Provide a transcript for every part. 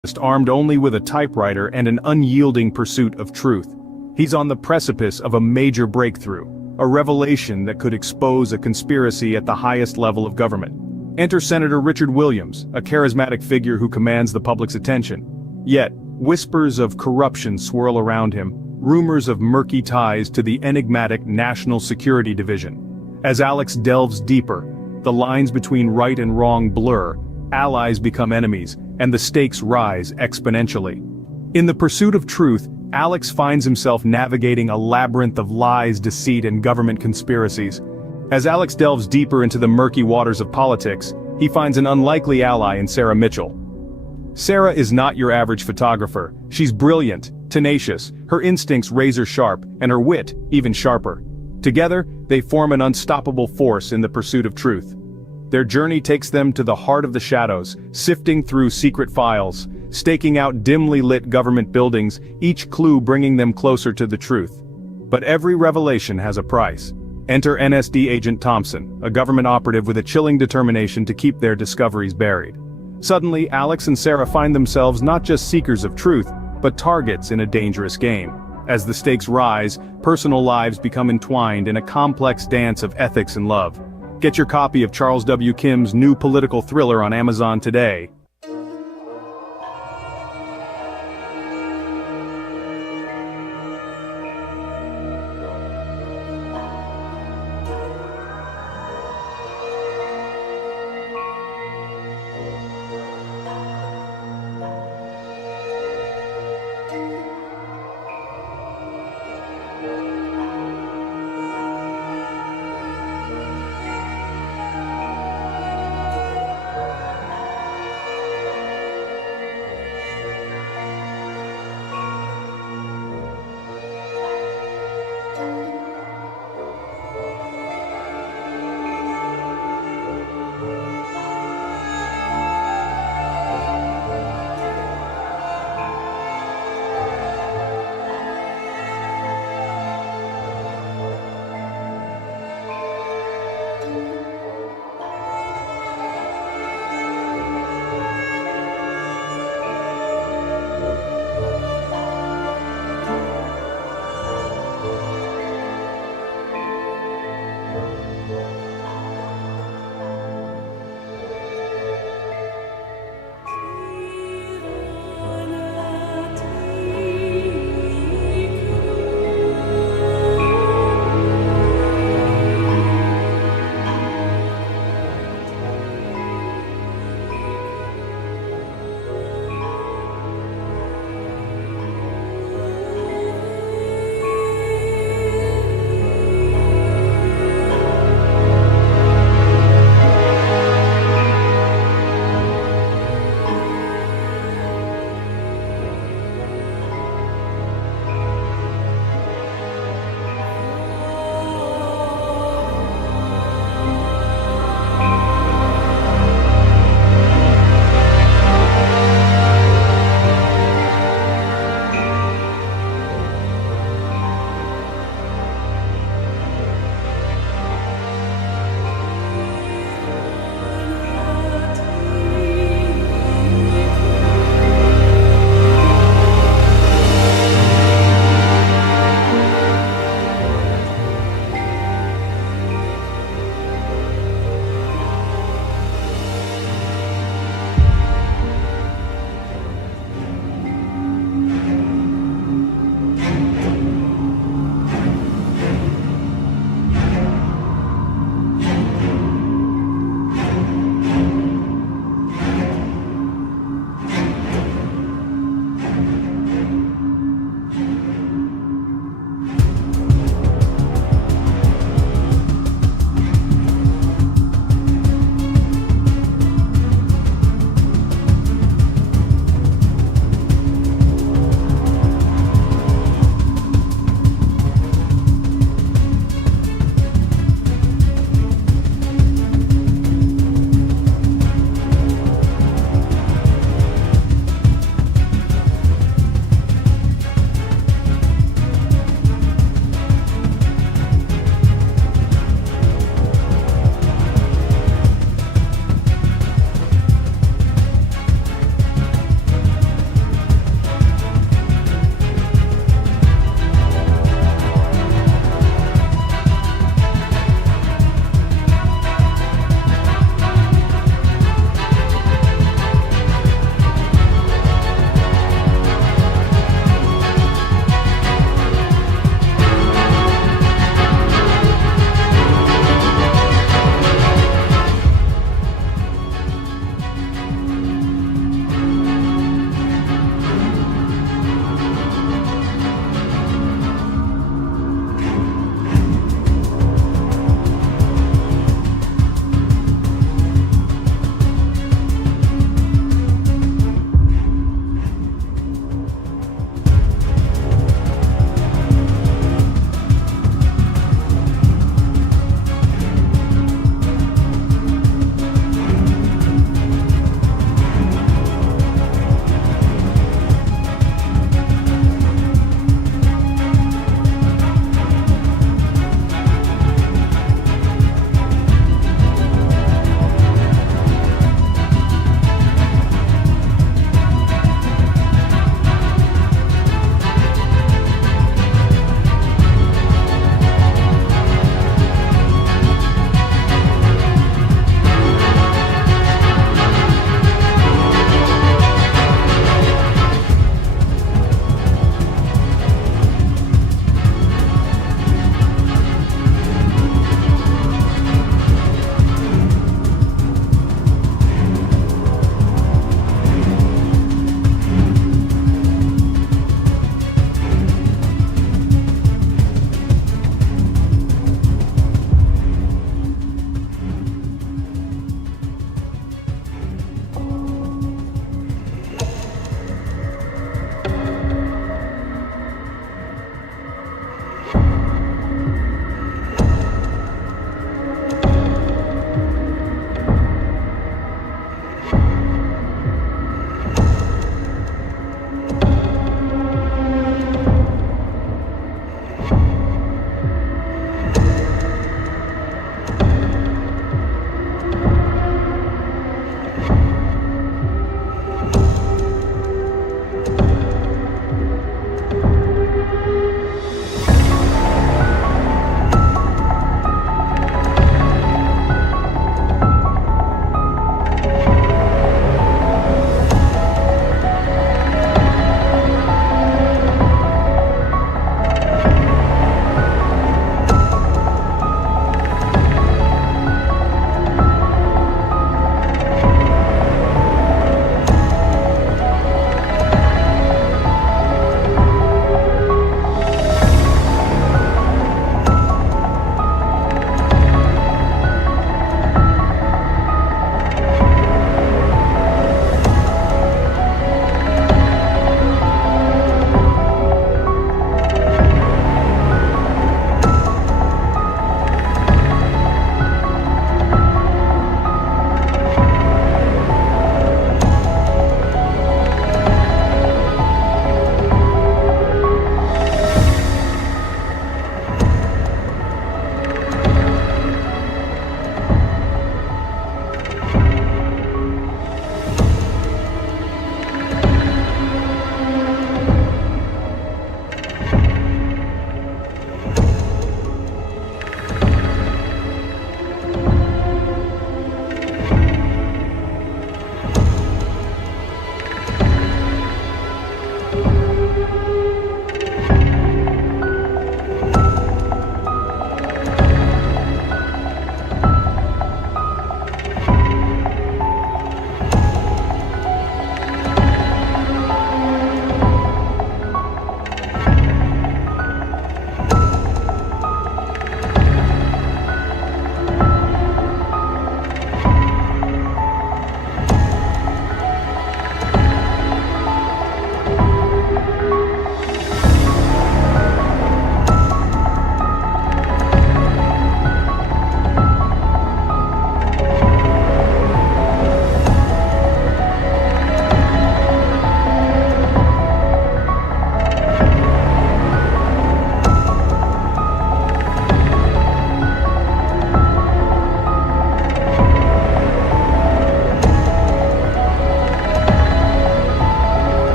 armed only with a typewriter and an unyielding pursuit of truth. He's on the precipice of a major breakthrough, a revelation that could expose a conspiracy at the highest level of government. Enter Senator Richard Williams, a charismatic figure who commands the public's attention. Yet, whispers of corruption swirl around him, rumors of murky ties to the enigmatic National Security Division. As Alex delves deeper, the lines between right and wrong blur, allies become enemies, and the stakes rise exponentially. In the pursuit of truth, Alex finds himself navigating a labyrinth of lies, deceit, and government conspiracies. As Alex delves deeper into the murky waters of politics, he finds an unlikely ally in Sarah Mitchell. Sarah is not your average photographer. She's brilliant, tenacious, her instincts razor-sharp, and her wit even sharper. Together, they form an unstoppable force in the pursuit of truth. Their journey takes them to the heart of the shadows, sifting through secret files, staking out dimly lit government buildings, each clue bringing them closer to the truth. But every revelation has a price. Enter NSD Agent Thompson, a government operative with a chilling determination to keep their discoveries buried. Suddenly, Alex and Sarah find themselves not just seekers of truth, but targets in a dangerous game. As the stakes rise, personal lives become entwined in a complex dance of ethics and love. Get your copy of Charles W. Kim's new political thriller on Amazon today.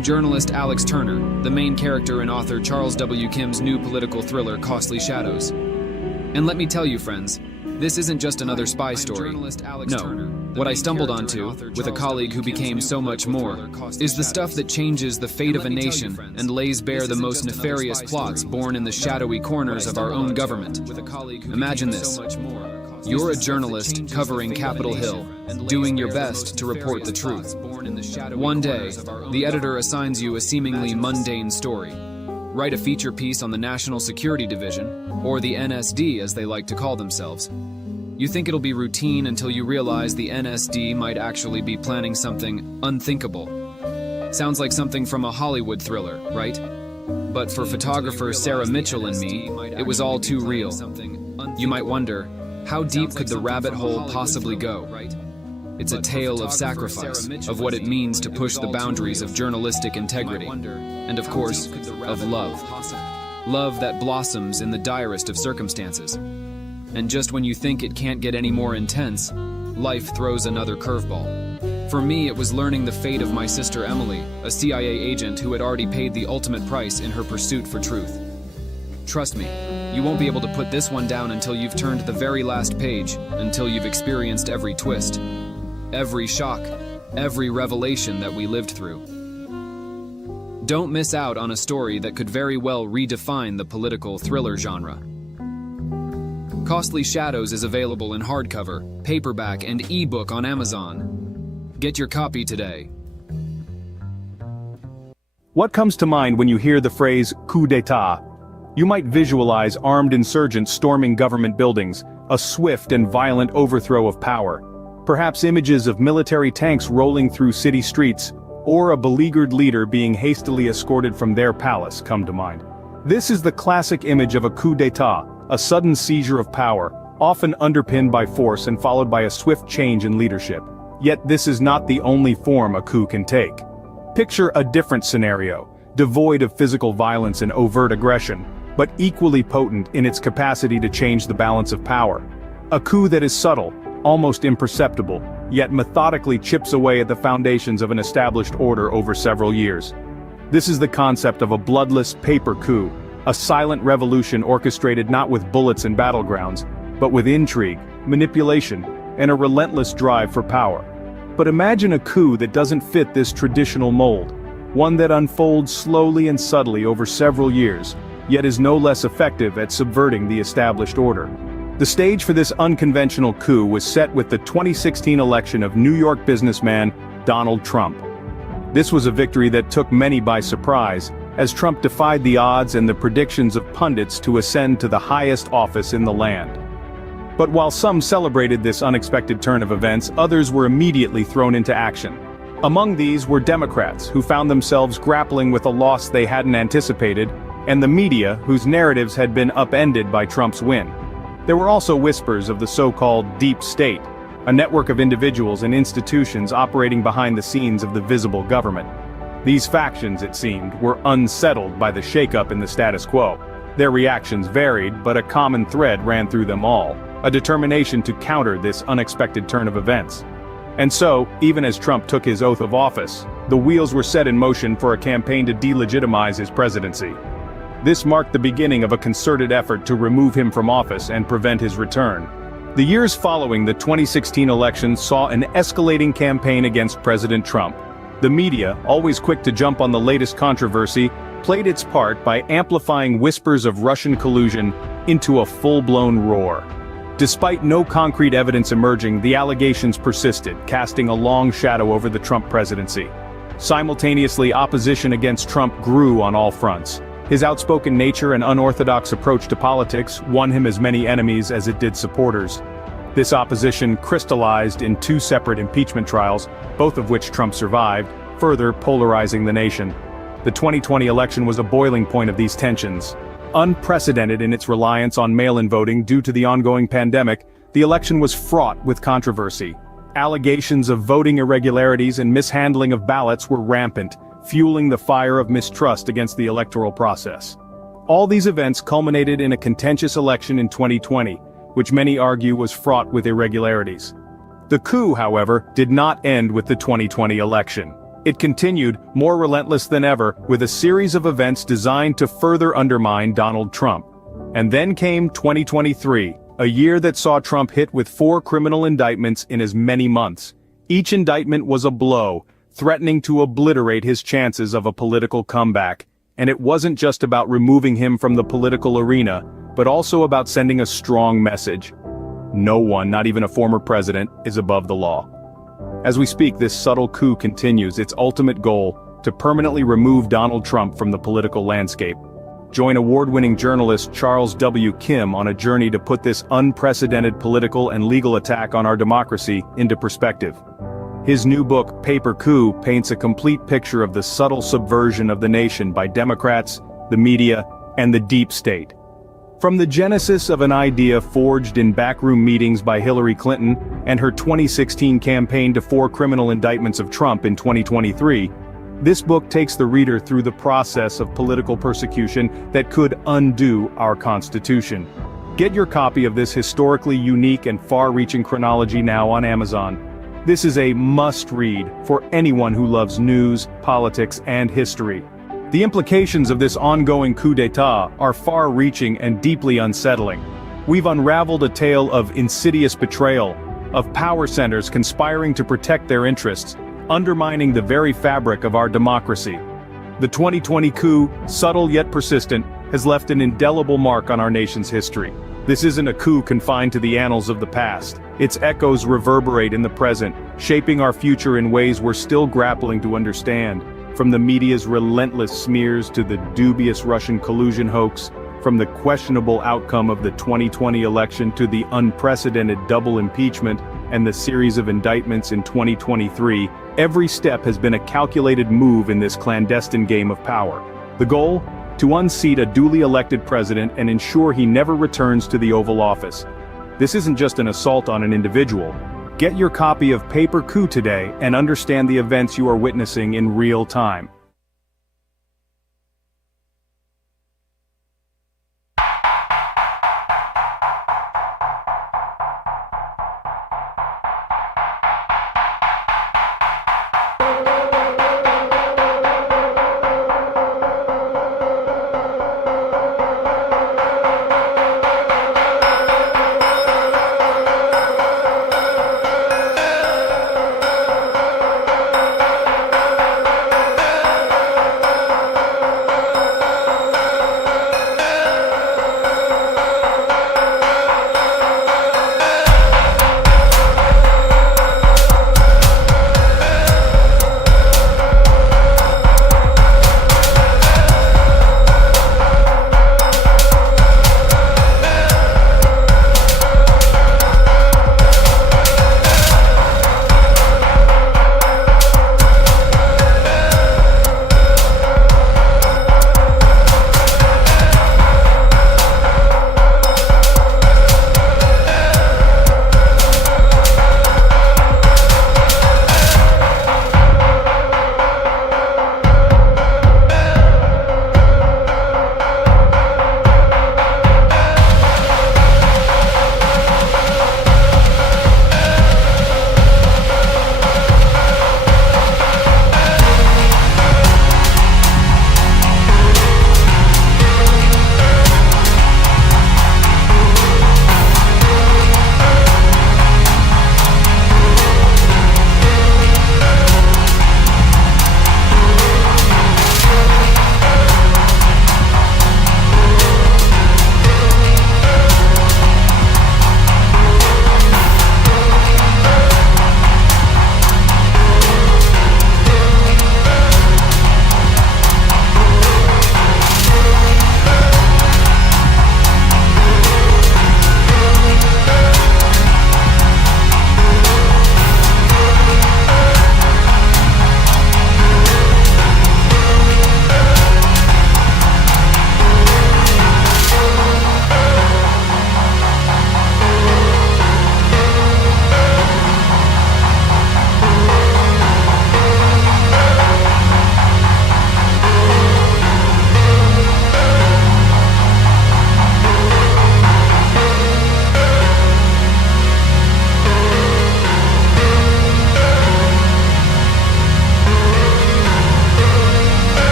I'm journalist Alex Turner, the main character in author Charles W. Kim's new political thriller, Costly Shadows. And let me tell you, friends, this isn't just another spy story. No, what I stumbled onto, with a colleague who became so much more, is the stuff that changes the fate of a nation and lays bare the most nefarious plots born in the shadowy corners of our own government. Imagine this. You're a journalist covering Capitol Hill, doing your best to report the truth. One day, the editor assigns you a seemingly mundane story. Write a feature piece on the National Security Division, or the NSD as they like to call themselves. You think it'll be routine until you realize the NSD might actually be planning something unthinkable. Sounds like something from a Hollywood thriller, right? But for photographer Sarah Mitchell and me, it was all too real. You might wonder, how deep could the rabbit hole possibly go? It's a tale of sacrifice, of what it means to push the boundaries of journalistic integrity, and of course, of love. Love that blossoms in the direst of circumstances. And just when you think it can't get any more intense, life throws another curveball. For me, it was learning the fate of my sister Emily, a CIA agent who had already paid the ultimate price in her pursuit for truth. Trust me, you won't be able to put this one down until you've turned the very last page, until you've experienced every twist, every shock, every revelation that we lived through. Don't miss out on a story that could very well redefine the political thriller genre. Costly Shadows is available in hardcover, paperback, and ebook on Amazon. Get your copy today. What comes to mind when you hear the phrase coup d'etat? You might visualize armed insurgents storming government buildings, a swift and violent overthrow of power. Perhaps images of military tanks rolling through city streets, or a beleaguered leader being hastily escorted from their palace come to mind. This is the classic image of a coup d'etat, a sudden seizure of power, often underpinned by force and followed by a swift change in leadership. Yet this is not the only form a coup can take. Picture a different scenario, devoid of physical violence and overt aggression, but equally potent in its capacity to change the balance of power. A coup that is subtle, almost imperceptible, yet methodically chips away at the foundations of an established order over several years. This is the concept of a bloodless paper coup, a silent revolution orchestrated not with bullets and battlegrounds, but with intrigue, manipulation, and a relentless drive for power. But imagine a coup that doesn't fit this traditional mold, one that unfolds slowly and subtly over several years, yet is no less effective at subverting the established order. The stage for this unconventional coup was set with the 2016 election of New York businessman Donald Trump. This was a victory that took many by surprise, as Trump defied the odds and the predictions of pundits to ascend to the highest office in the land. But while some celebrated this unexpected turn of events, others were immediately thrown into action. Among these were Democrats, who found themselves grappling with a loss they hadn't anticipated, and the media, whose narratives had been upended by Trump's win. There were also whispers of the so-called deep state, a network of individuals and institutions operating behind the scenes of the visible government. These factions, it seemed, were unsettled by the shakeup in the status quo. Their reactions varied, but a common thread ran through them all, a determination to counter this unexpected turn of events. And so, even as Trump took his oath of office, the wheels were set in motion for a campaign to delegitimize his presidency. This marked the beginning of a concerted effort to remove him from office and prevent his return. The years following the 2016 election saw an escalating campaign against President Trump. The media, always quick to jump on the latest controversy, played its part by amplifying whispers of Russian collusion into a full-blown roar. Despite no concrete evidence emerging, the allegations persisted, casting a long shadow over the Trump presidency. Simultaneously, opposition against Trump grew on all fronts. His outspoken nature and unorthodox approach to politics won him as many enemies as it did supporters. This opposition crystallized in two separate impeachment trials, both of which Trump survived, further polarizing the nation. The 2020 election was a boiling point of these tensions. Unprecedented in its reliance on mail-in voting due to the ongoing pandemic, the election was fraught with controversy. Allegations of voting irregularities and mishandling of ballots were rampant, fueling the fire of mistrust against the electoral process. All these events culminated in a contentious election in 2020, which many argue was fraught with irregularities. The coup, however, did not end with the 2020 election. It continued, more relentless than ever, with a series of events designed to further undermine Donald Trump. And then came 2023, a year that saw Trump hit with 4 criminal indictments in as many months. Each indictment was a blow, threatening to obliterate his chances of a political comeback. And it wasn't just about removing him from the political arena, but also about sending a strong message. No one, not even a former president, is above the law. As we speak, this subtle coup continues, its ultimate goal, to permanently remove Donald Trump from the political landscape. Join award-winning journalist Charles W. Kim on a journey to put this unprecedented political and legal attack on our democracy into perspective. His new book, Paper Coup, paints a complete picture of the subtle subversion of the nation by Democrats, the media, and the deep state. From the genesis of an idea forged in backroom meetings by Hillary Clinton and her 2016 campaign to 4 criminal indictments of Trump in 2023, this book takes the reader through the process of political persecution that could undo our Constitution. Get your copy of this historically unique and far-reaching chronology now on Amazon. This is a must-read for anyone who loves news, politics, and history. The implications of this ongoing coup d'etat are far-reaching and deeply unsettling. We've unraveled a tale of insidious betrayal, of power centers conspiring to protect their interests, undermining the very fabric of our democracy. The 2020 coup, subtle yet persistent, has left an indelible mark on our nation's history. This isn't a coup confined to the annals of the past. Its echoes reverberate in the present, shaping our future in ways we're still grappling to understand. From the media's relentless smears to the dubious Russian collusion hoax, from the questionable outcome of the 2020 election to the unprecedented double impeachment and the series of indictments in 2023, every step has been a calculated move in this clandestine game of power. The goal? To unseat a duly elected president and ensure he never returns to the Oval Office. This isn't just an assault on an individual. Get your copy of Paper Coup today and understand the events you are witnessing in real time.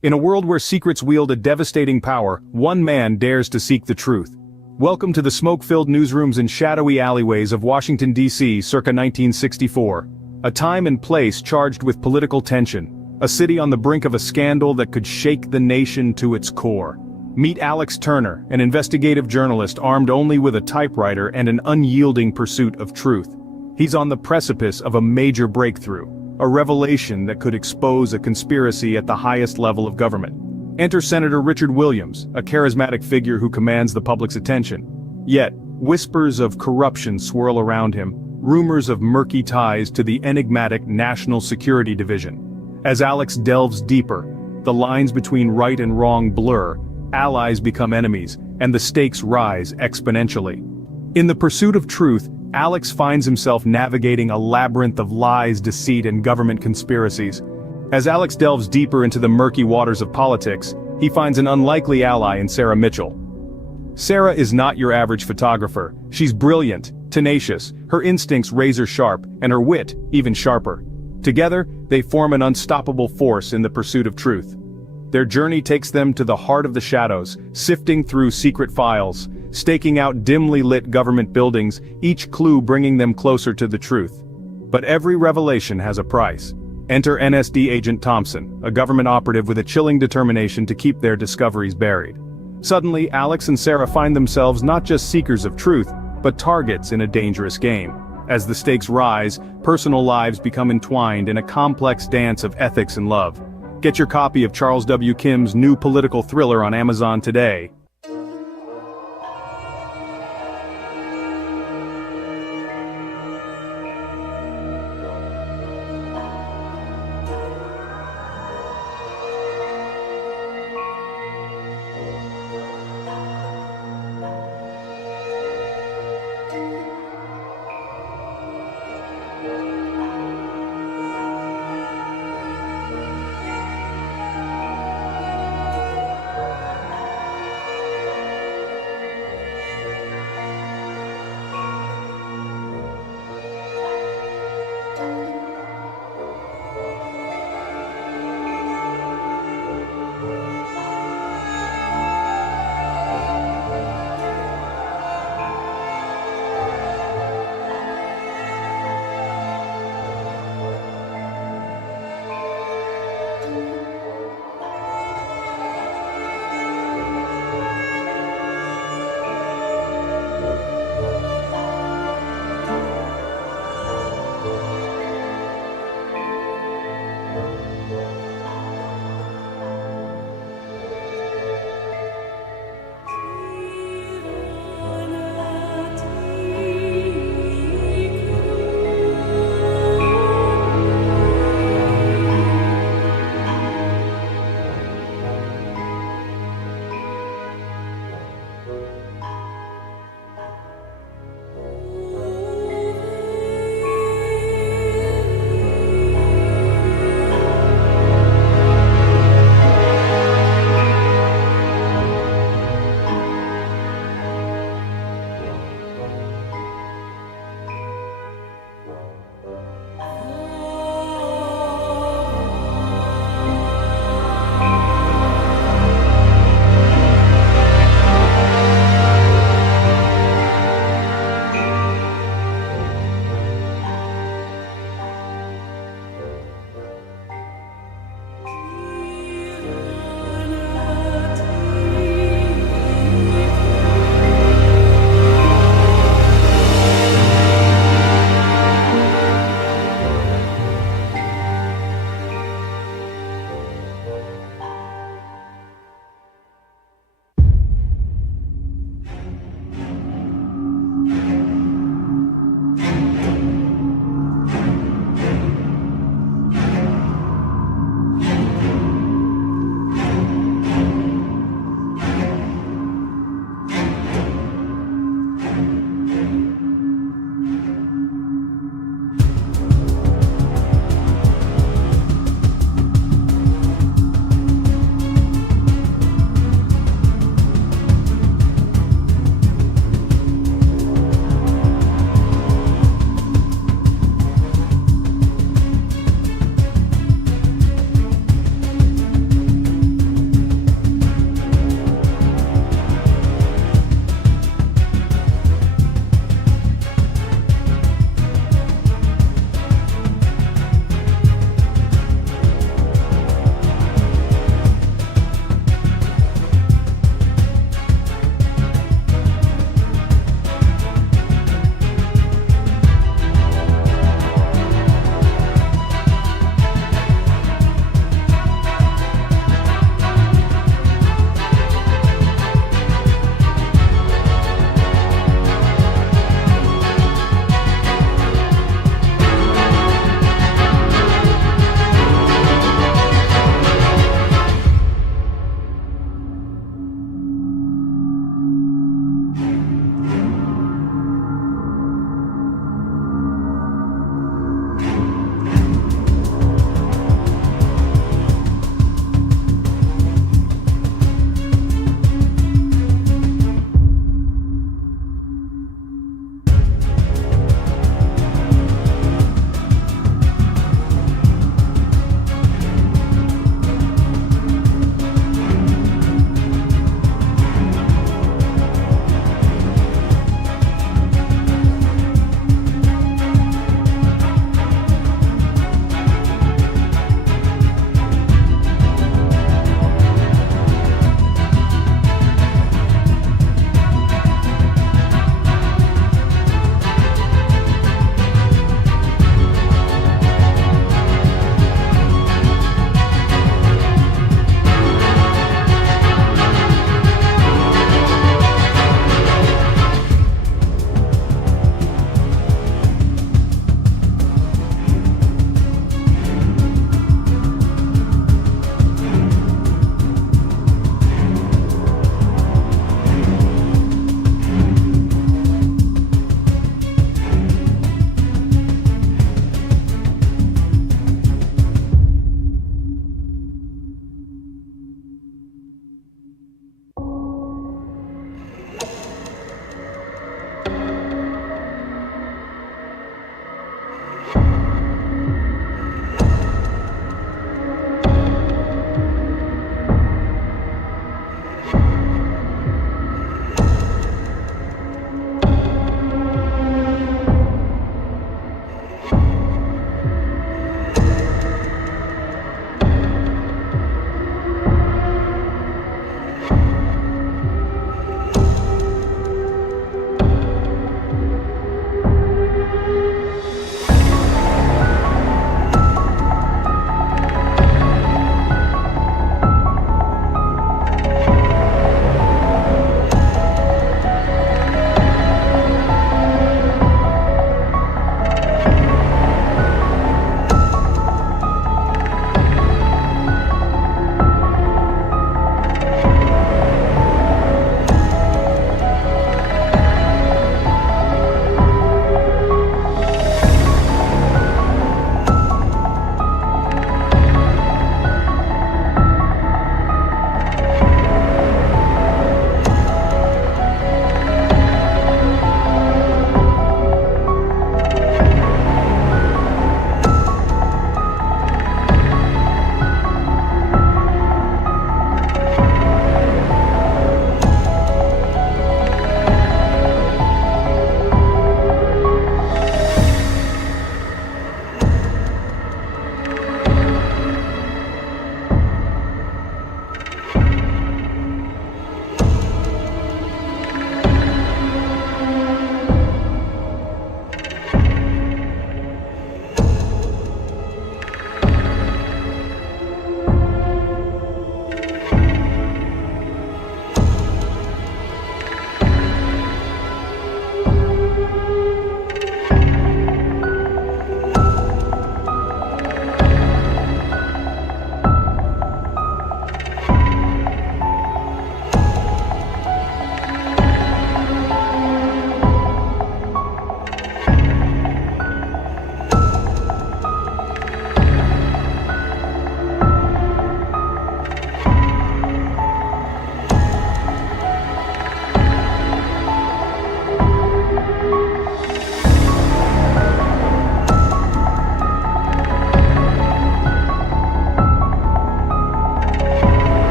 In a world where secrets wield a devastating power, one man dares to seek the truth. Welcome to the smoke-filled newsrooms and shadowy alleyways of Washington, D.C. circa 1964. A time and place charged with political tension. A city on the brink of a scandal that could shake the nation to its core. Meet Alex Turner, an investigative journalist armed only with a typewriter and an unyielding pursuit of truth. He's on the precipice of a major breakthrough, a revelation that could expose a conspiracy at the highest level of government. Enter Senator Richard Williams, a charismatic figure who commands the public's attention. Yet, whispers of corruption swirl around him, rumors of murky ties to the enigmatic National Security Division. As Alex delves deeper, the lines between right and wrong blur, allies become enemies, and the stakes rise exponentially. In the pursuit of truth, Alex finds himself navigating a labyrinth of lies, deceit, and government conspiracies. As Alex delves deeper into the murky waters of politics, he finds an unlikely ally in Sarah Mitchell. Sarah is not your average photographer. She's brilliant, tenacious, her instincts razor-sharp, and her wit even sharper. Together, they form an unstoppable force in the pursuit of truth. Their journey takes them to the heart of the shadows, sifting through secret files, staking out dimly lit government buildings, each clue bringing them closer to the truth. But every revelation has a price. Enter NSD Agent Thompson, a government operative with a chilling determination to keep their discoveries buried. Suddenly, Alex and Sarah find themselves not just seekers of truth, but targets in a dangerous game. As the stakes rise, personal lives become entwined in a complex dance of ethics and love. Get your copy of Charles W. Kim's new political thriller on Amazon today.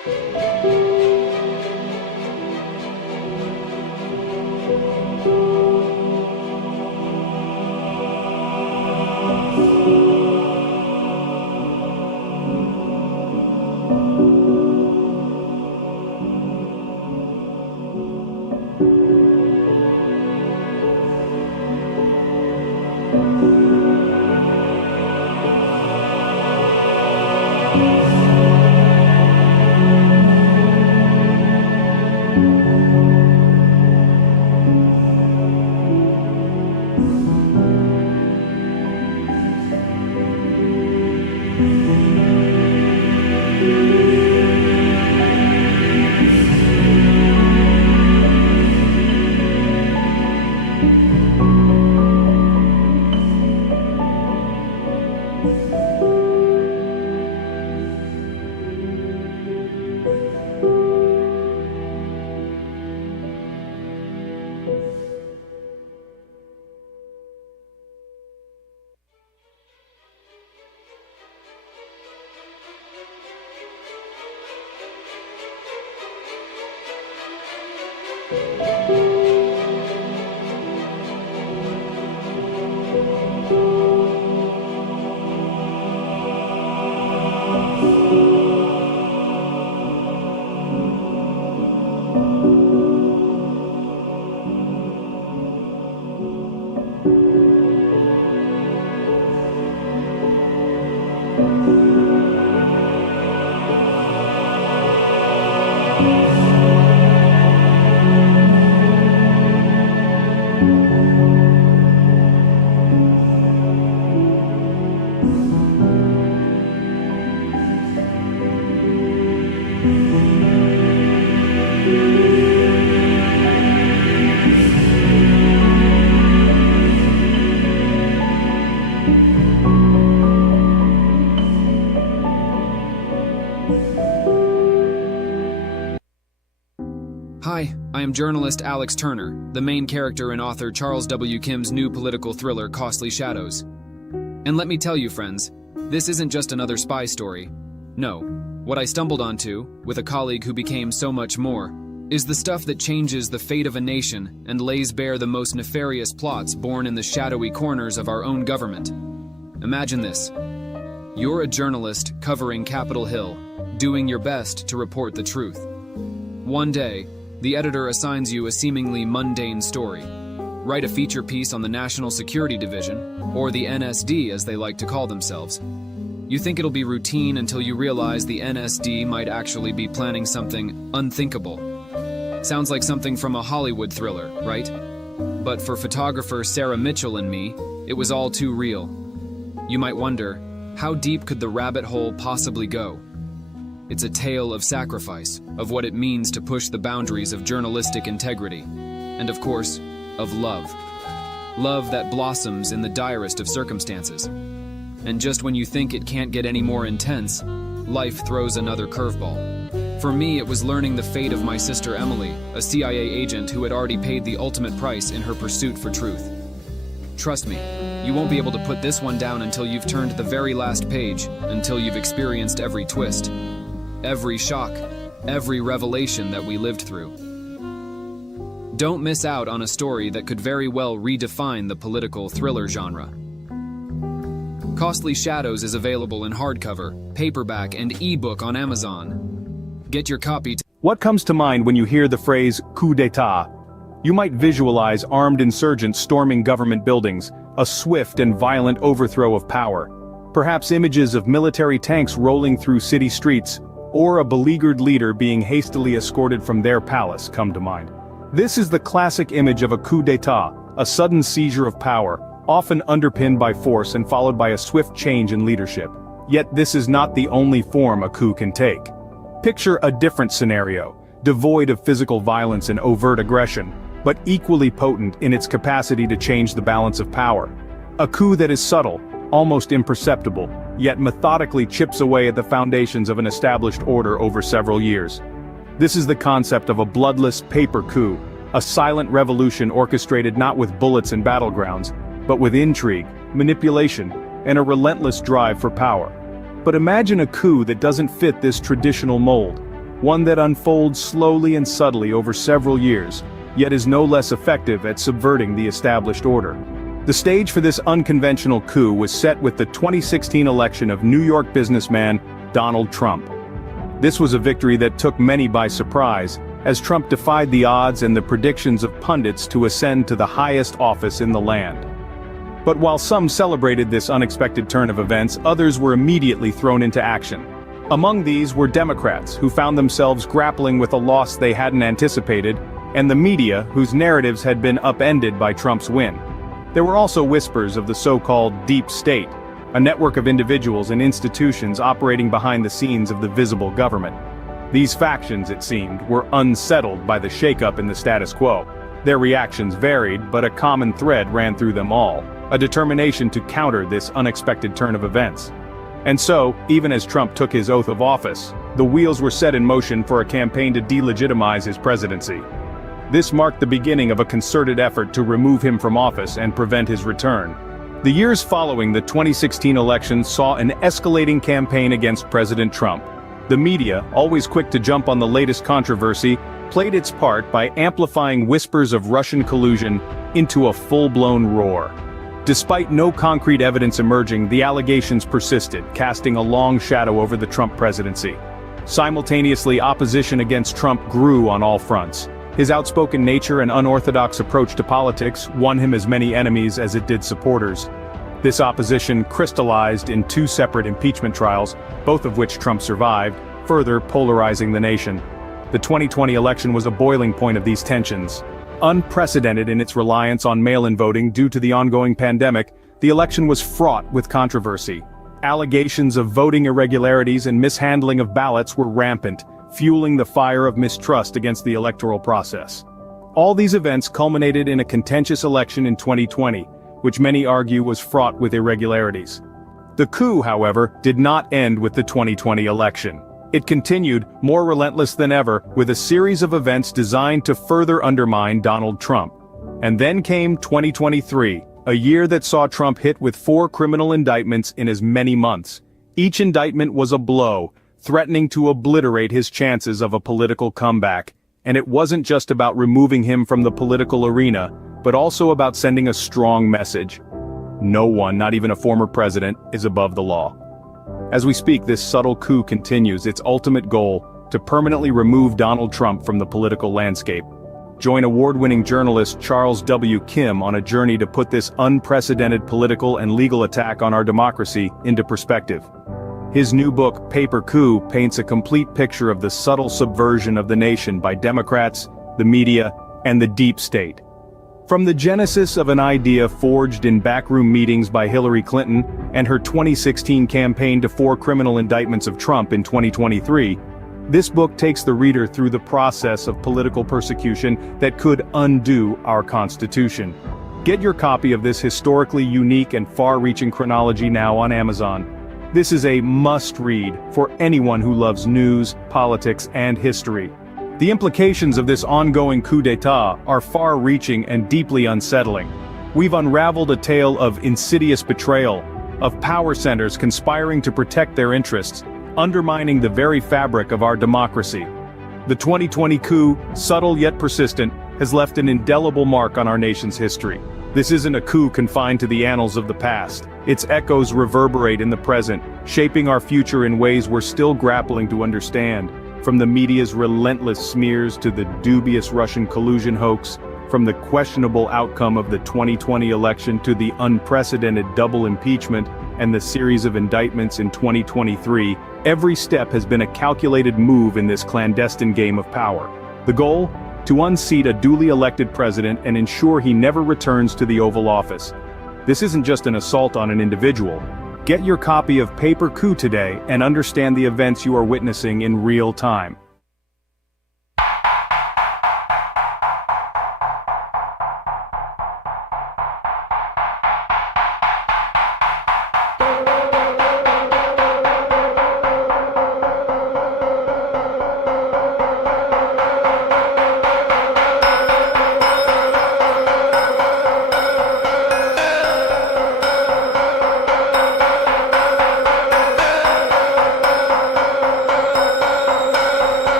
Hi, I am journalist Alex Turner, the main character in author Charles W. Kim's new political thriller, Costly Shadows. And let me tell you, friends, this isn't just another spy story. No, what I stumbled onto, with a colleague who became so much more, is the stuff that changes the fate of a nation and lays bare the most nefarious plots born in the shadowy corners of our own government. Imagine this. You're a journalist covering Capitol Hill, doing your best to report the truth. One day, the editor assigns you a seemingly mundane story. Write a feature piece on the National Security Division, or the NSD as they like to call themselves. You think it'll be routine until you realize the NSD might actually be planning something unthinkable. Sounds like something from a Hollywood thriller, right? But for photographer Sarah Mitchell and me, it was all too real. You might wonder, how deep could the rabbit hole possibly go? It's a tale of sacrifice, of what it means to push the boundaries of journalistic integrity, and of course, of love. Love that blossoms in the direst of circumstances. And just when you think it can't get any more intense, life throws another curveball. For me, it was learning the fate of my sister Emily, a CIA agent who had already paid the ultimate price in her pursuit for truth. Trust me, you won't be able to put this one down until you've turned the very last page, until you've experienced every twist, every shock, every revelation that we lived through. Don't miss out on a story that could very well redefine the political thriller genre. Costly Shadows is available in hardcover, paperback, and ebook on Amazon. Get your copy. What comes to mind when you hear the phrase coup d'etat? You might visualize armed insurgents storming government buildings, a swift and violent overthrow of power. Perhaps images of military tanks rolling through city streets, or a beleaguered leader being hastily escorted from their palace come to mind. This is the classic image of a coup d'etat, a sudden seizure of power, often underpinned by force and followed by a swift change in leadership. Yet this is not the only form a coup can take. Picture a different scenario, devoid of physical violence and overt aggression, but equally potent in its capacity to change the balance of power. A coup that is subtle, almost imperceptible, yet methodically chips away at the foundations of an established order over several years. This is the concept of a bloodless paper coup, a silent revolution orchestrated not with bullets and battlegrounds, but with intrigue, manipulation, and a relentless drive for power. But imagine a coup that doesn't fit this traditional mold. one that unfolds slowly and subtly over several years, yet is no less effective at subverting the established order. The stage for this unconventional coup was set with the 2016 election of New York businessman Donald Trump. This was a victory that took many by surprise, as Trump defied the odds and the predictions of pundits to ascend to the highest office in the land. But while some celebrated this unexpected turn of events, others were immediately thrown into action. Among these were Democrats, who found themselves grappling with a loss they hadn't anticipated, and the media, whose narratives had been upended by Trump's win. There were also whispers of the so-called deep state, a network of individuals and institutions operating behind the scenes of the visible government. These factions, it seemed, were unsettled by the shakeup in the status quo. Their reactions varied, but a common thread ran through them all, a determination to counter this unexpected turn of events. And so, even as Trump took his oath of office, the wheels were set in motion for a campaign to delegitimize his presidency. This marked the beginning of a concerted effort to remove him from office and prevent his return. The years following the 2016 election saw an escalating campaign against President Trump. The media, always quick to jump on the latest controversy, played its part by amplifying whispers of Russian collusion into a full-blown roar. Despite no concrete evidence emerging, the allegations persisted, casting a long shadow over the Trump presidency. Simultaneously, opposition against Trump grew on all fronts. His outspoken nature and unorthodox approach to politics won him as many enemies as it did supporters. This opposition crystallized in two separate impeachment trials, both of which Trump survived, further polarizing the nation. The 2020 election was a boiling point of these tensions. Unprecedented in its reliance on mail-in voting due to the ongoing pandemic, the election was fraught with controversy. Allegations of voting irregularities and mishandling of ballots were rampant, fueling the fire of mistrust against the electoral process. All these events culminated in a contentious election in 2020, which many argue was fraught with irregularities. The coup, however, did not end with the 2020 election. It continued, more relentless than ever, with a series of events designed to further undermine Donald Trump. And then came 2023, a year that saw Trump hit with 4 criminal indictments in as many months. Each indictment was a blow, threatening to obliterate his chances of a political comeback. And it wasn't just about removing him from the political arena, but also about sending a strong message. No one, not even a former president, is above the law. As we speak, this subtle coup continues, its ultimate goal, to permanently remove Donald Trump from the political landscape. Join award-winning journalist Charles W. Kim on a journey to put this unprecedented political and legal attack on our democracy into perspective. His new book, Paper Coup, paints a complete picture of the subtle subversion of the nation by Democrats, the media, and the deep state. From the genesis of an idea forged in backroom meetings by Hillary Clinton and her 2016 campaign to 4 criminal indictments of Trump in 2023, this book takes the reader through the process of political persecution that could undo our Constitution. Get your copy of this historically unique and far-reaching chronology now on Amazon. This is a must-read for anyone who loves news, politics, and history. The implications of this ongoing coup d'etat are far-reaching and deeply unsettling. We've unraveled a tale of insidious betrayal, of power centers conspiring to protect their interests, undermining the very fabric of our democracy. The 2020 coup, subtle yet persistent, has left an indelible mark on our nation's history. This isn't a coup confined to the annals of the past. Its echoes reverberate in the present, shaping our future in ways we're still grappling to understand. From the media's relentless smears to the dubious Russian collusion hoax, from the questionable outcome of the 2020 election to the unprecedented double impeachment and the series of indictments in 2023, every step has been a calculated move in this clandestine game of power. The goal? To unseat a duly elected president and ensure he never returns to the Oval Office. This isn't just an assault on an individual. Get your copy of Paper Coup today and understand the events you are witnessing in real time.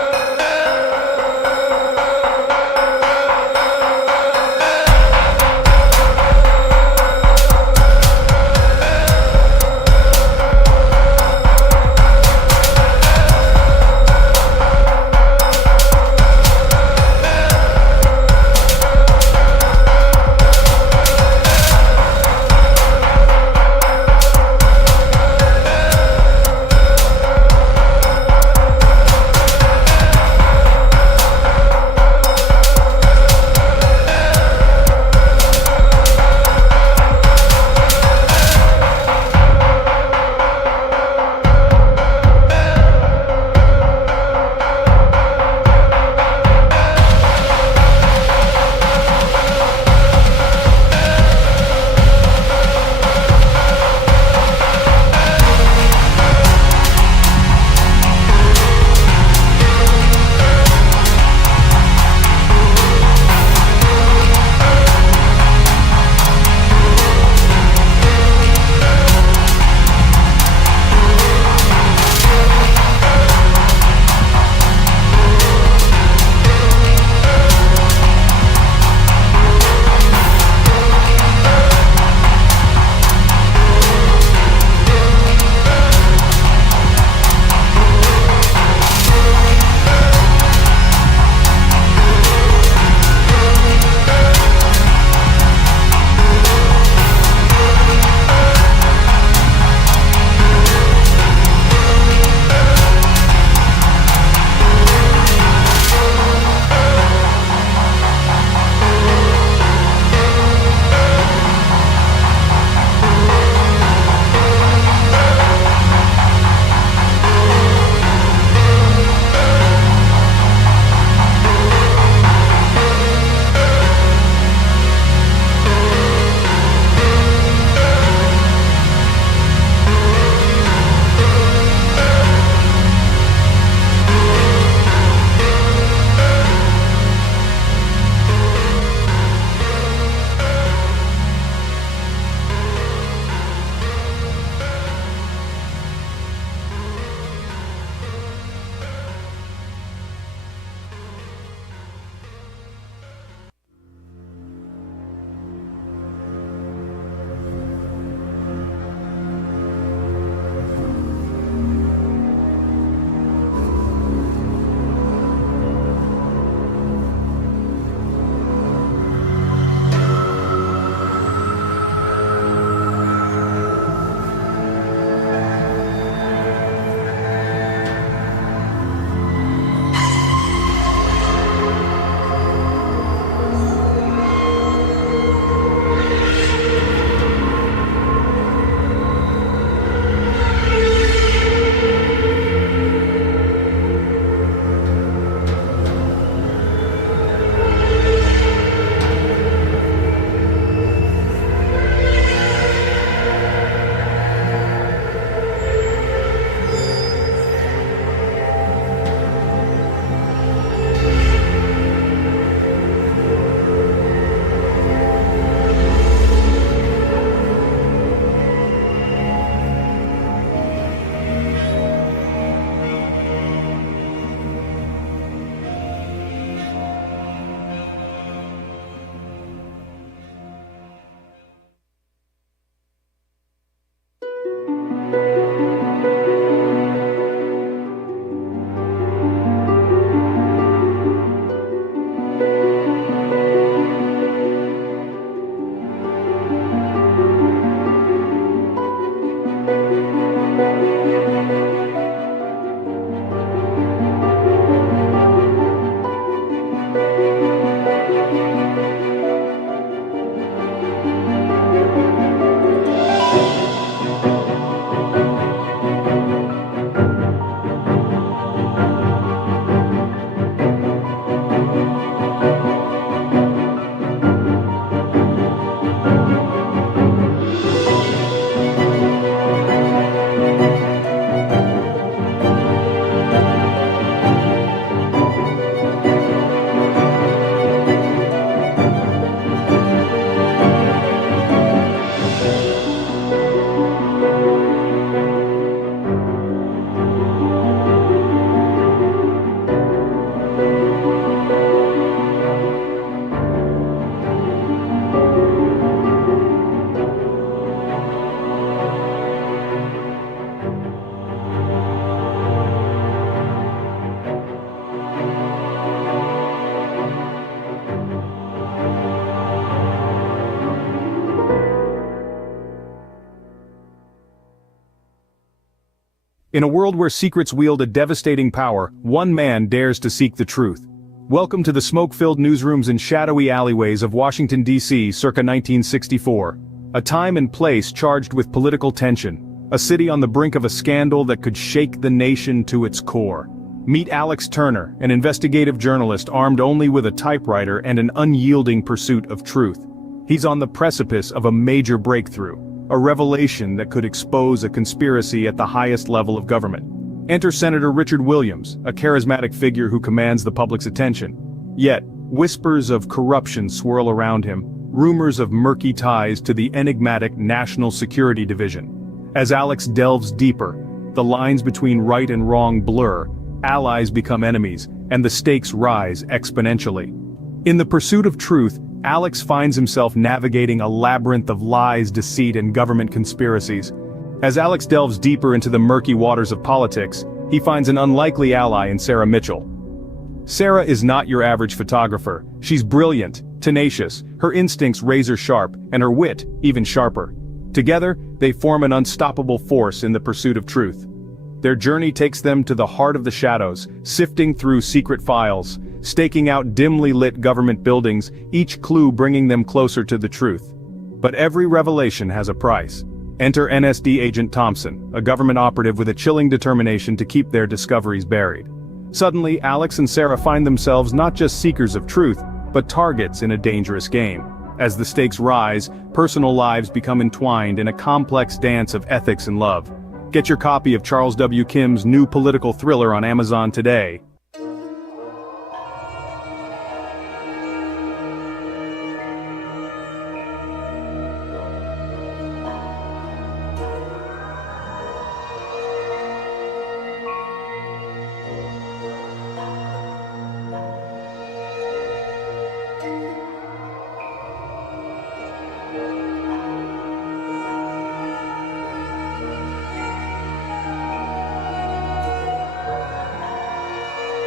In a world where secrets wield a devastating power, one man dares to seek the truth. Welcome to the smoke-filled newsrooms and shadowy alleyways of Washington, D.C. circa 1964. A time and place charged with political tension. A city on the brink of a scandal that could shake the nation to its core. Meet Alex Turner, an investigative journalist armed only with a typewriter and an unyielding pursuit of truth. He's on the precipice of a major breakthrough, a revelation that could expose a conspiracy at the highest level of government. Enter Senator Richard Williams, a charismatic figure who commands the public's attention. Yet, whispers of corruption swirl around him, rumors of murky ties to the enigmatic National Security Division. As Alex delves deeper, the lines between right and wrong blur, allies become enemies, and the stakes rise exponentially. In the pursuit of truth, Alex finds himself navigating a labyrinth of lies, deceit, and government conspiracies. As Alex delves deeper into the murky waters of politics, he finds an unlikely ally in Sarah Mitchell. Sarah is not your average photographer. She's brilliant, tenacious, her instincts razor-sharp, and her wit even sharper. Together, they form an unstoppable force in the pursuit of truth. Their journey takes them to the heart of the shadows, sifting through secret files, staking out dimly lit government buildings, each clue bringing them closer to the truth. But every revelation has a price. Enter NSD Agent Thompson, a government operative with a chilling determination to keep their discoveries buried. Suddenly, Alex and Sarah find themselves not just seekers of truth, but targets in a dangerous game. As the stakes rise, personal lives become entwined in a complex dance of ethics and love. Get your copy of Charles W. Kim's new political thriller on Amazon today.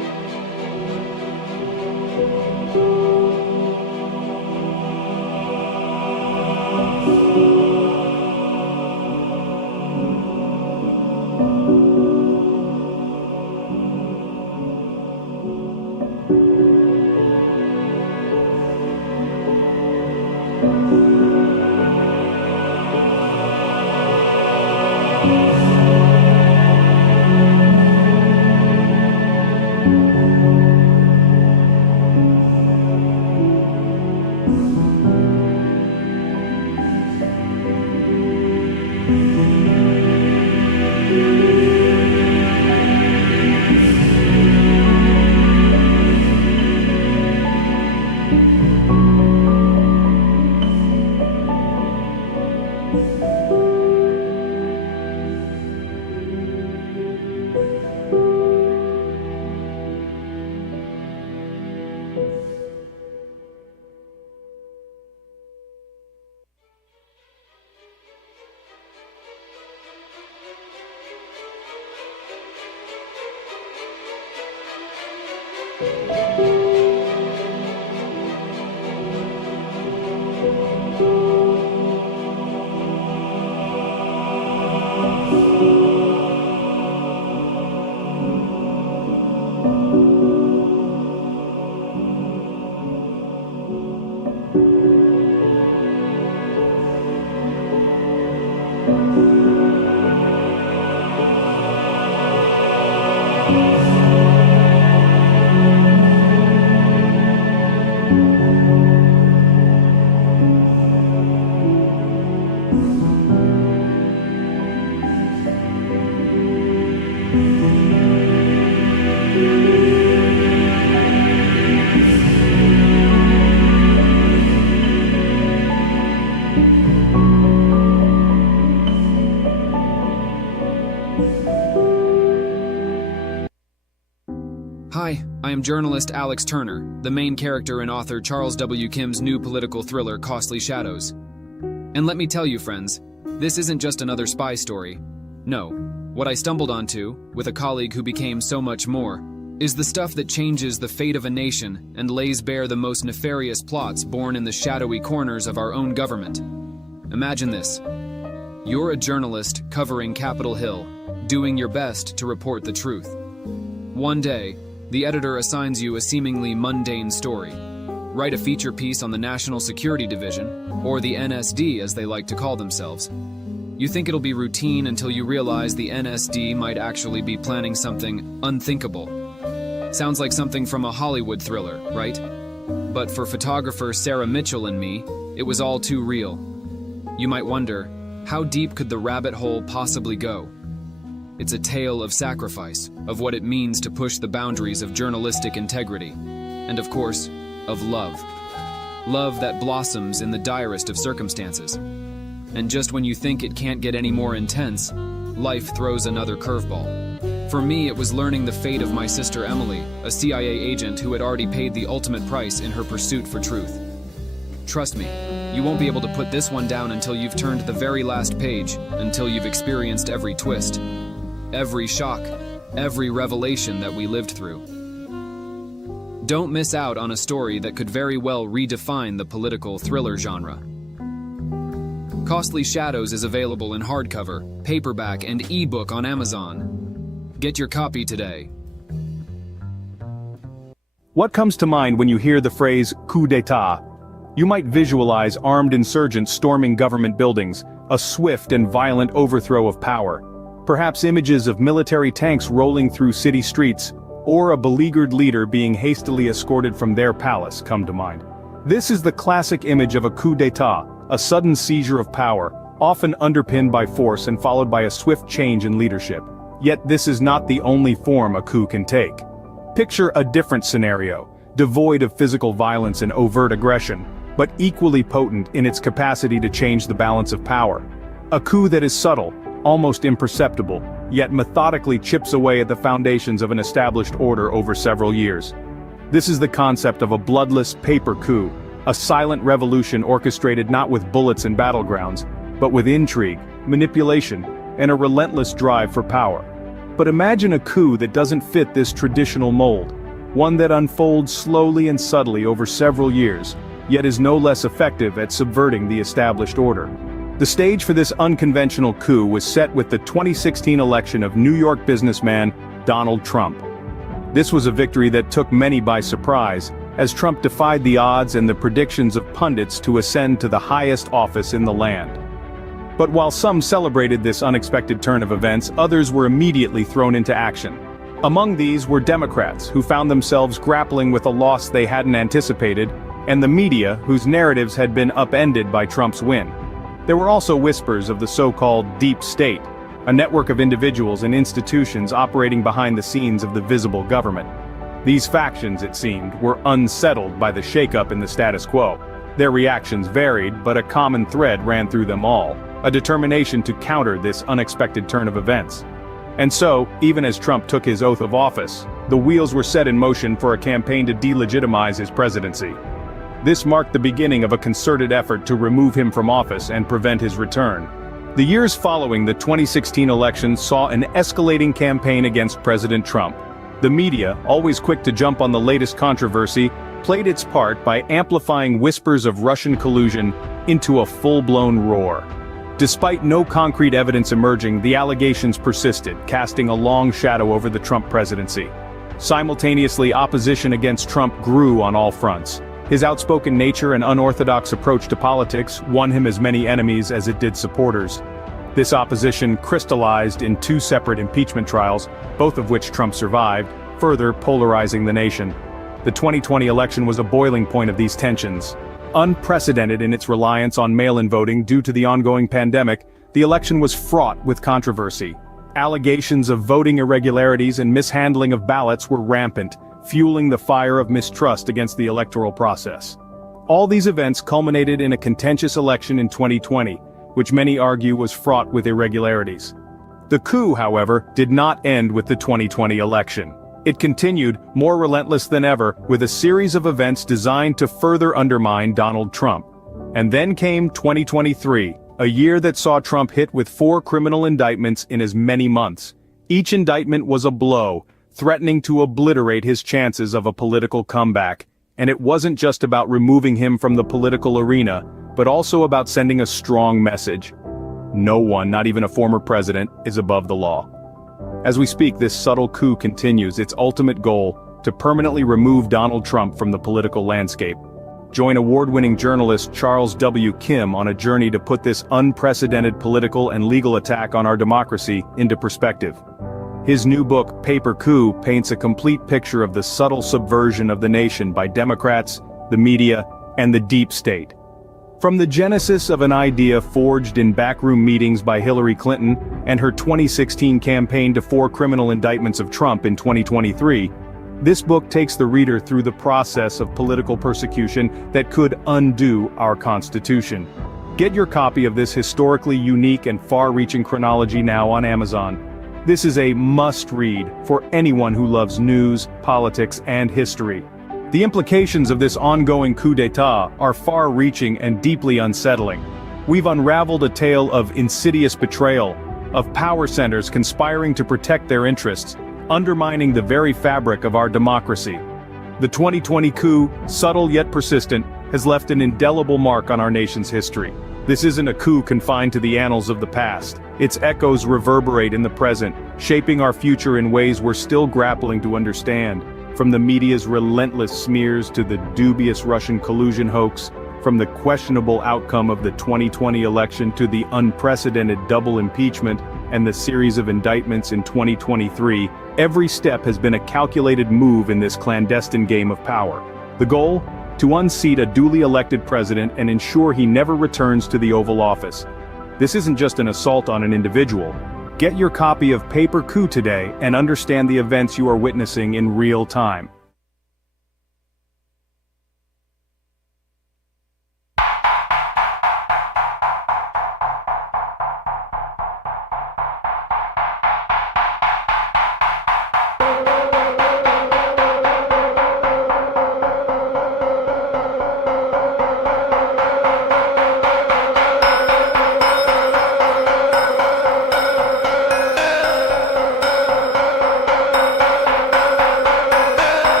I am journalist Alex Turner, the main character and author Charles W. Kim's new political thriller, Costly Shadows. And let me tell you, friends, this isn't just another spy story. No, what I stumbled onto, with a colleague who became so much more, is the stuff that changes the fate of a nation and lays bare the most nefarious plots born in the shadowy corners of our own government. Imagine this. You're a journalist covering Capitol Hill, doing your best to report the truth. One day, the editor assigns you a seemingly mundane story. Write a feature piece on the National Security Division, or the NSD as they like to call themselves. You think it'll be routine until you realize the NSD might actually be planning something unthinkable. Sounds like something from a Hollywood thriller, right? But for photographer Sarah Mitchell and me, it was all too real. You might wonder, how deep could the rabbit hole possibly go? It's a tale of sacrifice, of what it means to push the boundaries of journalistic integrity, and of course, of love. Love that blossoms in the direst of circumstances. And just when you think it can't get any more intense, life throws another curveball. For me, it was learning the fate of my sister Emily, a CIA agent who had already paid the ultimate price in her pursuit for truth. Trust me, you won't be able to put this one down until you've turned the very last page, until you've experienced every twist, every shock, every revelation that we lived through. Don't miss out on a story that could very well redefine the political thriller genre. Costly Shadows is available in hardcover, paperback, and ebook on Amazon. Get your copy today. What comes to mind when you hear the phrase coup d'etat? You might visualize armed insurgents storming government buildings, a swift and violent overthrow of power. Perhaps images of military tanks rolling through city streets, or a beleaguered leader being hastily escorted from their palace come to mind. This is the classic image of a coup d'etat, a sudden seizure of power, often underpinned by force and followed by a swift change in leadership. Yet this is not the only form a coup can take. Picture a different scenario, devoid of physical violence and overt aggression, but equally potent in its capacity to change the balance of power. A coup that is subtle, almost imperceptible, yet methodically chips away at the foundations of an established order over several years. This is the concept of a bloodless paper coup, a silent revolution orchestrated not with bullets and battlegrounds, but with intrigue, manipulation, and a relentless drive for power. But imagine a coup that doesn't fit this traditional mold, one that unfolds slowly and subtly over several years, yet is no less effective at subverting the established order. The stage for this unconventional coup was set with the 2016 election of New York businessman Donald Trump. This was a victory that took many by surprise, as Trump defied the odds and the predictions of pundits to ascend to the highest office in the land. But while some celebrated this unexpected turn of events, others were immediately thrown into action. Among these were Democrats, who found themselves grappling with a loss they hadn't anticipated, and the media, whose narratives had been upended by Trump's win. There were also whispers of the so-called deep state, a network of individuals and institutions operating behind the scenes of the visible government. These factions, it seemed, were unsettled by the shakeup in the status quo. Their reactions varied, but a common thread ran through them all, a determination to counter this unexpected turn of events. And so, even as Trump took his oath of office, the wheels were set in motion for a campaign to delegitimize his presidency. This marked the beginning of a concerted effort to remove him from office and prevent his return. The years following the 2016 election saw an escalating campaign against President Trump. The media, always quick to jump on the latest controversy, played its part by amplifying whispers of Russian collusion into a full-blown roar. Despite no concrete evidence emerging, the allegations persisted, casting a long shadow over the Trump presidency. Simultaneously, opposition against Trump grew on all fronts. His outspoken nature and unorthodox approach to politics won him as many enemies as it did supporters. This opposition crystallized in two separate impeachment trials, both of which Trump survived, further polarizing the nation. The 2020 election was a boiling point of these tensions. Unprecedented in its reliance on mail-in voting due to the ongoing pandemic, the election was fraught with controversy. Allegations of voting irregularities and mishandling of ballots were rampant, fueling the fire of mistrust against the electoral process. All these events culminated in a contentious election in 2020, which many argue was fraught with irregularities. The coup, however, did not end with the 2020 election. It continued, more relentless than ever, with a series of events designed to further undermine Donald Trump. And then came 2023, a year that saw Trump hit with 4 criminal indictments in as many months. Each indictment was a blow, threatening to obliterate his chances of a political comeback. And it wasn't just about removing him from the political arena, but also about sending a strong message. No one, not even a former president, is above the law. As we speak, this subtle coup continues, its ultimate goal, to permanently remove Donald Trump from the political landscape. Join award-winning journalist Charles W. Kim on a journey to put this unprecedented political and legal attack on our democracy into perspective. His new book, Paper Coup, paints a complete picture of the subtle subversion of the nation by Democrats, the media, and the deep state. From the genesis of an idea forged in backroom meetings by Hillary Clinton and her 2016 campaign to 4 criminal indictments of Trump in 2023, this book takes the reader through the process of political persecution that could undo our Constitution. Get your copy of this historically unique and far-reaching chronology now on Amazon. This is a must-read for anyone who loves news, politics, and history. The implications of this ongoing coup d'etat are far-reaching and deeply unsettling. We've unraveled a tale of insidious betrayal, of power centers conspiring to protect their interests, undermining the very fabric of our democracy. The 2020 coup, subtle yet persistent, has left an indelible mark on our nation's history. This isn't a coup confined to the annals of the past. Its echoes reverberate in the present, shaping our future in ways we're still grappling to understand. From the media's relentless smears to the dubious Russian collusion hoax, from the questionable outcome of the 2020 election to the unprecedented double impeachment and the series of indictments in 2023, every step has been a calculated move in this clandestine game of power. The goal? To unseat a duly elected president and ensure he never returns to the Oval Office. This isn't just an assault on an individual. Get your copy of Paper Coup today and understand the events you are witnessing in real time.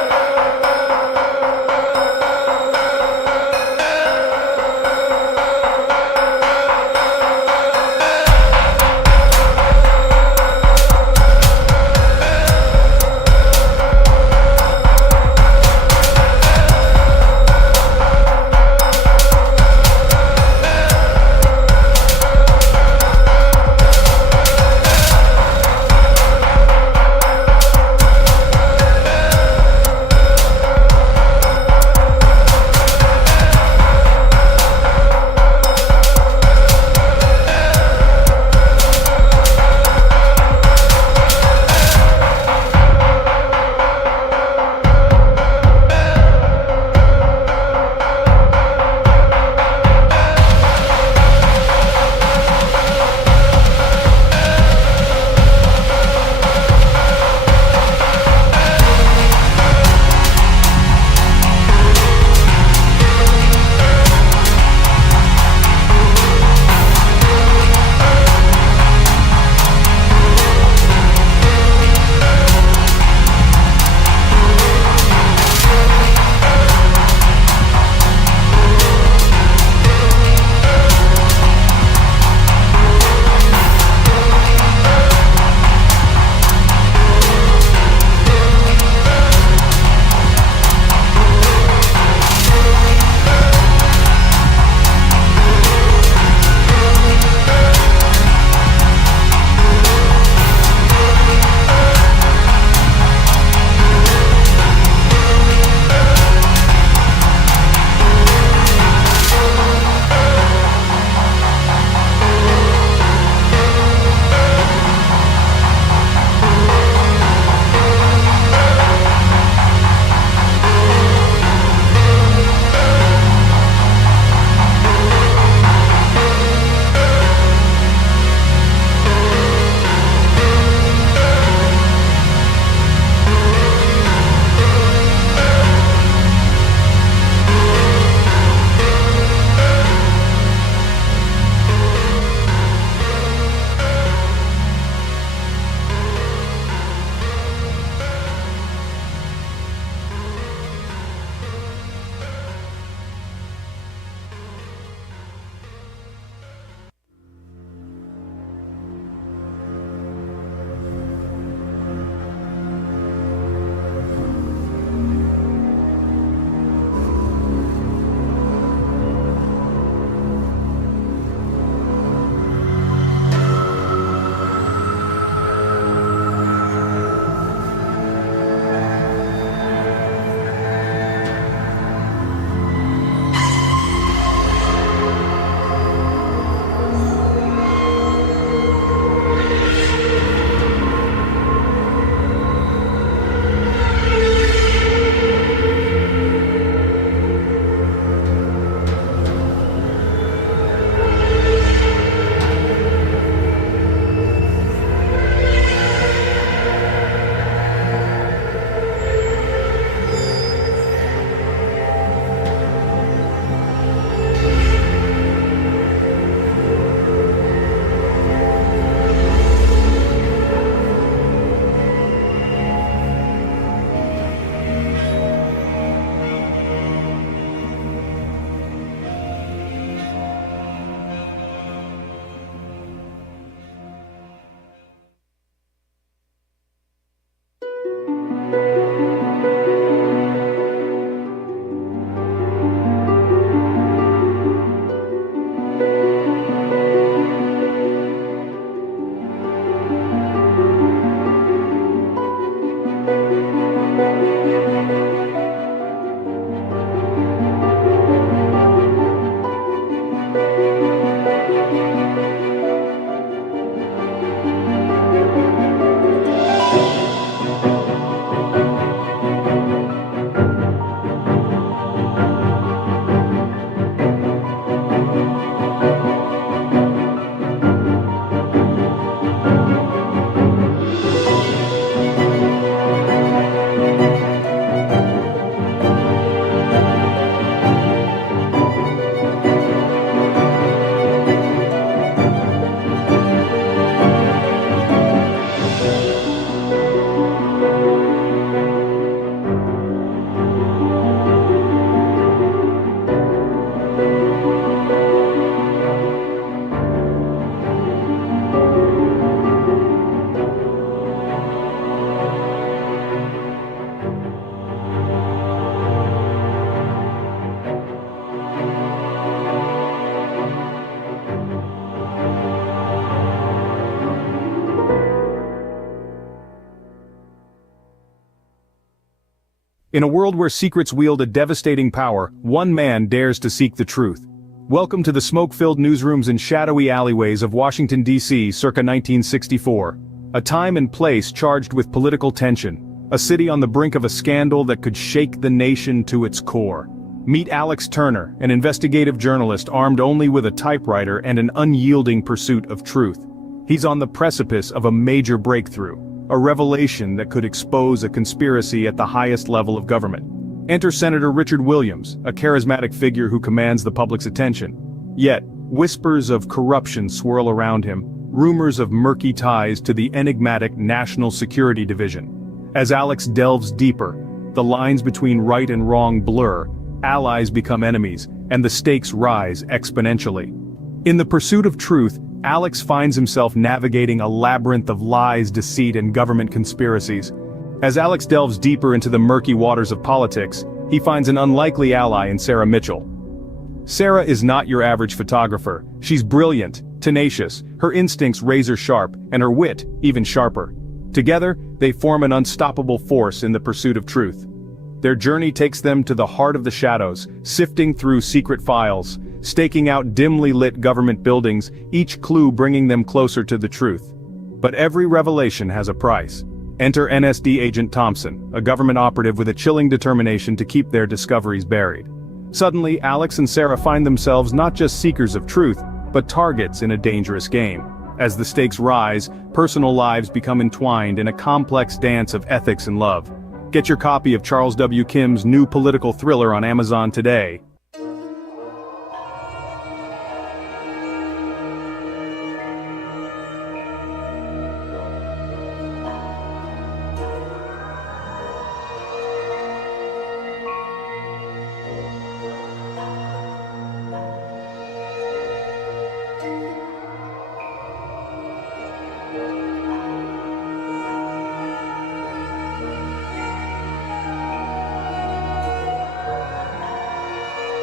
In a world where secrets wield a devastating power, one man dares to seek the truth. Welcome to the smoke-filled newsrooms and shadowy alleyways of Washington, D.C. circa 1964. A time and place charged with political tension. A city on the brink of a scandal that could shake the nation to its core. Meet Alex Turner, an investigative journalist armed only with a typewriter and an unyielding pursuit of truth. He's on the precipice of a major breakthrough, a revelation that could expose a conspiracy at the highest level of government. Enter Senator Richard Williams, a charismatic figure who commands the public's attention. Yet, whispers of corruption swirl around him, rumors of murky ties to the enigmatic National Security Division. As Alex delves deeper, the lines between right and wrong blur, allies become enemies, and the stakes rise exponentially. In the pursuit of truth, Alex finds himself navigating a labyrinth of lies, deceit, and government conspiracies. As Alex delves deeper into the murky waters of politics, he finds an unlikely ally in Sarah Mitchell. Sarah is not your average photographer. She's brilliant, tenacious, her instincts razor-sharp, and her wit even sharper. Together, they form an unstoppable force in the pursuit of truth. Their journey takes them to the heart of the shadows, sifting through secret files, staking out dimly lit government buildings, each clue bringing them closer to the truth. But every revelation has a price. Enter NSD Agent Thompson, a government operative with a chilling determination to keep their discoveries buried. Suddenly, Alex and Sarah find themselves not just seekers of truth, but targets in a dangerous game. As the stakes rise, personal lives become entwined in a complex dance of ethics and love. Get your copy of Charles W. Kim's new political thriller on Amazon today.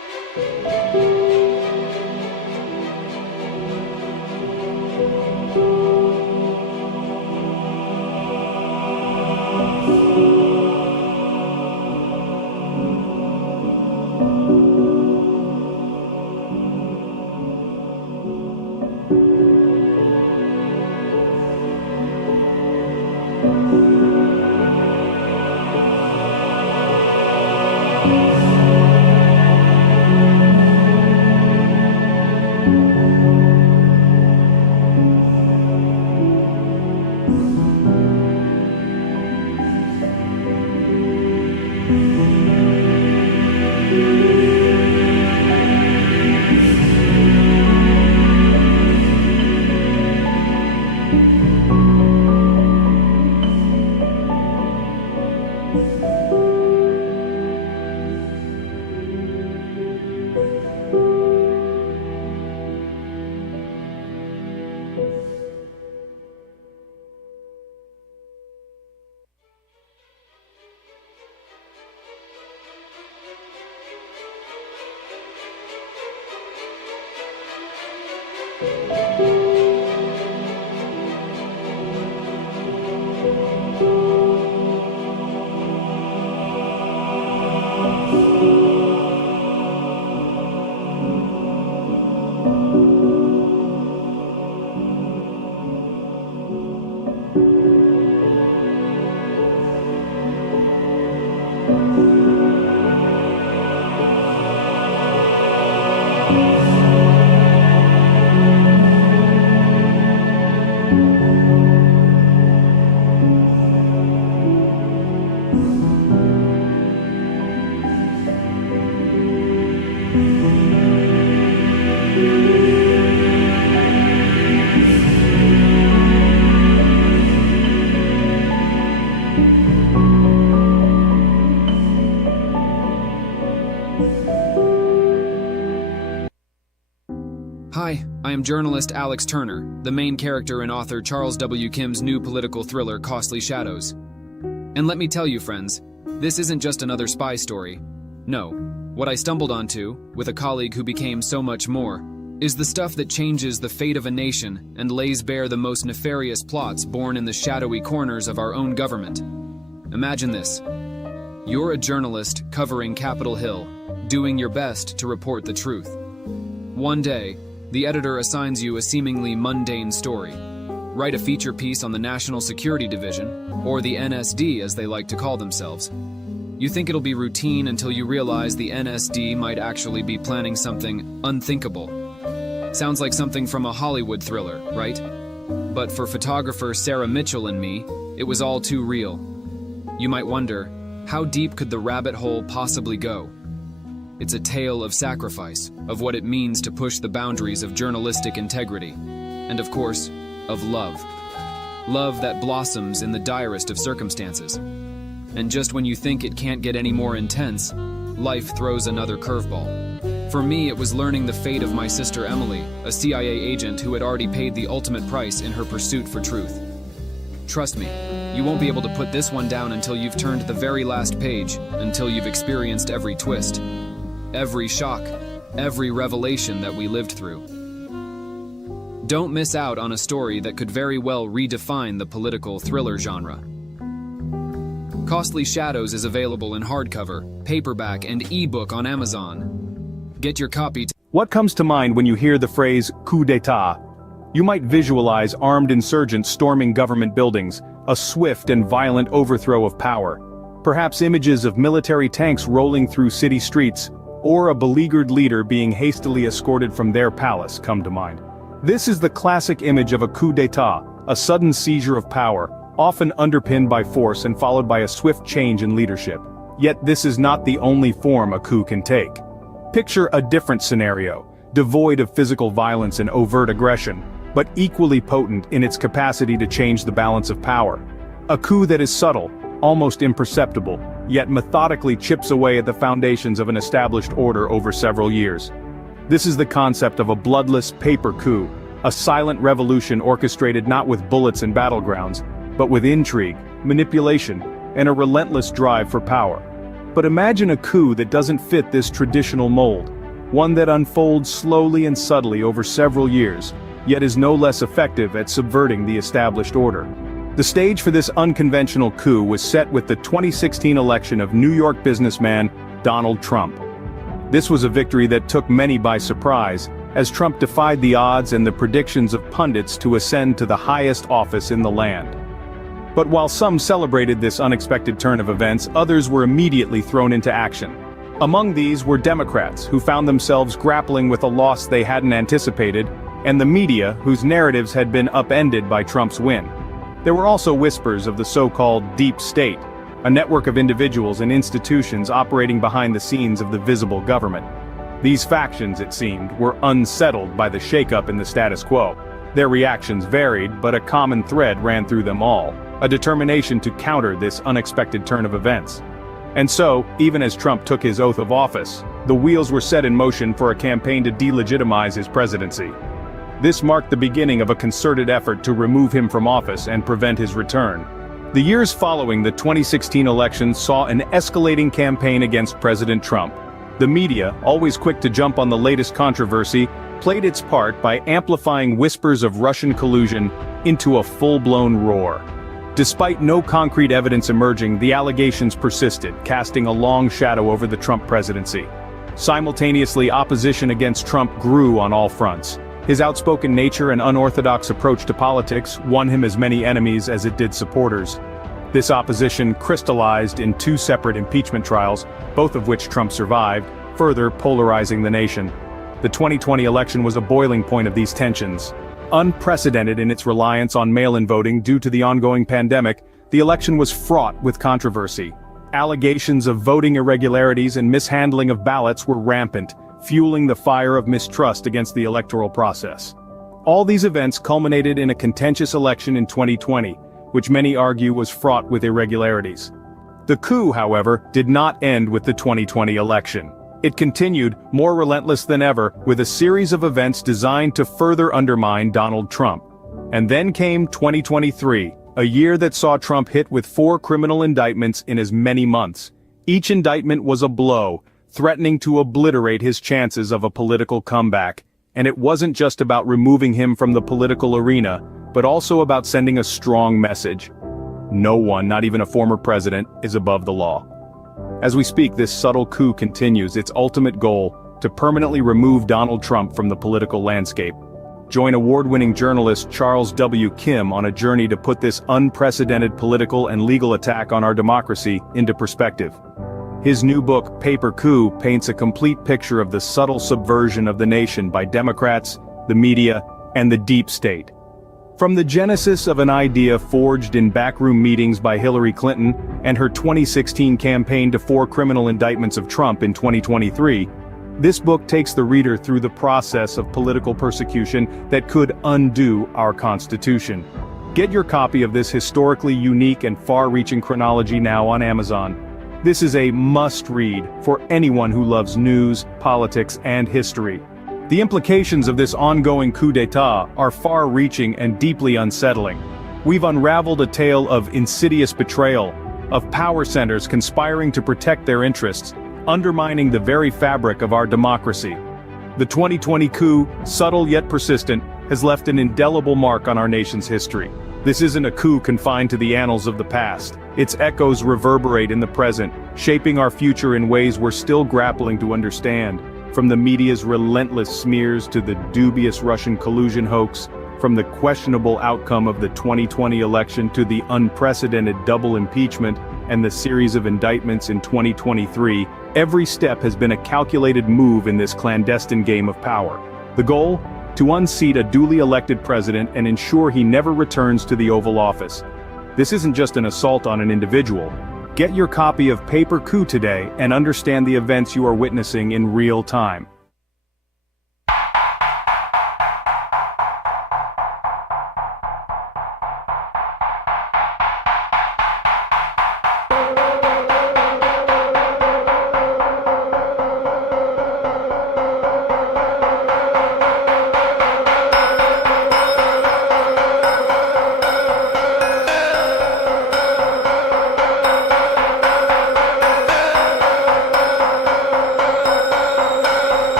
Hi, I am journalist Alex Turner, the main character in author Charles W. Kim's new political thriller, Costly Shadows. And let me tell you, friends, this isn't just another spy story. No, what I stumbled onto, with a colleague who became so much more, is the stuff that changes the fate of a nation and lays bare the most nefarious plots born in the shadowy corners of our own government. Imagine this. You're a journalist covering Capitol Hill, doing your best to report the truth. One day, the editor assigns you a seemingly mundane story. Write a feature piece on the National Security Division, or the NSD as they like to call themselves. You think it'll be routine until you realize the NSD might actually be planning something unthinkable. Sounds like something from a Hollywood thriller, right? But for photographer Sarah Mitchell and me, it was all too real. You might wonder, how deep could the rabbit hole possibly go? It's a tale of sacrifice, of what it means to push the boundaries of journalistic integrity, and of course, of love. Love that blossoms in the direst of circumstances. And just when you think it can't get any more intense, life throws another curveball. For me, it was learning the fate of my sister Emily, a CIA agent who had already paid the ultimate price in her pursuit for truth. Trust me, you won't be able to put this one down until you've turned the very last page, until you've experienced every twist, every shock, every revelation that we lived through. Don't miss out on a story that could very well redefine the political thriller genre. Costly Shadows is available in hardcover, paperback, and ebook on Amazon. Get your copy. What comes to mind when you hear the phrase coup d'etat? You might visualize armed insurgents storming government buildings, a swift and violent overthrow of power. Perhaps images of military tanks rolling through city streets, or a beleaguered leader being hastily escorted from their palace come to mind. This is the classic image of a coup d'etat, a sudden seizure of power, often underpinned by force and followed by a swift change in leadership. Yet this is not the only form a coup can take. Picture a different scenario, devoid of physical violence and overt aggression, but equally potent in its capacity to change the balance of power. A coup that is subtle, almost imperceptible, yet methodically chips away at the foundations of an established order over several years. This is the concept of a bloodless paper coup, a silent revolution orchestrated not with bullets and battlegrounds, but with intrigue, manipulation, and a relentless drive for power. But imagine a coup that doesn't fit this traditional mold, one that unfolds slowly and subtly over several years, yet is no less effective at subverting the established order. The stage for this unconventional coup was set with the 2016 election of New York businessman Donald Trump. This was a victory that took many by surprise, as Trump defied the odds and the predictions of pundits to ascend to the highest office in the land. But while some celebrated this unexpected turn of events, others were immediately thrown into action. Among these were Democrats, who found themselves grappling with a loss they hadn't anticipated, and the media, whose narratives had been upended by Trump's win. There were also whispers of the so-called deep state, a network of individuals and institutions operating behind the scenes of the visible government. These factions, it seemed, were unsettled by the shakeup in the status quo. Their reactions varied, but a common thread ran through them all, a determination to counter this unexpected turn of events. And so, even as Trump took his oath of office, the wheels were set in motion for a campaign to delegitimize his presidency. This marked the beginning of a concerted effort to remove him from office and prevent his return. The years following the 2016 election saw an escalating campaign against President Trump. The media, always quick to jump on the latest controversy, played its part by amplifying whispers of Russian collusion into a full-blown roar. Despite no concrete evidence emerging, the allegations persisted, casting a long shadow over the Trump presidency. Simultaneously, opposition against Trump grew on all fronts. His outspoken nature and unorthodox approach to politics won him as many enemies as it did supporters. This opposition crystallized in two separate impeachment trials, both of which Trump survived, further polarizing the nation. The 2020 election was a boiling point of these tensions. Unprecedented in its reliance on mail-in voting due to the ongoing pandemic, the election was fraught with controversy. Allegations of voting irregularities and mishandling of ballots were rampant, fueling the fire of mistrust against the electoral process. All these events culminated in a contentious election in 2020, which many argue was fraught with irregularities. The coup, however, did not end with the 2020 election. It continued, more relentless than ever, with a series of events designed to further undermine Donald Trump. And then came 2023, a year that saw Trump hit with 4 criminal indictments in as many months. Each indictment was a blow, threatening to obliterate his chances of a political comeback. And it wasn't just about removing him from the political arena, but also about sending a strong message. No one, not even a former president, is above the law. As we speak, this subtle coup continues, its ultimate goal, to permanently remove Donald Trump from the political landscape. Join award-winning journalist Charles W. Kim on a journey to put this unprecedented political and legal attack on our democracy into perspective. His new book, Paper Coup, paints a complete picture of the subtle subversion of the nation by Democrats, the media, and the deep state. From the genesis of an idea forged in backroom meetings by Hillary Clinton and her 2016 campaign to 4 criminal indictments of Trump in 2023, this book takes the reader through the process of political persecution that could undo our Constitution. Get your copy of this historically unique and far-reaching chronology now on Amazon. This is a must-read for anyone who loves news, politics, and history. The implications of this ongoing coup d'etat are far-reaching and deeply unsettling. We've unraveled a tale of insidious betrayal, of power centers conspiring to protect their interests, undermining the very fabric of our democracy. The 2020 coup, subtle yet persistent, has left an indelible mark on our nation's history. This isn't a coup confined to the annals of the past. Its echoes reverberate in the present, shaping our future in ways we're still grappling to understand. From the media's relentless smears to the dubious Russian collusion hoax, from the questionable outcome of the 2020 election to the unprecedented double impeachment and the series of indictments in 2023, every step has been a calculated move in this clandestine game of power. The goal? To unseat a duly elected president and ensure he never returns to the Oval Office. This isn't just an assault on an individual. Get your copy of Paper Coup today and understand the events you are witnessing in real time.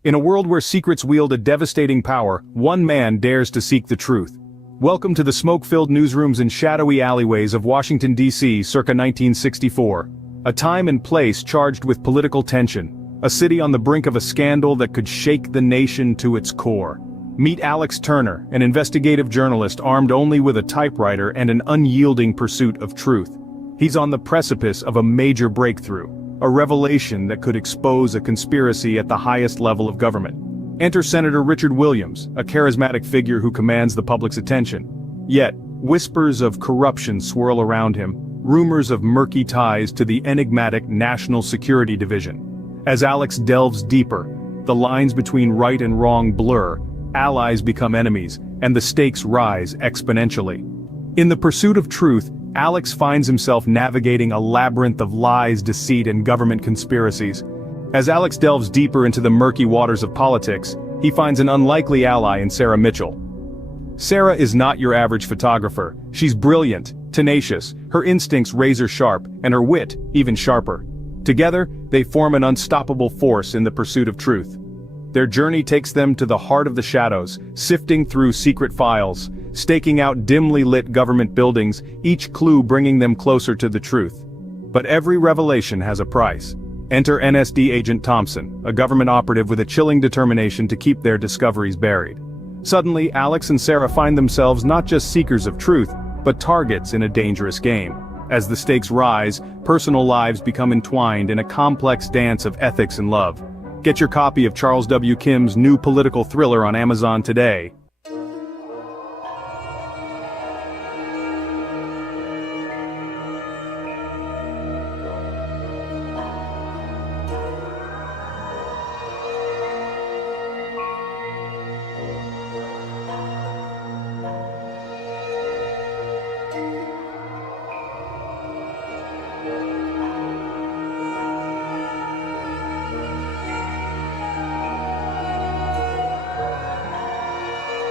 In a world where secrets wield a devastating power, one man dares to seek the truth. Welcome to the smoke-filled newsrooms and shadowy alleyways of Washington, D.C. circa 1964. A time and place charged with political tension. A city on the brink of a scandal that could shake the nation to its core. Meet Alex Turner, an investigative journalist armed only with a typewriter and an unyielding pursuit of truth. He's on the precipice of a major breakthrough. A revelation that could expose a conspiracy at the highest level of government. Enter Senator Richard Williams, a charismatic figure who commands the public's attention. Yet, whispers of corruption swirl around him, rumors of murky ties to the enigmatic National Security Division. As Alex delves deeper, the lines between right and wrong blur, allies become enemies, and the stakes rise exponentially. In the pursuit of truth, Alex finds himself navigating a labyrinth of lies, deceit, and government conspiracies. As Alex delves deeper into the murky waters of politics, he finds an unlikely ally in Sarah Mitchell. Sarah is not your average photographer. She's brilliant, tenacious, her instincts razor-sharp, and her wit even sharper. Together, they form an unstoppable force in the pursuit of truth. Their journey takes them to the heart of the shadows, sifting through secret files, staking out dimly lit government buildings, each clue bringing them closer to the truth. But every revelation has a price. Enter NSD Agent Thompson, a government operative with a chilling determination to keep their discoveries buried. Suddenly, Alex and Sarah find themselves not just seekers of truth, but targets in a dangerous game. As the stakes rise, personal lives become entwined in a complex dance of ethics and love. Get your copy of Charles W. Kim's new political thriller on Amazon today.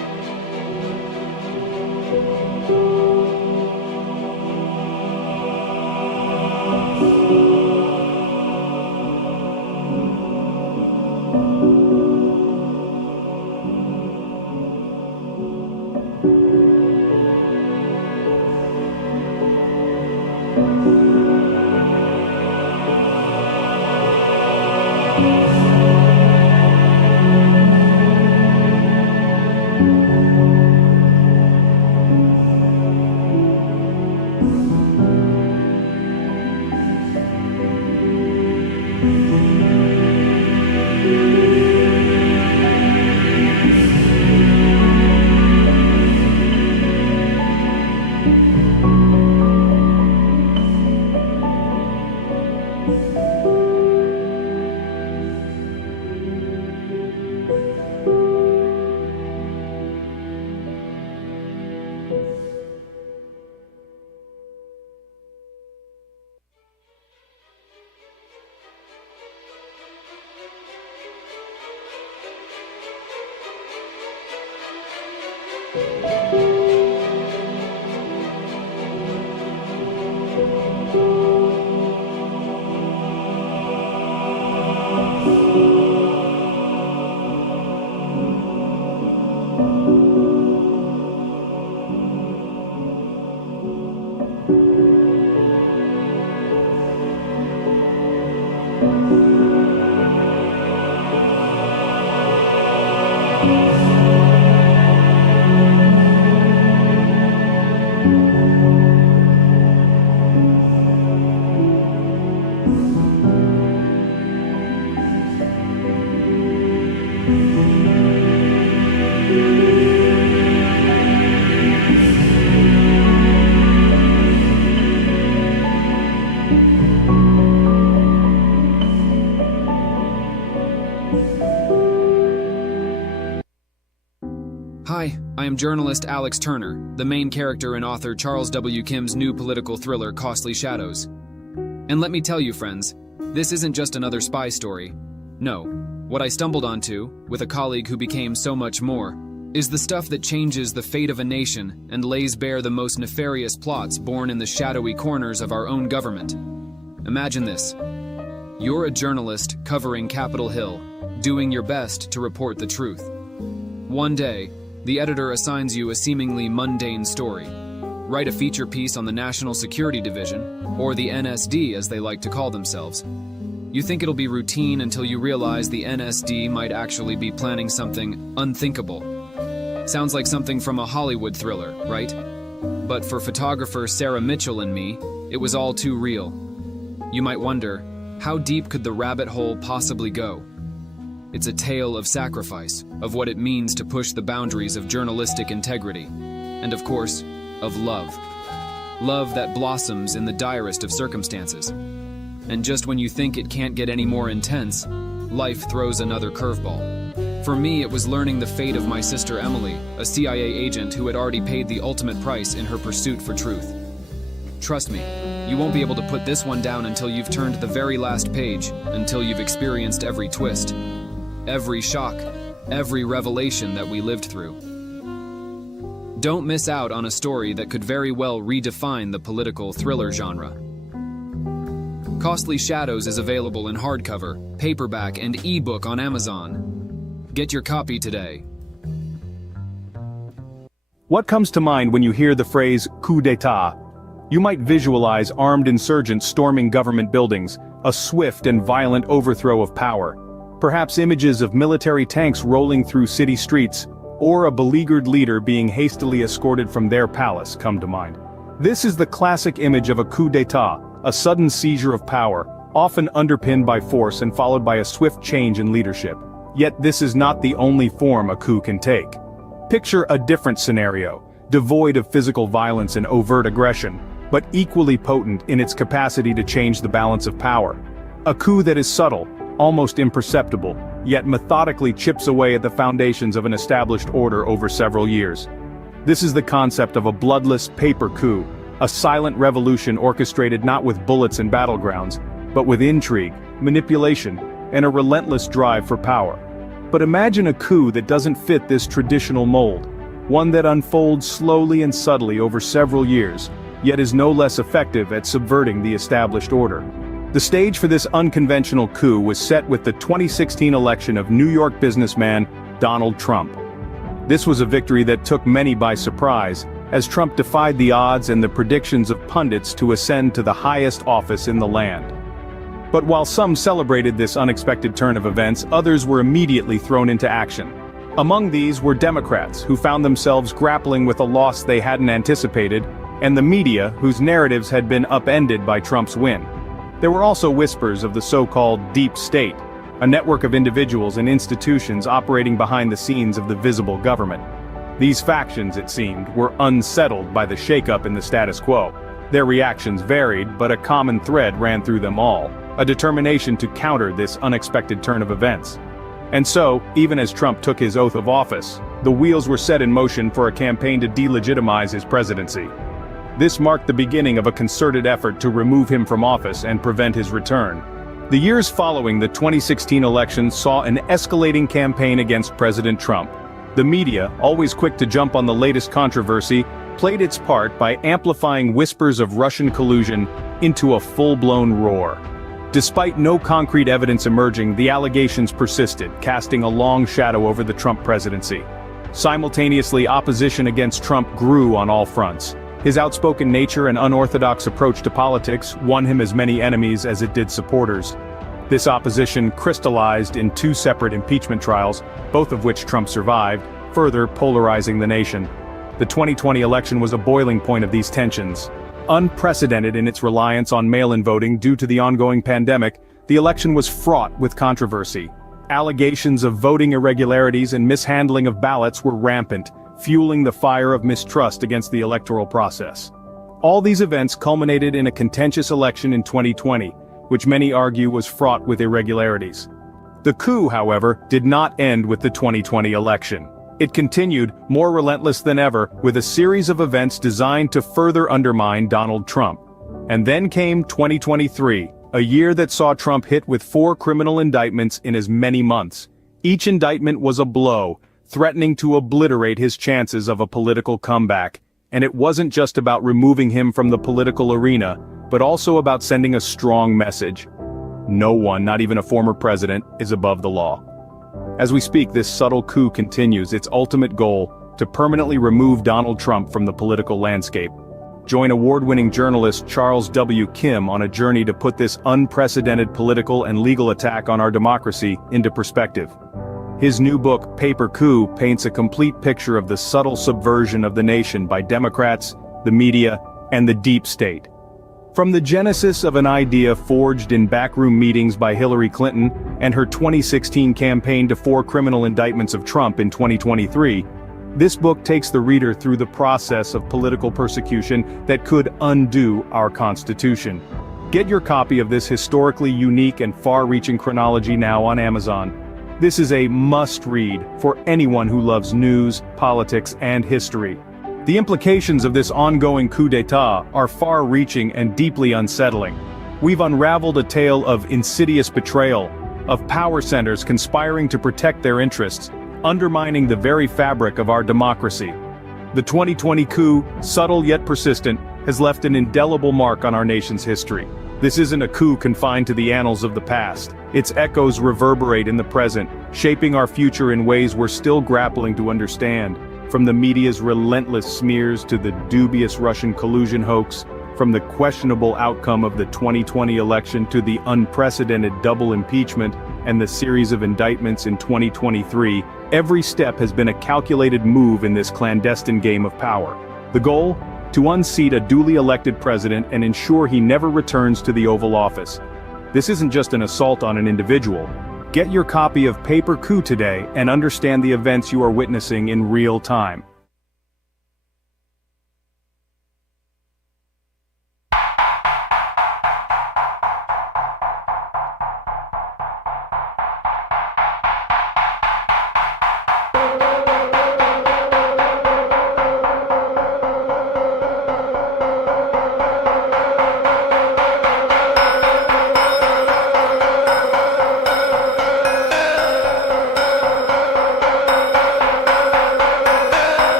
Hi, I am journalist Alex Turner, the main character in author Charles W. Kim's new political thriller, Costly Shadows. And let me tell you, friends, this isn't just another spy story. No, what I stumbled onto, with a colleague who became so much more, is the stuff that changes the fate of a nation and lays bare the most nefarious plots born in the shadowy corners of our own government. Imagine this. You're a journalist covering Capitol Hill, doing your best to report the truth. One day, the editor assigns you a seemingly mundane story. Write a feature piece on the National Security Division, or the NSD as they like to call themselves. You think it'll be routine until you realize the NSD might actually be planning something unthinkable. Sounds like something from a Hollywood thriller, right? But for photographer Sarah Mitchell and me, it was all too real. You might wonder, how deep could the rabbit hole possibly go? It's a tale of sacrifice, of what it means to push the boundaries of journalistic integrity, and of course, of love. Love that blossoms in the direst of circumstances. And just when you think it can't get any more intense, life throws another curveball. For me, it was learning the fate of my sister Emily, a CIA agent who had already paid the ultimate price in her pursuit for truth. Trust me, you won't be able to put this one down until you've turned the very last page, until you've experienced every twist, every shock, every revelation that we lived through. Don't miss out on a story that could very well redefine the political thriller genre. Costly Shadows is available in hardcover, paperback, and ebook on Amazon. Get your copy today. What comes to mind when you hear the phrase coup d'etat? You might visualize armed insurgents storming government buildings, a swift and violent overthrow of power. Perhaps images of military tanks rolling through city streets, or a beleaguered leader being hastily escorted from their palace come to mind. This is the classic image of a coup d'etat, a sudden seizure of power, often underpinned by force and followed by a swift change in leadership. Yet this is not the only form a coup can take. Picture a different scenario, devoid of physical violence and overt aggression, but equally potent in its capacity to change the balance of power. A coup that is subtle, almost imperceptible, yet methodically chips away at the foundations of an established order over several years. This is the concept of a bloodless paper coup, a silent revolution orchestrated not with bullets and battlegrounds, but with intrigue, manipulation, and a relentless drive for power. But imagine a coup that doesn't fit this traditional mold, one that unfolds slowly and subtly over several years, yet is no less effective at subverting the established order. The stage for this unconventional coup was set with the 2016 election of New York businessman Donald Trump. This was a victory that took many by surprise, as Trump defied the odds and the predictions of pundits to ascend to the highest office in the land. But while some celebrated this unexpected turn of events, others were immediately thrown into action. Among these were Democrats, who found themselves grappling with a loss they hadn't anticipated, and the media, whose narratives had been upended by Trump's win. There were also whispers of the so-called deep state, a network of individuals and institutions operating behind the scenes of the visible government. These factions, it seemed, were unsettled by the shakeup in the status quo. Their reactions varied, but a common thread ran through them all, a determination to counter this unexpected turn of events. And so, even as Trump took his oath of office, the wheels were set in motion for a campaign to delegitimize his presidency. This marked the beginning of a concerted effort to remove him from office and prevent his return. The years following the 2016 election saw an escalating campaign against President Trump. The media, always quick to jump on the latest controversy, played its part by amplifying whispers of Russian collusion into a full-blown roar. Despite no concrete evidence emerging, the allegations persisted, casting a long shadow over the Trump presidency. Simultaneously, opposition against Trump grew on all fronts. His outspoken nature and unorthodox approach to politics won him as many enemies as it did supporters. This opposition crystallized in two separate impeachment trials, both of which Trump survived, further polarizing the nation. The 2020 election was a boiling point of these tensions. Unprecedented in its reliance on mail-in voting due to the ongoing pandemic, the election was fraught with controversy. Allegations of voting irregularities and mishandling of ballots were rampant, fueling the fire of mistrust against the electoral process. All these events culminated in a contentious election in 2020, which many argue was fraught with irregularities. The coup, however, did not end with the 2020 election. It continued, more relentless than ever, with a series of events designed to further undermine Donald Trump. And then came 2023, a year that saw Trump hit with 4 criminal indictments in as many months. Each indictment was a blow, threatening to obliterate his chances of a political comeback. And it wasn't just about removing him from the political arena, but also about sending a strong message. No one, not even a former president, is above the law. As we speak, this subtle coup continues, its ultimate goal, to permanently remove Donald Trump from the political landscape. Join award-winning journalist Charles W. Kim on a journey to put this unprecedented political and legal attack on our democracy into perspective. His new book, Paper Coup, paints a complete picture of the subtle subversion of the nation by Democrats, the media, and the deep state. From the genesis of an idea forged in backroom meetings by Hillary Clinton and her 2016 campaign to 4 criminal indictments of Trump in 2023, this book takes the reader through the process of political persecution that could undo our Constitution. Get your copy of this historically unique and far-reaching chronology now on Amazon. This is a must-read for anyone who loves news, politics, and history. The implications of this ongoing coup d'etat are far-reaching and deeply unsettling. We've unraveled a tale of insidious betrayal, of power centers conspiring to protect their interests, undermining the very fabric of our democracy. The 2020 coup, subtle yet persistent, has left an indelible mark on our nation's history. This isn't a coup confined to the annals of the past. Its echoes reverberate in the present, shaping our future in ways we're still grappling to understand. From the media's relentless smears to the dubious Russian collusion hoax, from the questionable outcome of the 2020 election to the unprecedented double impeachment and the series of indictments in 2023, every step has been a calculated move in this clandestine game of power. The goal? To unseat a duly elected president and ensure he never returns to the Oval Office. This isn't just an assault on an individual. Get your copy of Paper Coup today and understand the events you are witnessing in real time.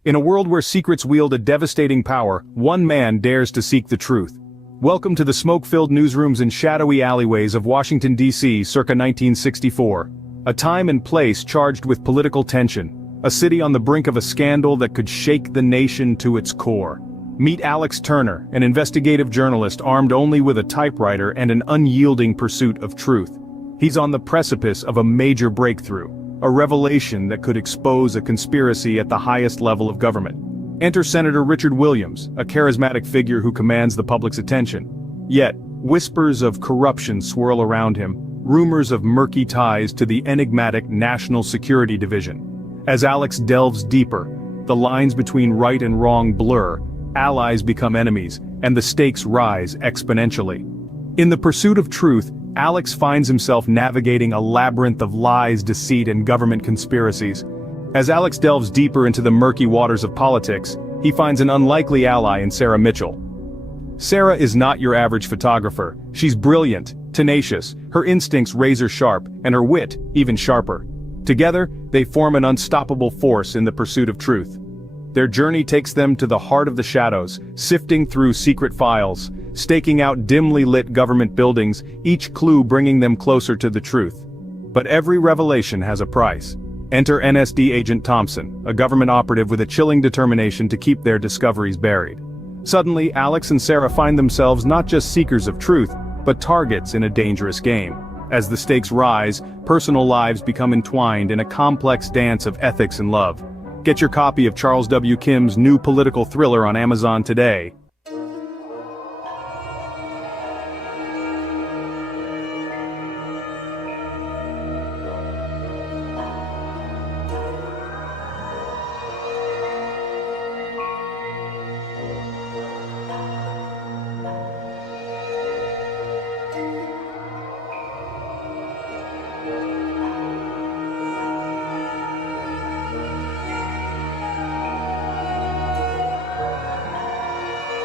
In a world where secrets wield a devastating power, one man dares to seek the truth. Welcome to the smoke-filled newsrooms and shadowy alleyways of Washington, D.C. circa 1964. A time and place charged with political tension. A city on the brink of a scandal that could shake the nation to its core. Meet Alex Turner, an investigative journalist armed only with a typewriter and an unyielding pursuit of truth. He's on the precipice of a major breakthrough. A revelation that could expose a conspiracy at the highest level of government. Enter Senator Richard Williams, a charismatic figure who commands the public's attention. Yet, whispers of corruption swirl around him, rumors of murky ties to the enigmatic National Security Division. As Alex delves deeper, the lines between right and wrong blur, allies become enemies, and the stakes rise exponentially. In the pursuit of truth, Alex finds himself navigating a labyrinth of lies, deceit, and government conspiracies. As Alex delves deeper into the murky waters of politics, he finds an unlikely ally in Sarah Mitchell. Sarah is not your average photographer. She's brilliant, tenacious, her instincts razor-sharp, and her wit even sharper. Together, they form an unstoppable force in the pursuit of truth. Their journey takes them to the heart of the shadows, sifting through secret files, staking out dimly lit government buildings, each clue bringing them closer to the truth. But every revelation has a price. Enter NSD Agent Thompson, a government operative with a chilling determination to keep their discoveries buried. Suddenly, Alex and Sarah find themselves not just seekers of truth, but targets in a dangerous game. As the stakes rise, personal lives become entwined in a complex dance of ethics and love. Get your copy of Charles W. Kim's new political thriller on Amazon today.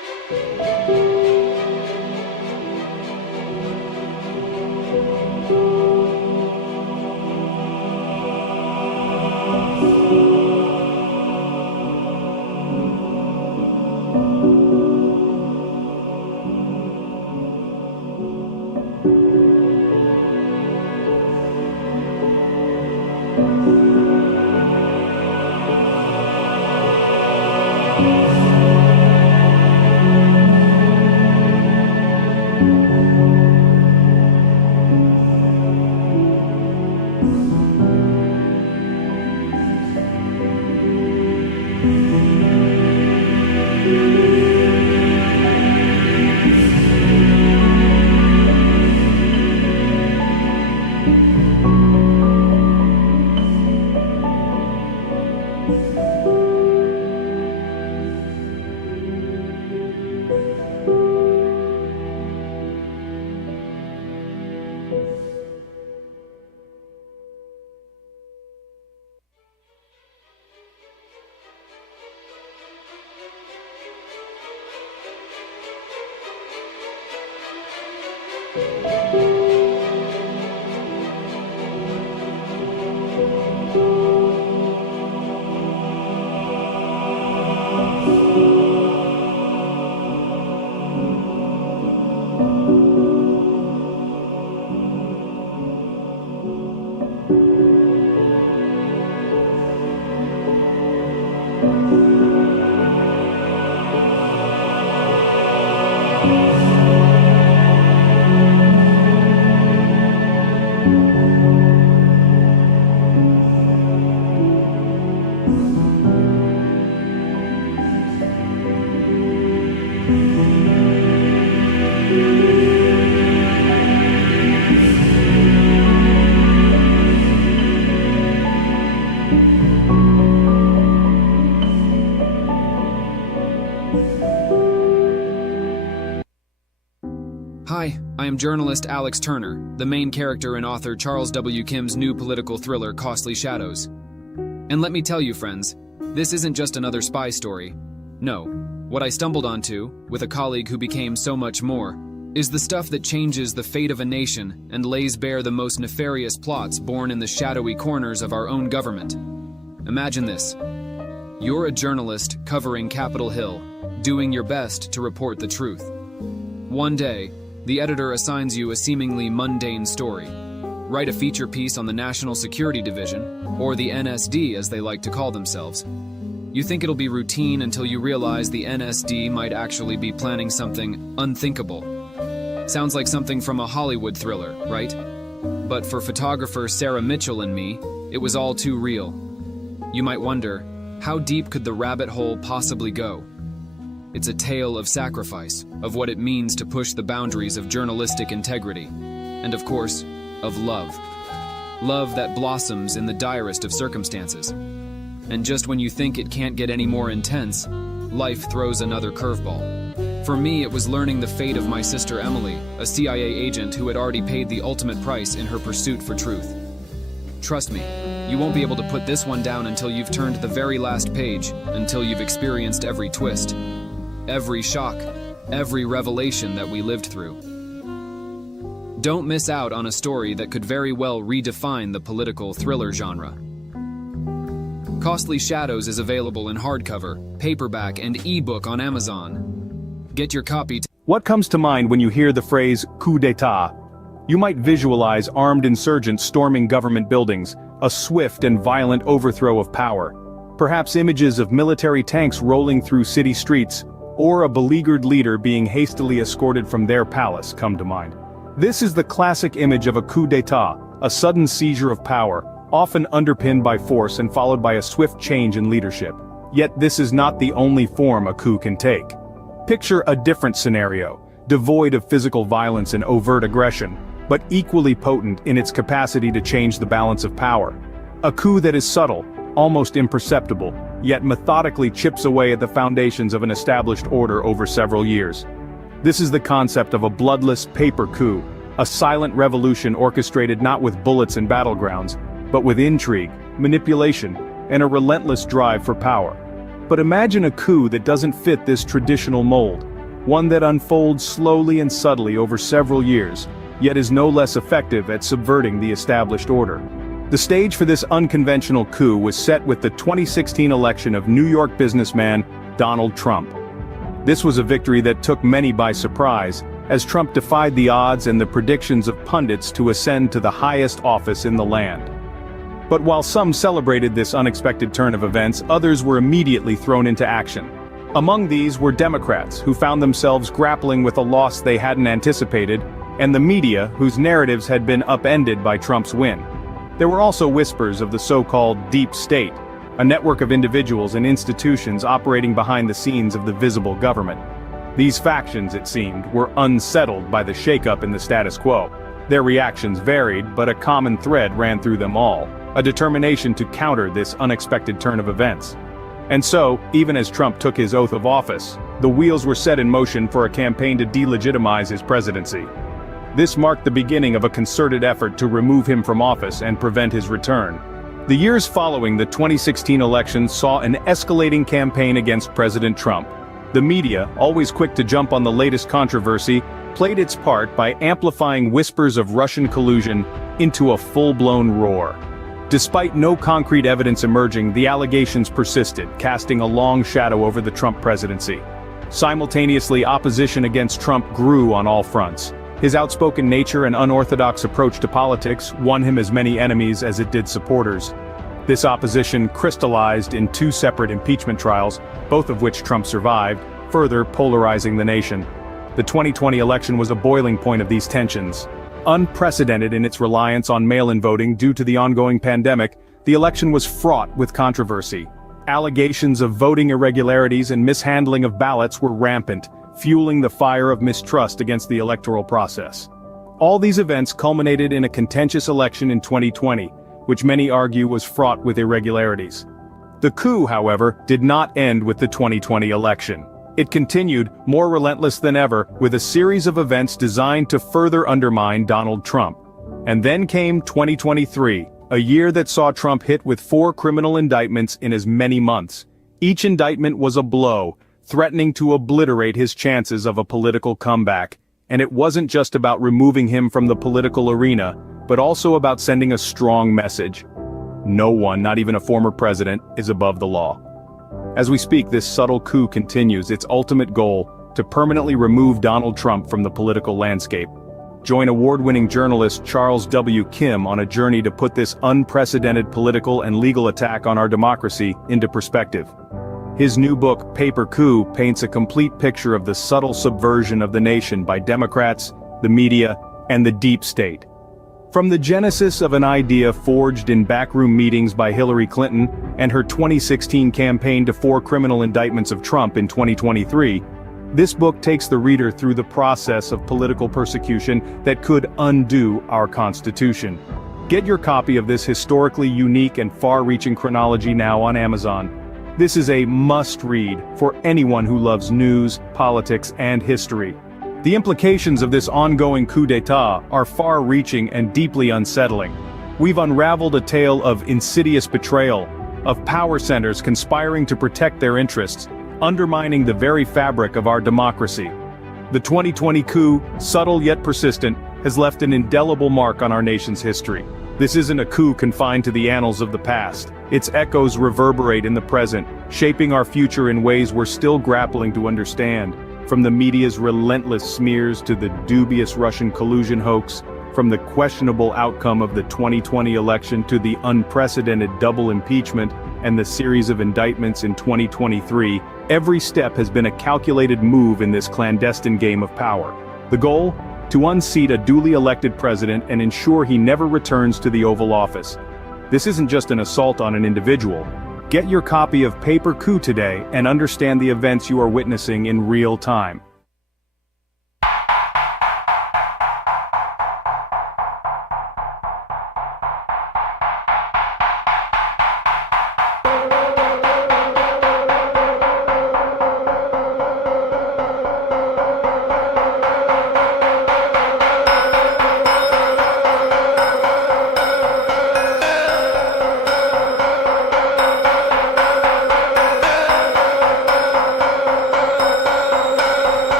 Hi, I am journalist Alex Turner, the main character in author Charles W. Kim's new political thriller, Costly Shadows. And let me tell you, friends, this isn't just another spy story. No, what I stumbled onto, with a colleague who became so much more, is the stuff that changes the fate of a nation and lays bare the most nefarious plots born in the shadowy corners of our own government. Imagine this. You're a journalist covering Capitol Hill, doing your best to report the truth. One day, the editor assigns you a seemingly mundane story. Write a feature piece on the National Security Division, or the NSD as they like to call themselves. You think it'll be routine until you realize the NSD might actually be planning something unthinkable. Sounds like something from a Hollywood thriller, right? But for photographer Sarah Mitchell and me, it was all too real. You might wonder, how deep could the rabbit hole possibly go? It's a tale of sacrifice, of what it means to push the boundaries of journalistic integrity, and of course, of love. Love that blossoms in the direst of circumstances. And just when you think it can't get any more intense, life throws another curveball. For me, it was learning the fate of my sister Emily, a CIA agent who had already paid the ultimate price in her pursuit for truth. Trust me, you won't be able to put this one down until you've turned the very last page, until you've experienced every twist, every shock, every revelation that we lived through. Don't miss out on a story that could very well redefine the political thriller genre. Costly Shadows is available in hardcover, paperback, and ebook on Amazon. Get your copy. What comes to mind when you hear the phrase coup d'etat? You might visualize armed insurgents storming government buildings, a swift and violent overthrow of power. Perhaps images of military tanks rolling through city streets, or a beleaguered leader being hastily escorted from their palace come to mind. This is the classic image of a coup d'etat, a sudden seizure of power, often underpinned by force and followed by a swift change in leadership. Yet this is not the only form a coup can take. Picture a different scenario, devoid of physical violence and overt aggression, but equally potent in its capacity to change the balance of power. A coup that is subtle, almost imperceptible, yet methodically chips away at the foundations of an established order over several years. This is the concept of a bloodless paper coup, a silent revolution orchestrated not with bullets and battlegrounds, but with intrigue, manipulation, and a relentless drive for power. But imagine a coup that doesn't fit this traditional mold, one that unfolds slowly and subtly over several years, yet is no less effective at subverting the established order. The stage for this unconventional coup was set with the 2016 election of New York businessman Donald Trump. This was a victory that took many by surprise, as Trump defied the odds and the predictions of pundits to ascend to the highest office in the land. But while some celebrated this unexpected turn of events, others were immediately thrown into action. Among these were Democrats, who found themselves grappling with a loss they hadn't anticipated, and the media, whose narratives had been upended by Trump's win. There were also whispers of the so-called deep state, a network of individuals and institutions operating behind the scenes of the visible government. These factions, it seemed, were unsettled by the shakeup in the status quo. Their reactions varied, but a common thread ran through them all, a determination to counter this unexpected turn of events. And so, even as Trump took his oath of office, the wheels were set in motion for a campaign to delegitimize his presidency. This marked the beginning of a concerted effort to remove him from office and prevent his return. The years following the 2016 election saw an escalating campaign against President Trump. The media, always quick to jump on the latest controversy, played its part by amplifying whispers of Russian collusion into a full-blown roar. Despite no concrete evidence emerging, the allegations persisted, casting a long shadow over the Trump presidency. Simultaneously, opposition against Trump grew on all fronts. His outspoken nature and unorthodox approach to politics won him as many enemies as it did supporters. This opposition crystallized in 2 separate impeachment trials, both of which Trump survived, further polarizing the nation. The 2020 election was a boiling point of these tensions. Unprecedented in its reliance on mail-in voting due to the ongoing pandemic, the election was fraught with controversy. Allegations of voting irregularities and mishandling of ballots were rampant, fueling the fire of mistrust against the electoral process. All these events culminated in a contentious election in 2020, which many argue was fraught with irregularities. The coup, however, did not end with the 2020 election. It continued, more relentless than ever, with a series of events designed to further undermine Donald Trump. And then came 2023, a year that saw Trump hit with 4 criminal indictments in as many months. Each indictment was a blow, threatening to obliterate his chances of a political comeback. And it wasn't just about removing him from the political arena, but also about sending a strong message. No one, not even a former president, is above the law. As we speak, this subtle coup continues, its ultimate goal, to permanently remove Donald Trump from the political landscape. Join award-winning journalist Charles W. Kim on a journey to put this unprecedented political and legal attack on our democracy into perspective. His new book, Paper Coup, paints a complete picture of the subtle subversion of the nation by Democrats, the media, and the deep state. From the genesis of an idea forged in backroom meetings by Hillary Clinton and her 2016 campaign to 4 criminal indictments of Trump in 2023, this book takes the reader through the process of political persecution that could undo our Constitution. Get your copy of this historically unique and far-reaching chronology now on Amazon. This is a must-read for anyone who loves news, politics, and history. The implications of this ongoing coup d'etat are far-reaching and deeply unsettling. We've unraveled a tale of insidious betrayal, of power centers conspiring to protect their interests, undermining the very fabric of our democracy. The 2020 coup, subtle yet persistent, has left an indelible mark on our nation's history. This isn't a coup confined to the annals of the past. Its echoes reverberate in the present, shaping our future in ways we're still grappling to understand. From the media's relentless smears to the dubious Russian collusion hoax, from the questionable outcome of the 2020 election to the unprecedented double impeachment and the series of indictments in 2023, every step has been a calculated move in this clandestine game of power. The goal? To unseat a duly elected president and ensure he never returns to the Oval Office. This isn't just an assault on an individual. Get your copy of Paper Coup today and understand the events you are witnessing in real time.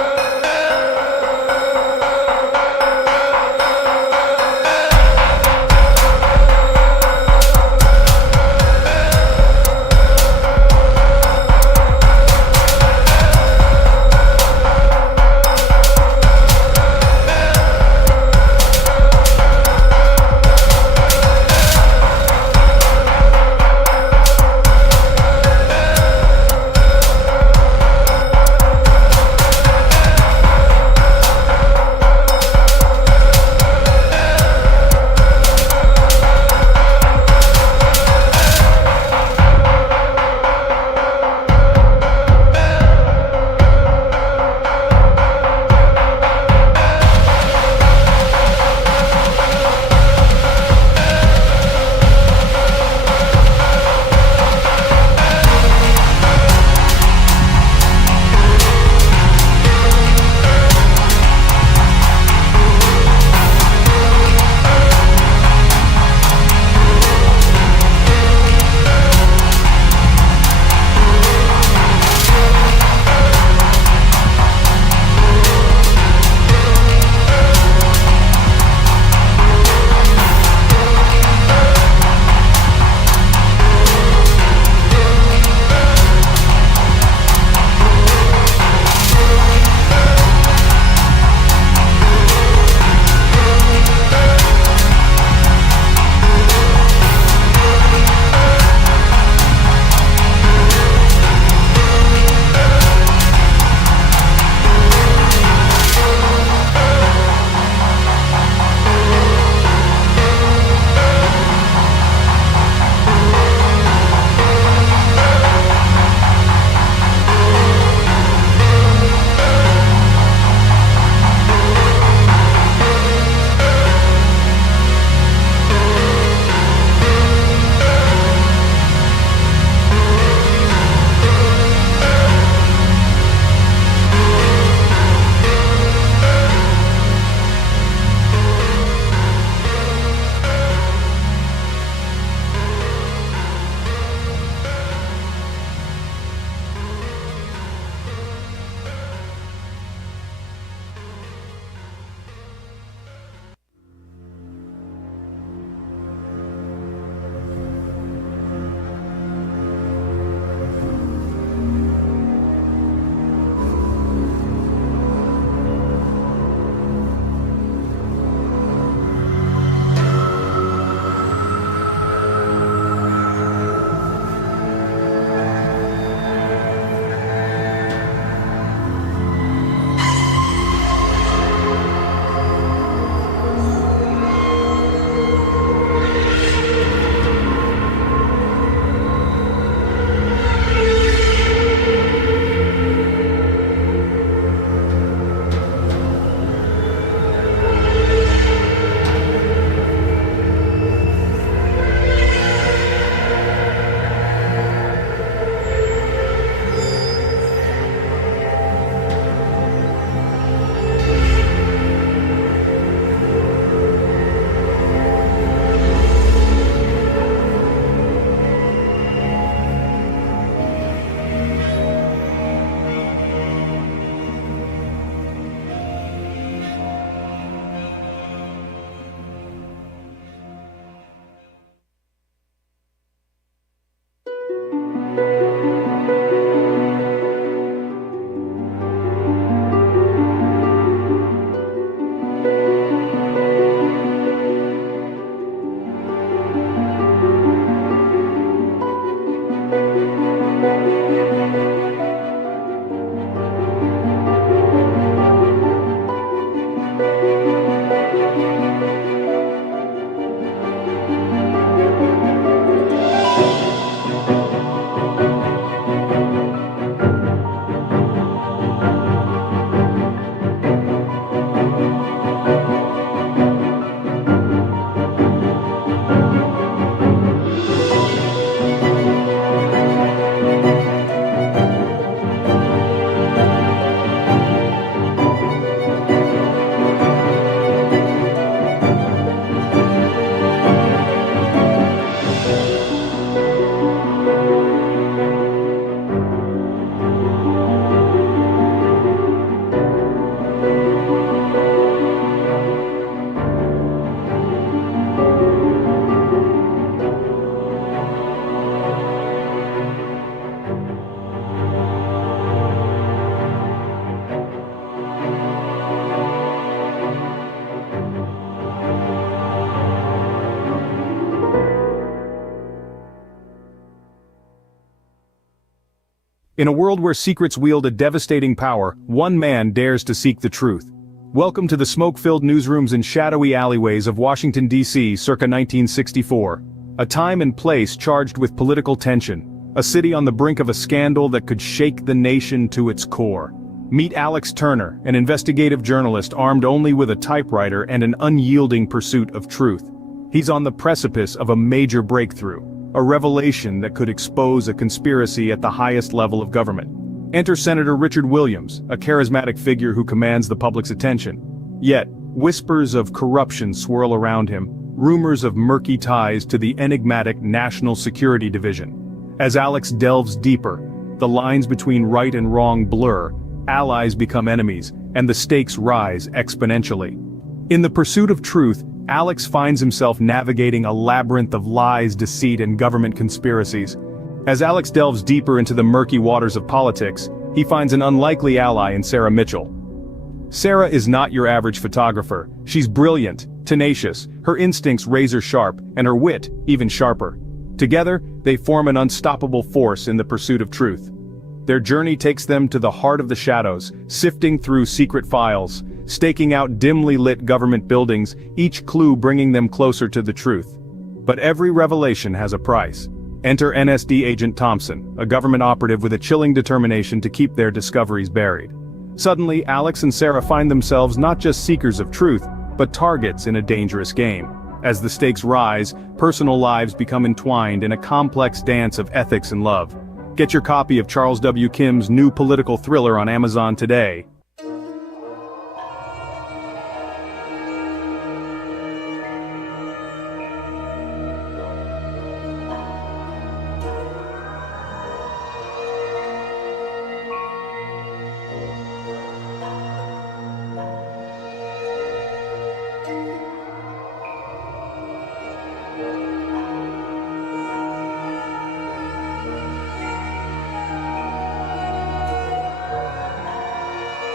In a world where secrets wield a devastating power, one man dares to seek the truth. Welcome to the smoke-filled newsrooms and shadowy alleyways of Washington, D.C. circa 1964. A time and place charged with political tension. A city on the brink of a scandal that could shake the nation to its core. Meet Alex Turner, an investigative journalist armed only with a typewriter and an unyielding pursuit of truth. He's on the precipice of a major breakthrough. A revelation that could expose a conspiracy at the highest level of government. Enter Senator Richard Williams, a charismatic figure who commands the public's attention. Yet, whispers of corruption swirl around him, rumors of murky ties to the enigmatic National Security Division. As Alex delves deeper, the lines between right and wrong blur, allies become enemies, and the stakes rise exponentially. In the pursuit of truth, Alex finds himself navigating a labyrinth of lies, deceit, and government conspiracies. As Alex delves deeper into the murky waters of politics, he finds an unlikely ally in Sarah Mitchell. Sarah is not your average photographer. She's brilliant, tenacious, her instincts razor-sharp, and her wit even sharper. Together, they form an unstoppable force in the pursuit of truth. Their journey takes them to the heart of the shadows, sifting through secret files, staking out dimly lit government buildings, each clue bringing them closer to the truth. But every revelation has a price. Enter NSD Agent Thompson, a government operative with a chilling determination to keep their discoveries buried. Suddenly, Alex and Sarah find themselves not just seekers of truth, but targets in a dangerous game. As the stakes rise, personal lives become entwined in a complex dance of ethics and love. Get your copy of Charles W. Kim's new political thriller on Amazon today.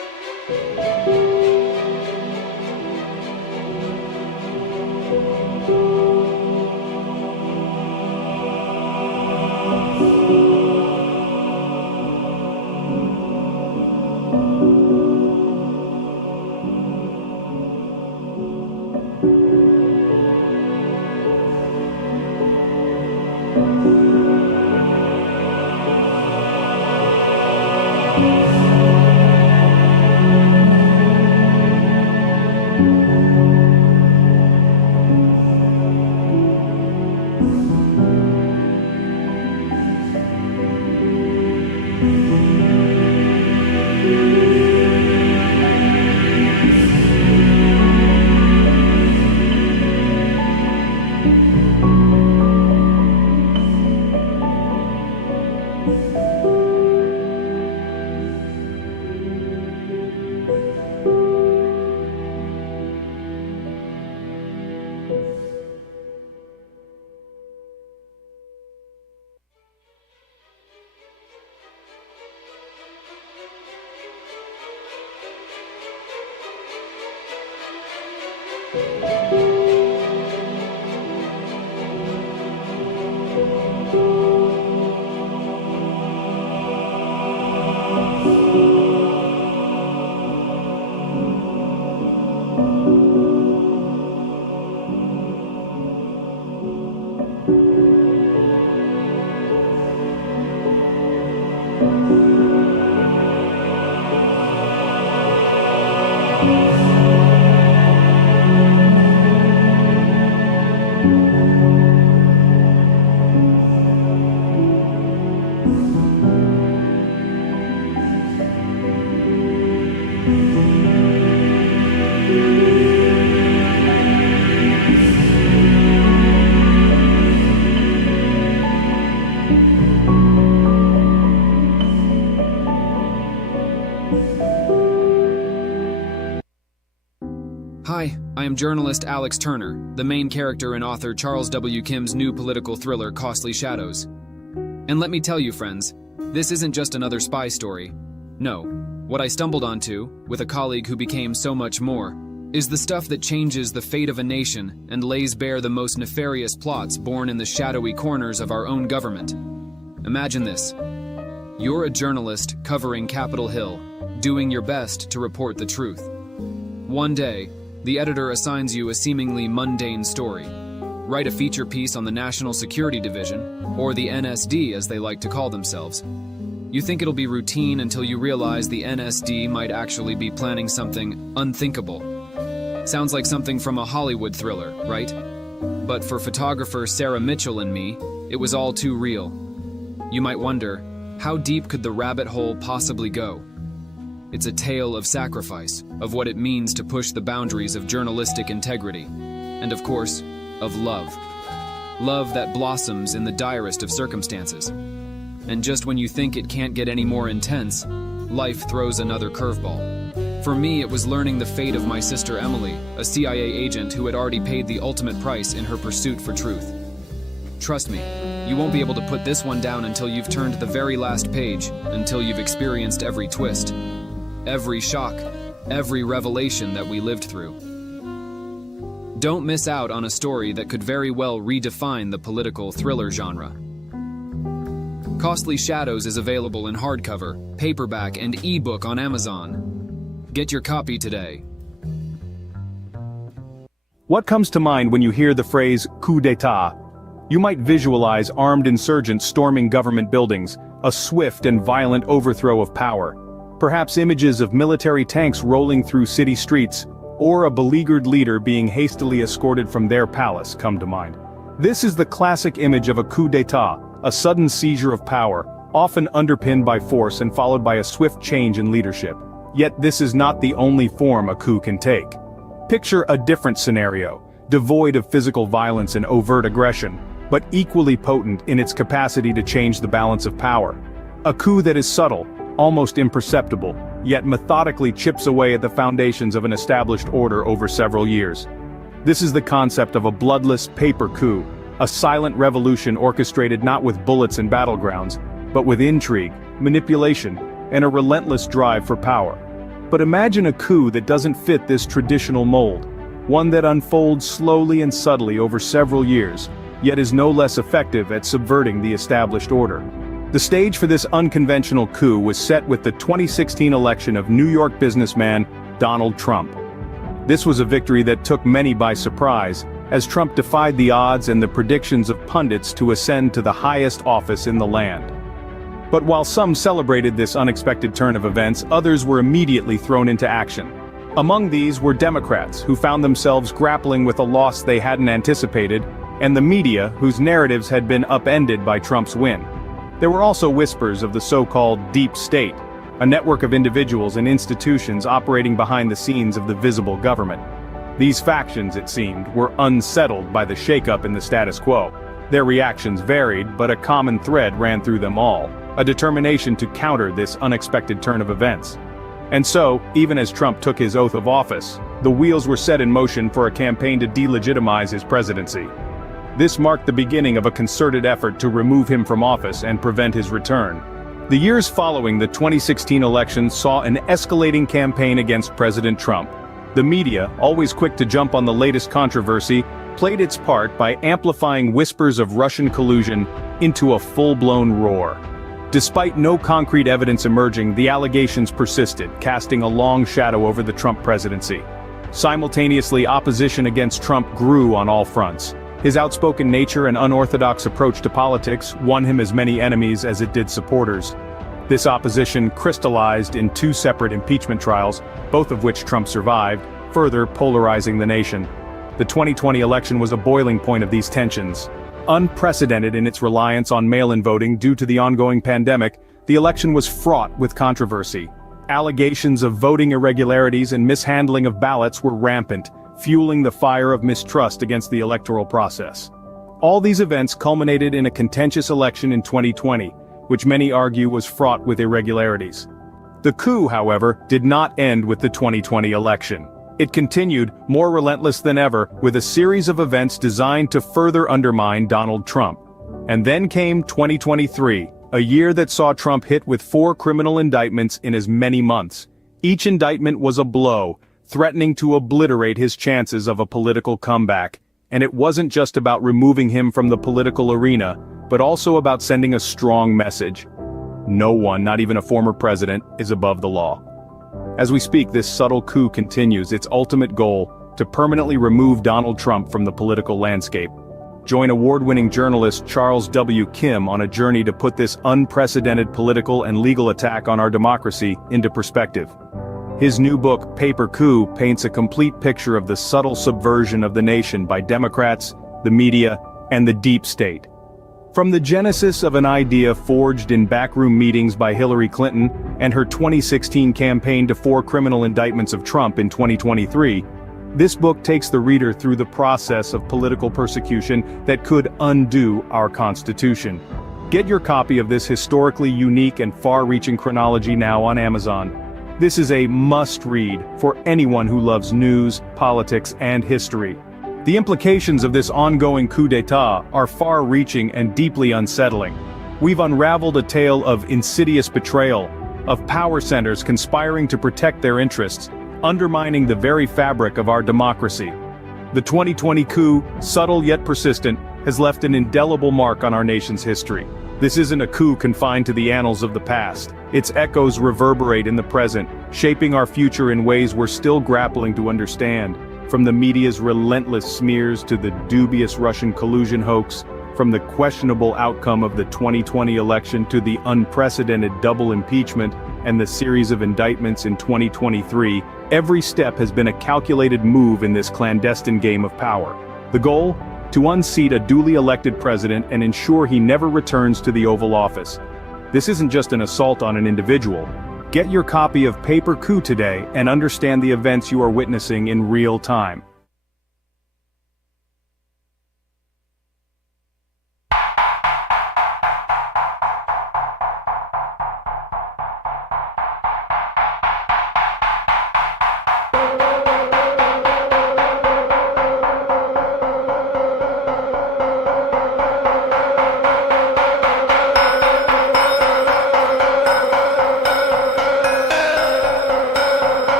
Hi, I am journalist Alex Turner, the main character in author Charles W. Kim's new political thriller, Costly Shadows. And let me tell you, friends, this isn't just another spy story. No, what I stumbled onto, with a colleague who became so much more, is the stuff that changes the fate of a nation and lays bare the most nefarious plots born in the shadowy corners of our own government. Imagine this. You're a journalist covering Capitol Hill, doing your best to report the truth. One day, the editor assigns you a seemingly mundane story. Write a feature piece on the National Security Division, or the NSD as they like to call themselves. You think it'll be routine until you realize the NSD might actually be planning something unthinkable. Sounds like something from a Hollywood thriller, right? But for photographer Sarah Mitchell and me, it was all too real. You might wonder, how deep could the rabbit hole possibly go? It's a tale of sacrifice, of what it means to push the boundaries of journalistic integrity, and of course, of love. Love that blossoms in the direst of circumstances. And just when you think it can't get any more intense, life throws another curveball. For me, it was learning the fate of my sister Emily, a CIA agent who had already paid the ultimate price in her pursuit for truth. Trust me, you won't be able to put this one down until you've turned the very last page, until you've experienced every twist, every shock, every revelation that we lived through. Don't miss out on a story that could very well redefine the political thriller genre. Costly Shadows is available in hardcover, paperback, and ebook on Amazon. Get your copy today. What comes to mind when you hear the phrase coup d'etat? You might visualize armed insurgents storming government buildings, a swift and violent overthrow of power. Perhaps images of military tanks rolling through city streets, or a beleaguered leader being hastily escorted from their palace come to mind. This is the classic image of a coup d'etat, a sudden seizure of power, often underpinned by force and followed by a swift change in leadership. Yet this is not the only form a coup can take. Picture a different scenario, devoid of physical violence and overt aggression, but equally potent in its capacity to change the balance of power. A coup that is subtle, almost imperceptible, yet methodically chips away at the foundations of an established order over several years. This is the concept of a bloodless paper coup, a silent revolution orchestrated not with bullets and battlegrounds, but with intrigue, manipulation, and a relentless drive for power. But imagine a coup that doesn't fit this traditional mold, one that unfolds slowly and subtly over several years, yet is no less effective at subverting the established order. The stage for this unconventional coup was set with the 2016 election of New York businessman Donald Trump. This was a victory that took many by surprise, as Trump defied the odds and the predictions of pundits to ascend to the highest office in the land. But while some celebrated this unexpected turn of events, others were immediately thrown into action. Among these were Democrats, who found themselves grappling with a loss they hadn't anticipated, and the media, whose narratives had been upended by Trump's win. There were also whispers of the so-called deep state, a network of individuals and institutions operating behind the scenes of the visible government. These factions, it seemed, were unsettled by the shakeup in the status quo. Their reactions varied, but a common thread ran through them all, a determination to counter this unexpected turn of events. And so, even as Trump took his oath of office, the wheels were set in motion for a campaign to delegitimize his presidency. This marked the beginning of a concerted effort to remove him from office and prevent his return. The years following the 2016 election saw an escalating campaign against President Trump. The media, always quick to jump on the latest controversy, played its part by amplifying whispers of Russian collusion into a full-blown roar. Despite no concrete evidence emerging, the allegations persisted, casting a long shadow over the Trump presidency. Simultaneously, opposition against Trump grew on all fronts. His outspoken nature and unorthodox approach to politics won him as many enemies as it did supporters. This opposition crystallized in two separate impeachment trials, both of which Trump survived, further polarizing the nation. The 2020 election was a boiling point of these tensions. Unprecedented in its reliance on mail-in voting due to the ongoing pandemic, the election was fraught with controversy. Allegations of voting irregularities and mishandling of ballots were rampant, fueling the fire of mistrust against the electoral process. All these events culminated in a contentious election in 2020, which many argue was fraught with irregularities. The coup, however, did not end with the 2020 election. It continued, more relentless than ever, with a series of events designed to further undermine Donald Trump. And then came 2023, a year that saw Trump hit with 4 criminal indictments in as many months. Each indictment was a blow, threatening to obliterate his chances of a political comeback. And it wasn't just about removing him from the political arena, but also about sending a strong message. No one, not even a former president, is above the law. As we speak, this subtle coup continues, its ultimate goal, to permanently remove Donald Trump from the political landscape. Join award-winning journalist Charles W. Kim on a journey to put this unprecedented political and legal attack on our democracy into perspective. His new book, Paper Coup, paints a complete picture of the subtle subversion of the nation by Democrats, the media, and the deep state. From the genesis of an idea forged in backroom meetings by Hillary Clinton and her 2016 campaign to 4 criminal indictments of Trump in 2023, this book takes the reader through the process of political persecution that could undo our Constitution. Get your copy of this historically unique and far-reaching chronology now on Amazon. This is a must-read for anyone who loves news, politics, and history. The implications of this ongoing coup d'etat are far-reaching and deeply unsettling. We've unraveled a tale of insidious betrayal, of power centers conspiring to protect their interests, undermining the very fabric of our democracy. The 2020 coup, subtle yet persistent, has left an indelible mark on our nation's history. This isn't a coup confined to the annals of the past. Its echoes reverberate in the present, shaping our future in ways we're still grappling to understand. From the media's relentless smears to the dubious Russian collusion hoax, from the questionable outcome of the 2020 election to the unprecedented double impeachment and the series of indictments in 2023, every step has been a calculated move in this clandestine game of power. The goal? To unseat a duly elected president and ensure he never returns to the Oval Office. This isn't just an assault on an individual. Get your copy of Paper Coup today and understand the events you are witnessing in real time.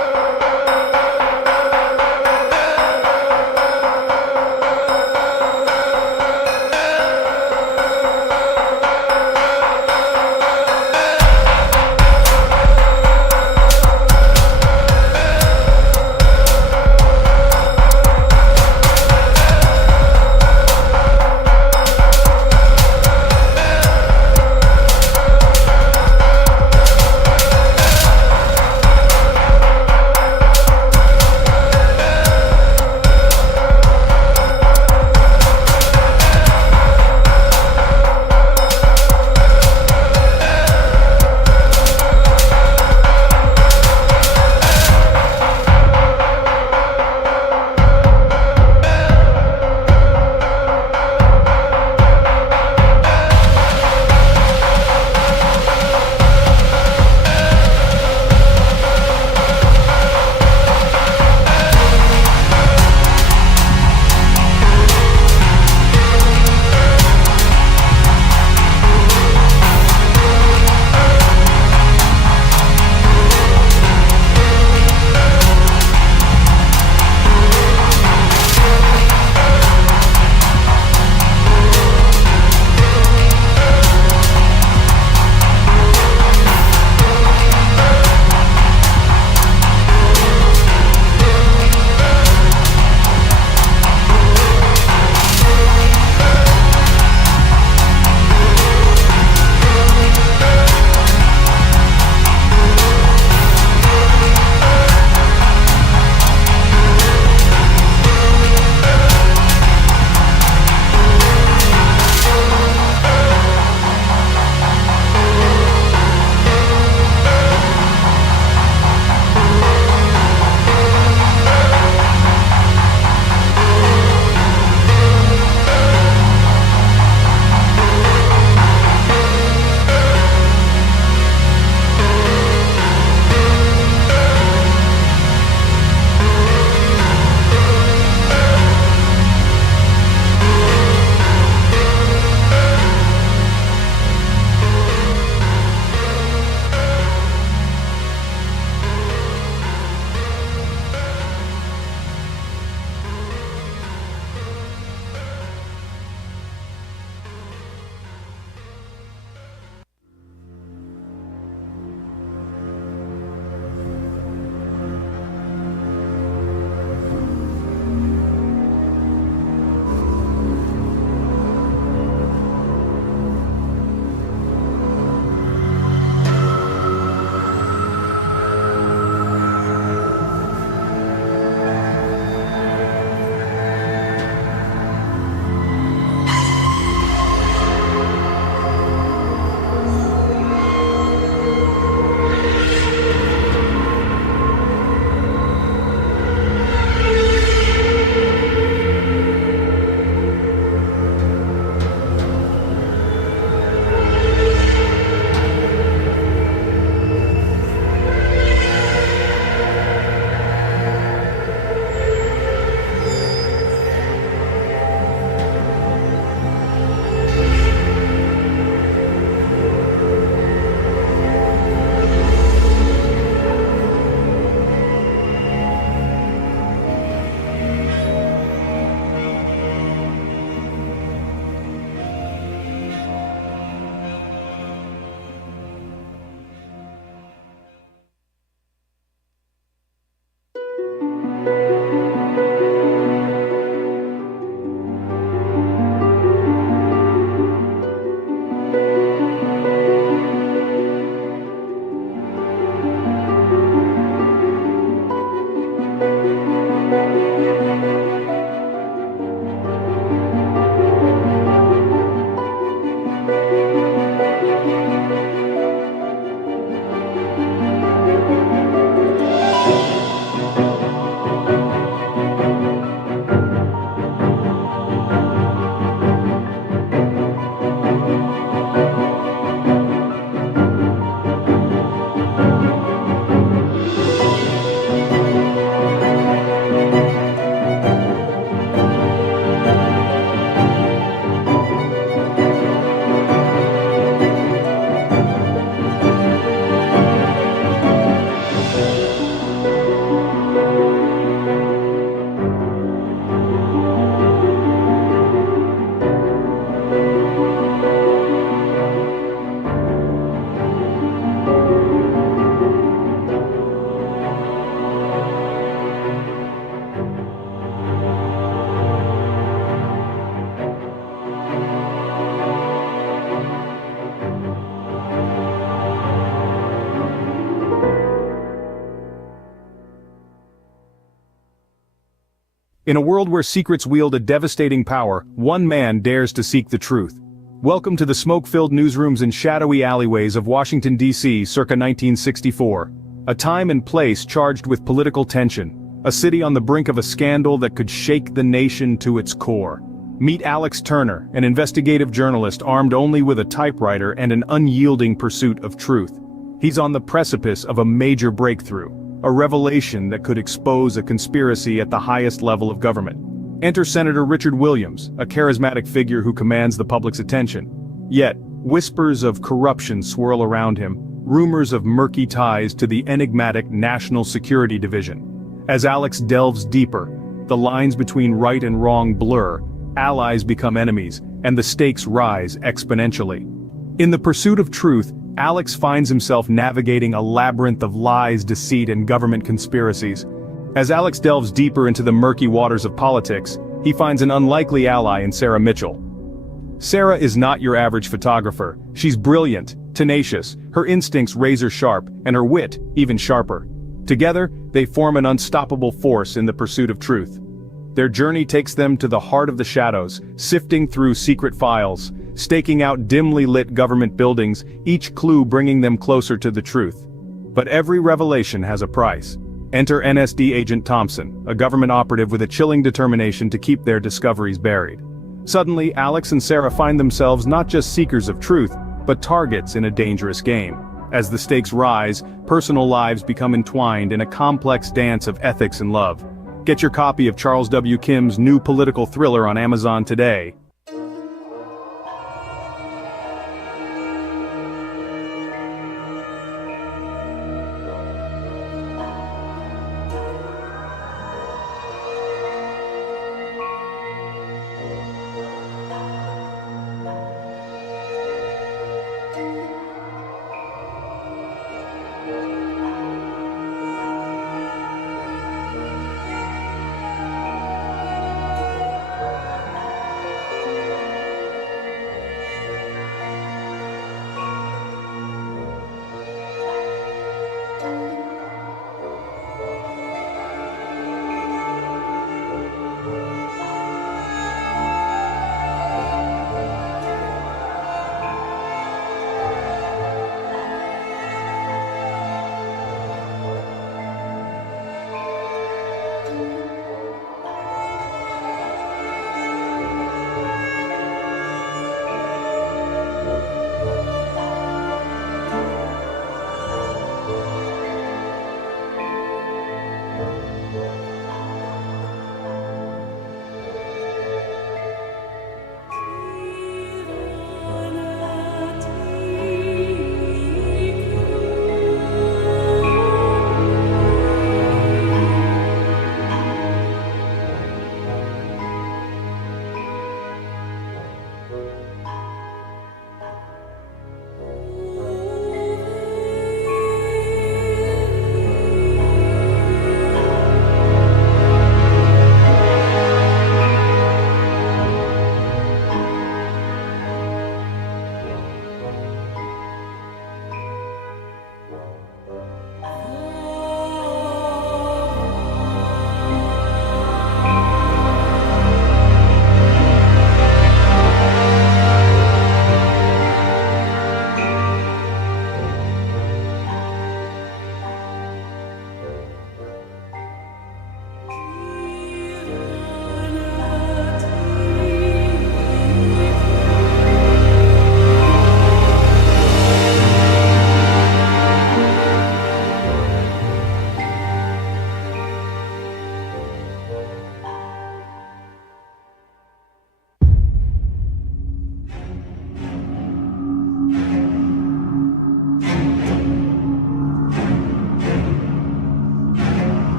In a world where secrets wield a devastating power, one man dares to seek the truth. Welcome to the smoke-filled newsrooms and shadowy alleyways of Washington, D.C. circa 1964. A time and place charged with political tension. A city on the brink of a scandal that could shake the nation to its core. Meet Alex Turner, an investigative journalist armed only with a typewriter and an unyielding pursuit of truth. He's on the precipice of a major breakthrough, a revelation that could expose a conspiracy at the highest level of government. Enter Senator Richard Williams, a charismatic figure who commands the public's attention. Yet, whispers of corruption swirl around him, rumors of murky ties to the enigmatic National Security Division. As Alex delves deeper, the lines between right and wrong blur, allies become enemies, and the stakes rise exponentially. In the pursuit of truth, Alex finds himself navigating a labyrinth of lies, deceit, and government conspiracies. As Alex delves deeper into the murky waters of politics, he finds an unlikely ally in Sarah Mitchell. Sarah is not your average photographer. She's brilliant, tenacious, her instincts razor-sharp, and her wit even sharper. Together, they form an unstoppable force in the pursuit of truth. Their journey takes them to the heart of the shadows, sifting through secret files, staking out dimly lit government buildings, each clue bringing them closer to the truth. But every revelation has a price. Enter NSD Agent Thompson, a government operative with a chilling determination to keep their discoveries buried. Suddenly, Alex and Sarah find themselves not just seekers of truth, but targets in a dangerous game. As the stakes rise, personal lives become entwined in a complex dance of ethics and love. Get your copy of Charles W. Kim's new political thriller on Amazon today.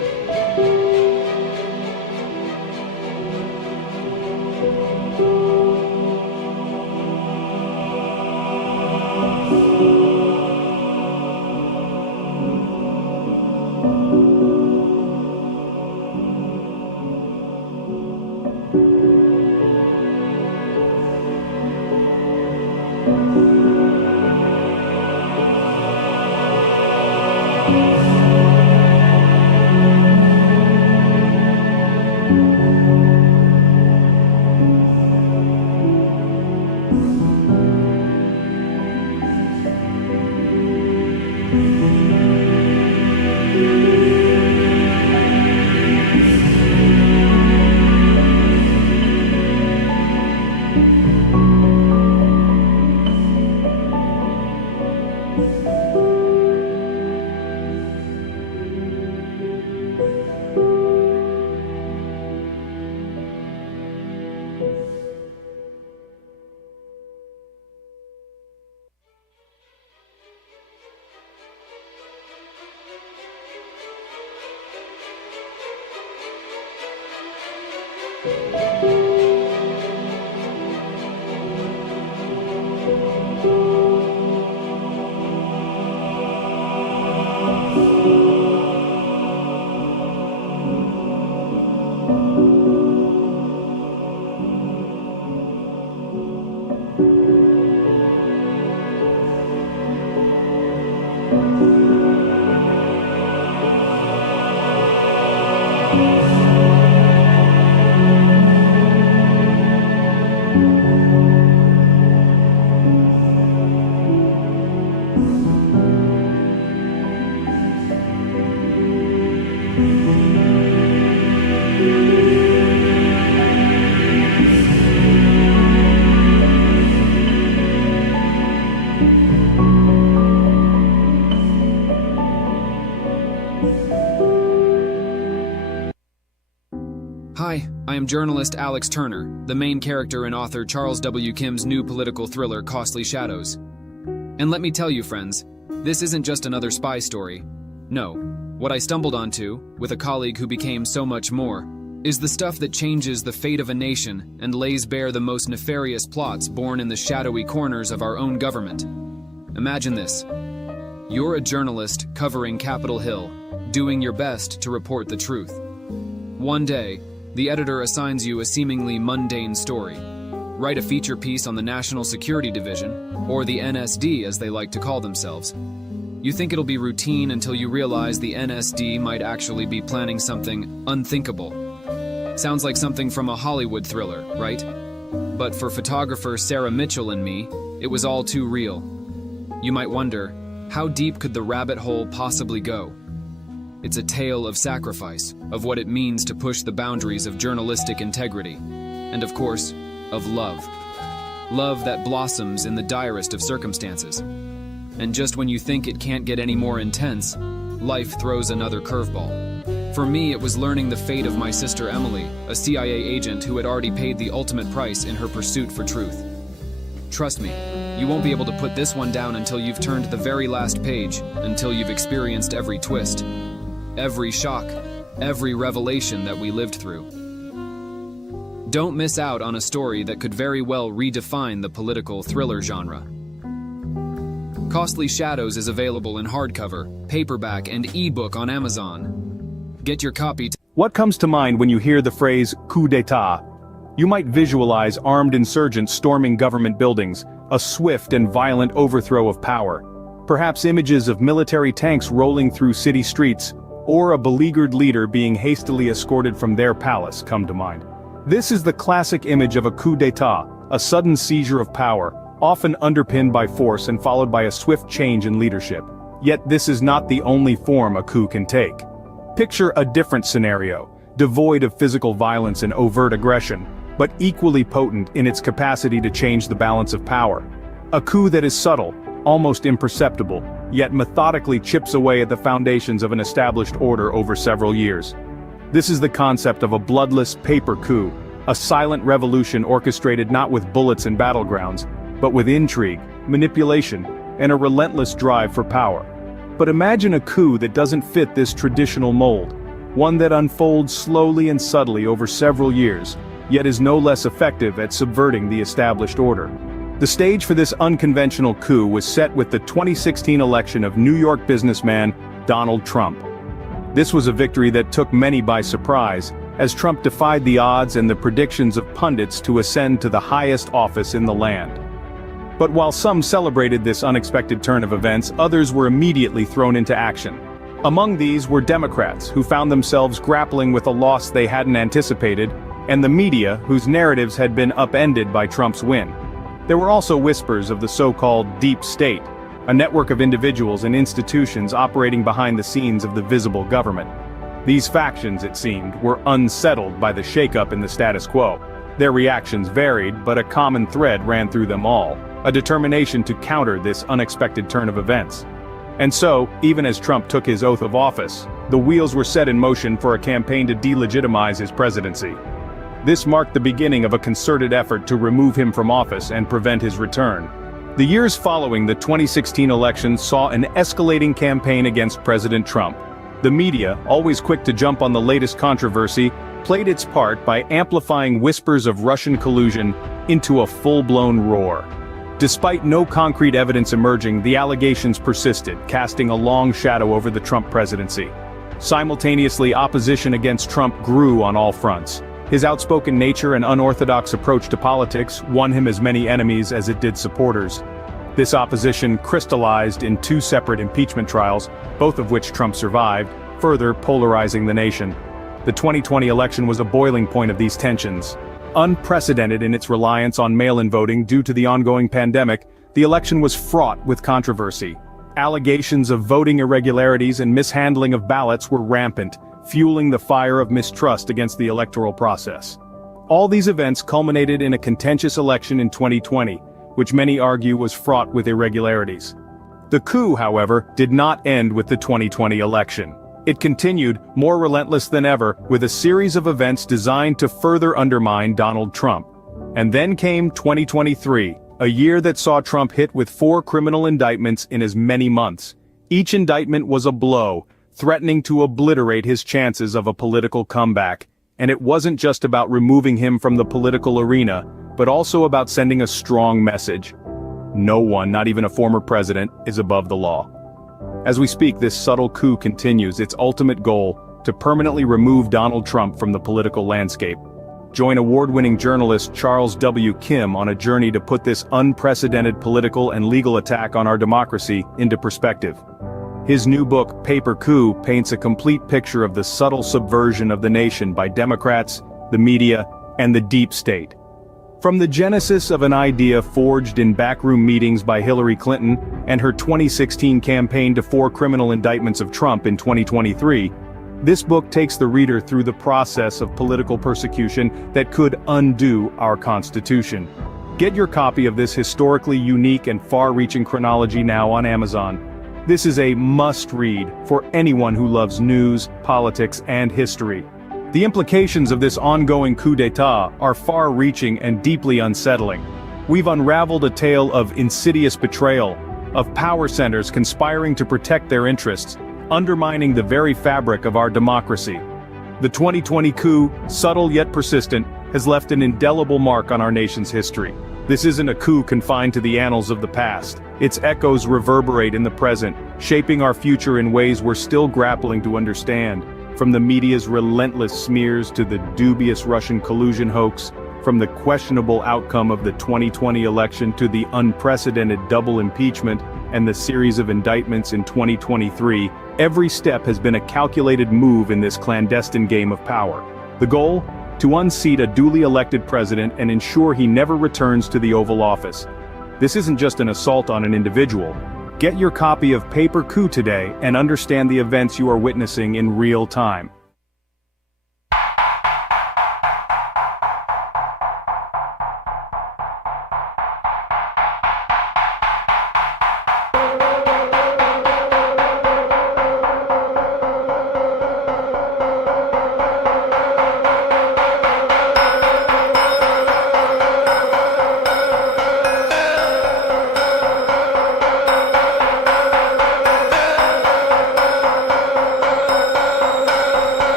Hi, I am journalist Alex Turner, the main character in author Charles W. Kim's new political thriller, Costly Shadows. And let me tell you, friends, this isn't just another spy story. No, what I stumbled onto, with a colleague who became so much more, is the stuff that changes the fate of a nation and lays bare the most nefarious plots born in the shadowy corners of our own government. Imagine this. You're a journalist covering Capitol Hill, doing your best to report the truth. One day, the editor assigns you a seemingly mundane story. Write a feature piece on the National Security Division, or the NSD as they like to call themselves. You think it'll be routine until you realize the NSD might actually be planning something unthinkable. Sounds like something from a Hollywood thriller, right? But for photographer Sarah Mitchell and me, it was all too real. You might wonder, how deep could the rabbit hole possibly go? It's a tale of sacrifice, of what it means to push the boundaries of journalistic integrity, and of course, of love. Love that blossoms in the direst of circumstances. And just when you think it can't get any more intense, life throws another curveball. For me, it was learning the fate of my sister Emily, a CIA agent who had already paid the ultimate price in her pursuit for truth. Trust me, you won't be able to put this one down until you've turned the very last page, until you've experienced every twist, every shock, every revelation that we lived through. Don't miss out on a story that could very well redefine the political thriller genre. Costly Shadows is available in hardcover, paperback, and ebook on Amazon. Get your copy. What comes to mind when you hear the phrase coup d'etat? You might visualize armed insurgents storming government buildings, a swift and violent overthrow of power. Perhaps images of military tanks rolling through city streets, or a beleaguered leader being hastily escorted from their palace come to mind. This is the classic image of a coup d'etat, a sudden seizure of power, often underpinned by force and followed by a swift change in leadership. Yet this is not the only form a coup can take. Picture a different scenario, devoid of physical violence and overt aggression, but equally potent in its capacity to change the balance of power. A coup that is subtle, almost imperceptible, yet methodically chips away at the foundations of an established order over several years. This is the concept of a bloodless paper coup, a silent revolution orchestrated not with bullets and battlegrounds, but with intrigue, manipulation, and a relentless drive for power. But imagine a coup that doesn't fit this traditional mold. one that unfolds slowly and subtly over several years, yet is no less effective at subverting the established order. The stage for this unconventional coup was set with the 2016 election of New York businessman Donald Trump. This was a victory that took many by surprise, as Trump defied the odds and the predictions of pundits to ascend to the highest office in the land. But while some celebrated this unexpected turn of events, others were immediately thrown into action. Among these were Democrats, who found themselves grappling with a loss they hadn't anticipated, and the media, whose narratives had been upended by Trump's win. There were also whispers of the so-called deep state, a network of individuals and institutions operating behind the scenes of the visible government. These factions, it seemed, were unsettled by the shakeup in the status quo. Their reactions varied, but a common thread ran through them all, a determination to counter this unexpected turn of events. And so, even as Trump took his oath of office, the wheels were set in motion for a campaign to delegitimize his presidency. This marked the beginning of a concerted effort to remove him from office and prevent his return. The years following the 2016 election saw an escalating campaign against President Trump. The media, always quick to jump on the latest controversy, played its part by amplifying whispers of Russian collusion into a full-blown roar. Despite no concrete evidence emerging, the allegations persisted, casting a long shadow over the Trump presidency. Simultaneously, opposition against Trump grew on all fronts. His outspoken nature and unorthodox approach to politics won him as many enemies as it did supporters. This opposition crystallized in two separate impeachment trials, both of which Trump survived, further polarizing the nation. The 2020 election was a boiling point of these tensions. Unprecedented in its reliance on mail-in voting due to the ongoing pandemic, the election was fraught with controversy. Allegations of voting irregularities and mishandling of ballots were rampant, fueling the fire of mistrust against the electoral process. All these events culminated in a contentious election in 2020, which many argue was fraught with irregularities. The coup, however, did not end with the 2020 election. It continued, more relentless than ever, with a series of events designed to further undermine Donald Trump. And then came 2023, a year that saw Trump hit with 4 criminal indictments in as many months. Each indictment was a blow, threatening to obliterate his chances of a political comeback. And it wasn't just about removing him from the political arena, but also about sending a strong message. No one, not even a former president, is above the law. As we speak, this subtle coup continues its ultimate goal, to permanently remove Donald Trump from the political landscape. Join award-winning journalist Charles W. Kim on a journey to put this unprecedented political and legal attack on our democracy into perspective. His new book, Paper Coup, paints a complete picture of the subtle subversion of the nation by Democrats, the media, and the deep state. From the genesis of an idea forged in backroom meetings by Hillary Clinton and her 2016 campaign to 4 criminal indictments of Trump in 2023, this book takes the reader through the process of political persecution that could undo our Constitution. Get your copy of this historically unique and far-reaching chronology now on Amazon. This is a must-read for anyone who loves news, politics, and history. The implications of this ongoing coup d'etat are far-reaching and deeply unsettling. We've unraveled a tale of insidious betrayal, of power centers conspiring to protect their interests, undermining the very fabric of our democracy. The 2020 coup, subtle yet persistent, has left an indelible mark on our nation's history. This isn't a coup confined to the annals of the past. Its echoes reverberate in the present, shaping our future in ways we're still grappling to understand. From the media's relentless smears to the dubious Russian collusion hoax, from the questionable outcome of the 2020 election to the unprecedented double impeachment and the series of indictments in 2023, every step has been a calculated move in this clandestine game of power. The goal? To unseat a duly elected president and ensure he never returns to the Oval Office. This isn't just an assault on an individual. Get your copy of Paper Coup today and understand the events you are witnessing in real time.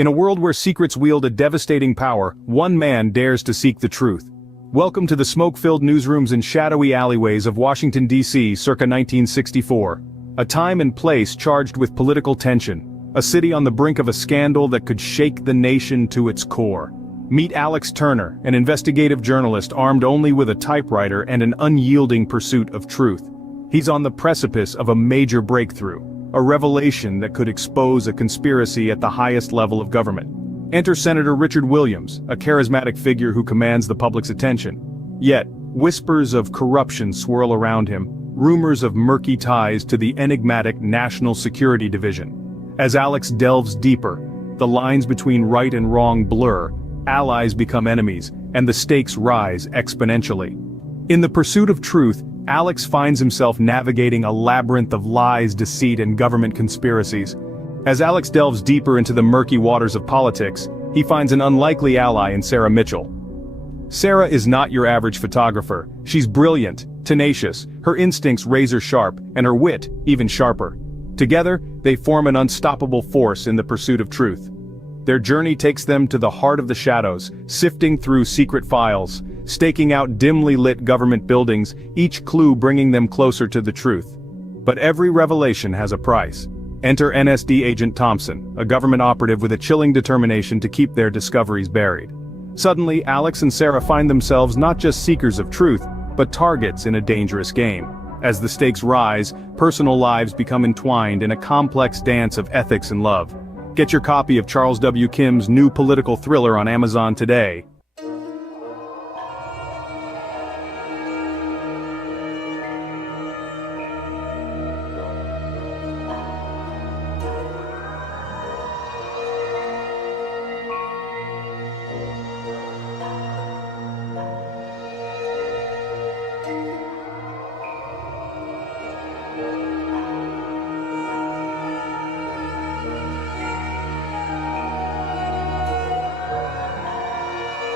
In a world where secrets wield a devastating power, one man dares to seek the truth. Welcome to the smoke-filled newsrooms and shadowy alleyways of Washington, D.C. circa 1964. A time and place charged with political tension. A city on the brink of a scandal that could shake the nation to its core. Meet Alex Turner, an investigative journalist armed only with a typewriter and an unyielding pursuit of truth. He's on the precipice of a major breakthrough. A revelation that could expose a conspiracy at the highest level of government. Enter Senator Richard Williams, a charismatic figure who commands the public's attention. Yet, whispers of corruption swirl around him, rumors of murky ties to the enigmatic National Security Division. As Alex delves deeper, the lines between right and wrong blur, allies become enemies, and the stakes rise exponentially. In the pursuit of truth, Alex finds himself navigating a labyrinth of lies, deceit, and government conspiracies. As Alex delves deeper into the murky waters of politics, he finds an unlikely ally in Sarah Mitchell. Sarah is not your average photographer. She's brilliant, tenacious, her instincts razor-sharp, and her wit even sharper. Together, they form an unstoppable force in the pursuit of truth. Their journey takes them to the heart of the shadows, sifting through secret files, staking out dimly lit government buildings, each clue bringing them closer to the truth. But every revelation has a price. Enter NSD Agent Thompson, a government operative with a chilling determination to keep their discoveries buried. Suddenly, Alex and Sarah find themselves not just seekers of truth, but targets in a dangerous game. As the stakes rise, personal lives become entwined in a complex dance of ethics and love. Get your copy of Charles W. Kim's new political thriller on Amazon today.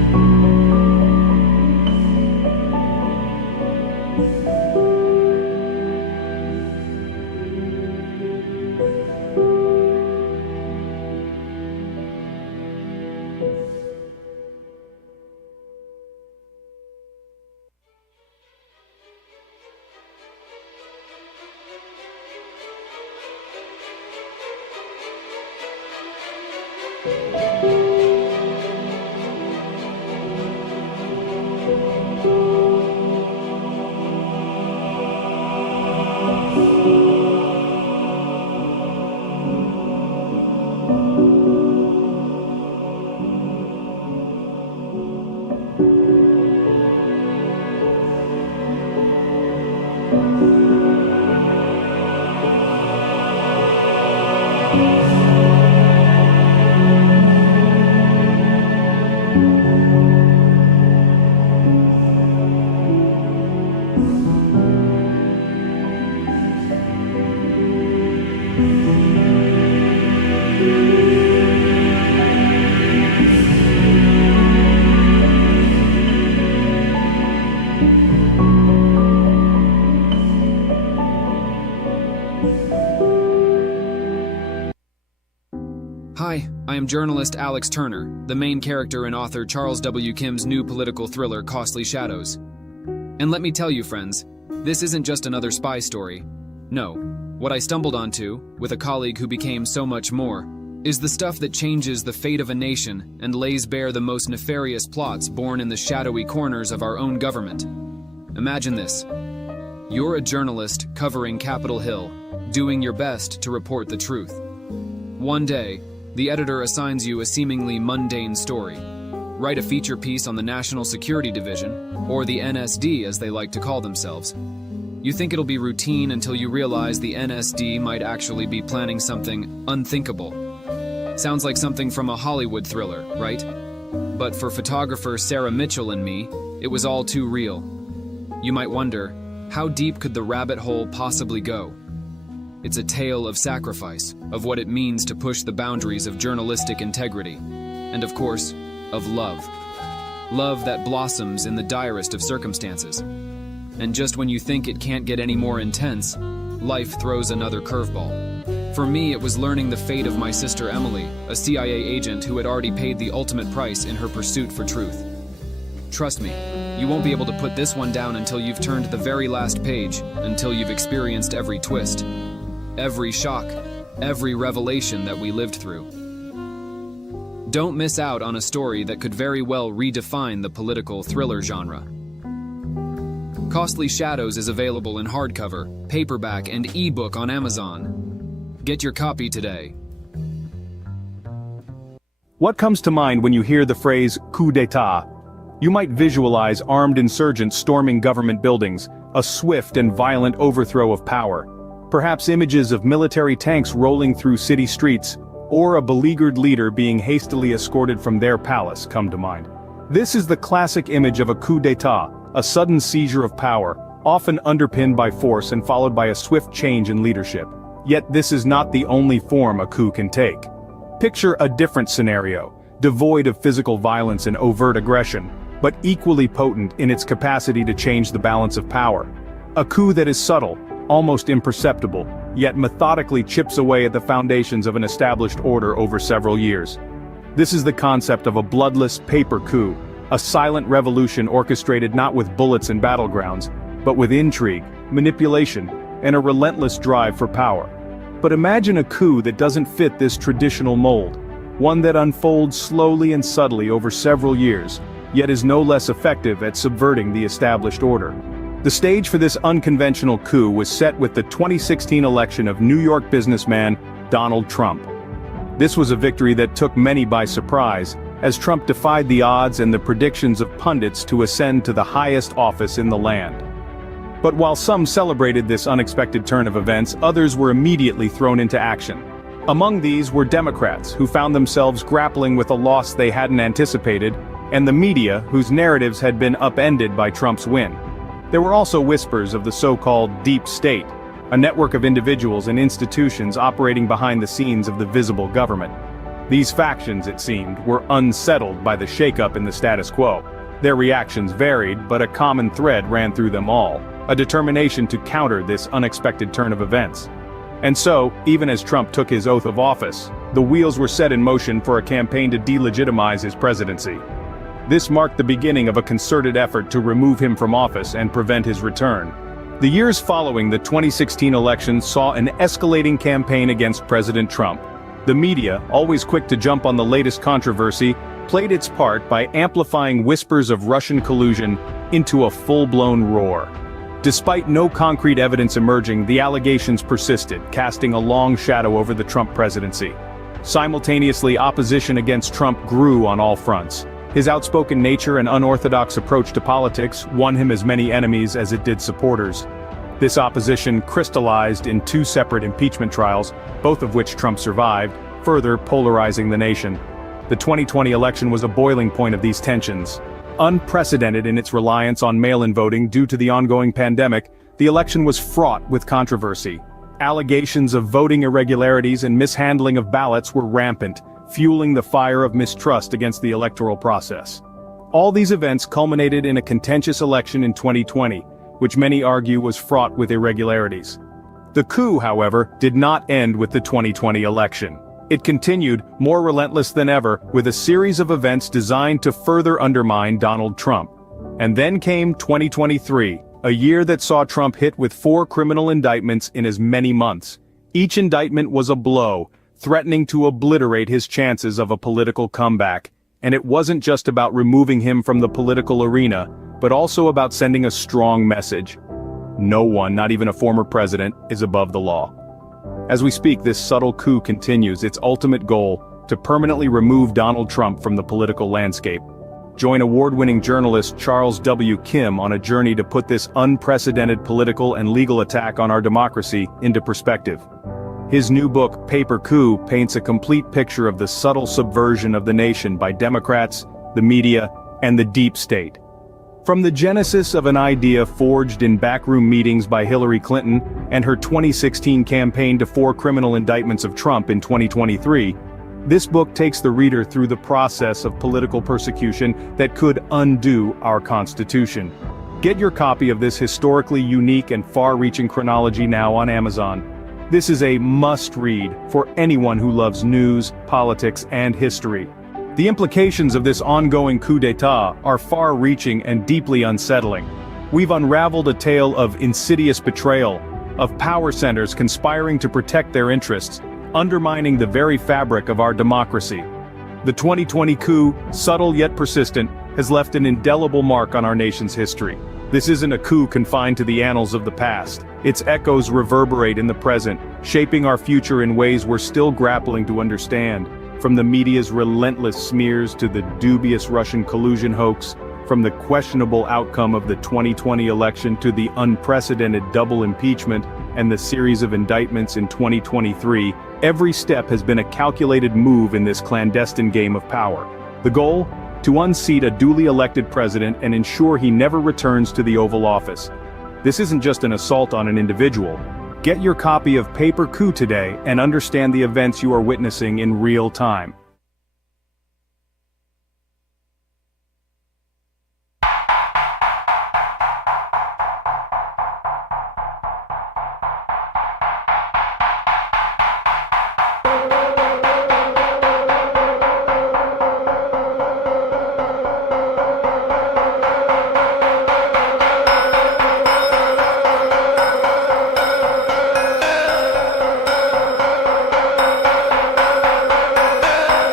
Hi, I am journalist Alex Turner, the main character in author Charles W. Kim's new political thriller, Costly Shadows. And let me tell you, friends, this isn't just another spy story. No, what I stumbled onto, with a colleague who became so much more, is the stuff that changes the fate of a nation and lays bare the most nefarious plots born in the shadowy corners of our own government. Imagine this. You're a journalist covering Capitol Hill, doing your best to report the truth. One day, the editor assigns you a seemingly mundane story. Write a feature piece on the National Security Division, or the NSD as they like to call themselves. You think it'll be routine until you realize the NSD might actually be planning something unthinkable. Sounds like something from a Hollywood thriller, right? But for photographer Sarah Mitchell and me, it was all too real. You might wonder, how deep could the rabbit hole possibly go? It's a tale of sacrifice, of what it means to push the boundaries of journalistic integrity, and of course, of love. Love that blossoms in the direst of circumstances. And just when you think it can't get any more intense, life throws another curveball. For me, it was learning the fate of my sister Emily, a CIA agent who had already paid the ultimate price in her pursuit for truth. Trust me, you won't be able to put this one down until you've turned the very last page, until you've experienced every twist, every shock, every revelation that we lived through. Don't miss out on a story that could very well redefine the political thriller genre. Costly Shadows is available in hardcover, paperback, and ebook on Amazon. Get your copy today. What comes to mind when you hear the phrase coup d'etat? You might visualize armed insurgents storming government buildings, a swift and violent overthrow of power. Perhaps images of military tanks rolling through city streets, or a beleaguered leader being hastily escorted from their palace come to mind. This is the classic image of a coup d'etat, a sudden seizure of power, often underpinned by force and followed by a swift change in leadership. Yet this is not the only form a coup can take. Picture a different scenario, devoid of physical violence and overt aggression, but equally potent in its capacity to change the balance of power. A coup that is subtle, almost imperceptible, yet methodically chips away at the foundations of an established order over several years. This is the concept of a bloodless paper coup, a silent revolution orchestrated not with bullets and battlegrounds, but with intrigue, manipulation, and a relentless drive for power. But imagine a coup that doesn't fit this traditional mold, one that unfolds slowly and subtly over several years, yet is no less effective at subverting the established order. The stage for this unconventional coup was set with the 2016 election of New York businessman Donald Trump. This was a victory that took many by surprise, as Trump defied the odds and the predictions of pundits to ascend to the highest office in the land. But while some celebrated this unexpected turn of events, others were immediately thrown into action. Among these were Democrats, who found themselves grappling with a loss they hadn't anticipated, and the media, whose narratives had been upended by Trump's win. There were also whispers of the so-called deep state, a network of individuals and institutions operating behind the scenes of the visible government. These factions, it seemed, were unsettled by the shakeup in the status quo. Their reactions varied, but a common thread ran through them all, a determination to counter this unexpected turn of events. And so, even as Trump took his oath of office, the wheels were set in motion for a campaign to delegitimize his presidency. This marked the beginning of a concerted effort to remove him from office and prevent his return. The years following the 2016 election saw an escalating campaign against President Trump. The media, always quick to jump on the latest controversy, played its part by amplifying whispers of Russian collusion into a full-blown roar. Despite no concrete evidence emerging, the allegations persisted, casting a long shadow over the Trump presidency. Simultaneously, opposition against Trump grew on all fronts. His outspoken nature and unorthodox approach to politics won him as many enemies as it did supporters. This opposition crystallized in two separate impeachment trials, both of which Trump survived, further polarizing the nation. The 2020 election was a boiling point of these tensions. Unprecedented in its reliance on mail-in voting due to the ongoing pandemic, the election was fraught with controversy. Allegations of voting irregularities and mishandling of ballots were rampant, fueling the fire of mistrust against the electoral process. All these events culminated in a contentious election in 2020, which many argue was fraught with irregularities. The coup, however, did not end with the 2020 election. It continued, more relentless than ever, with a series of events designed to further undermine Donald Trump. And then came 2023, a year that saw Trump hit with 4 criminal indictments in as many months. Each indictment was a blow, threatening to obliterate his chances of a political comeback. And it wasn't just about removing him from the political arena, but also about sending a strong message. No one, not even a former president, is above the law. As we speak, this subtle coup continues, its ultimate goal, to permanently remove Donald Trump from the political landscape. Join award-winning journalist Charles W. Kim on a journey to put this unprecedented political and legal attack on our democracy into perspective. His new book, Paper Coup, paints a complete picture of the subtle subversion of the nation by Democrats, the media, and the deep state. From the genesis of an idea forged in backroom meetings by Hillary Clinton and her 2016 campaign to 4 criminal indictments of Trump in 2023, this book takes the reader through the process of political persecution that could undo our Constitution. Get your copy of this historically unique and far-reaching chronology now on Amazon. This is a must-read for anyone who loves news, politics, and history. The implications of this ongoing coup d'etat are far-reaching and deeply unsettling. We've unraveled a tale of insidious betrayal, of power centers conspiring to protect their interests, undermining the very fabric of our democracy. The 2020 coup, subtle yet persistent, has left an indelible mark on our nation's history. This isn't a coup confined to the annals of the past. Its echoes reverberate in the present, shaping our future in ways we're still grappling to understand. From the media's relentless smears to the dubious Russian collusion hoax, from the questionable outcome of the 2020 election to the unprecedented double impeachment and the series of indictments in 2023, every step has been a calculated move in this clandestine game of power. The goal? To unseat a duly elected president and ensure he never returns to the Oval Office. This isn't just an assault on an individual. Get your copy of Paper Coup today and understand the events you are witnessing in real time.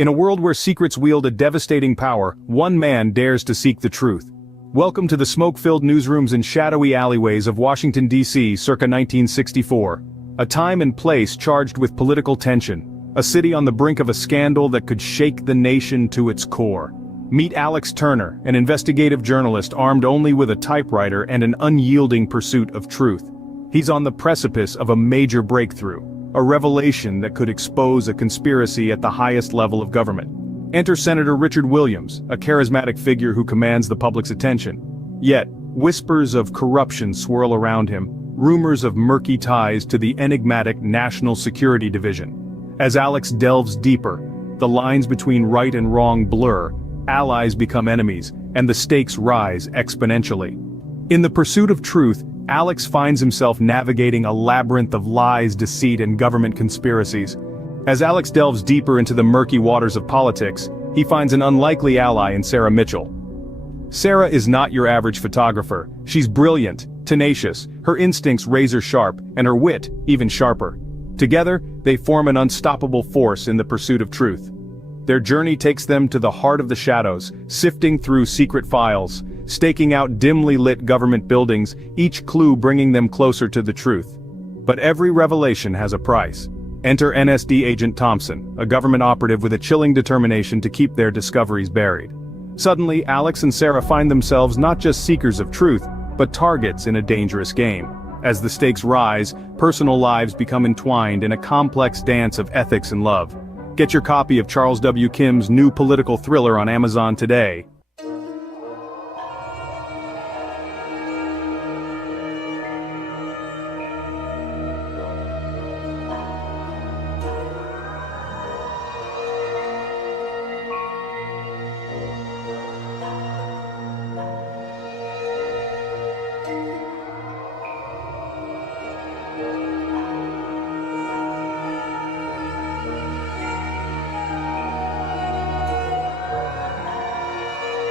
In a world where secrets wield a devastating power, one man dares to seek the truth. Welcome to the smoke-filled newsrooms and shadowy alleyways of Washington, D.C. circa 1964. A time and place charged with political tension. A city on the brink of a scandal that could shake the nation to its core. Meet Alex Turner, an investigative journalist armed only with a typewriter and an unyielding pursuit of truth. He's on the precipice of a major breakthrough. A revelation that could expose a conspiracy at the highest level of government. Enter Senator Richard Williams, a charismatic figure who commands the public's attention. Yet, whispers of corruption swirl around him, rumors of murky ties to the enigmatic National Security Division. As Alex delves deeper, the lines between right and wrong blur, allies become enemies, and the stakes rise exponentially. In the pursuit of truth, Alex finds himself navigating a labyrinth of lies, deceit, and government conspiracies. As Alex delves deeper into the murky waters of politics, he finds an unlikely ally in Sarah Mitchell. Sarah is not your average photographer. She's brilliant, tenacious, her instincts razor-sharp, and her wit even sharper. Together, they form an unstoppable force in the pursuit of truth. Their journey takes them to the heart of the shadows, sifting through secret files, staking out dimly lit government buildings, each clue bringing them closer to the truth. But every revelation has a price. Enter NSD Agent Thompson, a government operative with a chilling determination to keep their discoveries buried. Suddenly, Alex and Sarah find themselves not just seekers of truth, but targets in a dangerous game. As the stakes rise, personal lives become entwined in a complex dance of ethics and love. Get your copy of Charles W. Kim's new political thriller on Amazon today.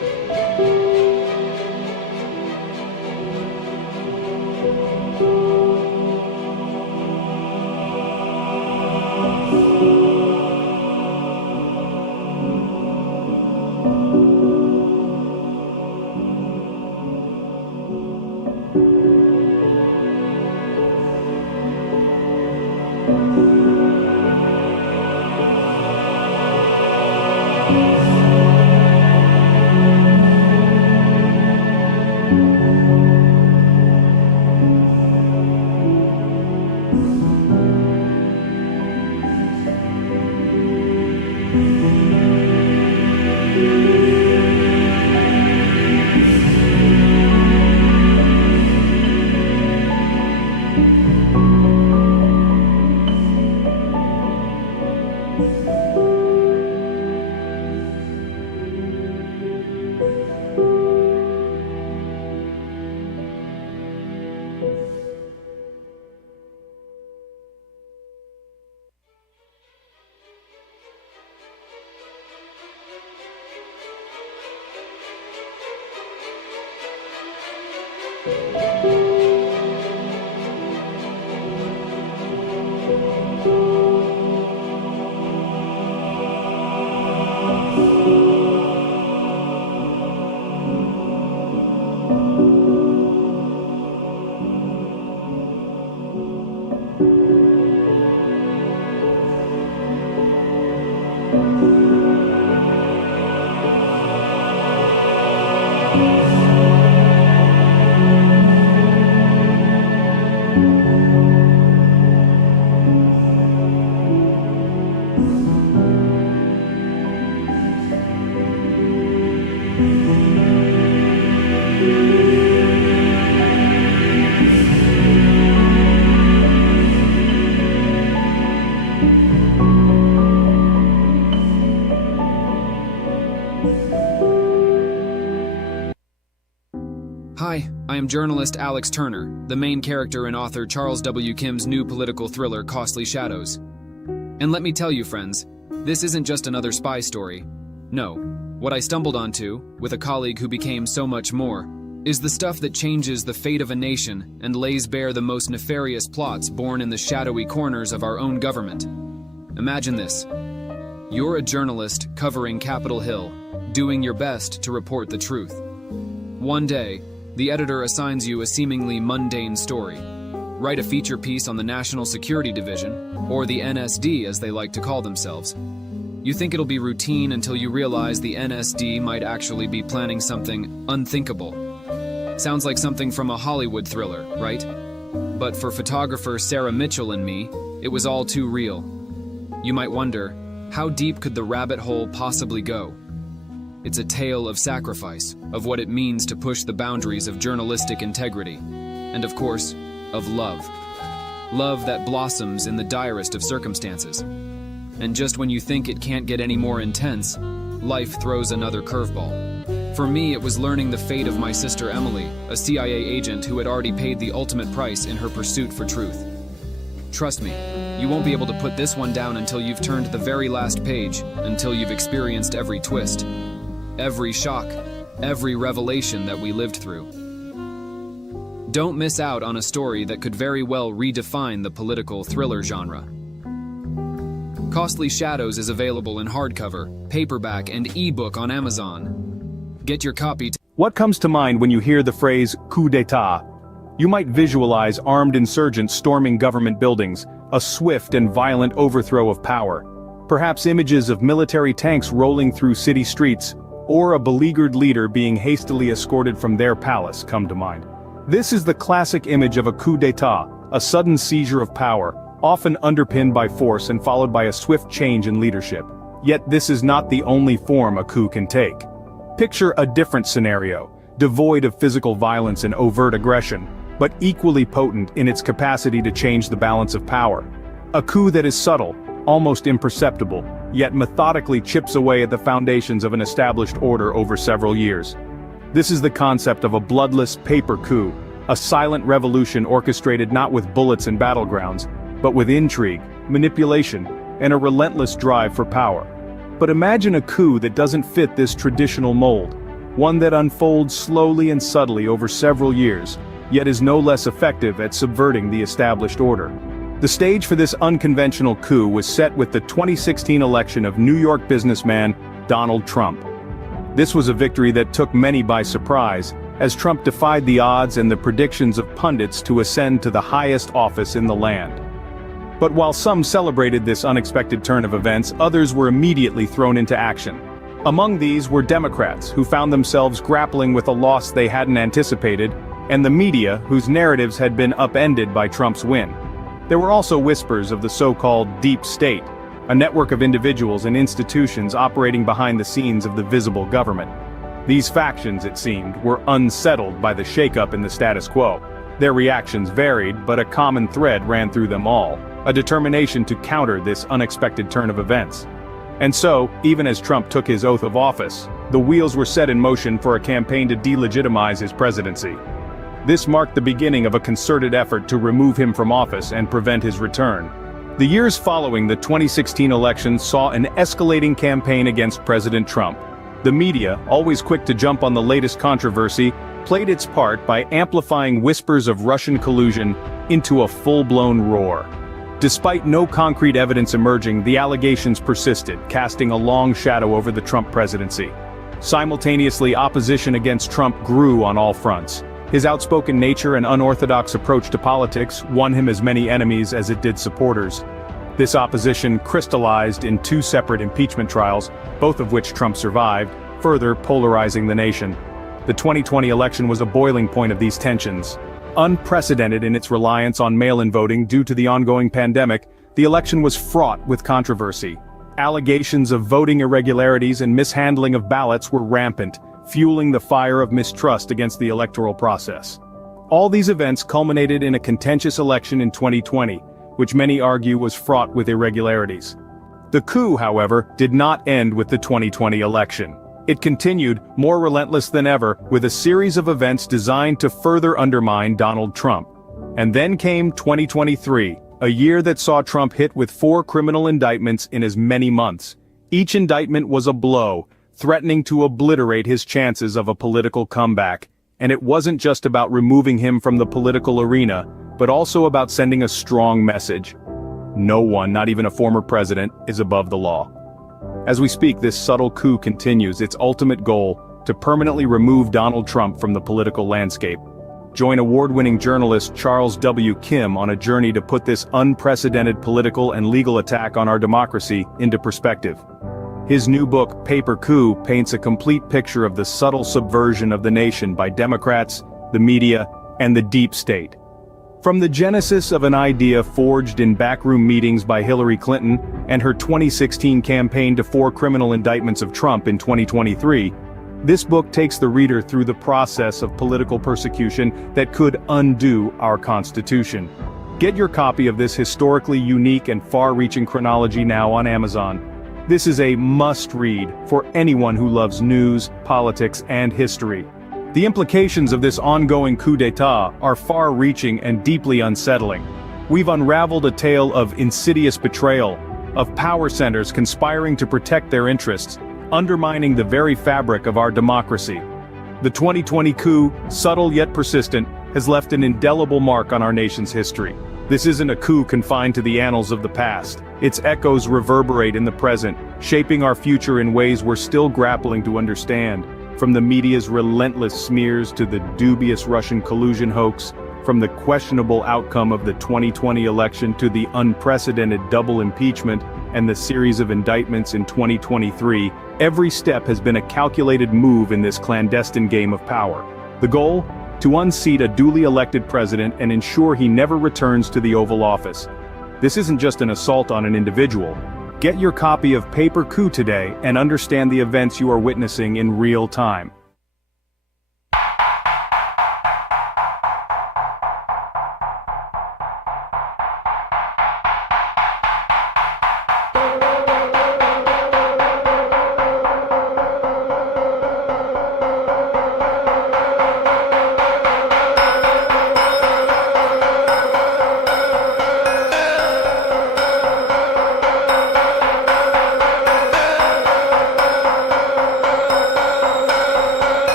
Hi, I am journalist Alex Turner, the main character in author Charles W. Kim's new political thriller, Costly Shadows. And let me tell you, friends, this isn't just another spy story. No, what I stumbled onto, with a colleague who became so much more, is the stuff that changes the fate of a nation and lays bare the most nefarious plots born in the shadowy corners of our own government. Imagine this. You're a journalist covering Capitol Hill, doing your best to report the truth. One day, the editor assigns you a seemingly mundane story. Write a feature piece on the National Security Division, or the NSD as they like to call themselves. You think it'll be routine until you realize the NSD might actually be planning something unthinkable. Sounds like something from a Hollywood thriller, right? But for photographer Sarah Mitchell and me, it was all too real. You might wonder, how deep could the rabbit hole possibly go? It's a tale of sacrifice, of what it means to push the boundaries of journalistic integrity, and of course, of love. Love that blossoms in the direst of circumstances. And just when you think it can't get any more intense, life throws another curveball. For me, it was learning the fate of my sister Emily, a CIA agent who had already paid the ultimate price in her pursuit for truth. Trust me, you won't be able to put this one down until you've turned the very last page, until you've experienced every twist, every shock, every revelation that we lived through. Don't miss out on a story that could very well redefine the political thriller genre. Costly Shadows is available in hardcover, paperback, and ebook on Amazon. Get your copy. What comes to mind when you hear the phrase coup d'etat? You might visualize armed insurgents storming government buildings, a swift and violent overthrow of power. Perhaps images of military tanks rolling through city streets, or a beleaguered leader being hastily escorted from their palace come to mind. This is the classic image of a coup d'etat, a sudden seizure of power, often underpinned by force and followed by a swift change in leadership. Yet this is not the only form a coup can take. Picture a different scenario, devoid of physical violence and overt aggression, but equally potent in its capacity to change the balance of power. A coup that is subtle, almost imperceptible, yet methodically chips away at the foundations of an established order over several years. This is the concept of a bloodless paper coup, a silent revolution orchestrated not with bullets and battlegrounds, but with intrigue, manipulation, and a relentless drive for power. But imagine a coup that doesn't fit this traditional mold. one that unfolds slowly and subtly over several years, yet is no less effective at subverting the established order. The stage for this unconventional coup was set with the 2016 election of New York businessman Donald Trump. This was a victory that took many by surprise, as Trump defied the odds and the predictions of pundits to ascend to the highest office in the land. But while some celebrated this unexpected turn of events, others were immediately thrown into action. Among these were Democrats, who found themselves grappling with a loss they hadn't anticipated, and the media, whose narratives had been upended by Trump's win. There were also whispers of the so-called deep state, a network of individuals and institutions operating behind the scenes of the visible government. These factions, it seemed, were unsettled by the shakeup in the status quo. Their reactions varied, but a common thread ran through them all, a determination to counter this unexpected turn of events. And so, even as Trump took his oath of office, the wheels were set in motion for a campaign to delegitimize his presidency. This marked the beginning of a concerted effort to remove him from office and prevent his return. The years following the 2016 election saw an escalating campaign against President Trump. The media, always quick to jump on the latest controversy, played its part by amplifying whispers of Russian collusion into a full-blown roar. Despite no concrete evidence emerging, the allegations persisted, casting a long shadow over the Trump presidency. Simultaneously, opposition against Trump grew on all fronts. His outspoken nature and unorthodox approach to politics won him as many enemies as it did supporters. This opposition crystallized in two separate impeachment trials, both of which Trump survived, further polarizing the nation. The 2020 election was a boiling point of these tensions. Unprecedented in its reliance on mail-in voting due to the ongoing pandemic, the election was fraught with controversy. Allegations of voting irregularities and mishandling of ballots were rampant, fueling the fire of mistrust against the electoral process. All these events culminated in a contentious election in 2020, which many argue was fraught with irregularities. The coup, however, did not end with the 2020 election. It continued, more relentless than ever, with a series of events designed to further undermine Donald Trump. And then came 2023, a year that saw Trump hit with 4 criminal indictments in as many months. Each indictment was a blow, threatening to obliterate his chances of a political comeback. And it wasn't just about removing him from the political arena, but also about sending a strong message. No one, not even a former president, is above the law. As we speak, this subtle coup continues, its ultimate goal, to permanently remove Donald Trump from the political landscape. Join award-winning journalist Charles W. Kim on a journey to put this unprecedented political and legal attack on our democracy into perspective. His new book, Paper Coup, paints a complete picture of the subtle subversion of the nation by Democrats, the media, and the deep state. From the genesis of an idea forged in backroom meetings by Hillary Clinton and her 2016 campaign to 4 criminal indictments of Trump in 2023, this book takes the reader through the process of political persecution that could undo our Constitution. Get your copy of this historically unique and far-reaching chronology now on Amazon. This is a must-read for anyone who loves news, politics, and history. The implications of this ongoing coup d'etat are far-reaching and deeply unsettling. We've unraveled a tale of insidious betrayal, of power centers conspiring to protect their interests, undermining the very fabric of our democracy. The 2020 coup, subtle yet persistent, has left an indelible mark on our nation's history. This isn't a coup confined to the annals of the past. Its echoes reverberate in the present, shaping our future in ways we're still grappling to understand. From the media's relentless smears to the dubious Russian collusion hoax, from the questionable outcome of the 2020 election to the unprecedented double impeachment and the series of indictments in 2023, every step has been a calculated move in this clandestine game of power. The goal? To unseat a duly elected president and ensure he never returns to the Oval Office. This isn't just an assault on an individual. Get your copy of Paper Coup today and understand the events you are witnessing in real time.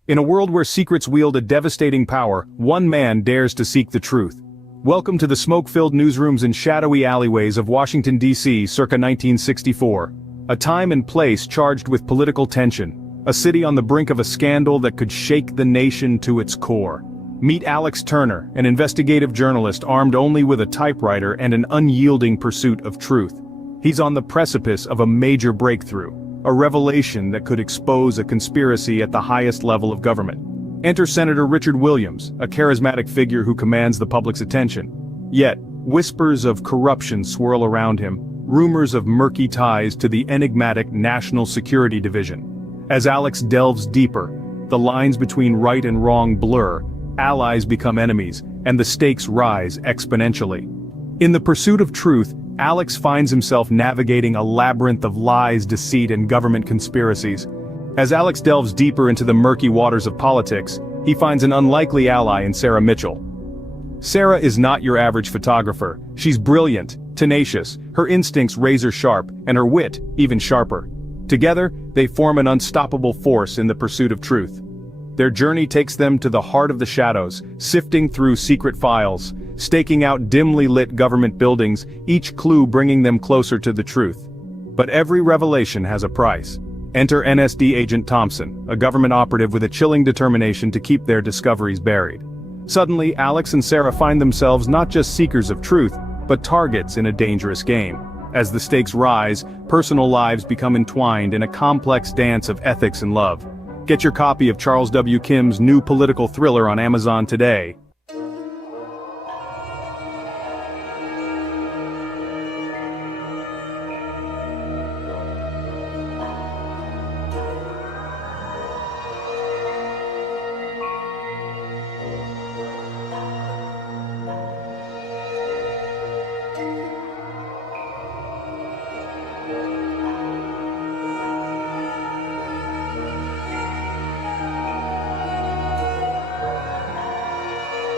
In a world where secrets wield a devastating power, one man dares to seek the truth. Welcome to the smoke-filled newsrooms and shadowy alleyways of Washington, D.C. circa 1964. A time and place charged with political tension. A city on the brink of a scandal that could shake the nation to its core. Meet Alex Turner, an investigative journalist armed only with a typewriter and an unyielding pursuit of truth. He's on the precipice of a major breakthrough. A revelation that could expose a conspiracy at the highest level of government. Enter Senator Richard Williams, a charismatic figure who commands the public's attention. Yet, whispers of corruption swirl around him, rumors of murky ties to the enigmatic National Security Division. As Alex delves deeper, the lines between right and wrong blur, allies become enemies, and the stakes rise exponentially. In the pursuit of truth, Alex finds himself navigating a labyrinth of lies, deceit, and government conspiracies. As Alex delves deeper into the murky waters of politics, he finds an unlikely ally in Sarah Mitchell. Sarah is not your average photographer. She's brilliant, tenacious, her instincts razor-sharp, and her wit even sharper. Together, they form an unstoppable force in the pursuit of truth. Their journey takes them to the heart of the shadows, sifting through secret files, staking out dimly lit government buildings, each clue bringing them closer to the truth. But every revelation has a price. Enter NSD Agent Thompson, a government operative with a chilling determination to keep their discoveries buried. Suddenly, Alex and Sarah find themselves not just seekers of truth, but targets in a dangerous game. As the stakes rise, personal lives become entwined in a complex dance of ethics and love. Get your copy of Charles W. Kim's new political thriller on Amazon today.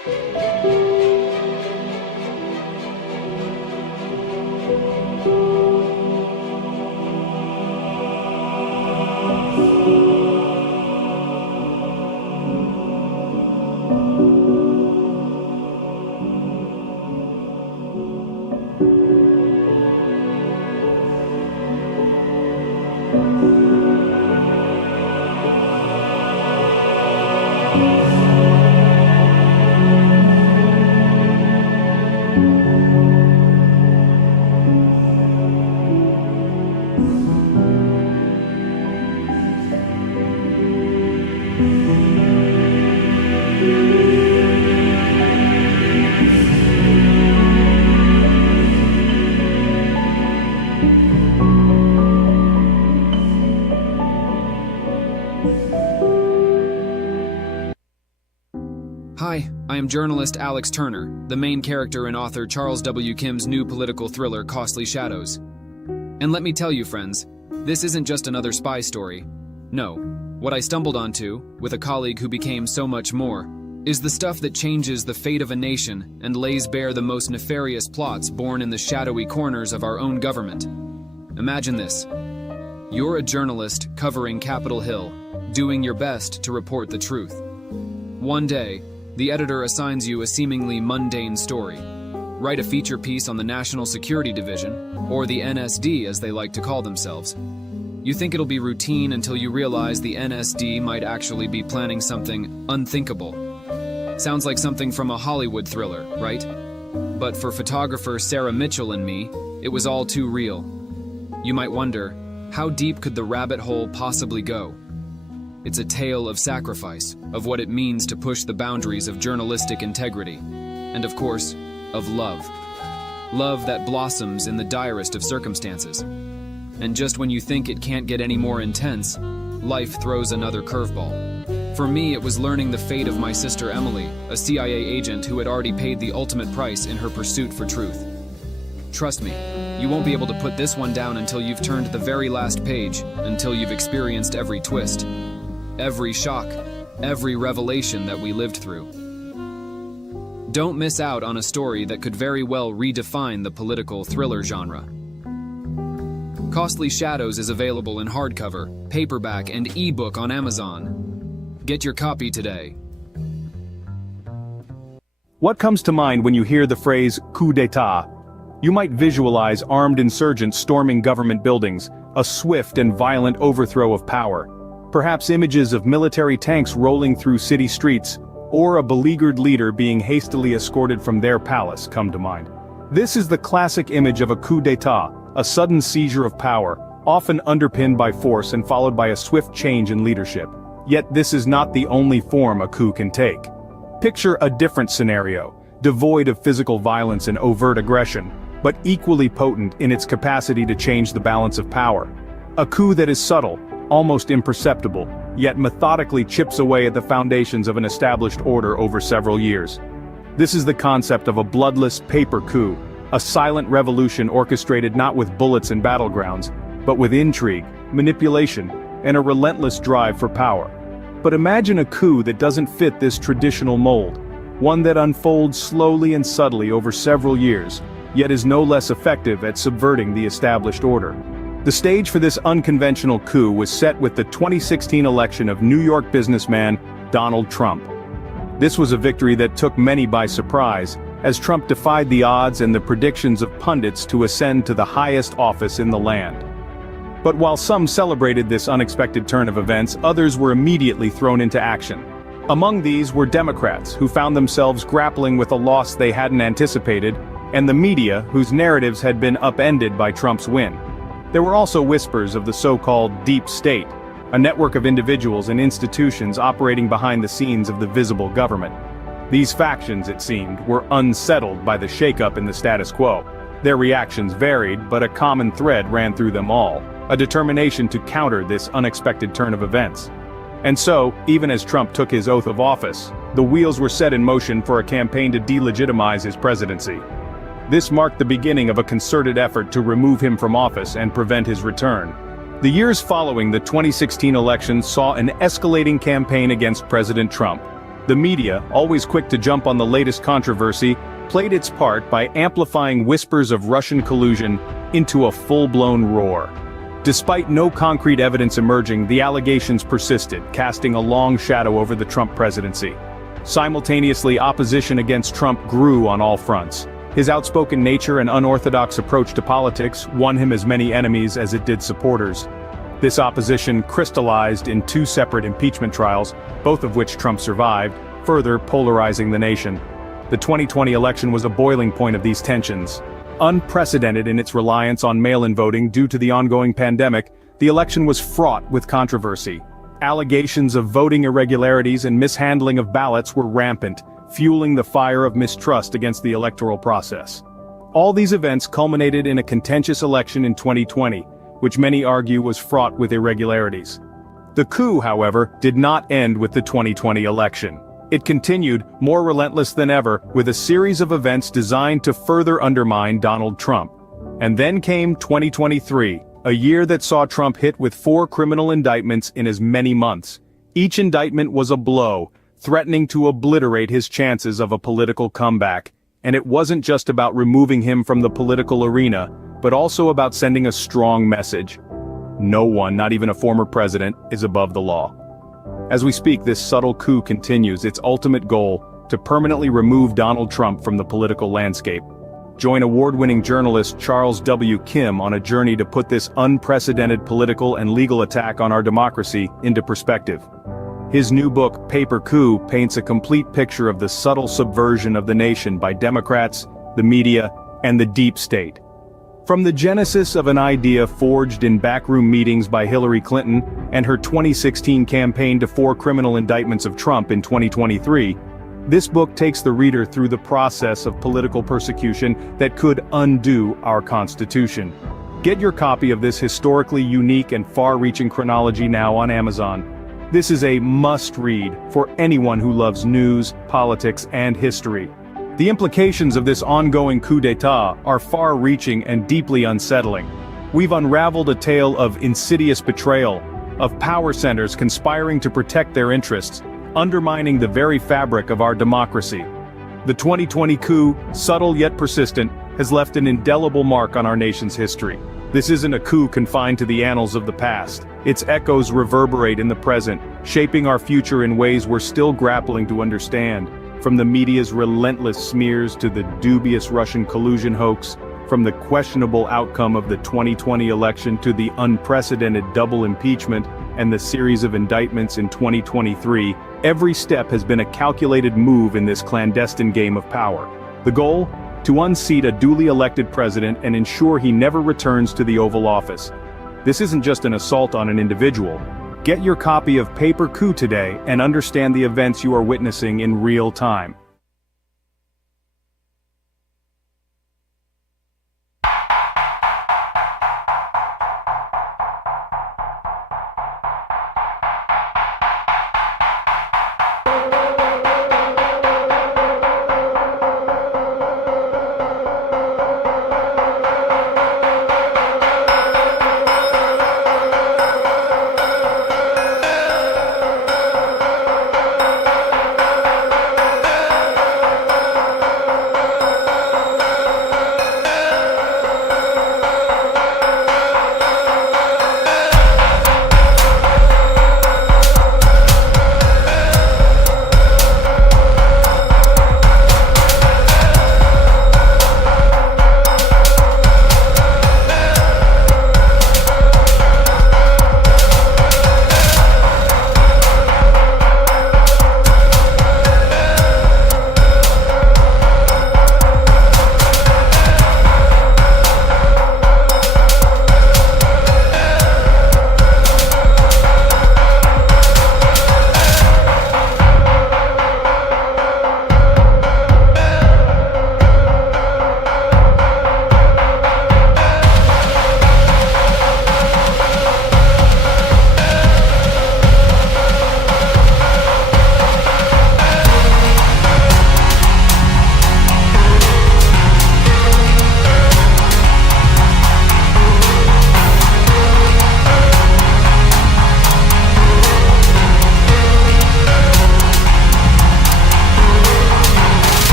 Hi, I am journalist Alex Turner, the main character in author Charles W. Kim's new political thriller, Costly Shadows. And let me tell you, friends, this isn't just another spy story. No, what I stumbled onto, with a colleague who became so much more, is the stuff that changes the fate of a nation and lays bare the most nefarious plots born in the shadowy corners of our own government. Imagine this. You're a journalist covering Capitol Hill, doing your best to report the truth. One day, the editor assigns you a seemingly mundane story. Write a feature piece on the National Security Division, or the NSD as they like to call themselves. You think it'll be routine until you realize the NSD might actually be planning something unthinkable. Sounds like something from a Hollywood thriller, right? But for photographer Sarah Mitchell and me, it was all too real. You might wonder, how deep could the rabbit hole possibly go? It's a tale of sacrifice, of what it means to push the boundaries of journalistic integrity, and of course, of love. Love that blossoms in the direst of circumstances. And just when you think it can't get any more intense, life throws another curveball. For me, it was learning the fate of my sister Emily, a CIA agent who had already paid the ultimate price in her pursuit for truth. Trust me, you won't be able to put this one down until you've turned the very last page, until you've experienced every twist, every shock, every revelation that we lived through. Don't miss out on a story that could very well redefine the political thriller genre. Costly Shadows is available in hardcover, paperback, and ebook on Amazon. Get your copy today. What comes to mind when you hear the phrase coup d'etat? You might visualize armed insurgents storming government buildings, a swift and violent overthrow of power. Perhaps images of military tanks rolling through city streets, or a beleaguered leader being hastily escorted from their palace come to mind. This is the classic image of a coup d'etat, a sudden seizure of power, often underpinned by force and followed by a swift change in leadership. Yet this is not the only form a coup can take. Picture a different scenario, devoid of physical violence and overt aggression, but equally potent in its capacity to change the balance of power. A coup that is subtle, almost imperceptible, yet methodically chips away at the foundations of an established order over several years. This is the concept of a bloodless paper coup, a silent revolution orchestrated not with bullets and battlegrounds, but with intrigue, manipulation, and a relentless drive for power. But imagine a coup that doesn't fit this traditional mold, one that unfolds slowly and subtly over several years, yet is no less effective at subverting the established order. The stage for this unconventional coup was set with the 2016 election of New York businessman Donald Trump. This was a victory that took many by surprise, as Trump defied the odds and the predictions of pundits to ascend to the highest office in the land. But while some celebrated this unexpected turn of events, others were immediately thrown into action. Among these were Democrats, who found themselves grappling with a loss they hadn't anticipated, and the media, whose narratives had been upended by Trump's win. There were also whispers of the so-called deep state, a network of individuals and institutions operating behind the scenes of the visible government. These factions, it seemed, were unsettled by the shakeup in the status quo. Their reactions varied, but a common thread ran through them all, a determination to counter this unexpected turn of events. And so, even as Trump took his oath of office, the wheels were set in motion for a campaign to delegitimize his presidency. This marked the beginning of a concerted effort to remove him from office and prevent his return. The years following the 2016 election saw an escalating campaign against President Trump. The media, always quick to jump on the latest controversy, played its part by amplifying whispers of Russian collusion into a full-blown roar. Despite no concrete evidence emerging, the allegations persisted, casting a long shadow over the Trump presidency. Simultaneously, opposition against Trump grew on all fronts. His outspoken nature and unorthodox approach to politics won him as many enemies as it did supporters. This opposition crystallized in two separate impeachment trials, both of which Trump survived, further polarizing the nation. The 2020 election was a boiling point of these tensions. Unprecedented in its reliance on mail-in voting due to the ongoing pandemic, the election was fraught with controversy. Allegations of voting irregularities and mishandling of ballots were rampant, fueling the fire of mistrust against the electoral process. All these events culminated in a contentious election in 2020, which many argue was fraught with irregularities. The coup, however, did not end with the 2020 election. It continued, more relentless than ever, with a series of events designed to further undermine Donald Trump. And then came 2023, a year that saw Trump hit with 4 criminal indictments in as many months. Each indictment was a blow, threatening to obliterate his chances of a political comeback. And it wasn't just about removing him from the political arena, but also about sending a strong message. No one, not even a former president, is above the law. As we speak, this subtle coup continues, its ultimate goal, to permanently remove Donald Trump from the political landscape. Join award-winning journalist Charles W. Kim on a journey to put this unprecedented political and legal attack on our democracy into perspective. His new book, Paper Coup, paints a complete picture of the subtle subversion of the nation by Democrats, the media, and the deep state. From the genesis of an idea forged in backroom meetings by Hillary Clinton and her 2016 campaign to 4 criminal indictments of Trump in 2023, this book takes the reader through the process of political persecution that could undo our Constitution. Get your copy of this historically unique and far-reaching chronology now on Amazon. This is a must-read for anyone who loves news, politics, and history. The implications of this ongoing coup d'etat are far-reaching and deeply unsettling. We've unraveled a tale of insidious betrayal, of power centers conspiring to protect their interests, undermining the very fabric of our democracy. The 2020 coup, subtle yet persistent, has left an indelible mark on our nation's history. This isn't a coup confined to the annals of the past. Its echoes reverberate in the present, shaping our future in ways we're still grappling to understand. From the media's relentless smears to the dubious Russian collusion hoax, from the questionable outcome of the 2020 election to the unprecedented double impeachment and the series of indictments in 2023, every step has been a calculated move in this clandestine game of power. The goal? To unseat a duly elected president and ensure he never returns to the Oval Office. This isn't just an assault on an individual. Get your copy of Paper Coup today and understand the events you are witnessing in real time.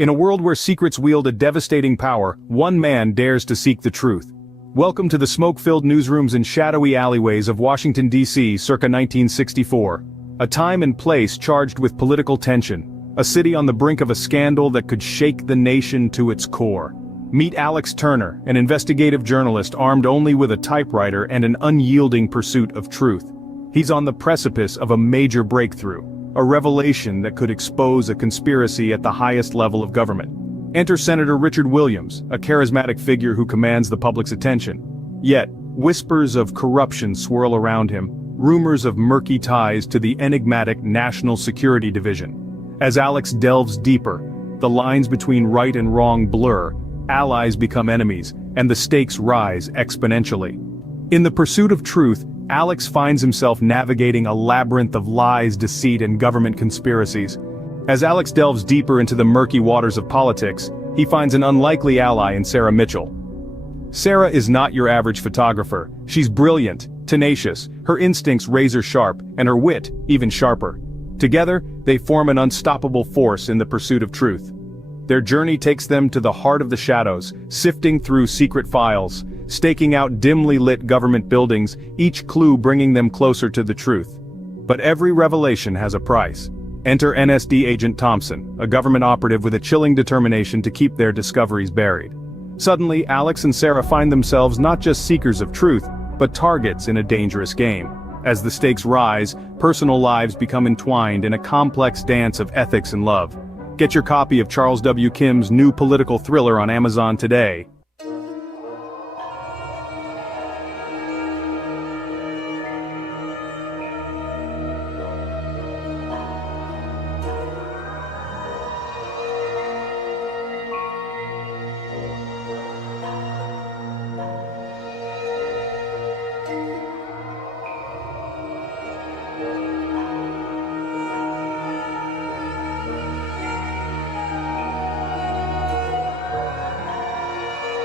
In a world where secrets wield a devastating power, one man dares to seek the truth. Welcome to the smoke-filled newsrooms and shadowy alleyways of Washington, D.C. circa 1964. A time and place charged with political tension. A city on the brink of a scandal that could shake the nation to its core. Meet Alex Turner, an investigative journalist armed only with a typewriter and an unyielding pursuit of truth. He's on the precipice of a major breakthrough. A revelation that could expose a conspiracy at the highest level of government. Enter Senator Richard Williams, a charismatic figure who commands the public's attention. Yet, whispers of corruption swirl around him, rumors of murky ties to the enigmatic National Security Division. As Alex delves deeper, the lines between right and wrong blur, allies become enemies, and the stakes rise exponentially. In the pursuit of truth, Alex finds himself navigating a labyrinth of lies, deceit, and government conspiracies. As Alex delves deeper into the murky waters of politics, he finds an unlikely ally in Sarah Mitchell. Sarah is not your average photographer. She's brilliant, tenacious, her instincts razor-sharp, and her wit even sharper. Together, they form an unstoppable force in the pursuit of truth. Their journey takes them to the heart of the shadows, sifting through secret files, staking out dimly lit government buildings, each clue bringing them closer to the truth. But every revelation has a price. Enter NSD Agent Thompson, a government operative with a chilling determination to keep their discoveries buried. Suddenly, Alex and Sarah find themselves not just seekers of truth, but targets in a dangerous game. As the stakes rise, personal lives become entwined in a complex dance of ethics and love. Get your copy of Charles W. Kim's new political thriller on Amazon today.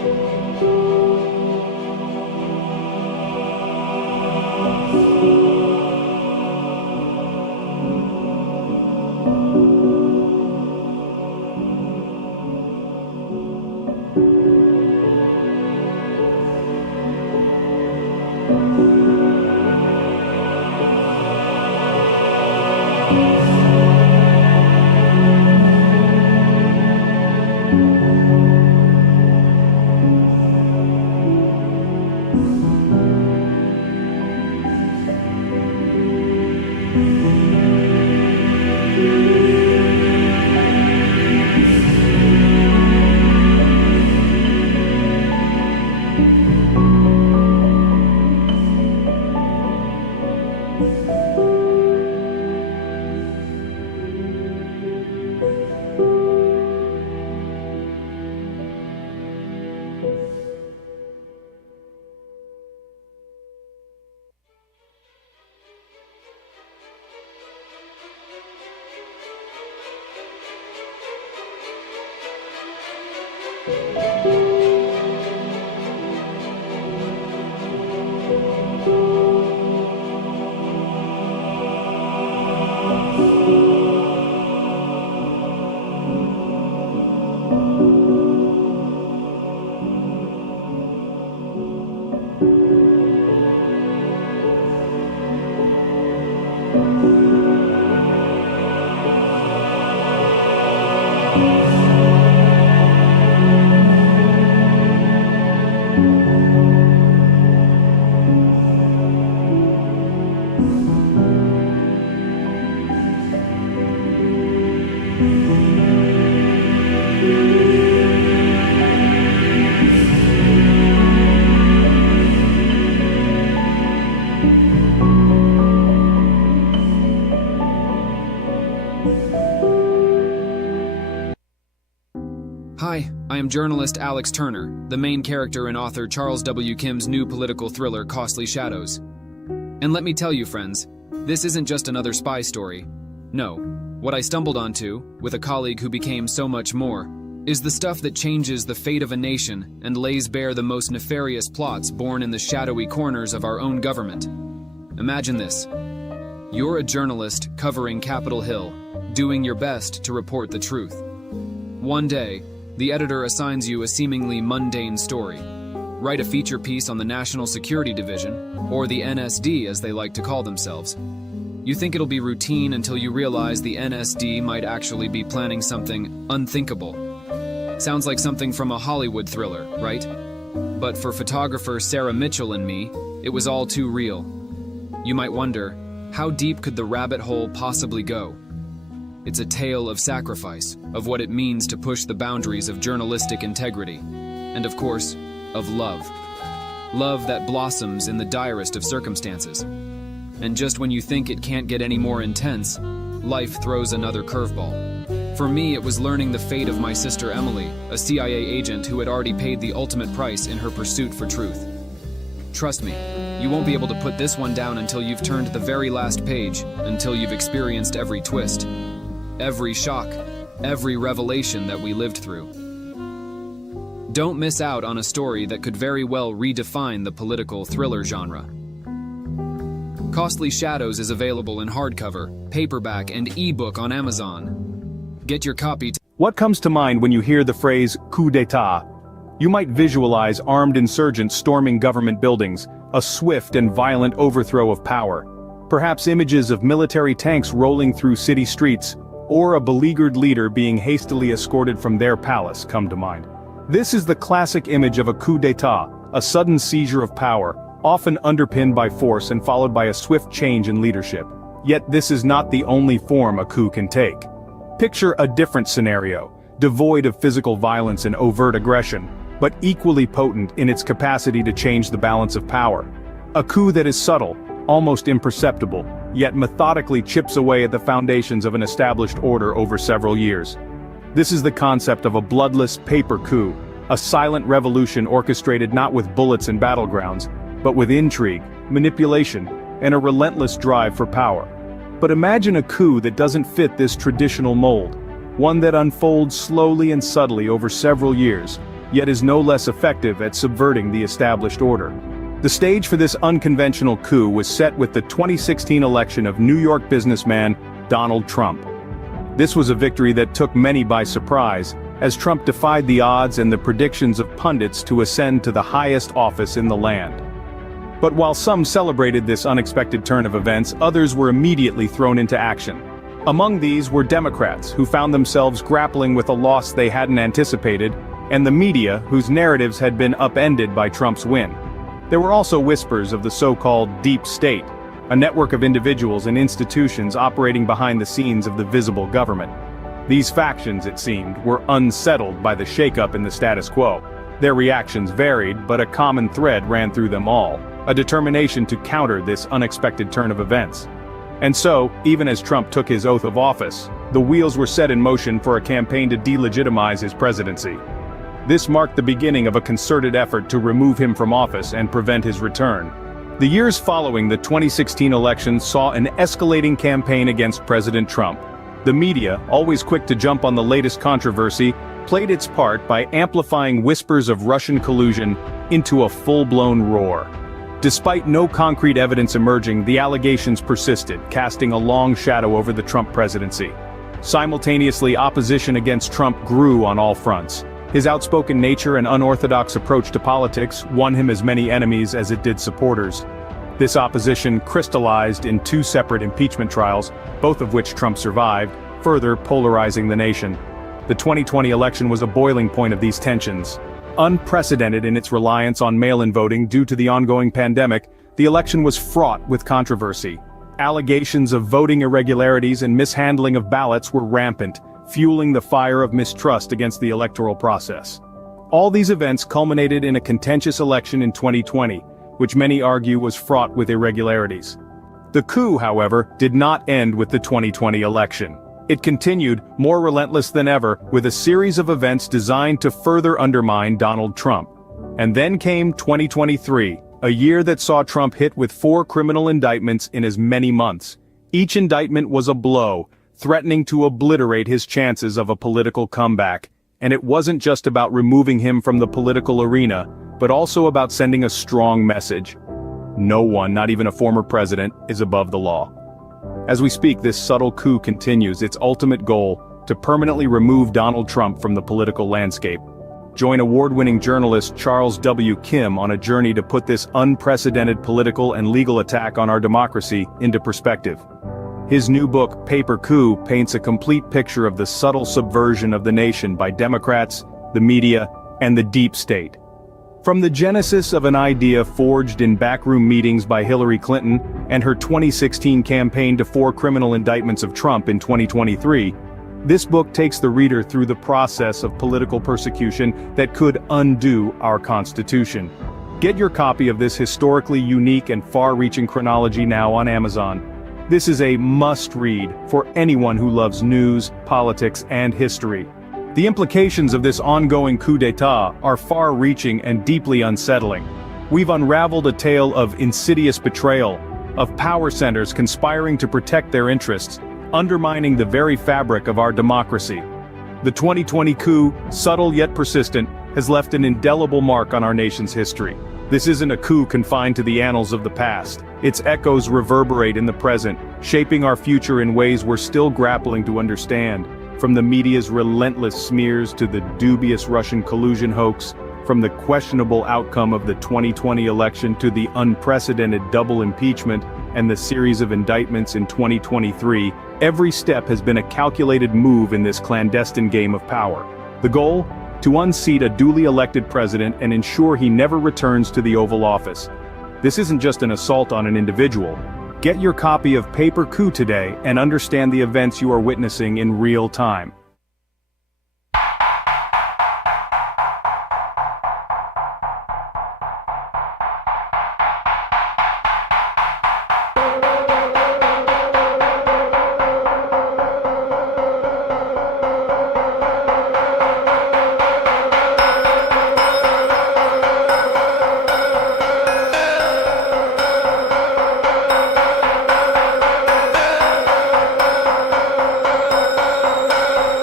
Hi, I am journalist Alex Turner, the main character in author Charles W. Kim's new political thriller, Costly Shadows. And let me tell you, friends, this isn't just another spy story. No, what I stumbled onto, with a colleague who became so much more, is the stuff that changes the fate of a nation and lays bare the most nefarious plots born in the shadowy corners of our own government. Imagine this. You're a journalist covering Capitol Hill, doing your best to report the truth. One day, the editor assigns you a seemingly mundane story. Write a feature piece on the National Security Division, or the NSD as they like to call themselves. You think it'll be routine until you realize the NSD might actually be planning something unthinkable. Sounds like something from a Hollywood thriller, right? But for photographer Sarah Mitchell and me, it was all too real. You might wonder, how deep could the rabbit hole possibly go? It's a tale of sacrifice, of what it means to push the boundaries of journalistic integrity, and of course, of love. Love that blossoms in the direst of circumstances. And just when you think it can't get any more intense, life throws another curveball. For me, it was learning the fate of my sister Emily, a CIA agent who had already paid the ultimate price in her pursuit for truth. Trust me, you won't be able to put this one down until you've turned the very last page, until you've experienced every twist, every shock, every revelation that we lived through. Don't miss out on a story that could very well redefine the political thriller genre. Costly Shadows is available in hardcover, paperback, and ebook on Amazon. Get your copy. What comes to mind when you hear the phrase coup d'etat? You might visualize armed insurgents storming government buildings, a swift and violent overthrow of power. Perhaps images of military tanks rolling through city streets, or a beleaguered leader being hastily escorted from their palace come to mind. This is the classic image of a coup d'etat, a sudden seizure of power, often underpinned by force and followed by a swift change in leadership. Yet this is not the only form a coup can take. Picture a different scenario, devoid of physical violence and overt aggression, but equally potent in its capacity to change the balance of power. A coup that is subtle, almost imperceptible, yet methodically chips away at the foundations of an established order over several years. This is the concept of a bloodless paper coup, a silent revolution orchestrated not with bullets and battlegrounds, but with intrigue, manipulation, and a relentless drive for power. But imagine a coup that doesn't fit this traditional mold, one that unfolds slowly and subtly over several years, yet is no less effective at subverting the established order. The stage for this unconventional coup was set with the 2016 election of New York businessman Donald Trump. This was a victory that took many by surprise, as Trump defied the odds and the predictions of pundits to ascend to the highest office in the land. But while some celebrated this unexpected turn of events, others were immediately thrown into action. Among these were Democrats, who found themselves grappling with a loss they hadn't anticipated, and the media, whose narratives had been upended by Trump's win. There were also whispers of the so-called deep state, a network of individuals and institutions operating behind the scenes of the visible government. These factions, it seemed, were unsettled by the shakeup in the status quo. Their reactions varied, but a common thread ran through them all, a determination to counter this unexpected turn of events. And so, even as Trump took his oath of office, the wheels were set in motion for a campaign to delegitimize his presidency. This marked the beginning of a concerted effort to remove him from office and prevent his return. The years following the 2016 election saw an escalating campaign against President Trump. The media, always quick to jump on the latest controversy, played its part by amplifying whispers of Russian collusion into a full-blown roar. Despite no concrete evidence emerging, the allegations persisted, casting a long shadow over the Trump presidency. Simultaneously, opposition against Trump grew on all fronts. His outspoken nature and unorthodox approach to politics won him as many enemies as it did supporters. This opposition crystallized in two separate impeachment trials, both of which Trump survived, further polarizing the nation. The 2020 election was a boiling point of these tensions. Unprecedented in its reliance on mail-in voting due to the ongoing pandemic, the election was fraught with controversy. Allegations of voting irregularities and mishandling of ballots were rampant, fueling the fire of mistrust against the electoral process. All these events culminated in a contentious election in 2020, which many argue was fraught with irregularities. The coup, however, did not end with the 2020 election. It continued, more relentless than ever, with a series of events designed to further undermine Donald Trump. And then came 2023, a year that saw Trump hit with 4 criminal indictments in as many months. Each indictment was a blow, threatening to obliterate his chances of a political comeback. And it wasn't just about removing him from the political arena, but also about sending a strong message. No one, not even a former president, is above the law. As we speak, this subtle coup continues, its ultimate goal, to permanently remove Donald Trump from the political landscape. Join award-winning journalist Charles W. Kim on a journey to put this unprecedented political and legal attack on our democracy into perspective. His new book, Paper Coup, paints a complete picture of the subtle subversion of the nation by Democrats, the media, and the deep state. From the genesis of an idea forged in backroom meetings by Hillary Clinton and her 2016 campaign to 4 criminal indictments of Trump in 2023, this book takes the reader through the process of political persecution that could undo our Constitution. Get your copy of this historically unique and far-reaching chronology now on Amazon. This is a must-read for anyone who loves news, politics, and history. The implications of this ongoing coup d'etat are far-reaching and deeply unsettling. We've unraveled a tale of insidious betrayal, of power centers conspiring to protect their interests, undermining the very fabric of our democracy. The 2020 coup, subtle yet persistent, has left an indelible mark on our nation's history. This isn't a coup confined to the annals of the past. Its echoes reverberate in the present, shaping our future in ways we're still grappling to understand. From the media's relentless smears to the dubious Russian collusion hoax, from the questionable outcome of the 2020 election to the unprecedented double impeachment and the series of indictments in 2023, every step has been a calculated move in this clandestine game of power. The goal? To unseat a duly elected president and ensure he never returns to the Oval Office. This isn't just an assault on an individual. Get your copy of Paper Coup today and understand the events you are witnessing in real time.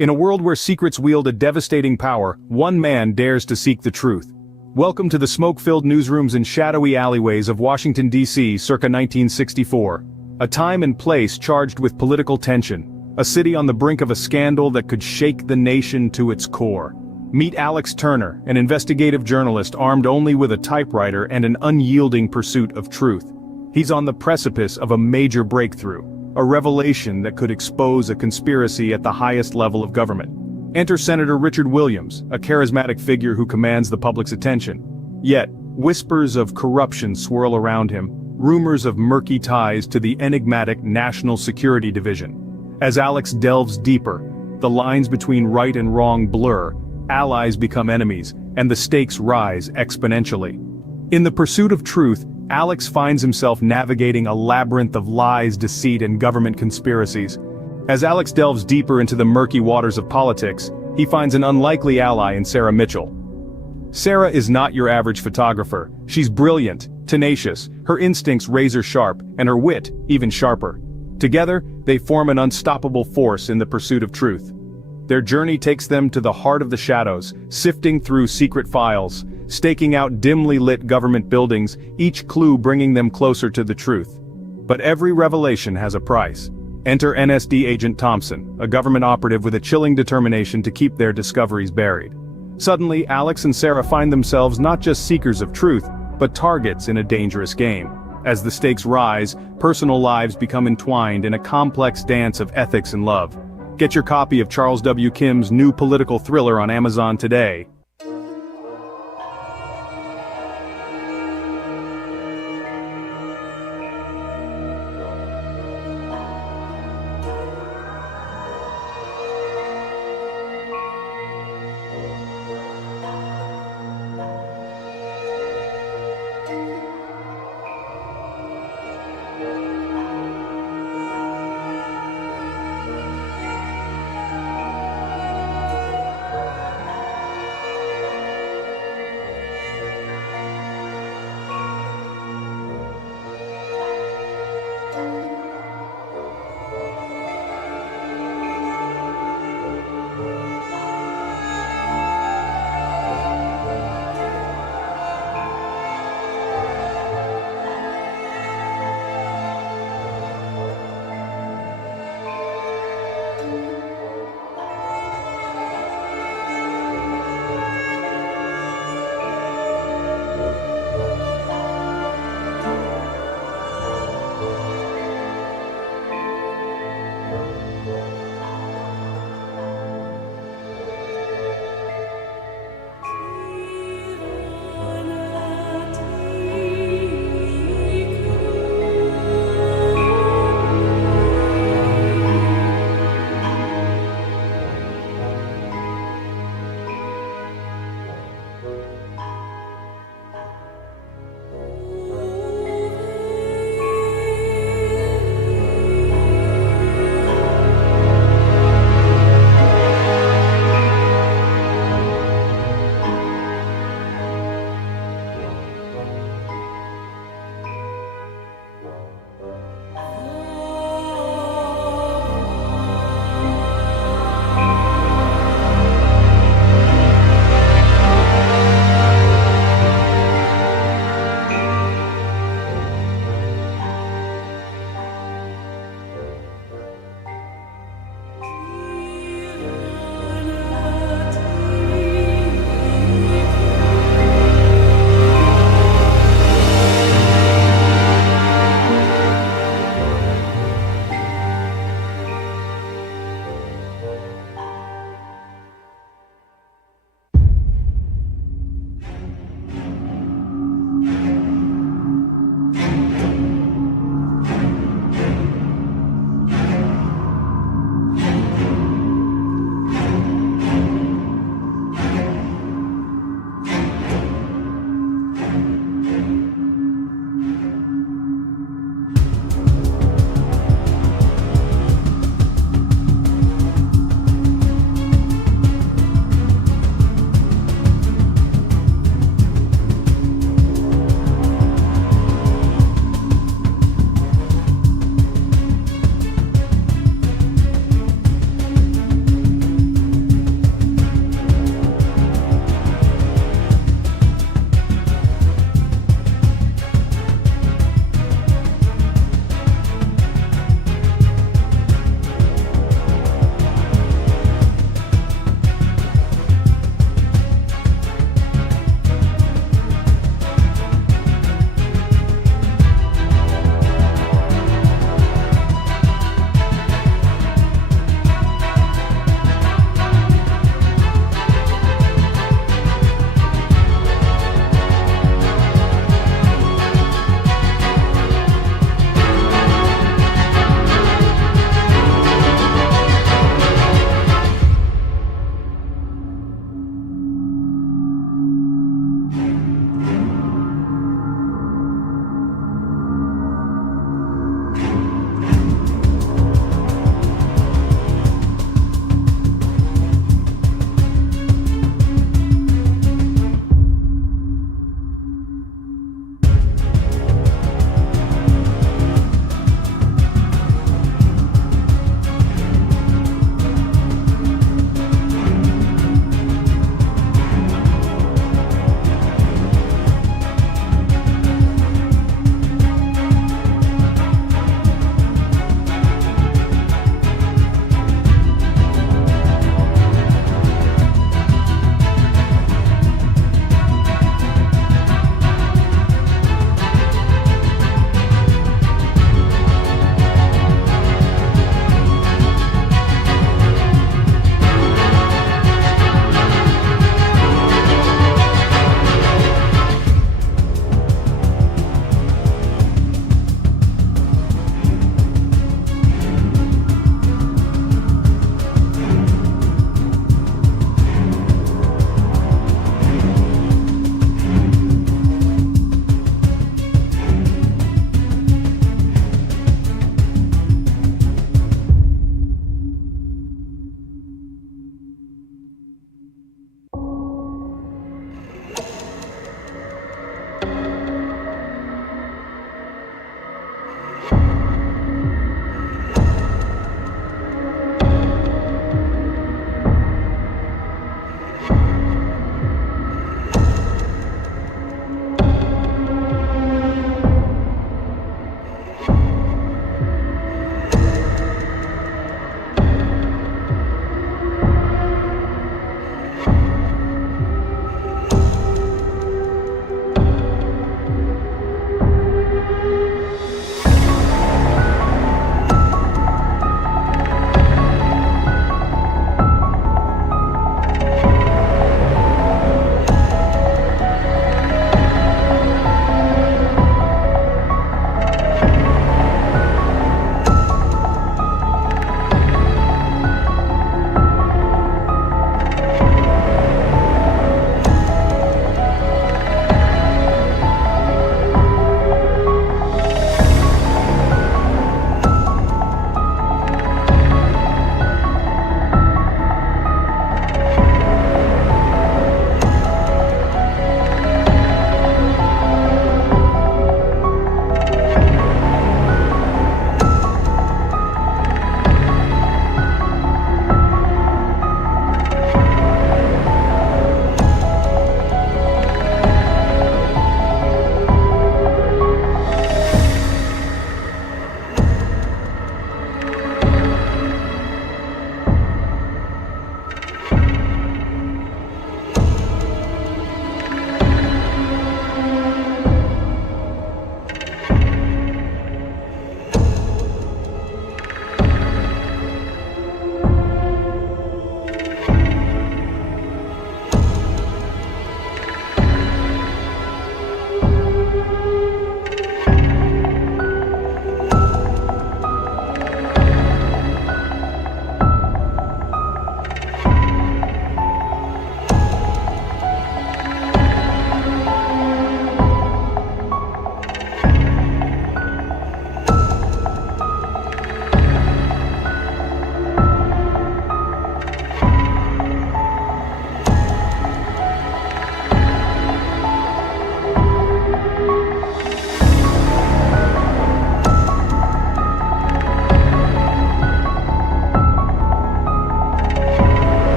In a world where secrets wield a devastating power, one man dares to seek the truth. Welcome to the smoke-filled newsrooms and shadowy alleyways of Washington, D.C. circa 1964. A time and place charged with political tension. A city on the brink of a scandal that could shake the nation to its core. Meet Alex Turner, an investigative journalist armed only with a typewriter and an unyielding pursuit of truth. He's on the precipice of a major breakthrough. A revelation that could expose a conspiracy at the highest level of government. Enter Senator Richard Williams, a charismatic figure who commands the public's attention. Yet, whispers of corruption swirl around him, rumors of murky ties to the enigmatic National Security Division. As Alex delves deeper, the lines between right and wrong blur, allies become enemies, and the stakes rise exponentially. In the pursuit of truth, Alex finds himself navigating a labyrinth of lies, deceit, and government conspiracies. As Alex delves deeper into the murky waters of politics, he finds an unlikely ally in Sarah Mitchell. Sarah is not your average photographer. She's brilliant, tenacious, her instincts razor-sharp, and her wit even sharper. Together, they form an unstoppable force in the pursuit of truth. Their journey takes them to the heart of the shadows, sifting through secret files, staking out dimly lit government buildings, each clue bringing them closer to the truth. But every revelation has a price. Enter NSD Agent Thompson, a government operative with a chilling determination to keep their discoveries buried. Suddenly, Alex and Sarah find themselves not just seekers of truth, but targets in a dangerous game. As the stakes rise, personal lives become entwined in a complex dance of ethics and love. Get your copy of Charles W. Kim's new political thriller on Amazon today.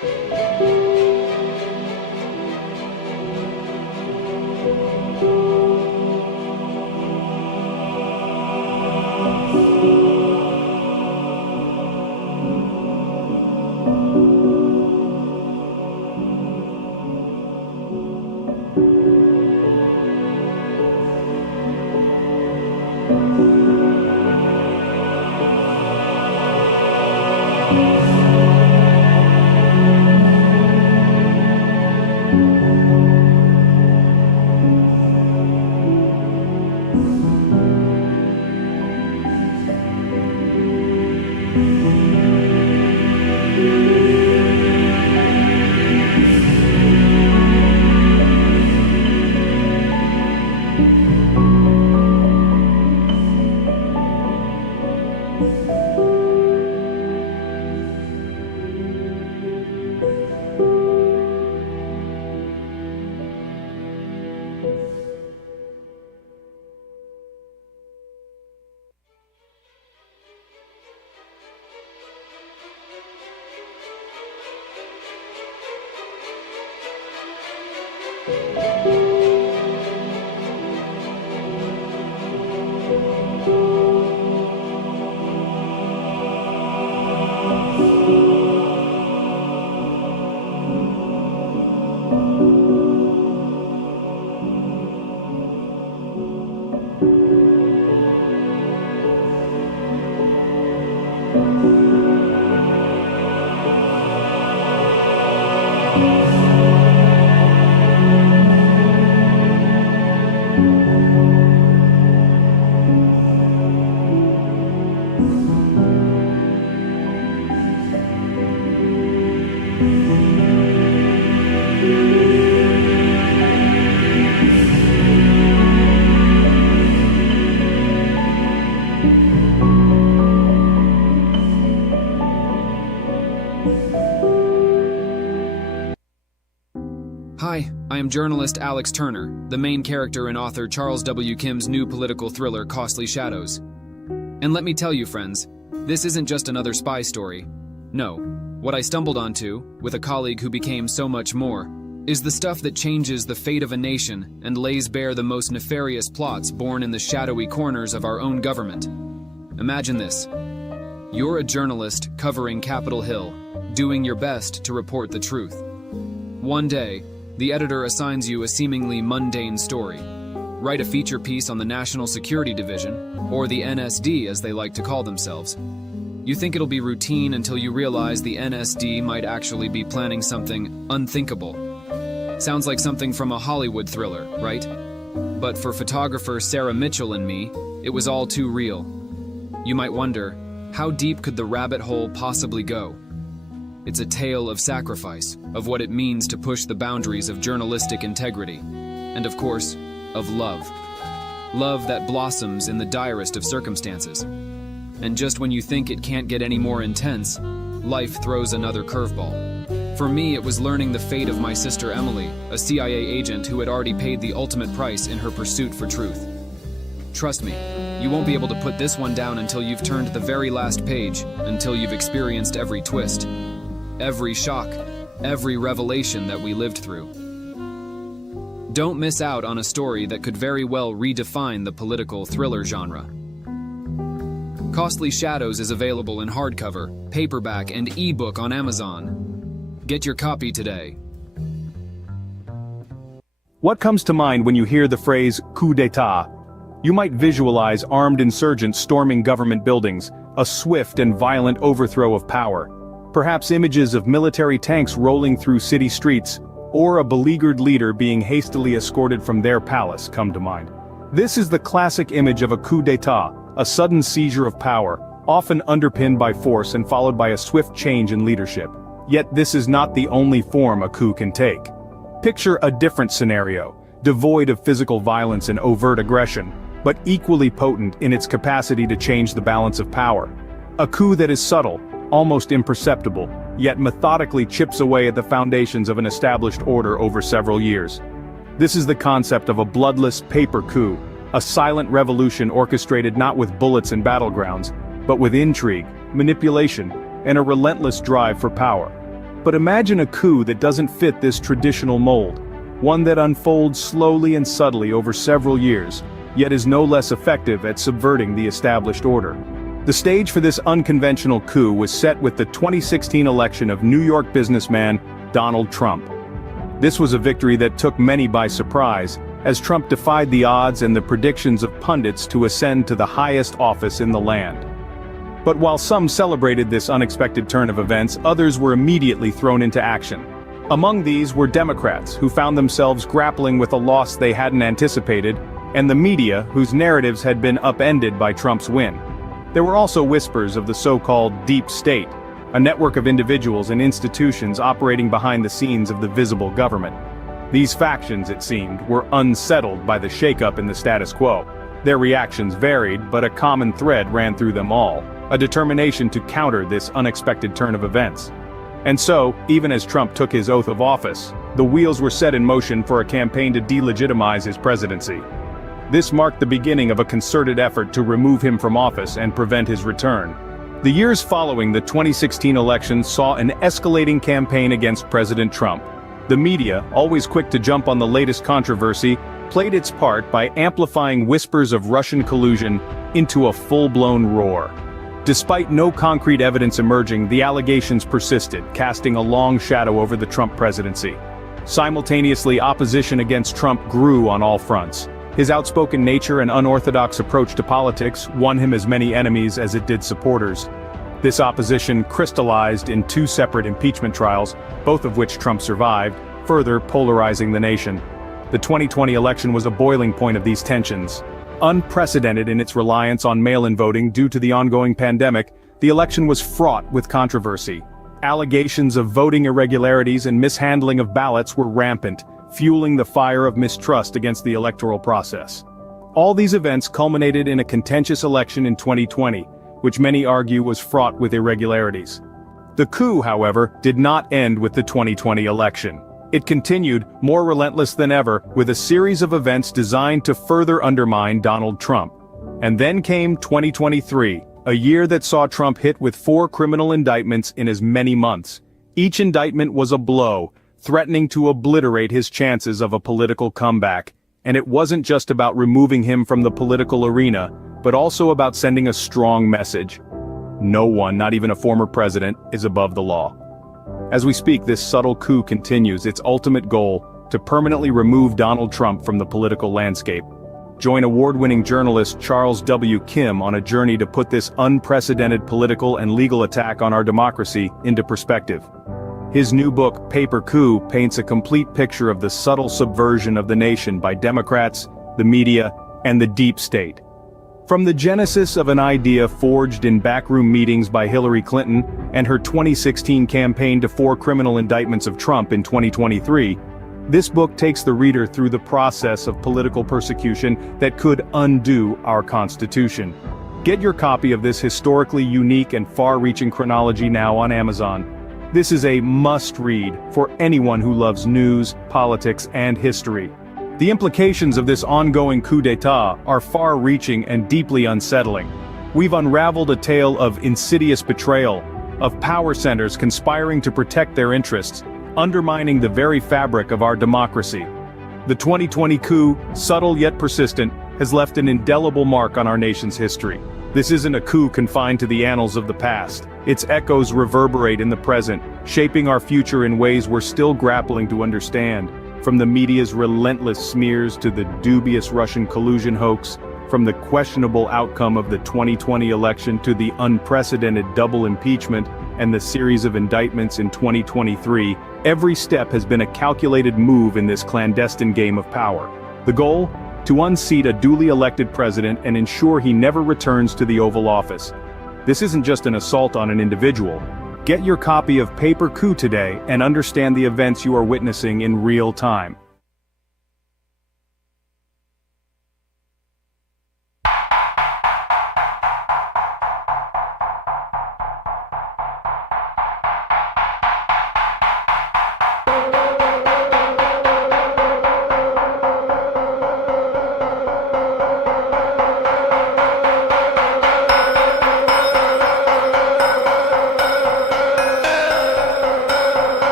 Hi, I am journalist Alex Turner, the main character in author Charles W. Kim's new political thriller, Costly Shadows. And let me tell you, friends, this isn't just another spy story. No, what I stumbled onto, with a colleague who became so much more, is the stuff that changes the fate of a nation and lays bare the most nefarious plots born in the shadowy corners of our own government. Imagine this. You're a journalist covering Capitol Hill, doing your best to report the truth. One day, the editor assigns you a seemingly mundane story. Write a feature piece on the National Security Division, or the NSD as they like to call themselves. You think it'll be routine until you realize the NSD might actually be planning something unthinkable. Sounds like something from a Hollywood thriller, right? But for photographer Sarah Mitchell and me, it was all too real. You might wonder, how deep could the rabbit hole possibly go? It's a tale of sacrifice, of what it means to push the boundaries of journalistic integrity, and of course, of love. Love that blossoms in the direst of circumstances. And just when you think it can't get any more intense, life throws another curveball. For me, it was learning the fate of my sister Emily, a CIA agent who had already paid the ultimate price in her pursuit for truth. Trust me, you won't be able to put this one down until you've turned the very last page, until you've experienced every twist, every shock, every revelation that we lived through. Don't miss out on a story that could very well redefine the political thriller genre. Costly Shadows is available in hardcover, paperback, and ebook on Amazon. Get your copy today. What comes to mind when you hear the phrase coup d'etat? You might visualize armed insurgents storming government buildings, a swift and violent overthrow of power. Perhaps images of military tanks rolling through city streets, or a beleaguered leader being hastily escorted from their palace come to mind. This is the classic image of a coup d'etat, a sudden seizure of power, often underpinned by force and followed by a swift change in leadership. Yet this is not the only form a coup can take. Picture a different scenario, devoid of physical violence and overt aggression, but equally potent in its capacity to change the balance of power. A coup that is subtle, almost imperceptible, yet methodically chips away at the foundations of an established order over several years. This is the concept of a bloodless paper coup, a silent revolution orchestrated not with bullets and battlegrounds, but with intrigue, manipulation, and a relentless drive for power. But imagine a coup that doesn't fit this traditional mold, one that unfolds slowly and subtly over several years, yet is no less effective at subverting the established order. The stage for this unconventional coup was set with the 2016 election of New York businessman Donald Trump. This was a victory that took many by surprise, as Trump defied the odds and the predictions of pundits to ascend to the highest office in the land. But while some celebrated this unexpected turn of events, others were immediately thrown into action. Among these were Democrats, who found themselves grappling with a loss they hadn't anticipated, and the media, whose narratives had been upended by Trump's win. There were also whispers of the so-called deep state, a network of individuals and institutions operating behind the scenes of the visible government. These factions, it seemed, were unsettled by the shakeup in the status quo. Their reactions varied, but a common thread ran through them all, a determination to counter this unexpected turn of events. And so, even as Trump took his oath of office, the wheels were set in motion for a campaign to delegitimize his presidency. This marked the beginning of a concerted effort to remove him from office and prevent his return. The years following the 2016 election saw an escalating campaign against President Trump. The media, always quick to jump on the latest controversy, played its part by amplifying whispers of Russian collusion into a full-blown roar. Despite no concrete evidence emerging, the allegations persisted, casting a long shadow over the Trump presidency. Simultaneously, opposition against Trump grew on all fronts. His outspoken nature and unorthodox approach to politics won him as many enemies as it did supporters. This opposition crystallized in two separate impeachment trials, both of which Trump survived, further polarizing the nation. The 2020 election was a boiling point of these tensions. Unprecedented in its reliance on mail-in voting due to the ongoing pandemic, the election was fraught with controversy. Allegations of voting irregularities and mishandling of ballots were rampant, fueling the fire of mistrust against the electoral process. All these events culminated in a contentious election in 2020, which many argue was fraught with irregularities. The coup, however, did not end with the 2020 election. It continued, more relentless than ever, with a series of events designed to further undermine Donald Trump. And then came 2023, a year that saw Trump hit with 4 criminal indictments in as many months. Each indictment was a blow, threatening to obliterate his chances of a political comeback. And it wasn't just about removing him from the political arena, but also about sending a strong message. No one, not even a former president, is above the law. As we speak, this subtle coup continues, its ultimate goal, to permanently remove Donald Trump from the political landscape. Join award-winning journalist Charles W. Kim on a journey to put this unprecedented political and legal attack on our democracy into perspective. His new book, Paper Coup, paints a complete picture of the subtle subversion of the nation by Democrats, the media, and the deep state. From the genesis of an idea forged in backroom meetings by Hillary Clinton and her 2016 campaign to 4 criminal indictments of Trump in 2023, this book takes the reader through the process of political persecution that could undo our Constitution. Get your copy of this historically unique and far-reaching chronology now on Amazon. This is a must-read for anyone who loves news, politics, and history. The implications of this ongoing coup d'etat are far-reaching and deeply unsettling. We've unraveled a tale of insidious betrayal, of power centers conspiring to protect their interests, undermining the very fabric of our democracy. The 2020 coup, subtle yet persistent, has left an indelible mark on our nation's history. This isn't a coup confined to the annals of the past. Its echoes reverberate in the present, shaping our future in ways we're still grappling to understand. From the media's relentless smears to the dubious Russian collusion hoax, from the questionable outcome of the 2020 election to the unprecedented double impeachment and the series of indictments in 2023, every step has been a calculated move in this clandestine game of power. The goal? To unseat a duly elected president and ensure he never returns to the Oval Office. This isn't just an assault on an individual. Get your copy of Paper Coup today and understand the events you are witnessing in real time.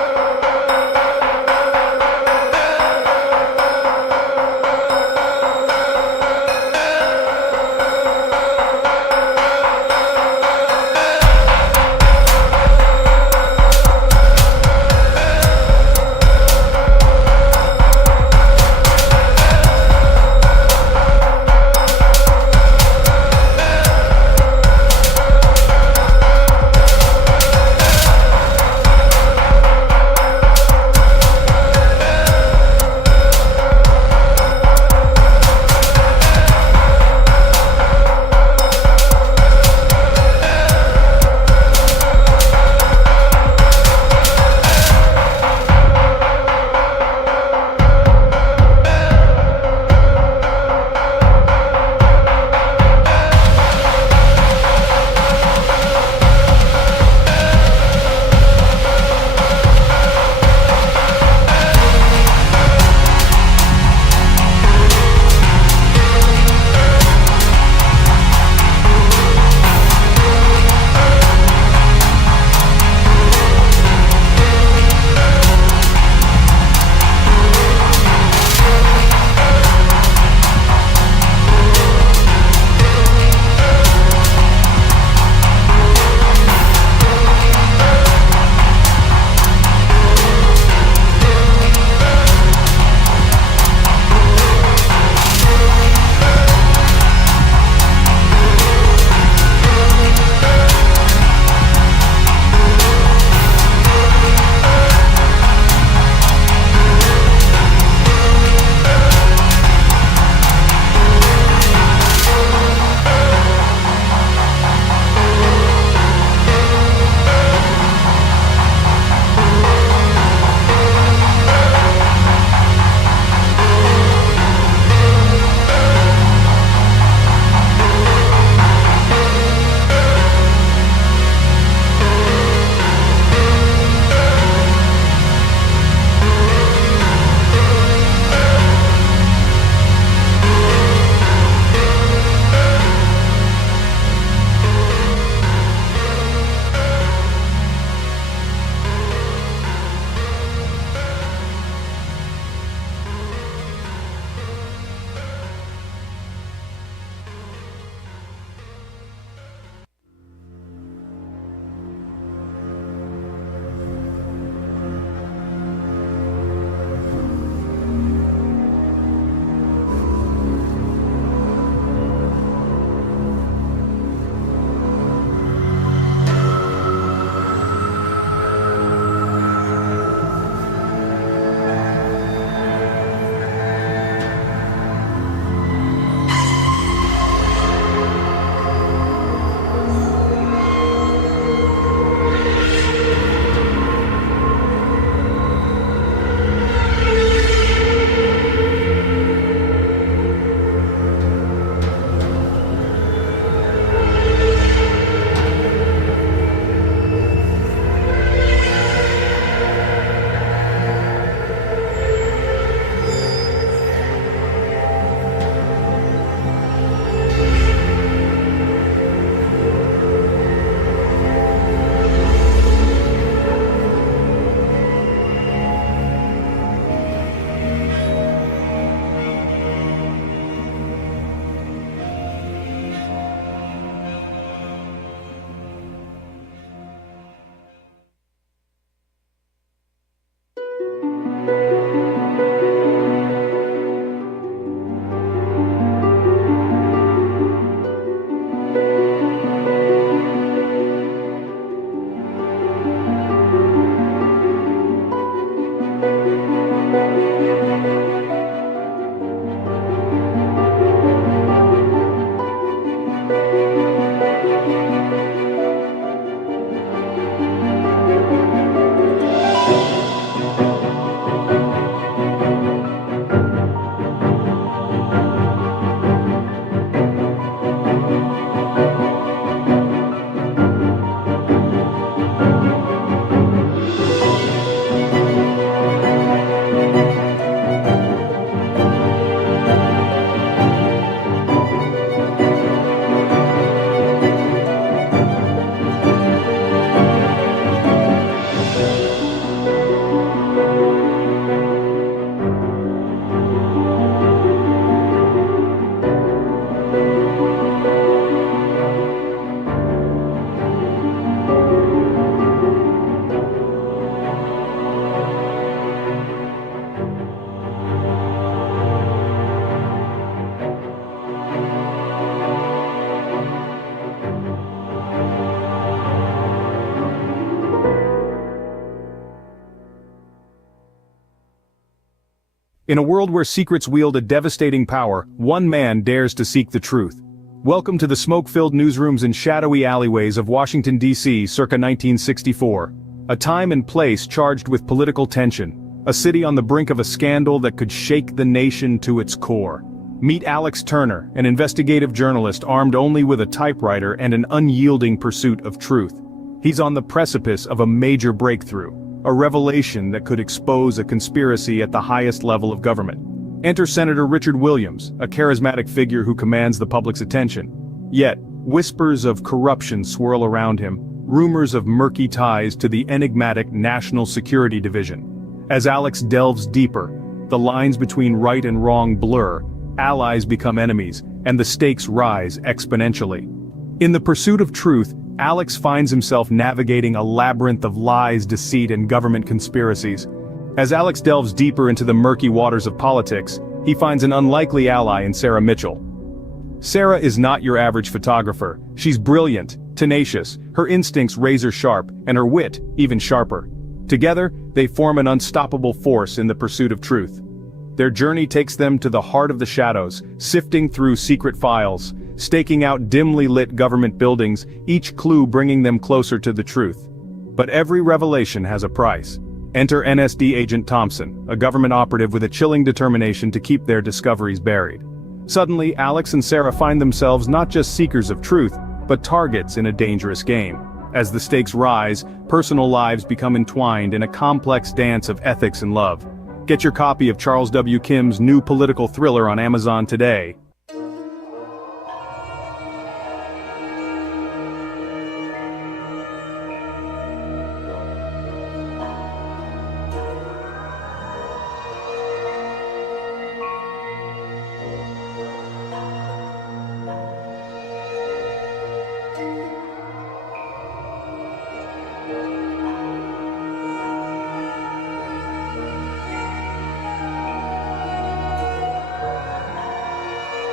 In a world where secrets wield a devastating power, one man dares to seek the truth. Welcome to the smoke-filled newsrooms and shadowy alleyways of Washington, D.C. circa 1964. A time and place charged with political tension. A city on the brink of a scandal that could shake the nation to its core. Meet Alex Turner, an investigative journalist armed only with a typewriter and an unyielding pursuit of truth. He's on the precipice of a major breakthrough, a revelation that could expose a conspiracy at the highest level of government. Enter Senator Richard Williams, a charismatic figure who commands the public's attention. Yet, whispers of corruption swirl around him, rumors of murky ties to the enigmatic National Security Division. As Alex delves deeper, the lines between right and wrong blur, allies become enemies, and the stakes rise exponentially. In the pursuit of truth, Alex finds himself navigating a labyrinth of lies, deceit, and government conspiracies. As Alex delves deeper into the murky waters of politics, he finds an unlikely ally in Sarah Mitchell. Sarah is not your average photographer. She's brilliant, tenacious, her instincts razor-sharp, and her wit even sharper. Together, they form an unstoppable force in the pursuit of truth. Their journey takes them to the heart of the shadows, sifting through secret files, staking out dimly lit government buildings, each clue bringing them closer to the truth. But every revelation has a price. Enter NSD Agent Thompson, a government operative with a chilling determination to keep their discoveries buried. Suddenly, Alex and Sarah find themselves not just seekers of truth, but targets in a dangerous game. As the stakes rise, personal lives become entwined in a complex dance of ethics and love. Get your copy of Charles W. Kim's new political thriller on Amazon today.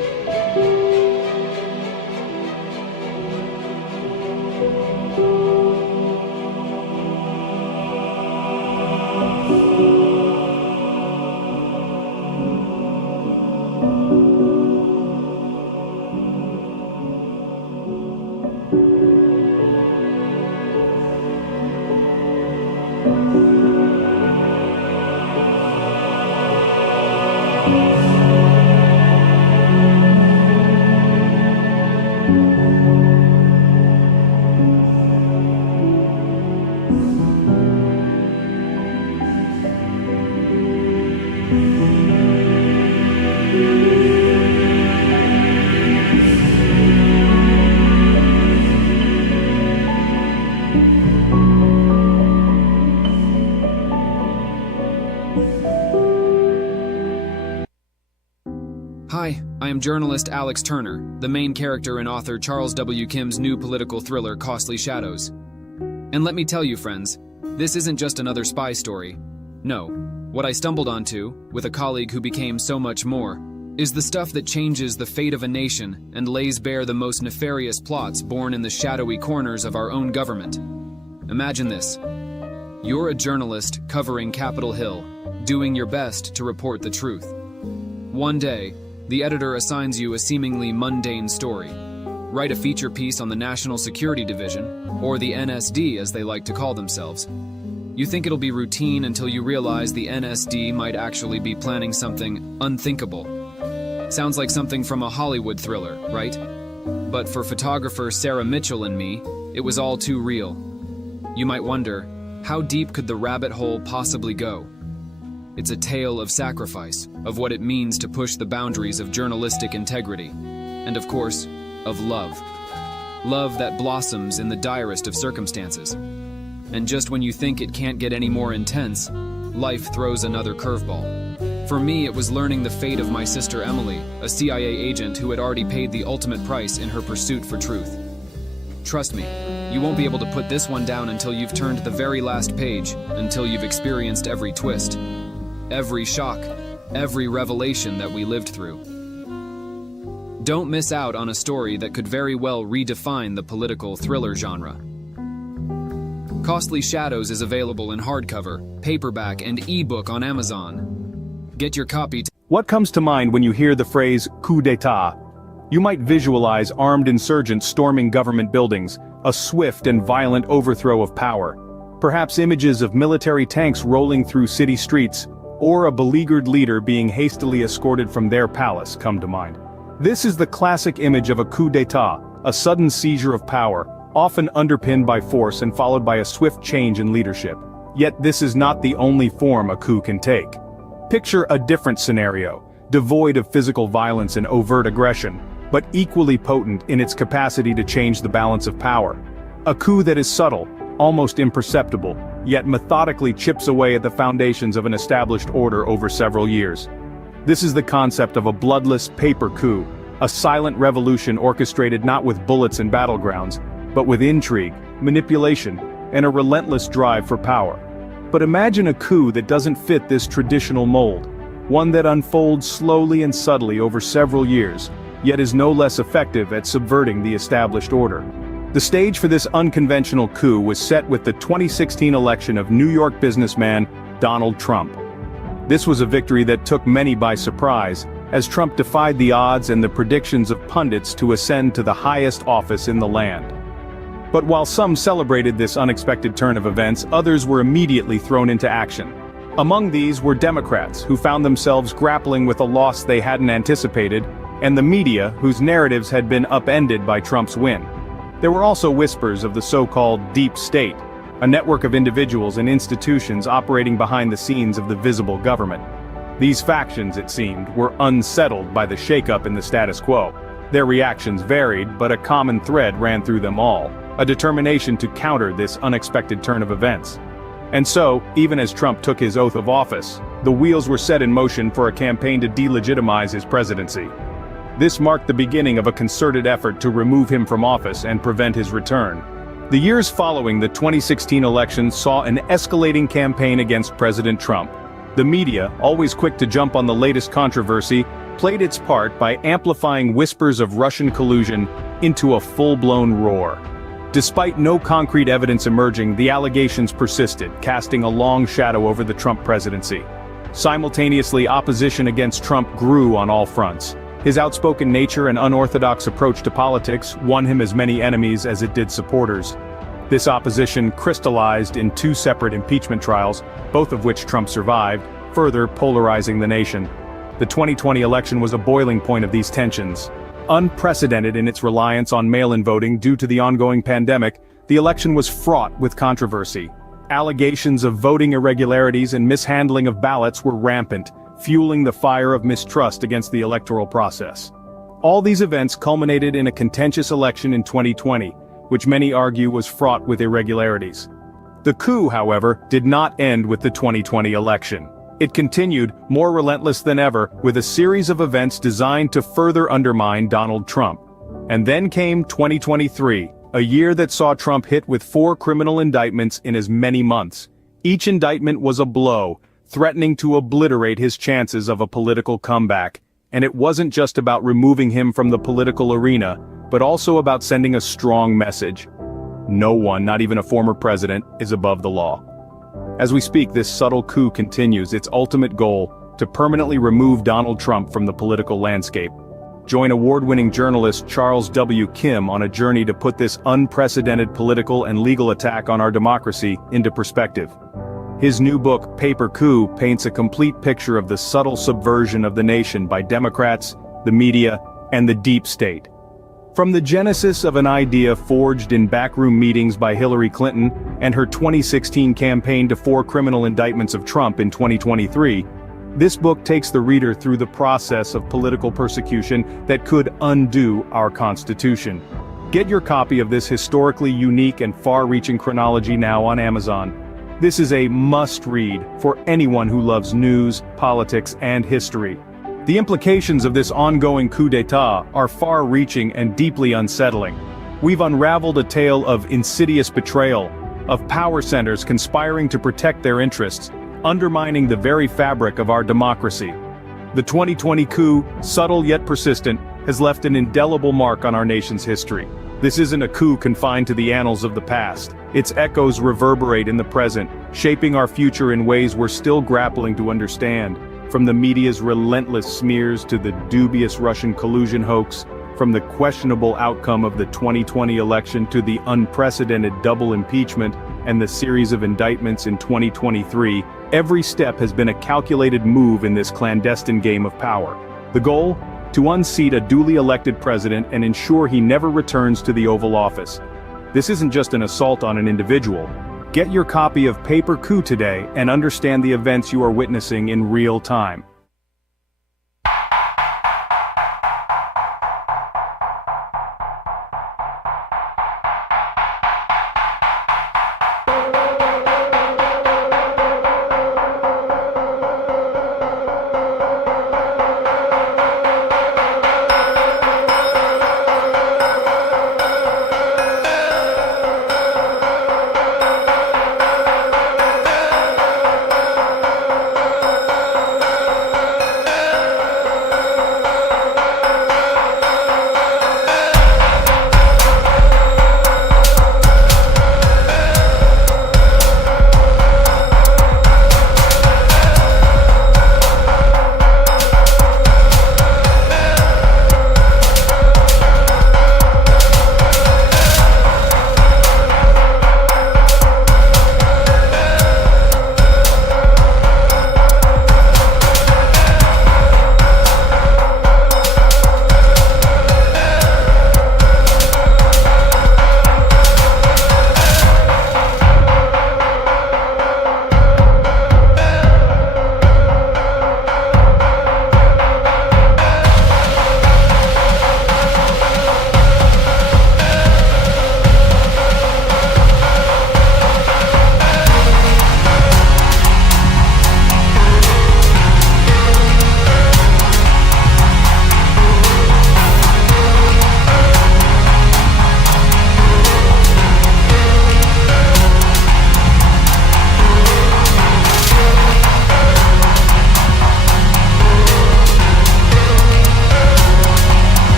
Hi, I am journalist Alex Turner, the main character in author Charles W. Kim's new political thriller, Costly Shadows. And let me tell you, friends, this isn't just another spy story. No, what I stumbled onto, with a colleague who became so much more, is the stuff that changes the fate of a nation and lays bare the most nefarious plots born in the shadowy corners of our own government. Imagine this. You're a journalist covering Capitol Hill, doing your best to report the truth. One day, the editor assigns you a seemingly mundane story. Write a feature piece on the National Security Division, or the NSD as they like to call themselves. You think it'll be routine until you realize the NSD might actually be planning something unthinkable. Sounds like something from a Hollywood thriller, right? But for photographer Sarah Mitchell and me, it was all too real. You might wonder, how deep could the rabbit hole possibly go? It's a tale of sacrifice, of what it means to push the boundaries of journalistic integrity, and of course, of love. Love that blossoms in the direst of circumstances. And just when you think it can't get any more intense, life throws another curveball. For me, it was learning the fate of my sister Emily, a CIA agent who had already paid the ultimate price in her pursuit for truth. Trust me, you won't be able to put this one down until you've turned the very last page, until you've experienced every twist, every shock, every revelation that we lived through. Don't miss out on a story that could very well redefine the political thriller genre. Costly Shadows is available in hardcover, paperback, and ebook on Amazon. Get your copy. What comes to mind when you hear the phrase coup d'etat? You might visualize armed insurgents storming government buildings, a swift and violent overthrow of power. Perhaps images of military tanks rolling through city streets, or a beleaguered leader being hastily escorted from their palace come to mind. This is the classic image of a coup d'etat, a sudden seizure of power, often underpinned by force and followed by a swift change in leadership. Yet this is not the only form a coup can take. Picture a different scenario, devoid of physical violence and overt aggression, but equally potent in its capacity to change the balance of power. A coup that is subtle, almost imperceptible, yet methodically chips away at the foundations of an established order over several years. This is the concept of a bloodless paper coup, a silent revolution orchestrated not with bullets and battlegrounds, but with intrigue, manipulation, and a relentless drive for power. But imagine a coup that doesn't fit this traditional mold, one that unfolds slowly and subtly over several years, yet is no less effective at subverting the established order. The stage for this unconventional coup was set with the 2016 election of New York businessman Donald Trump. This was a victory that took many by surprise, as Trump defied the odds and the predictions of pundits to ascend to the highest office in the land. But while some celebrated this unexpected turn of events, others were immediately thrown into action. Among these were Democrats, who found themselves grappling with a loss they hadn't anticipated, and the media, whose narratives had been upended by Trump's win. There were also whispers of the so-called deep state, a network of individuals and institutions operating behind the scenes of the visible government. These factions, it seemed, were unsettled by the shakeup in the status quo. Their reactions varied, but a common thread ran through them all, a determination to counter this unexpected turn of events. And so, even as Trump took his oath of office, the wheels were set in motion for a campaign to delegitimize his presidency. This marked the beginning of a concerted effort to remove him from office and prevent his return. The years following the 2016 election saw an escalating campaign against President Trump. The media, always quick to jump on the latest controversy, played its part by amplifying whispers of Russian collusion into a full-blown roar. Despite no concrete evidence emerging, the allegations persisted, casting a long shadow over the Trump presidency. Simultaneously, opposition against Trump grew on all fronts. His outspoken nature and unorthodox approach to politics won him as many enemies as it did supporters. This opposition crystallized in two separate impeachment trials, both of which Trump survived, further polarizing the nation. The 2020 election was a boiling point of these tensions. Unprecedented in its reliance on mail-in voting due to the ongoing pandemic, the election was fraught with controversy. Allegations of voting irregularities and mishandling of ballots were rampant, fueling the fire of mistrust against the electoral process. All these events culminated in a contentious election in 2020, which many argue was fraught with irregularities. The coup, however, did not end with the 2020 election. It continued, more relentless than ever, with a series of events designed to further undermine Donald Trump. And then came 2023, a year that saw Trump hit with 4 criminal indictments in as many months. Each indictment was a blow, threatening to obliterate his chances of a political comeback. And it wasn't just about removing him from the political arena, but also about sending a strong message. No one, not even a former president, is above the law. As we speak, this subtle coup continues, its ultimate goal, to permanently remove Donald Trump from the political landscape. Join award-winning journalist Charles W. Kim on a journey to put this unprecedented political and legal attack on our democracy into perspective. His new book, Paper Coup, paints a complete picture of the subtle subversion of the nation by Democrats, the media, and the deep state. From the genesis of an idea forged in backroom meetings by Hillary Clinton and her 2016 campaign to 4 criminal indictments of Trump in 2023, this book takes the reader through the process of political persecution that could undo our Constitution. Get your copy of this historically unique and far-reaching chronology now on Amazon. This is a must-read for anyone who loves news, politics, and history. The implications of this ongoing coup d'etat are far-reaching and deeply unsettling. We've unraveled a tale of insidious betrayal, of power centers conspiring to protect their interests, undermining the very fabric of our democracy. The 2020 coup, subtle yet persistent, has left an indelible mark on our nation's history. This isn't a coup confined to the annals of the past. Its echoes reverberate in the present, shaping our future in ways we're still grappling to understand. From the media's relentless smears to the dubious Russian collusion hoax, from the questionable outcome of the 2020 election to the unprecedented double impeachment and the series of indictments in 2023, every step has been a calculated move in this clandestine game of power. The goal? To unseat a duly elected president and ensure he never returns to the Oval Office. This isn't just an assault on an individual. Get your copy of Paper Coup today and understand the events you are witnessing in real time.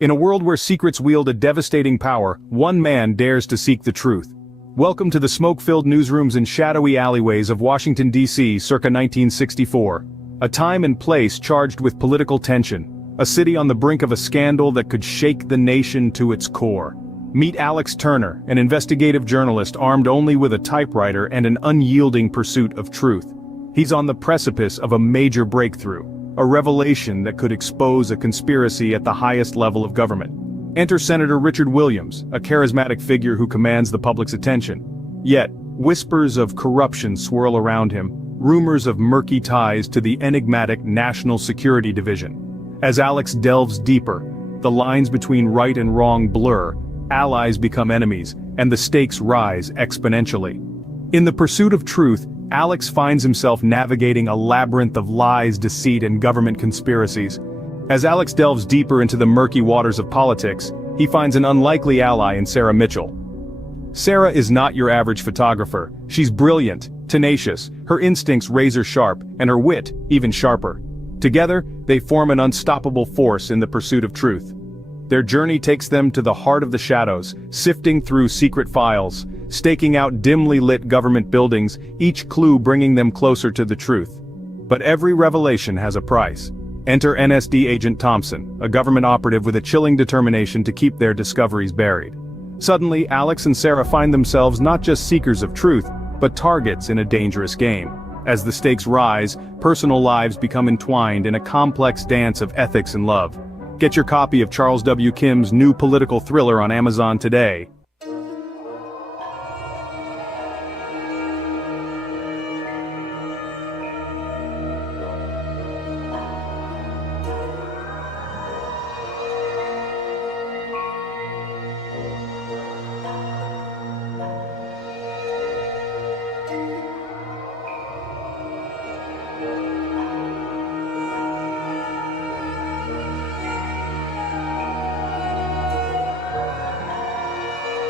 In a world where secrets wield a devastating power, one man dares to seek the truth. Welcome to the smoke-filled newsrooms and shadowy alleyways of Washington, D.C. circa 1964. A time and place charged with political tension. A city on the brink of a scandal that could shake the nation to its core. Meet Alex Turner, an investigative journalist armed only with a typewriter and an unyielding pursuit of truth. He's on the precipice of a major breakthrough. A revelation that could expose a conspiracy at the highest level of government. Enter Senator Richard Williams, a charismatic figure who commands the public's attention. Yet, whispers of corruption swirl around him, rumors of murky ties to the enigmatic National Security Division. As Alex delves deeper, the lines between right and wrong blur, allies become enemies, and the stakes rise exponentially. In the pursuit of truth, Alex finds himself navigating a labyrinth of lies, deceit, and government conspiracies. As Alex delves deeper into the murky waters of politics, he finds an unlikely ally in Sarah Mitchell. Sarah is not your average photographer. She's brilliant, tenacious, her instincts razor-sharp, and her wit even sharper. Together, they form an unstoppable force in the pursuit of truth. Their journey takes them to the heart of the shadows, sifting through secret files, staking out dimly lit government buildings, each clue bringing them closer to the truth. But every revelation has a price. Enter NSD Agent Thompson, a government operative with a chilling determination to keep their discoveries buried. Suddenly, Alex and Sarah find themselves not just seekers of truth, but targets in a dangerous game. As the stakes rise, personal lives become entwined in a complex dance of ethics and love. Get your copy of Charles W. Kim's new political thriller on Amazon today.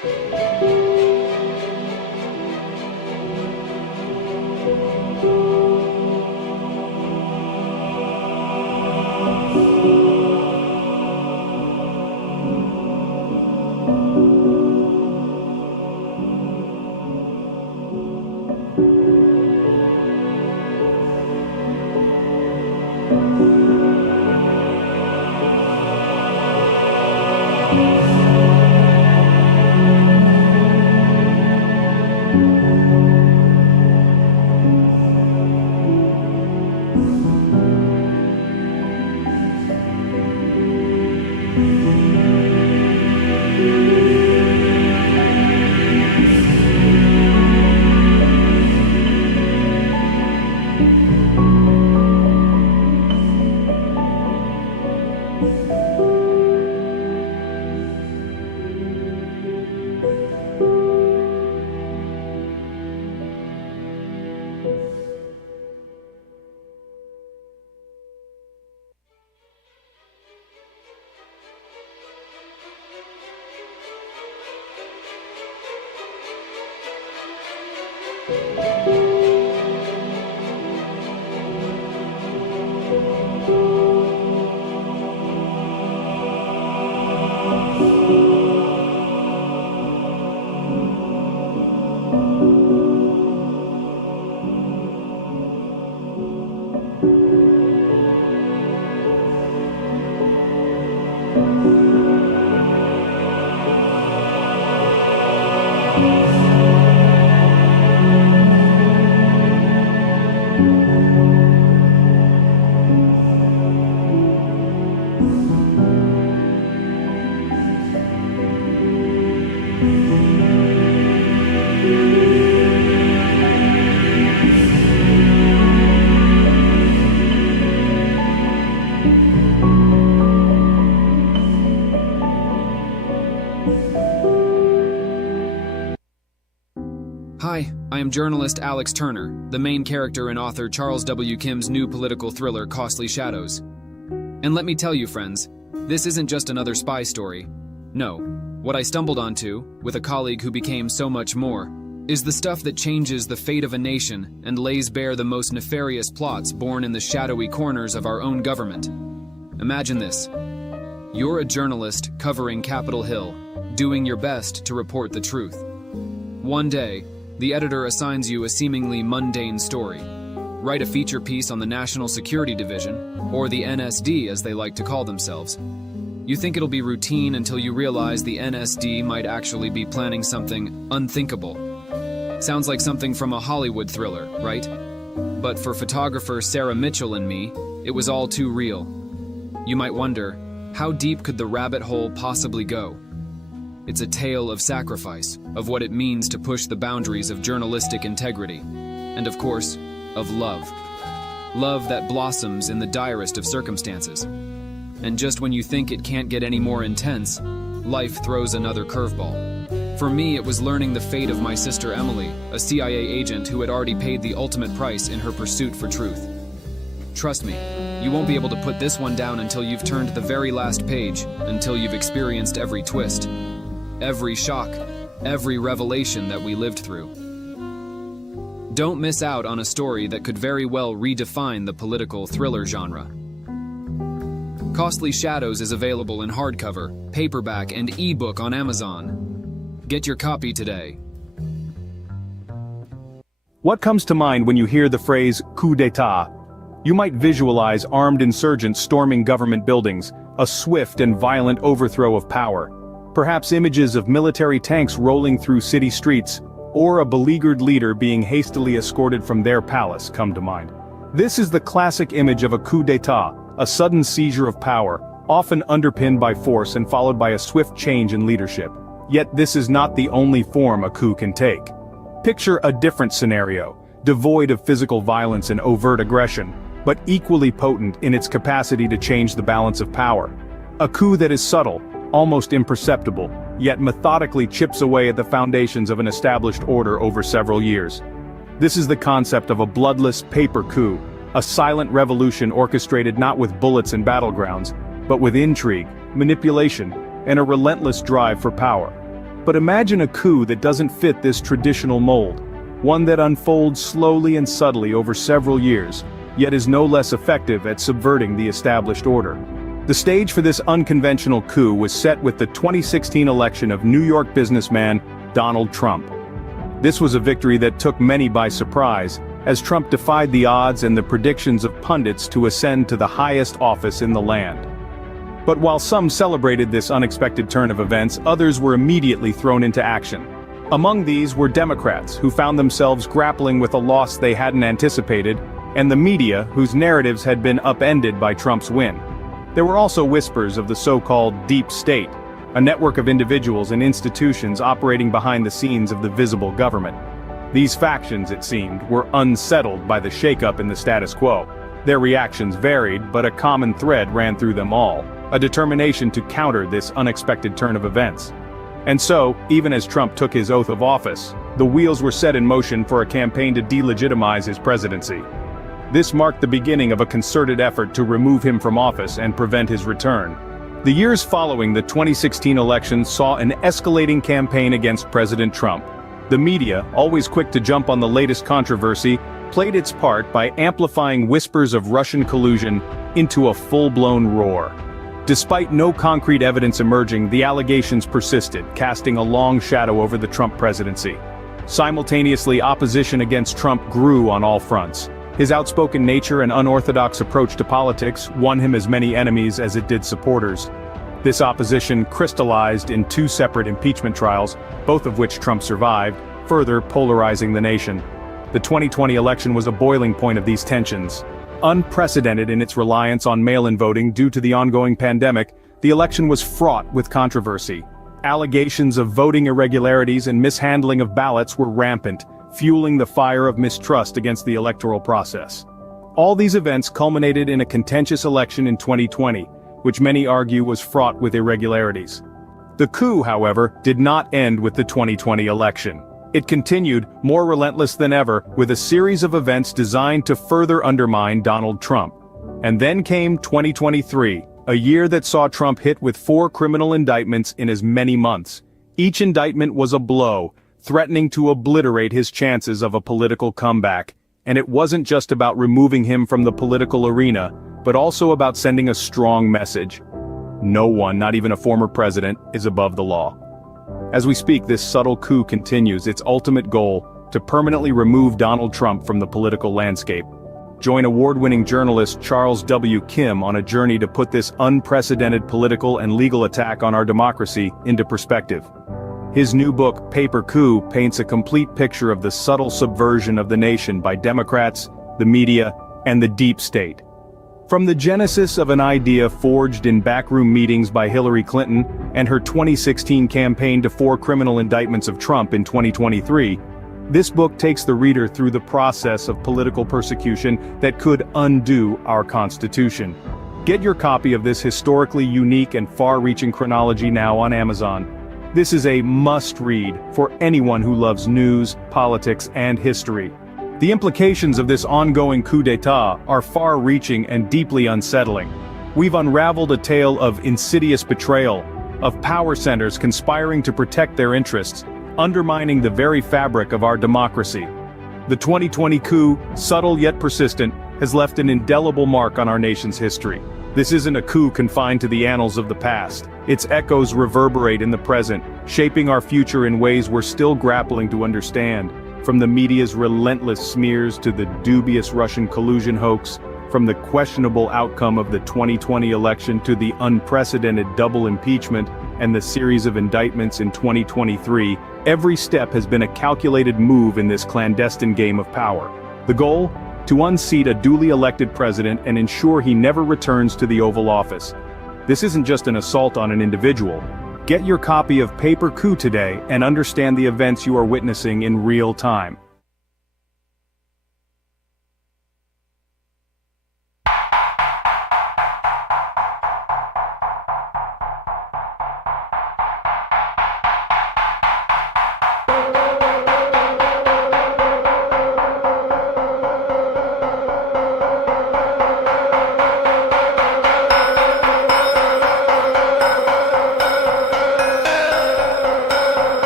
Hi, I am journalist Alex Turner, the main character in author Charles W. Kim's new political thriller, Costly Shadows. And let me tell you, friends, this isn't just another spy story. No, what I stumbled onto, with a colleague who became so much more, is the stuff that changes the fate of a nation and lays bare the most nefarious plots born in the shadowy corners of our own government. Imagine this. You're a journalist covering Capitol Hill, doing your best to report the truth. One day, the editor assigns you a seemingly mundane story. Write a feature piece on the National Security Division, or the NSD as they like to call themselves. You think it'll be routine until you realize the NSD might actually be planning something unthinkable. Sounds like something from a Hollywood thriller, right? But for photographer Sarah Mitchell and me, it was all too real. You might wonder, how deep could the rabbit hole possibly go? It's a tale of sacrifice, of what it means to push the boundaries of journalistic integrity, and of course, of love. Love that blossoms in the direst of circumstances. And just when you think it can't get any more intense, life throws another curveball. For me, it was learning the fate of my sister Emily, a CIA agent who had already paid the ultimate price in her pursuit for truth. Trust me, you won't be able to put this one down until you've turned the very last page, until you've experienced every twist, every shock, every revelation that we lived through. Don't miss out on a story that could very well redefine the political thriller genre. Costly Shadows is available in hardcover, paperback, and ebook on Amazon. Get your copy today. What comes to mind when you hear the phrase coup d'etat? You might visualize armed insurgents storming government buildings, a swift and violent overthrow of power. Perhaps images of military tanks rolling through city streets, or a beleaguered leader being hastily escorted from their palace come to mind. This is the classic image of a coup d'etat, a sudden seizure of power, often underpinned by force and followed by a swift change in leadership. Yet this is not the only form a coup can take. Picture a different scenario, devoid of physical violence and overt aggression, but equally potent in its capacity to change the balance of power. A coup that is subtle, almost imperceptible, yet methodically chips away at the foundations of an established order over several years. This is the concept of a bloodless paper coup, a silent revolution orchestrated not with bullets and battlegrounds, but with intrigue, manipulation, and a relentless drive for power. But imagine a coup that doesn't fit this traditional mold, one that unfolds slowly and subtly over several years, yet is no less effective at subverting the established order. The stage for this unconventional coup was set with the 2016 election of New York businessman Donald Trump. This was a victory that took many by surprise, as Trump defied the odds and the predictions of pundits to ascend to the highest office in the land. But while some celebrated this unexpected turn of events, others were immediately thrown into action. Among these were Democrats, who found themselves grappling with a loss they hadn't anticipated, and the media, whose narratives had been upended by Trump's win. There were also whispers of the so-called deep state, a network of individuals and institutions operating behind the scenes of the visible government. These factions, it seemed, were unsettled by the shakeup in the status quo. Their reactions varied, but a common thread ran through them all, a determination to counter this unexpected turn of events. And so, even as Trump took his oath of office, the wheels were set in motion for a campaign to delegitimize his presidency. This marked the beginning of a concerted effort to remove him from office and prevent his return. The years following the 2016 election saw an escalating campaign against President Trump. The media, always quick to jump on the latest controversy, played its part by amplifying whispers of Russian collusion into a full-blown roar. Despite no concrete evidence emerging, the allegations persisted, casting a long shadow over the Trump presidency. Simultaneously, opposition against Trump grew on all fronts. His outspoken nature and unorthodox approach to politics won him as many enemies as it did supporters. This opposition crystallized in two separate impeachment trials, both of which Trump survived, further polarizing the nation. The 2020 election was a boiling point of these tensions. Unprecedented in its reliance on mail-in voting due to the ongoing pandemic, the election was fraught with controversy. Allegations of voting irregularities and mishandling of ballots were rampant, fueling the fire of mistrust against the electoral process. All these events culminated in a contentious election in 2020, which many argue was fraught with irregularities. The coup, however, did not end with the 2020 election. It continued, more relentless than ever, with a series of events designed to further undermine Donald Trump. And then came 2023, a year that saw Trump hit with 4 criminal indictments in as many months. Each indictment was a blow, threatening to obliterate his chances of a political comeback. And it wasn't just about removing him from the political arena, but also about sending a strong message. No one, not even a former president, is above the law. As we speak, this subtle coup continues, its ultimate goal, to permanently remove Donald Trump from the political landscape. Join award-winning journalist Charles W. Kim on a journey to put this unprecedented political and legal attack on our democracy into perspective. His new book, Paper Coup, paints a complete picture of the subtle subversion of the nation by Democrats, the media, and the deep state. From the genesis of an idea forged in backroom meetings by Hillary Clinton and her 2016 campaign to 4 criminal indictments of Trump in 2023, this book takes the reader through the process of political persecution that could undo our Constitution. Get your copy of this historically unique and far-reaching chronology now on Amazon. This is a must-read for anyone who loves news, politics, and history. The implications of this ongoing coup d'etat are far-reaching and deeply unsettling. We've unraveled a tale of insidious betrayal, of power centers conspiring to protect their interests, undermining the very fabric of our democracy. The 2020 coup, subtle yet persistent, has left an indelible mark on our nation's history. This isn't a coup confined to the annals of the past. Its echoes reverberate in the present, shaping our future in ways we're still grappling to understand. From the media's relentless smears to the dubious Russian collusion hoax, from the questionable outcome of the 2020 election to the unprecedented double impeachment and the series of indictments in 2023, every step has been a calculated move in this clandestine game of power. The goal? To unseat a duly elected president and ensure he never returns to the Oval Office. This isn't just an assault on an individual. Get your copy of Paper Coup today and understand the events you are witnessing in real time.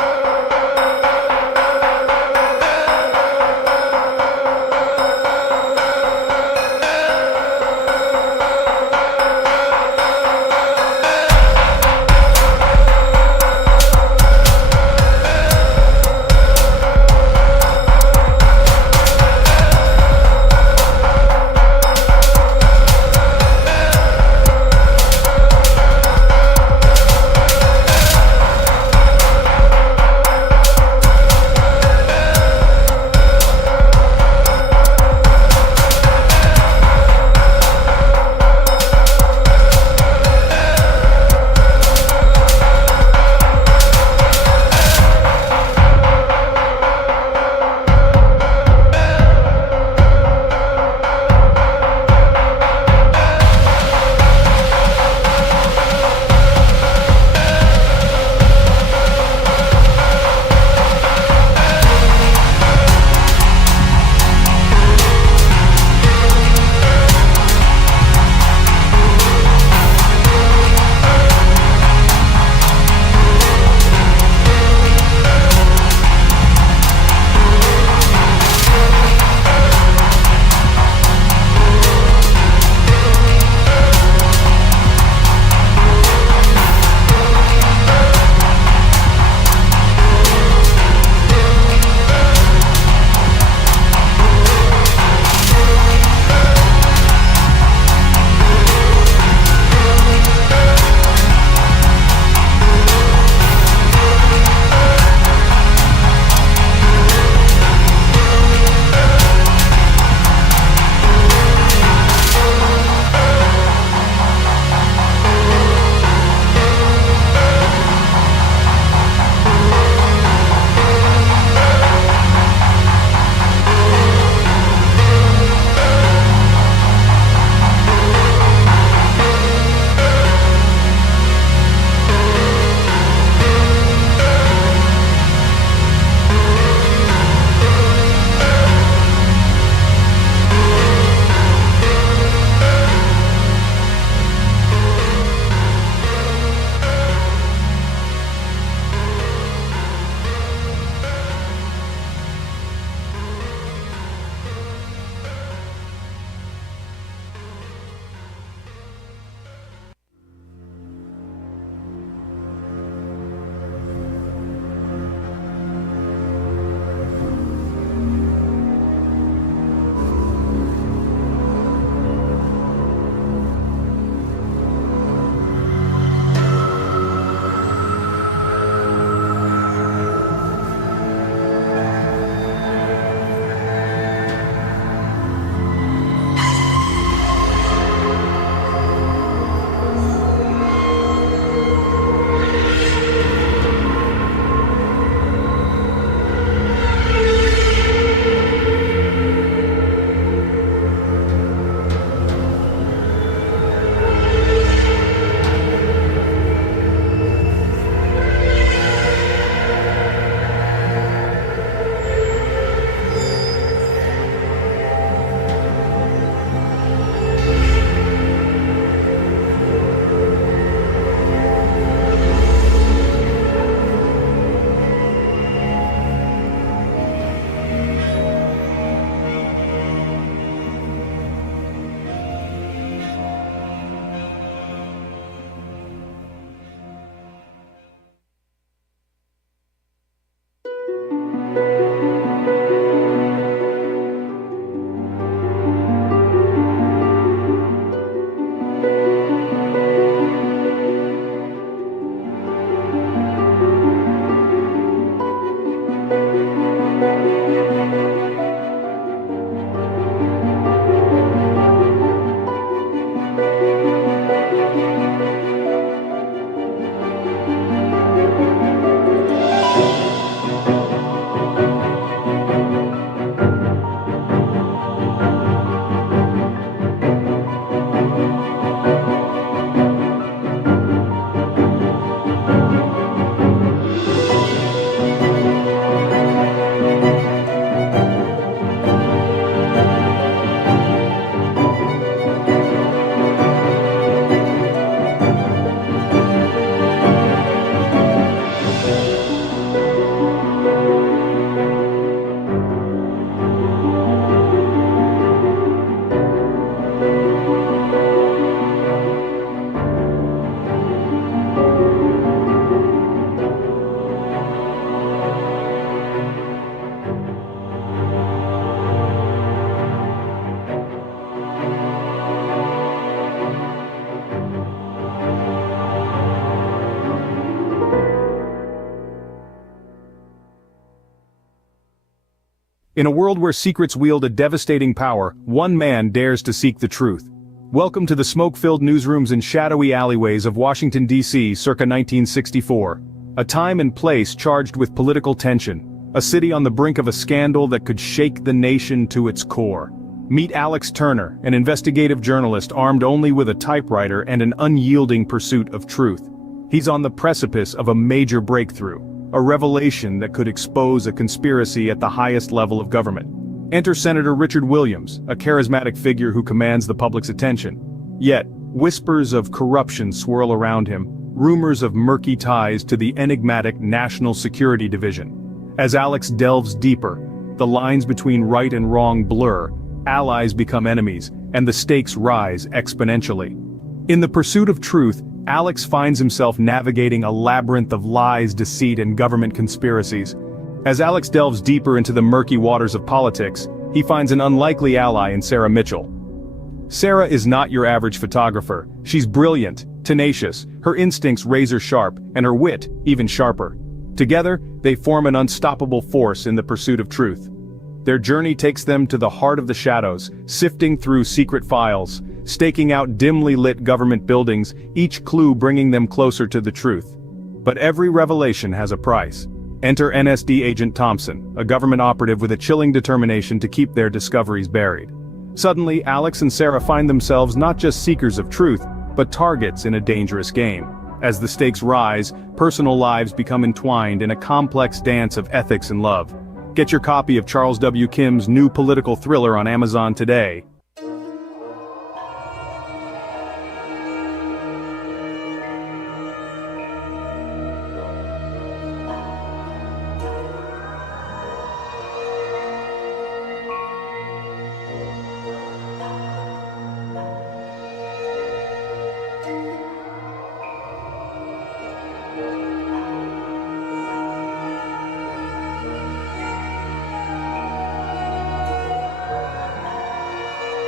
In a world where secrets wield a devastating power, one man dares to seek the truth. Welcome to the smoke-filled newsrooms and shadowy alleyways of Washington, D.C. circa 1964. A time and place charged with political tension. A city on the brink of a scandal that could shake the nation to its core. Meet Alex Turner, an investigative journalist armed only with a typewriter and an unyielding pursuit of truth. He's on the precipice of a major breakthrough. A revelation that could expose a conspiracy at the highest level of government. Enter Senator Richard Williams, a charismatic figure who commands the public's attention. Yet, whispers of corruption swirl around him, rumors of murky ties to the enigmatic National Security Division. As Alex delves deeper, the lines between right and wrong blur, allies become enemies, and the stakes rise exponentially. In the pursuit of truth, Alex finds himself navigating a labyrinth of lies, deceit, and government conspiracies. As Alex delves deeper into the murky waters of politics, he finds an unlikely ally in Sarah Mitchell. Sarah is not your average photographer. She's brilliant, tenacious, her instincts razor-sharp, and her wit even sharper. Together, they form an unstoppable force in the pursuit of truth. Their journey takes them to the heart of the shadows, sifting through secret files, staking out dimly lit government buildings, each clue bringing them closer to the truth. But every revelation has a price. Enter NSD Agent Thompson, a government operative with a chilling determination to keep their discoveries buried. Suddenly, Alex and Sarah find themselves not just seekers of truth, but targets in a dangerous game. As the stakes rise, personal lives become entwined in a complex dance of ethics and love. Get your copy of Charles W. Kim's new political thriller on Amazon today.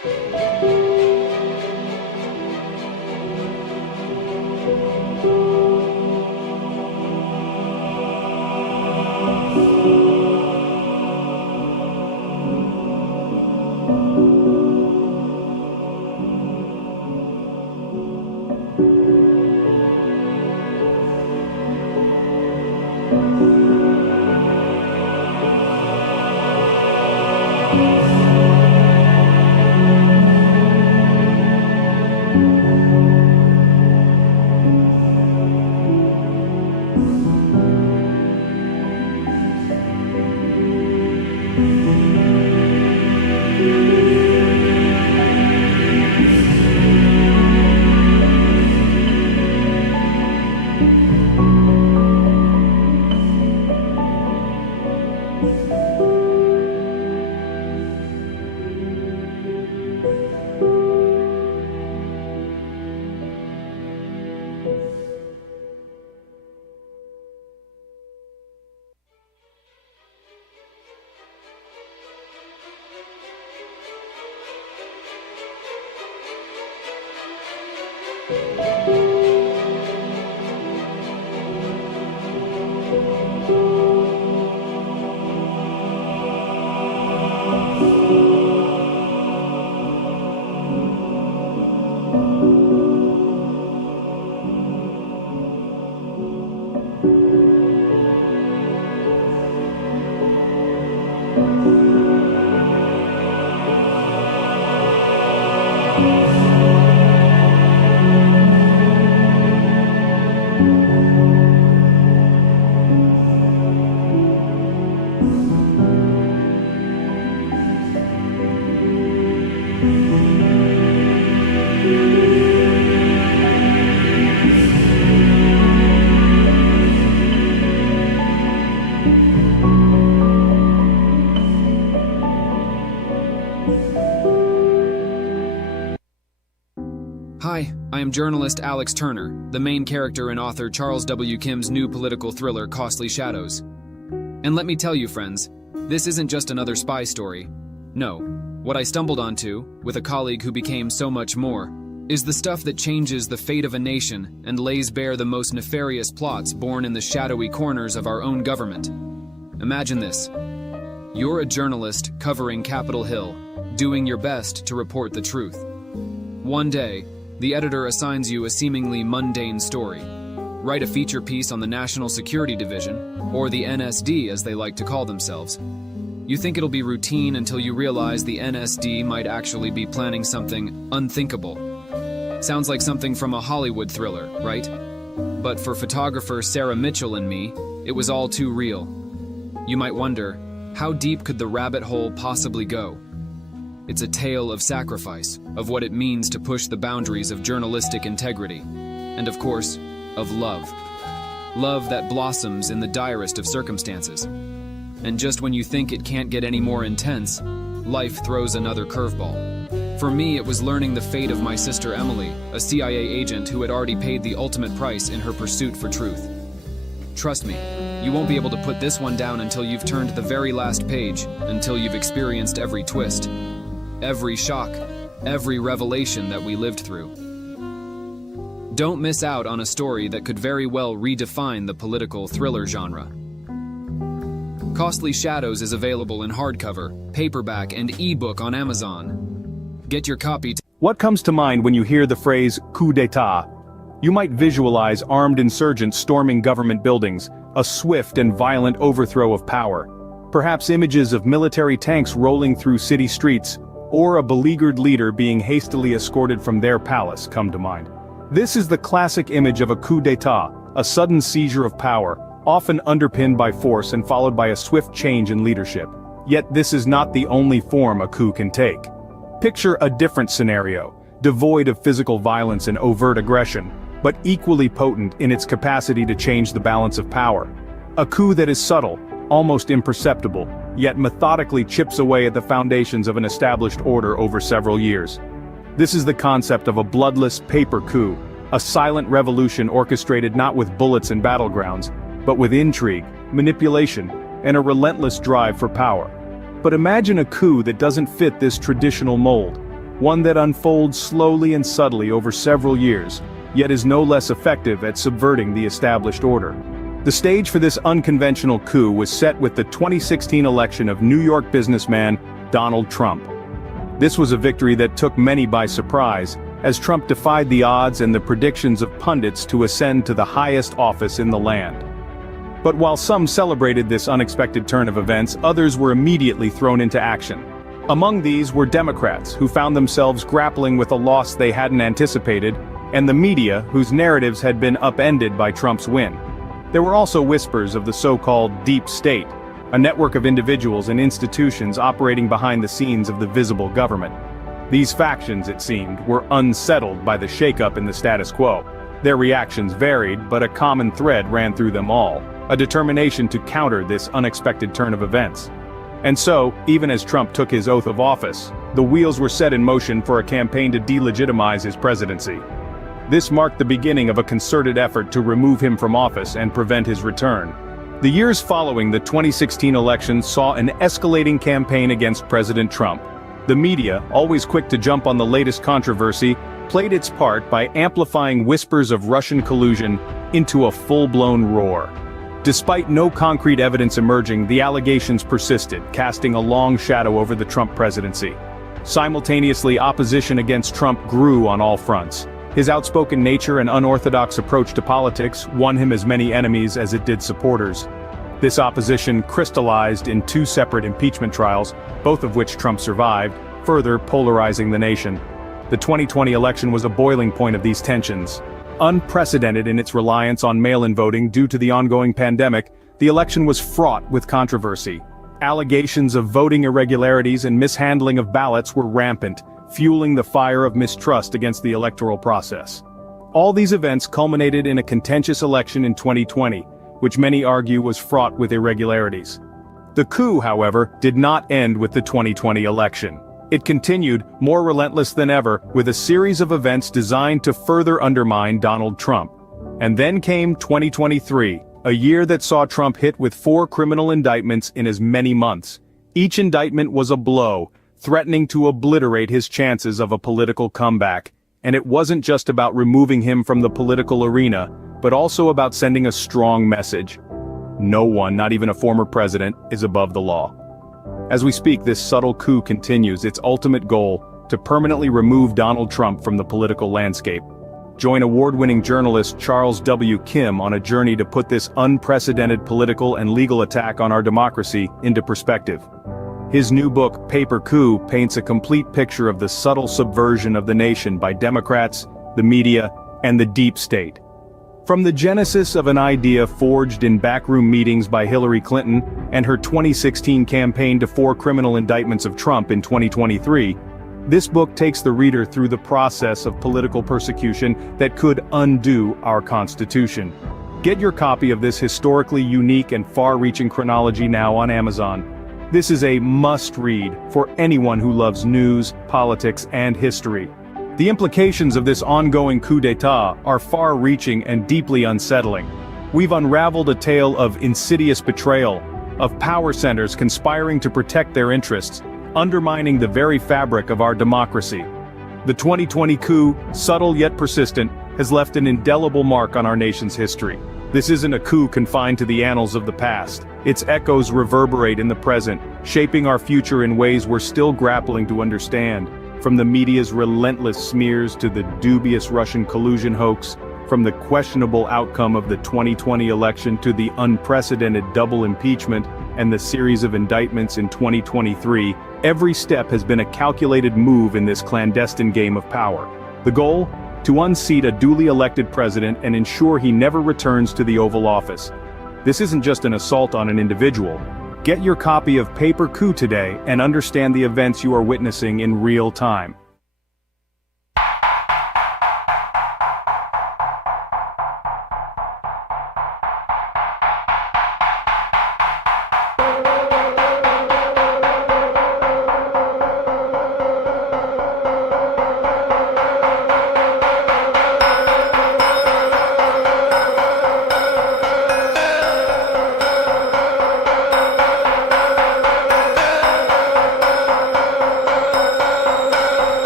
Hi, I am journalist Alex Turner, the main character in author Charles W. Kim's new political thriller, Costly Shadows. And let me tell you, friends, this isn't just another spy story. No, what I stumbled onto, with a colleague who became so much more, is the stuff that changes the fate of a nation and lays bare the most nefarious plots born in the shadowy corners of our own government. Imagine this. You're a journalist covering Capitol Hill, doing your best to report the truth. One day, the editor assigns you a seemingly mundane story. Write a feature piece on the National Security Division, or the NSD as they like to call themselves. You think it'll be routine until you realize the NSD might actually be planning something unthinkable. Sounds like something from a Hollywood thriller, right? But for photographer Sarah Mitchell and me, it was all too real. You might wonder, how deep could the rabbit hole possibly go? It's a tale of sacrifice, of what it means to push the boundaries of journalistic integrity, and of course, of love. Love that blossoms in the direst of circumstances. And just when you think it can't get any more intense, life throws another curveball. For me, it was learning the fate of my sister Emily, a CIA agent who had already paid the ultimate price in her pursuit for truth. Trust me, you won't be able to put this one down until you've turned the very last page, until you've experienced every twist, every shock, every revelation that we lived through. Don't miss out on a story that could very well redefine the political thriller genre. Costly Shadows is available in hardcover, paperback, and ebook on Amazon. Get your copy today. What comes to mind when you hear the phrase coup d'etat? You might visualize armed insurgents storming government buildings, a swift and violent overthrow of power. Perhaps images of military tanks rolling through city streets, or a beleaguered leader being hastily escorted from their palace come to mind. This is the classic image of a coup d'etat, a sudden seizure of power, often underpinned by force and followed by a swift change in leadership. Yet this is not the only form a coup can take. Picture a different scenario, devoid of physical violence and overt aggression, but equally potent in its capacity to change the balance of power. A coup that is subtle, almost imperceptible, yet methodically chips away at the foundations of an established order over several years. This is the concept of a bloodless paper coup, a silent revolution orchestrated not with bullets and battlegrounds, but with intrigue, manipulation, and a relentless drive for power. But imagine a coup that doesn't fit this traditional mold. one that unfolds slowly and subtly over several years, yet is no less effective at subverting the established order. The stage for this unconventional coup was set with the 2016 election of New York businessman Donald Trump. This was a victory that took many by surprise, as Trump defied the odds and the predictions of pundits to ascend to the highest office in the land. But while some celebrated this unexpected turn of events, others were immediately thrown into action. Among these were Democrats, who found themselves grappling with a loss they hadn't anticipated, and the media, whose narratives had been upended by Trump's win. There were also whispers of the so-called deep state, a network of individuals and institutions operating behind the scenes of the visible government. These factions, it seemed, were unsettled by the shakeup in the status quo. Their reactions varied, but a common thread ran through them all, a determination to counter this unexpected turn of events. And so, even as Trump took his oath of office, the wheels were set in motion for a campaign to delegitimize his presidency. This marked the beginning of a concerted effort to remove him from office and prevent his return. The years following the 2016 election saw an escalating campaign against President Trump. The media, always quick to jump on the latest controversy, played its part by amplifying whispers of Russian collusion into a full-blown roar. Despite no concrete evidence emerging, the allegations persisted, casting a long shadow over the Trump presidency. Simultaneously, opposition against Trump grew on all fronts. His outspoken nature and unorthodox approach to politics won him as many enemies as it did supporters. This opposition crystallized in two separate impeachment trials, both of which Trump survived, further polarizing the nation. The 2020 election was a boiling point of these tensions. Unprecedented in its reliance on mail-in voting due to the ongoing pandemic, the election was fraught with controversy. Allegations of voting irregularities and mishandling of ballots were rampant, fueling the fire of mistrust against the electoral process. All these events culminated in a contentious election in 2020, which many argue was fraught with irregularities. The coup, however, did not end with the 2020 election. It continued, more relentless than ever, with a series of events designed to further undermine Donald Trump. And then came 2023, a year that saw Trump hit with 4 criminal indictments in as many months. Each indictment was a blow, threatening to obliterate his chances of a political comeback. And it wasn't just about removing him from the political arena, but also about sending a strong message. No one, not even a former president, is above the law. As we speak, this subtle coup continues, its ultimate goal, to permanently remove Donald Trump from the political landscape. Join award-winning journalist Charles W. Kim on a journey to put this unprecedented political and legal attack on our democracy into perspective. His new book, Paper Coup, paints a complete picture of the subtle subversion of the nation by Democrats, the media, and the deep state. From the genesis of an idea forged in backroom meetings by Hillary Clinton and her 2016 campaign to 4 criminal indictments of Trump in 2023, this book takes the reader through the process of political persecution that could undo our Constitution. Get your copy of this historically unique and far-reaching chronology now on Amazon. This is a must-read for anyone who loves news, politics, and history. The implications of this ongoing coup d'etat are far-reaching and deeply unsettling. We've unraveled a tale of insidious betrayal, of power centers conspiring to protect their interests, undermining the very fabric of our democracy. The 2020 coup, subtle yet persistent, has left an indelible mark on our nation's history. This isn't a coup confined to the annals of the past. Its echoes reverberate in the present, shaping our future in ways we're still grappling to understand. From the media's relentless smears to the dubious Russian collusion hoax, from the questionable outcome of the 2020 election to the unprecedented double impeachment and the series of indictments in 2023, every step has been a calculated move in this clandestine game of power. The goal? To unseat a duly elected president and ensure he never returns to the Oval Office. This isn't just an assault on an individual. Get your copy of Paper Coup today and understand the events you are witnessing in real time.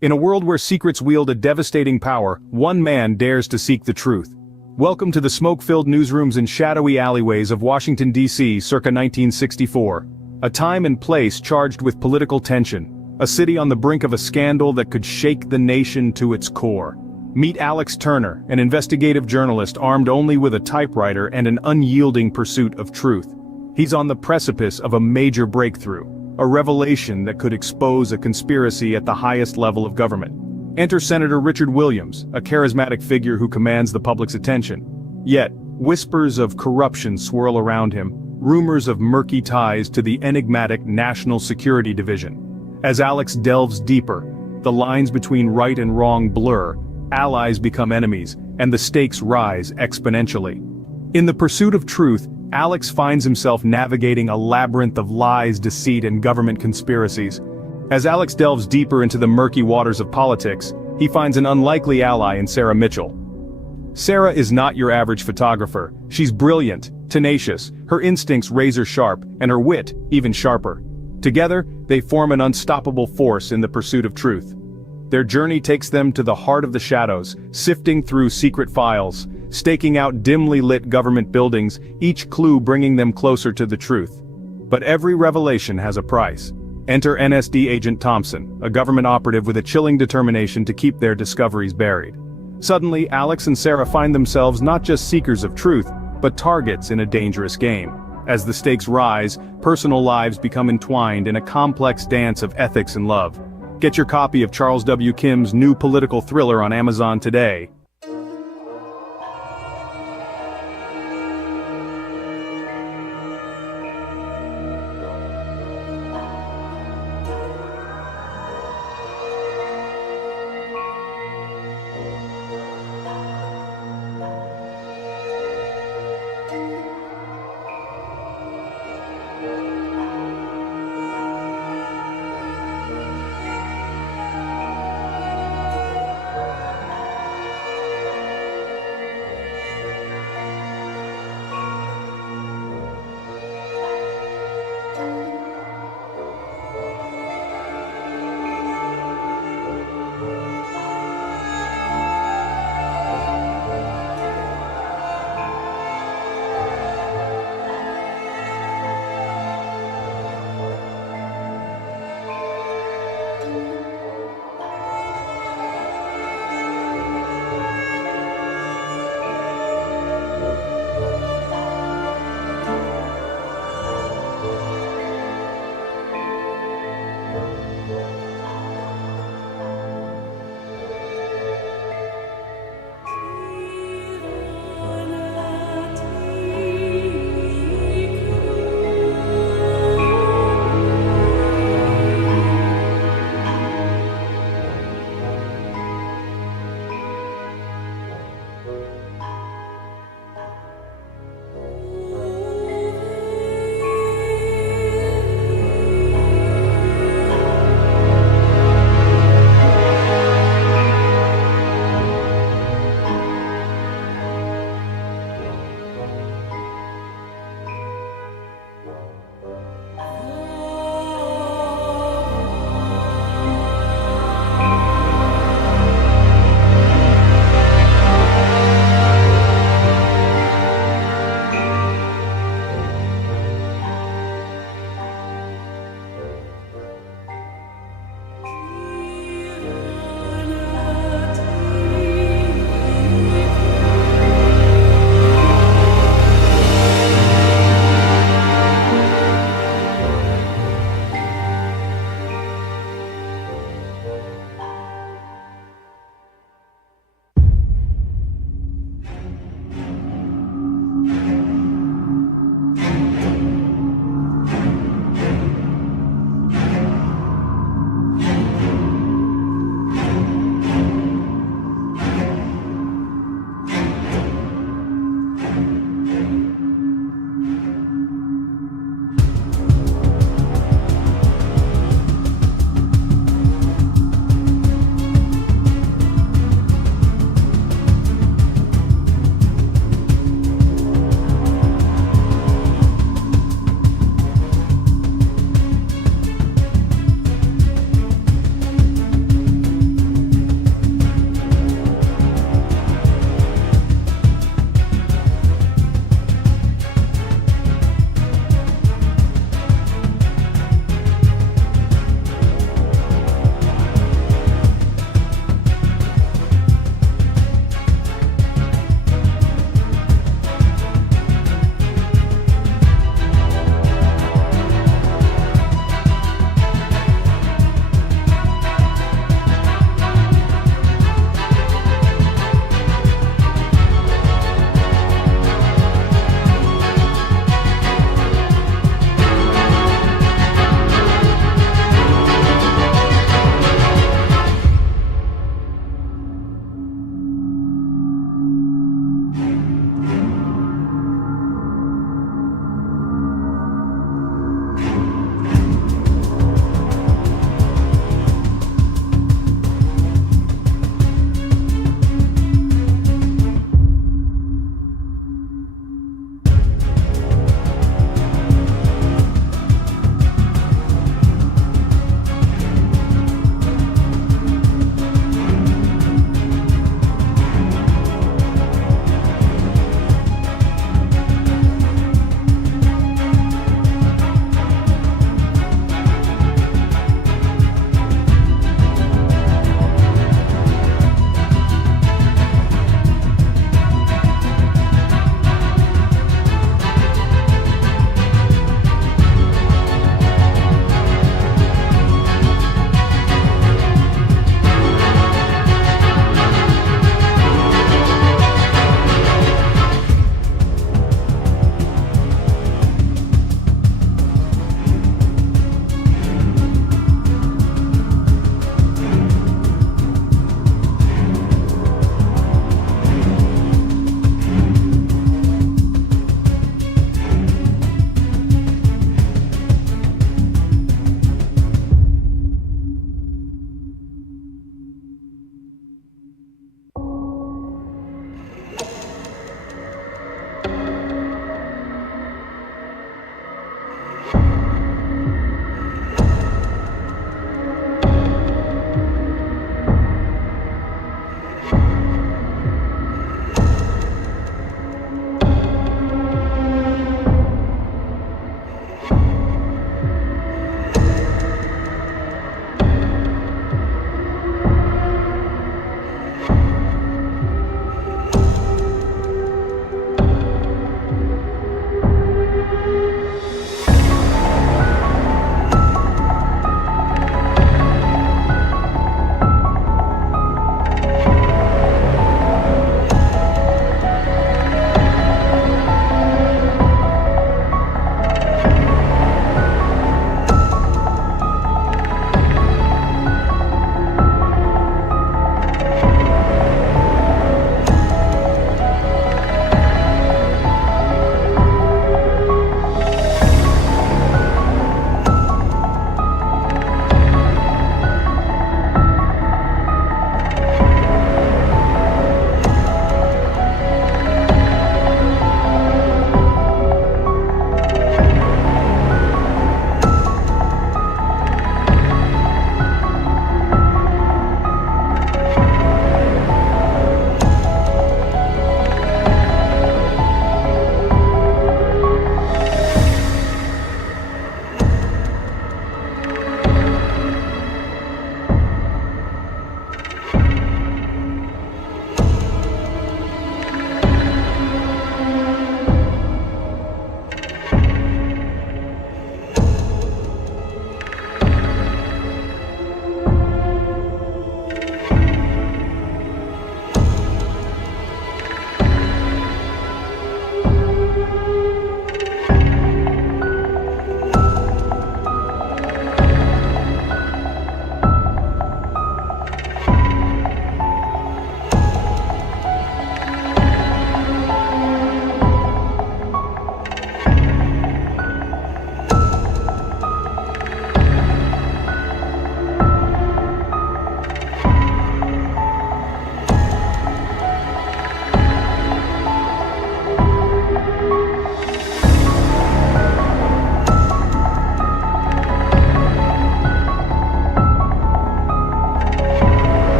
In a world where secrets wield a devastating power, one man dares to seek the truth. Welcome to the smoke-filled newsrooms and shadowy alleyways of Washington, D.C. circa 1964. A time and place charged with political tension. A city on the brink of a scandal that could shake the nation to its core. Meet Alex Turner, an investigative journalist armed only with a typewriter and an unyielding pursuit of truth. He's on the precipice of a major breakthrough. A revelation that could expose a conspiracy at the highest level of government. Enter Senator Richard Williams, a charismatic figure who commands the public's attention. Yet, whispers of corruption swirl around him, rumors of murky ties to the enigmatic National Security Division. As Alex delves deeper, the lines between right and wrong blur, allies become enemies, and the stakes rise exponentially. In the pursuit of truth, Alex finds himself navigating a labyrinth of lies, deceit, and government conspiracies. As Alex delves deeper into the murky waters of politics, he finds an unlikely ally in Sarah Mitchell. Sarah is not your average photographer. She's brilliant, tenacious, her instincts razor-sharp, and her wit even sharper. Together, they form an unstoppable force in the pursuit of truth. Their journey takes them to the heart of the shadows, sifting through secret files, staking out dimly lit government buildings, each clue bringing them closer to the truth. But every revelation has a price. Enter NSD Agent Thompson, a government operative with a chilling determination to keep their discoveries buried. Suddenly, Alex and Sarah find themselves not just seekers of truth, but targets in a dangerous game. As the stakes rise, personal lives become entwined in a complex dance of ethics and love. Get your copy of Charles W. Kim's new political thriller on Amazon today.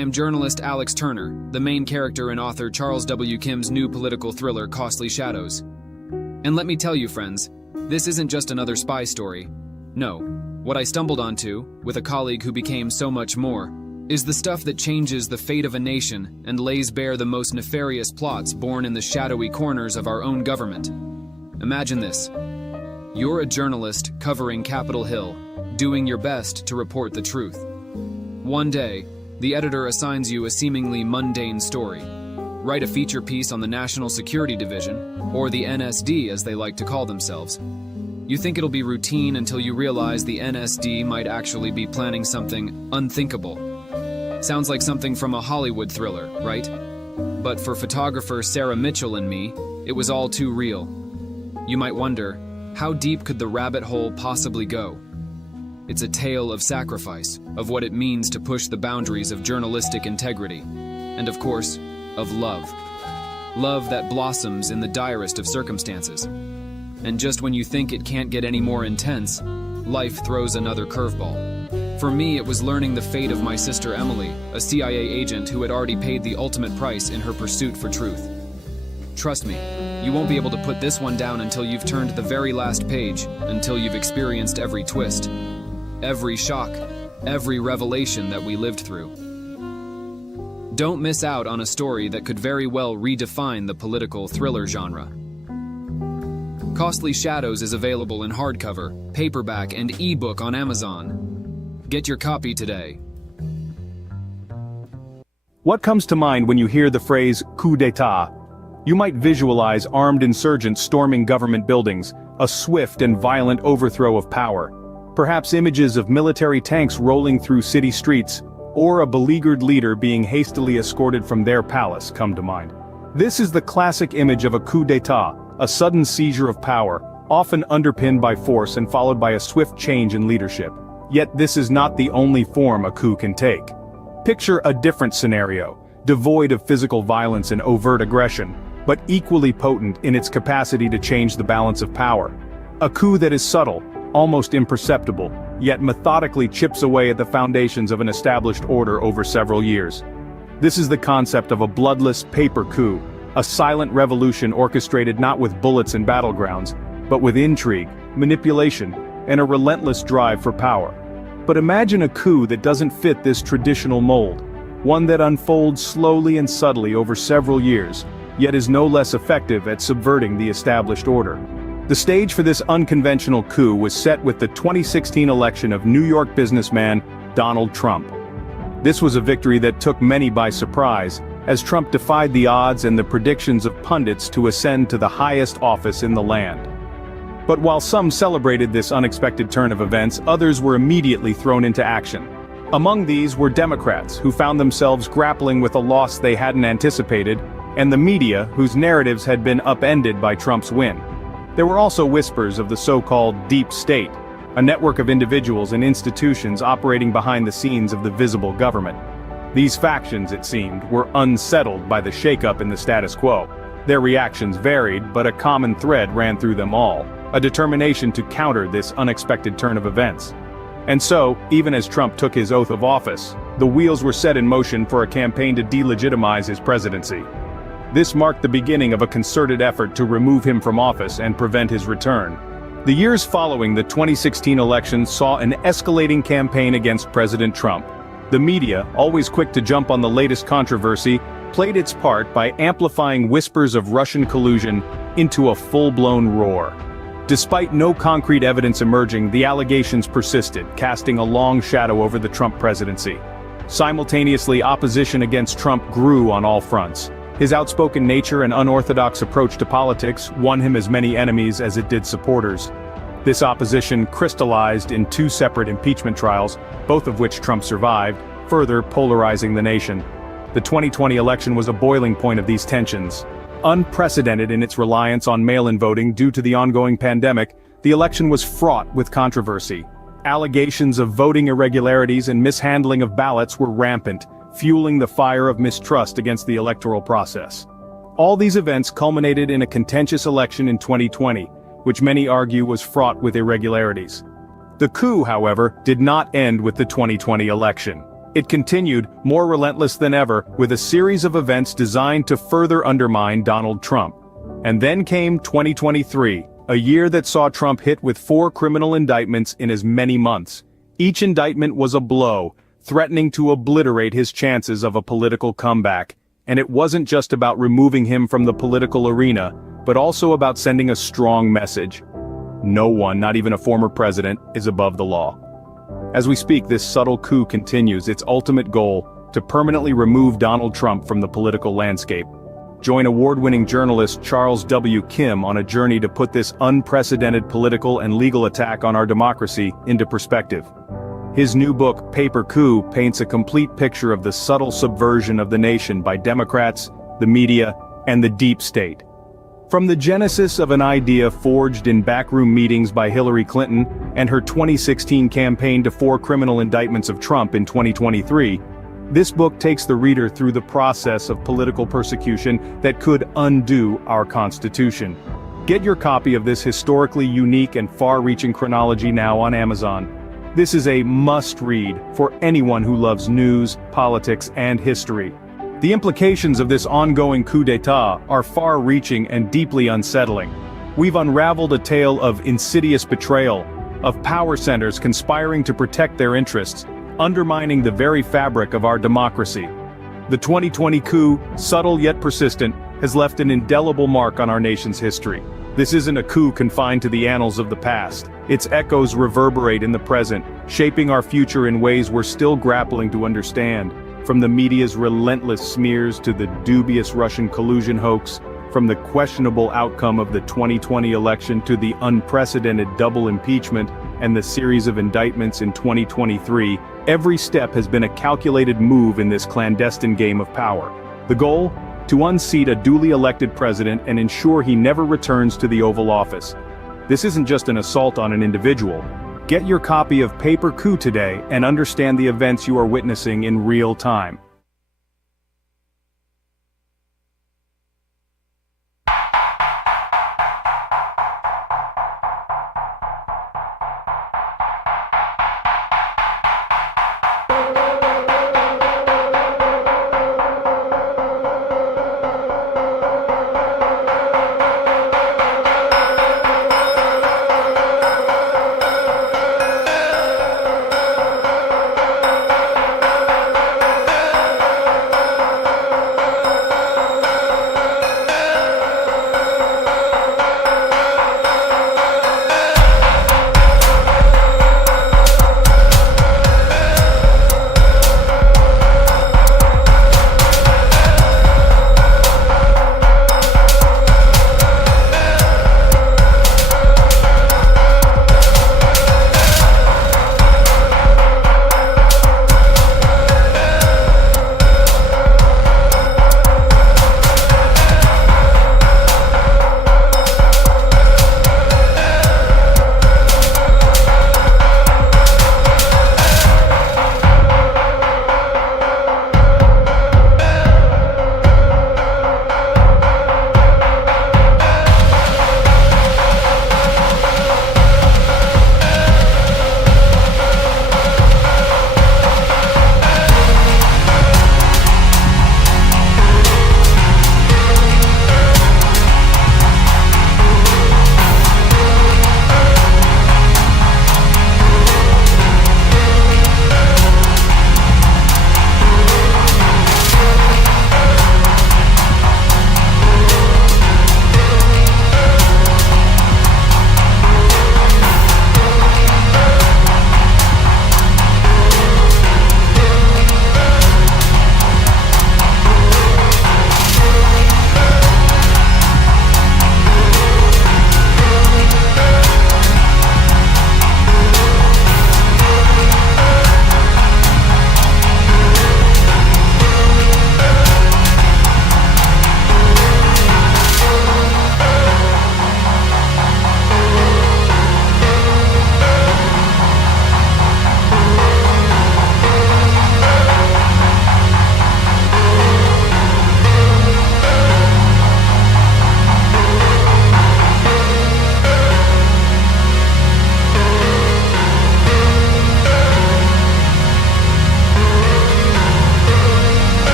am journalist Alex Turner, the main character in author Charles W. Kim's new political thriller Costly Shadows. And let me tell you, friends, this isn't just another spy story. No, what I stumbled onto, with a colleague who became so much more, is the stuff that changes the fate of a nation and lays bare the most nefarious plots born in the shadowy corners of our own government. Imagine this. You're a journalist covering Capitol Hill, doing your best to report the truth. One day, the editor assigns you a seemingly mundane story. Write a feature piece on the National Security Division, or the NSD as they like to call themselves. You think it'll be routine until you realize the NSD might actually be planning something unthinkable. Sounds like something from a Hollywood thriller, right? But for photographer Sarah Mitchell and me, it was all too real. You might wonder, how deep could the rabbit hole possibly go? It's a tale of sacrifice, of what it means to push the boundaries of journalistic integrity, and of course, of love. Love that blossoms in the direst of circumstances. And just when you think it can't get any more intense, life throws another curveball. For me, it was learning the fate of my sister Emily, a CIA agent who had already paid the ultimate price in her pursuit for truth. Trust me, you won't be able to put this one down until you've turned the very last page, until you've experienced every twist, every shock, every revelation that we lived through. Don't miss out on a story that could very well redefine the political thriller genre. Costly Shadows is available in hardcover, paperback, and ebook on Amazon. Get your copy today. What comes to mind when you hear the phrase coup d'état? You might visualize armed insurgents storming government buildings, a swift and violent overthrow of power. Perhaps images of military tanks rolling through city streets, or a beleaguered leader being hastily escorted from their palace come to mind. This is the classic image of a coup d'état, a sudden seizure of power, often underpinned by force and followed by a swift change in leadership. Yet this is not the only form a coup can take. Picture a different scenario, devoid of physical violence and overt aggression, but equally potent in its capacity to change the balance of power. A coup that is subtle, almost imperceptible, yet methodically chips away at the foundations of an established order over several years. This is the concept of a bloodless paper coup, a silent revolution orchestrated not with bullets and battlegrounds, but with intrigue, manipulation, and a relentless drive for power. But imagine a coup that doesn't fit this traditional mold, one that unfolds slowly and subtly over several years, yet is no less effective at subverting the established order. The stage for this unconventional coup was set with the 2016 election of New York businessman Donald Trump. This was a victory that took many by surprise, as Trump defied the odds and the predictions of pundits to ascend to the highest office in the land. But while some celebrated this unexpected turn of events, others were immediately thrown into action. Among these were Democrats, who found themselves grappling with a loss they hadn't anticipated, and the media, whose narratives had been upended by Trump's win. There were also whispers of the so-called deep state, a network of individuals and institutions operating behind the scenes of the visible government. These factions, it seemed, were unsettled by the shakeup in the status quo. Their reactions varied, but a common thread ran through them all, a determination to counter this unexpected turn of events. And so, even as Trump took his oath of office, the wheels were set in motion for a campaign to delegitimize his presidency. This marked the beginning of a concerted effort to remove him from office and prevent his return. The years following the 2016 election saw an escalating campaign against President Trump. The media, always quick to jump on the latest controversy, played its part by amplifying whispers of Russian collusion into a full-blown roar. Despite no concrete evidence emerging, the allegations persisted, casting a long shadow over the Trump presidency. Simultaneously, opposition against Trump grew on all fronts. His outspoken nature and unorthodox approach to politics won him as many enemies as it did supporters. This opposition crystallized in two separate impeachment trials, both of which Trump survived, further polarizing the nation. The 2020 election was a boiling point of these tensions. Unprecedented in its reliance on mail-in voting due to the ongoing pandemic, the election was fraught with controversy. Allegations of voting irregularities and mishandling of ballots were rampant, fueling the fire of mistrust against the electoral process. All these events culminated in a contentious election in 2020, which many argue was fraught with irregularities. The coup, however, did not end with the 2020 election. It continued, more relentless than ever, with a series of events designed to further undermine Donald Trump. And then came 2023, a year that saw Trump hit with 4 criminal indictments in as many months. Each indictment was a blow, threatening to obliterate his chances of a political comeback. And it wasn't just about removing him from the political arena, but also about sending a strong message. No one, not even a former president, is above the law. As we speak, this subtle coup continues, its ultimate goal, to permanently remove Donald Trump from the political landscape. Join award-winning journalist Charles W. Kim on a journey to put this unprecedented political and legal attack on our democracy into perspective. His new book, Paper Coup, paints a complete picture of the subtle subversion of the nation by Democrats, the media, and the deep state. From the genesis of an idea forged in backroom meetings by Hillary Clinton and her 2016 campaign to 4 criminal indictments of Trump in 2023, this book takes the reader through the process of political persecution that could undo our Constitution. Get your copy of this historically unique and far-reaching chronology now on Amazon. This is a must-read for anyone who loves news, politics, and history. The implications of this ongoing coup d'etat are far-reaching and deeply unsettling. We've unraveled a tale of insidious betrayal, of power centers conspiring to protect their interests, undermining the very fabric of our democracy. The 2020 coup, subtle yet persistent, has left an indelible mark on our nation's history. This isn't a coup confined to the annals of the past. Its echoes reverberate in the present, shaping our future in ways we're still grappling to understand. From the media's relentless smears to the dubious Russian collusion hoax, from the questionable outcome of the 2020 election to the unprecedented double impeachment and the series of indictments in 2023, every step has been a calculated move in this clandestine game of power. The goal? To unseat a duly elected president and ensure he never returns to the Oval Office. This isn't just an assault on an individual. Get your copy of Paper Coup today and understand the events you are witnessing in real time.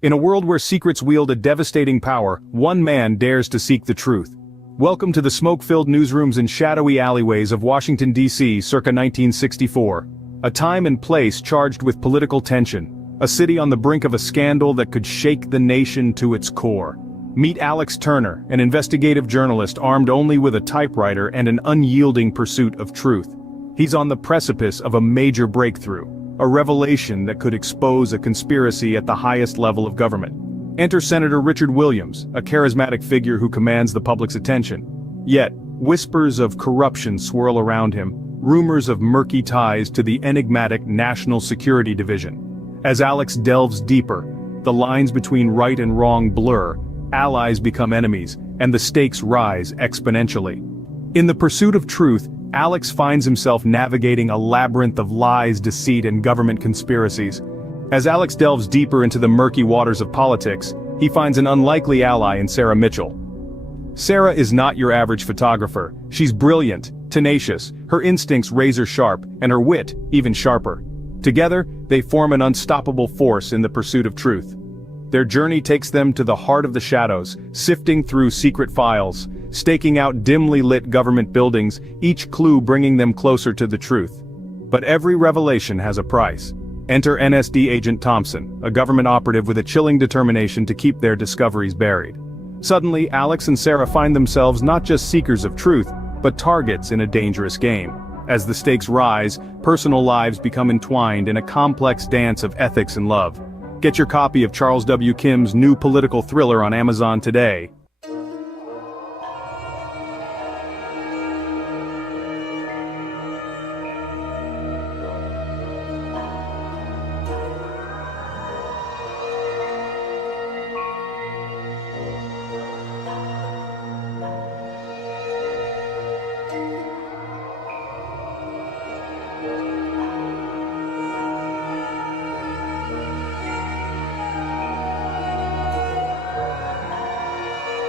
In a world where secrets wield a devastating power, one man dares to seek the truth. Welcome to the smoke-filled newsrooms and shadowy alleyways of Washington, D.C. circa 1964. A time and place charged with political tension. A city on the brink of a scandal that could shake the nation to its core. Meet Alex Turner, an investigative journalist armed only with a typewriter and an unyielding pursuit of truth. He's on the precipice of a major breakthrough. A revelation that could expose a conspiracy at the highest level of government. Enter Senator Richard Williams, a charismatic figure who commands the public's attention. Yet, whispers of corruption swirl around him, rumors of murky ties to the enigmatic National Security Division. As Alex delves deeper, the lines between right and wrong blur, allies become enemies, and the stakes rise exponentially. In the pursuit of truth, Alex finds himself navigating a labyrinth of lies, deceit, and government conspiracies. As Alex delves deeper into the murky waters of politics, he finds an unlikely ally in Sarah Mitchell. Sarah is not your average photographer. She's brilliant, tenacious, her instincts razor-sharp, and her wit even sharper. Together, they form an unstoppable force in the pursuit of truth. Their journey takes them to the heart of the shadows, sifting through secret files, staking out dimly lit government buildings, each clue bringing them closer to the truth. But every revelation has a price. Enter NSD Agent Thompson, a government operative with a chilling determination to keep their discoveries buried. Suddenly, Alex and Sarah find themselves not just seekers of truth, but targets in a dangerous game. As the stakes rise, personal lives become entwined in a complex dance of ethics and love. Get your copy of Charles W. Kim's new political thriller on Amazon today.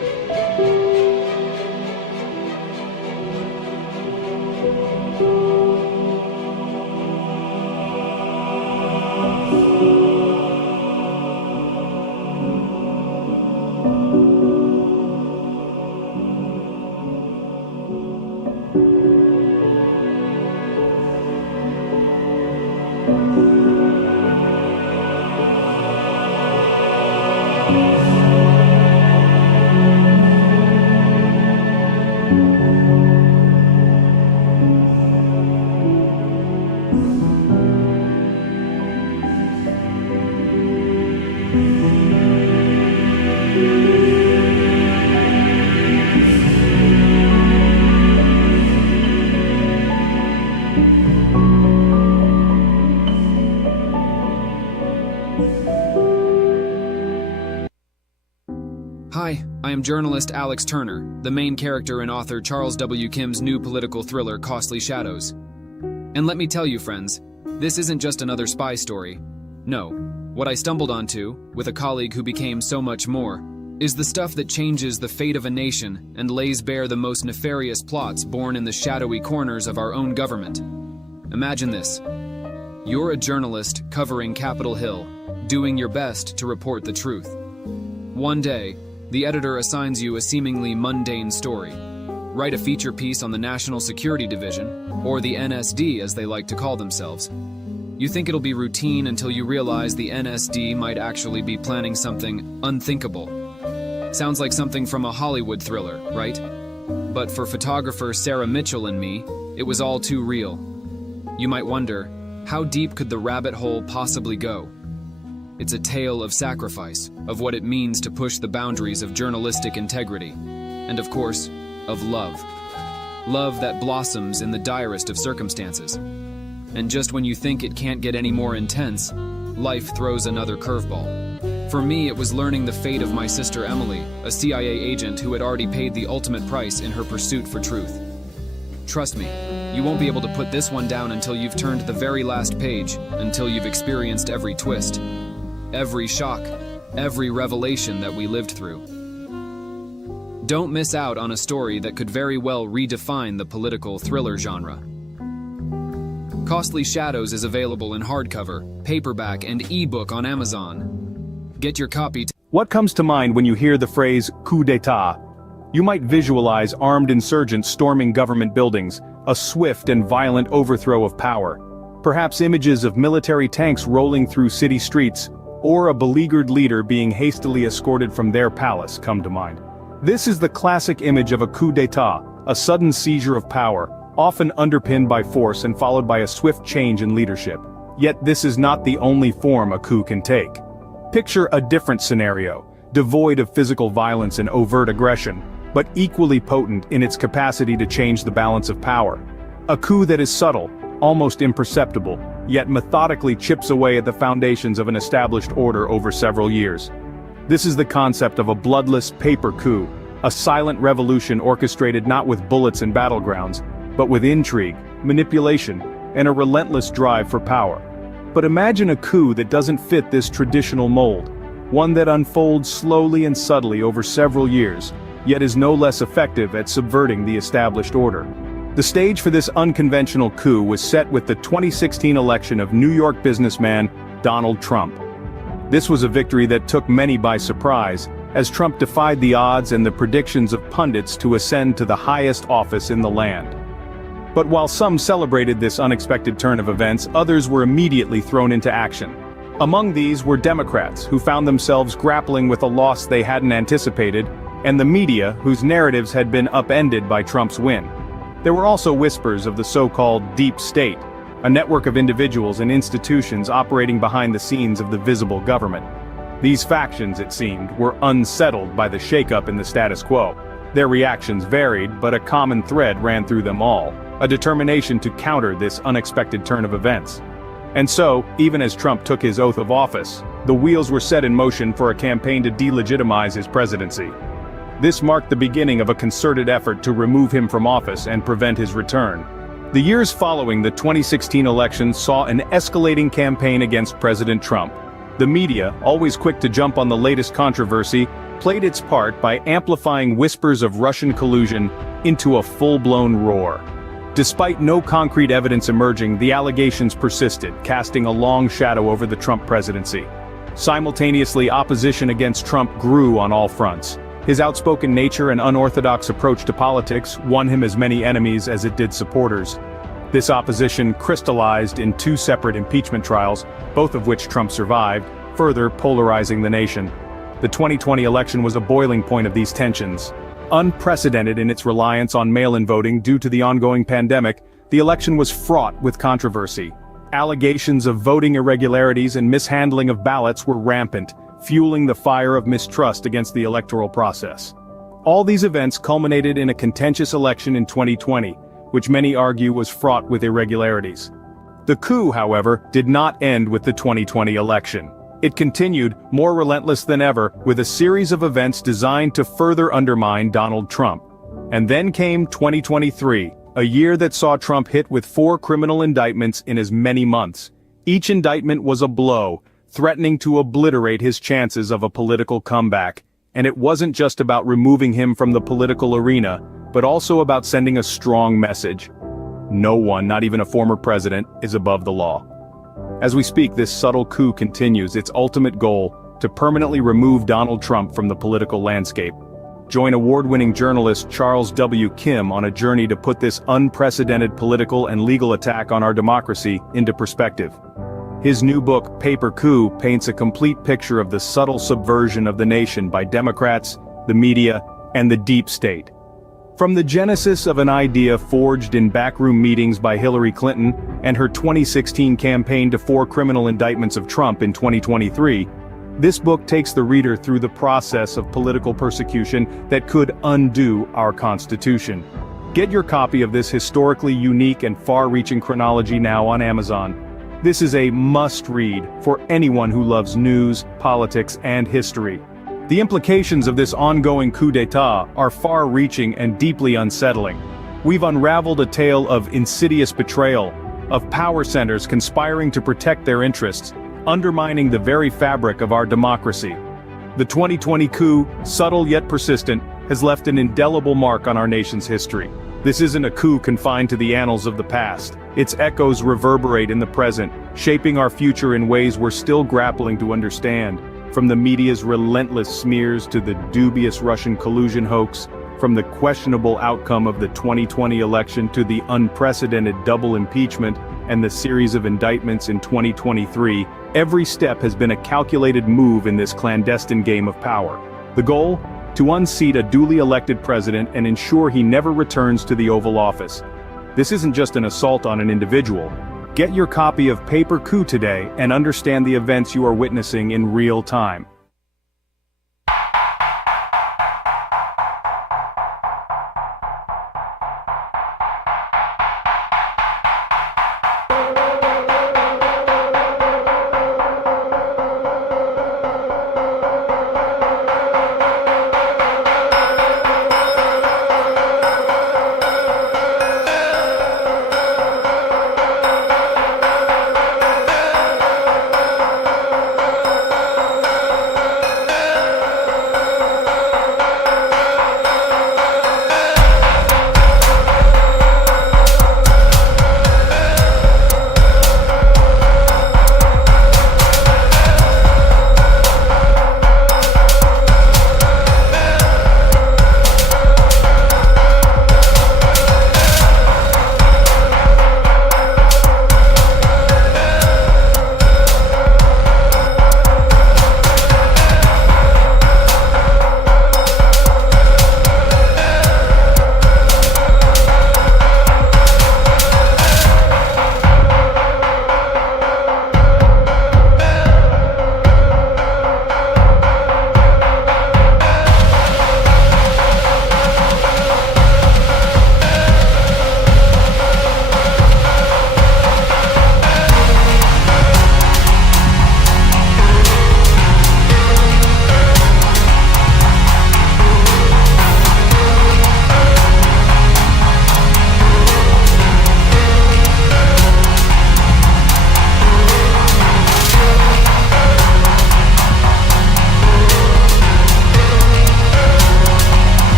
Hi, I am journalist Alex Turner, the main character and author Charles W. Kim's new political thriller, Costly Shadows. And let me tell you, friends, this isn't just another spy story. No, what I stumbled onto, with a colleague who became so much more, is the stuff that changes the fate of a nation and lays bare the most nefarious plots born in the shadowy corners of our own government. Imagine this. You're a journalist covering Capitol Hill, doing your best to report the truth. One day, the editor assigns you a seemingly mundane story. Write a feature piece on the National Security Division, or the NSD as they like to call themselves. You think it'll be routine until you realize the NSD might actually be planning something unthinkable. Sounds like something from a Hollywood thriller, right? But for photographer Sarah Mitchell and me, it was all too real. You might wonder, how deep could the rabbit hole possibly go? It's a tale of sacrifice, of what it means to push the boundaries of journalistic integrity, and of course, of love. Love that blossoms in the direst of circumstances. And just when you think it can't get any more intense, life throws another curveball. For me, it was learning the fate of my sister Emily, a CIA agent who had already paid the ultimate price in her pursuit for truth. Trust me, you won't be able to put this one down until you've turned the very last page, until you've experienced every twist, every shock, every revelation that we lived through. Don't miss out on a story that could very well redefine the political thriller genre. Costly Shadows is available in hardcover, paperback, and ebook on Amazon. Get your copy. What comes to mind when you hear the phrase coup d'etat? You might visualize armed insurgents storming government buildings, a swift and violent overthrow of power. Perhaps images of military tanks rolling through city streets, or a beleaguered leader being hastily escorted from their palace come to mind. This is the classic image of a coup d'etat, a sudden seizure of power, often underpinned by force and followed by a swift change in leadership. Yet this is not the only form a coup can take. Picture a different scenario, devoid of physical violence and overt aggression, but equally potent in its capacity to change the balance of power. A coup that is subtle, almost imperceptible, yet methodically chips away at the foundations of an established order over several years. This is the concept of a bloodless paper coup, a silent revolution orchestrated not with bullets and battlegrounds, but with intrigue, manipulation, and a relentless drive for power. But imagine a coup that doesn't fit this traditional mold, one that unfolds slowly and subtly over several years, yet is no less effective at subverting the established order. The stage for this unconventional coup was set with the 2016 election of New York businessman Donald Trump. This was a victory that took many by surprise, as Trump defied the odds and the predictions of pundits to ascend to the highest office in the land. But while some celebrated this unexpected turn of events, others were immediately thrown into action. Among these were Democrats, who found themselves grappling with a loss they hadn't anticipated, and the media, whose narratives had been upended by Trump's win. There were also whispers of the so-called deep state, a network of individuals and institutions operating behind the scenes of the visible government. These factions, it seemed, were unsettled by the shakeup in the status quo. Their reactions varied, but a common thread ran through them all, a determination to counter this unexpected turn of events. And so, even as Trump took his oath of office, the wheels were set in motion for a campaign to delegitimize his presidency. This marked the beginning of a concerted effort to remove him from office and prevent his return. The years following the 2016 election saw an escalating campaign against President Trump. The media, always quick to jump on the latest controversy, played its part by amplifying whispers of Russian collusion into a full-blown roar. Despite no concrete evidence emerging, the allegations persisted, casting a long shadow over the Trump presidency. Simultaneously, opposition against Trump grew on all fronts. His outspoken nature and unorthodox approach to politics won him as many enemies as it did supporters. This opposition crystallized in two separate impeachment trials, both of which Trump survived, further polarizing the nation. The 2020 election was a boiling point of these tensions. Unprecedented in its reliance on mail-in voting due to the ongoing pandemic, the election was fraught with controversy. Allegations of voting irregularities and mishandling of ballots were rampant, fueling the fire of mistrust against the electoral process. All these events culminated in a contentious election in 2020, which many argue was fraught with irregularities. The coup, however, did not end with the 2020 election. It continued, more relentless than ever, with a series of events designed to further undermine Donald Trump. And then came 2023, a year that saw Trump hit with 4 criminal indictments in as many months. Each indictment was a blow, threatening to obliterate his chances of a political comeback. And it wasn't just about removing him from the political arena, but also about sending a strong message. No one, not even a former president, is above the law. As we speak, this subtle coup continues, its ultimate goal, to permanently remove Donald Trump from the political landscape. Join award-winning journalist Charles W. Kim on a journey to put this unprecedented political and legal attack on our democracy into perspective. His new book, Paper Coup, paints a complete picture of the subtle subversion of the nation by Democrats, the media, and the deep state. From the genesis of an idea forged in backroom meetings by Hillary Clinton and her 2016 campaign to 4 criminal indictments of Trump in 2023, this book takes the reader through the process of political persecution that could undo our Constitution. Get your copy of this historically unique and far-reaching chronology now on Amazon. This is a must-read for anyone who loves news, politics, and history. The implications of this ongoing coup d'etat are far-reaching and deeply unsettling. We've unraveled a tale of insidious betrayal, of power centers conspiring to protect their interests, undermining the very fabric of our democracy. The 2020 coup, subtle yet persistent, has left an indelible mark on our nation's history. This isn't a coup confined to the annals of the past. Its echoes reverberate in the present, shaping our future in ways we're still grappling to understand. From the media's relentless smears to the dubious Russian collusion hoax, from the questionable outcome of the 2020 election to the unprecedented double impeachment and the series of indictments in 2023, every step has been a calculated move in this clandestine game of power. The goal? To unseat a duly elected president and ensure he never returns to the Oval Office. This isn't just an assault on an individual. Get your copy of Paper Coup today and understand the events you are witnessing in real time.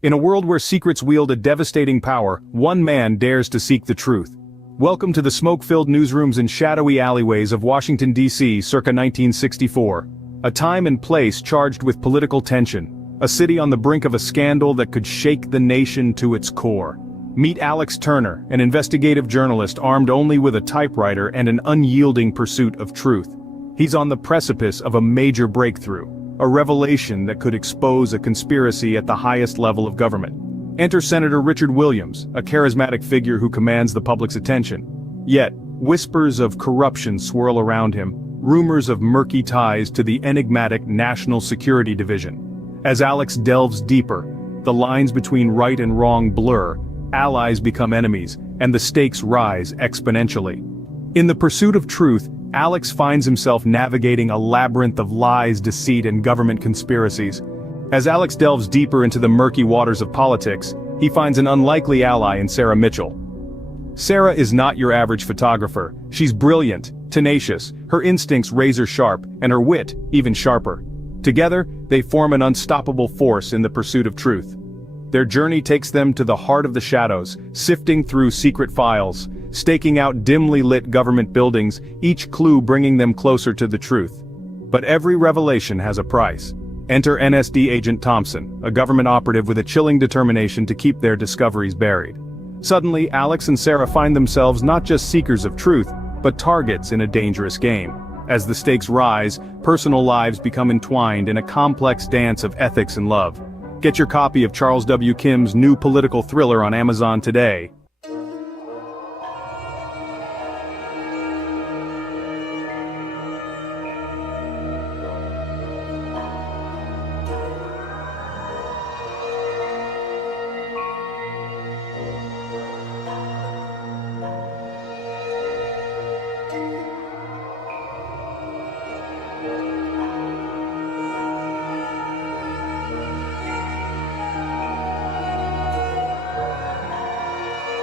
In a world where secrets wield a devastating power, one man dares to seek the truth. Welcome to the smoke-filled newsrooms and shadowy alleyways of Washington, D.C. circa 1964. A time and place charged with political tension. A city on the brink of a scandal that could shake the nation to its core. Meet Alex Turner, an investigative journalist armed only with a typewriter and an unyielding pursuit of truth. He's on the precipice of a major breakthrough, a revelation that could expose a conspiracy at the highest level of government. Enter Senator Richard Williams, a charismatic figure who commands the public's attention. Yet, whispers of corruption swirl around him, rumors of murky ties to the enigmatic National Security Division. As Alex delves deeper, the lines between right and wrong blur, allies become enemies, and the stakes rise exponentially. In the pursuit of truth, Alex finds himself navigating a labyrinth of lies, deceit, and government conspiracies. As Alex delves deeper into the murky waters of politics, he finds an unlikely ally in Sarah Mitchell. Sarah is not your average photographer. She's brilliant, tenacious, her instincts razor-sharp, and her wit even sharper. Together, they form an unstoppable force in the pursuit of truth. Their journey takes them to the heart of the shadows, sifting through secret files, staking out dimly lit government buildings, each clue bringing them closer to the truth. But every revelation has a price. Enter NSD Agent Thompson, a government operative with a chilling determination to keep their discoveries buried. Suddenly, Alex and Sarah find themselves not just seekers of truth, but targets in a dangerous game. As the stakes rise, personal lives become entwined in a complex dance of ethics and love. Get your copy of Charles W. Kim's new political thriller on Amazon today.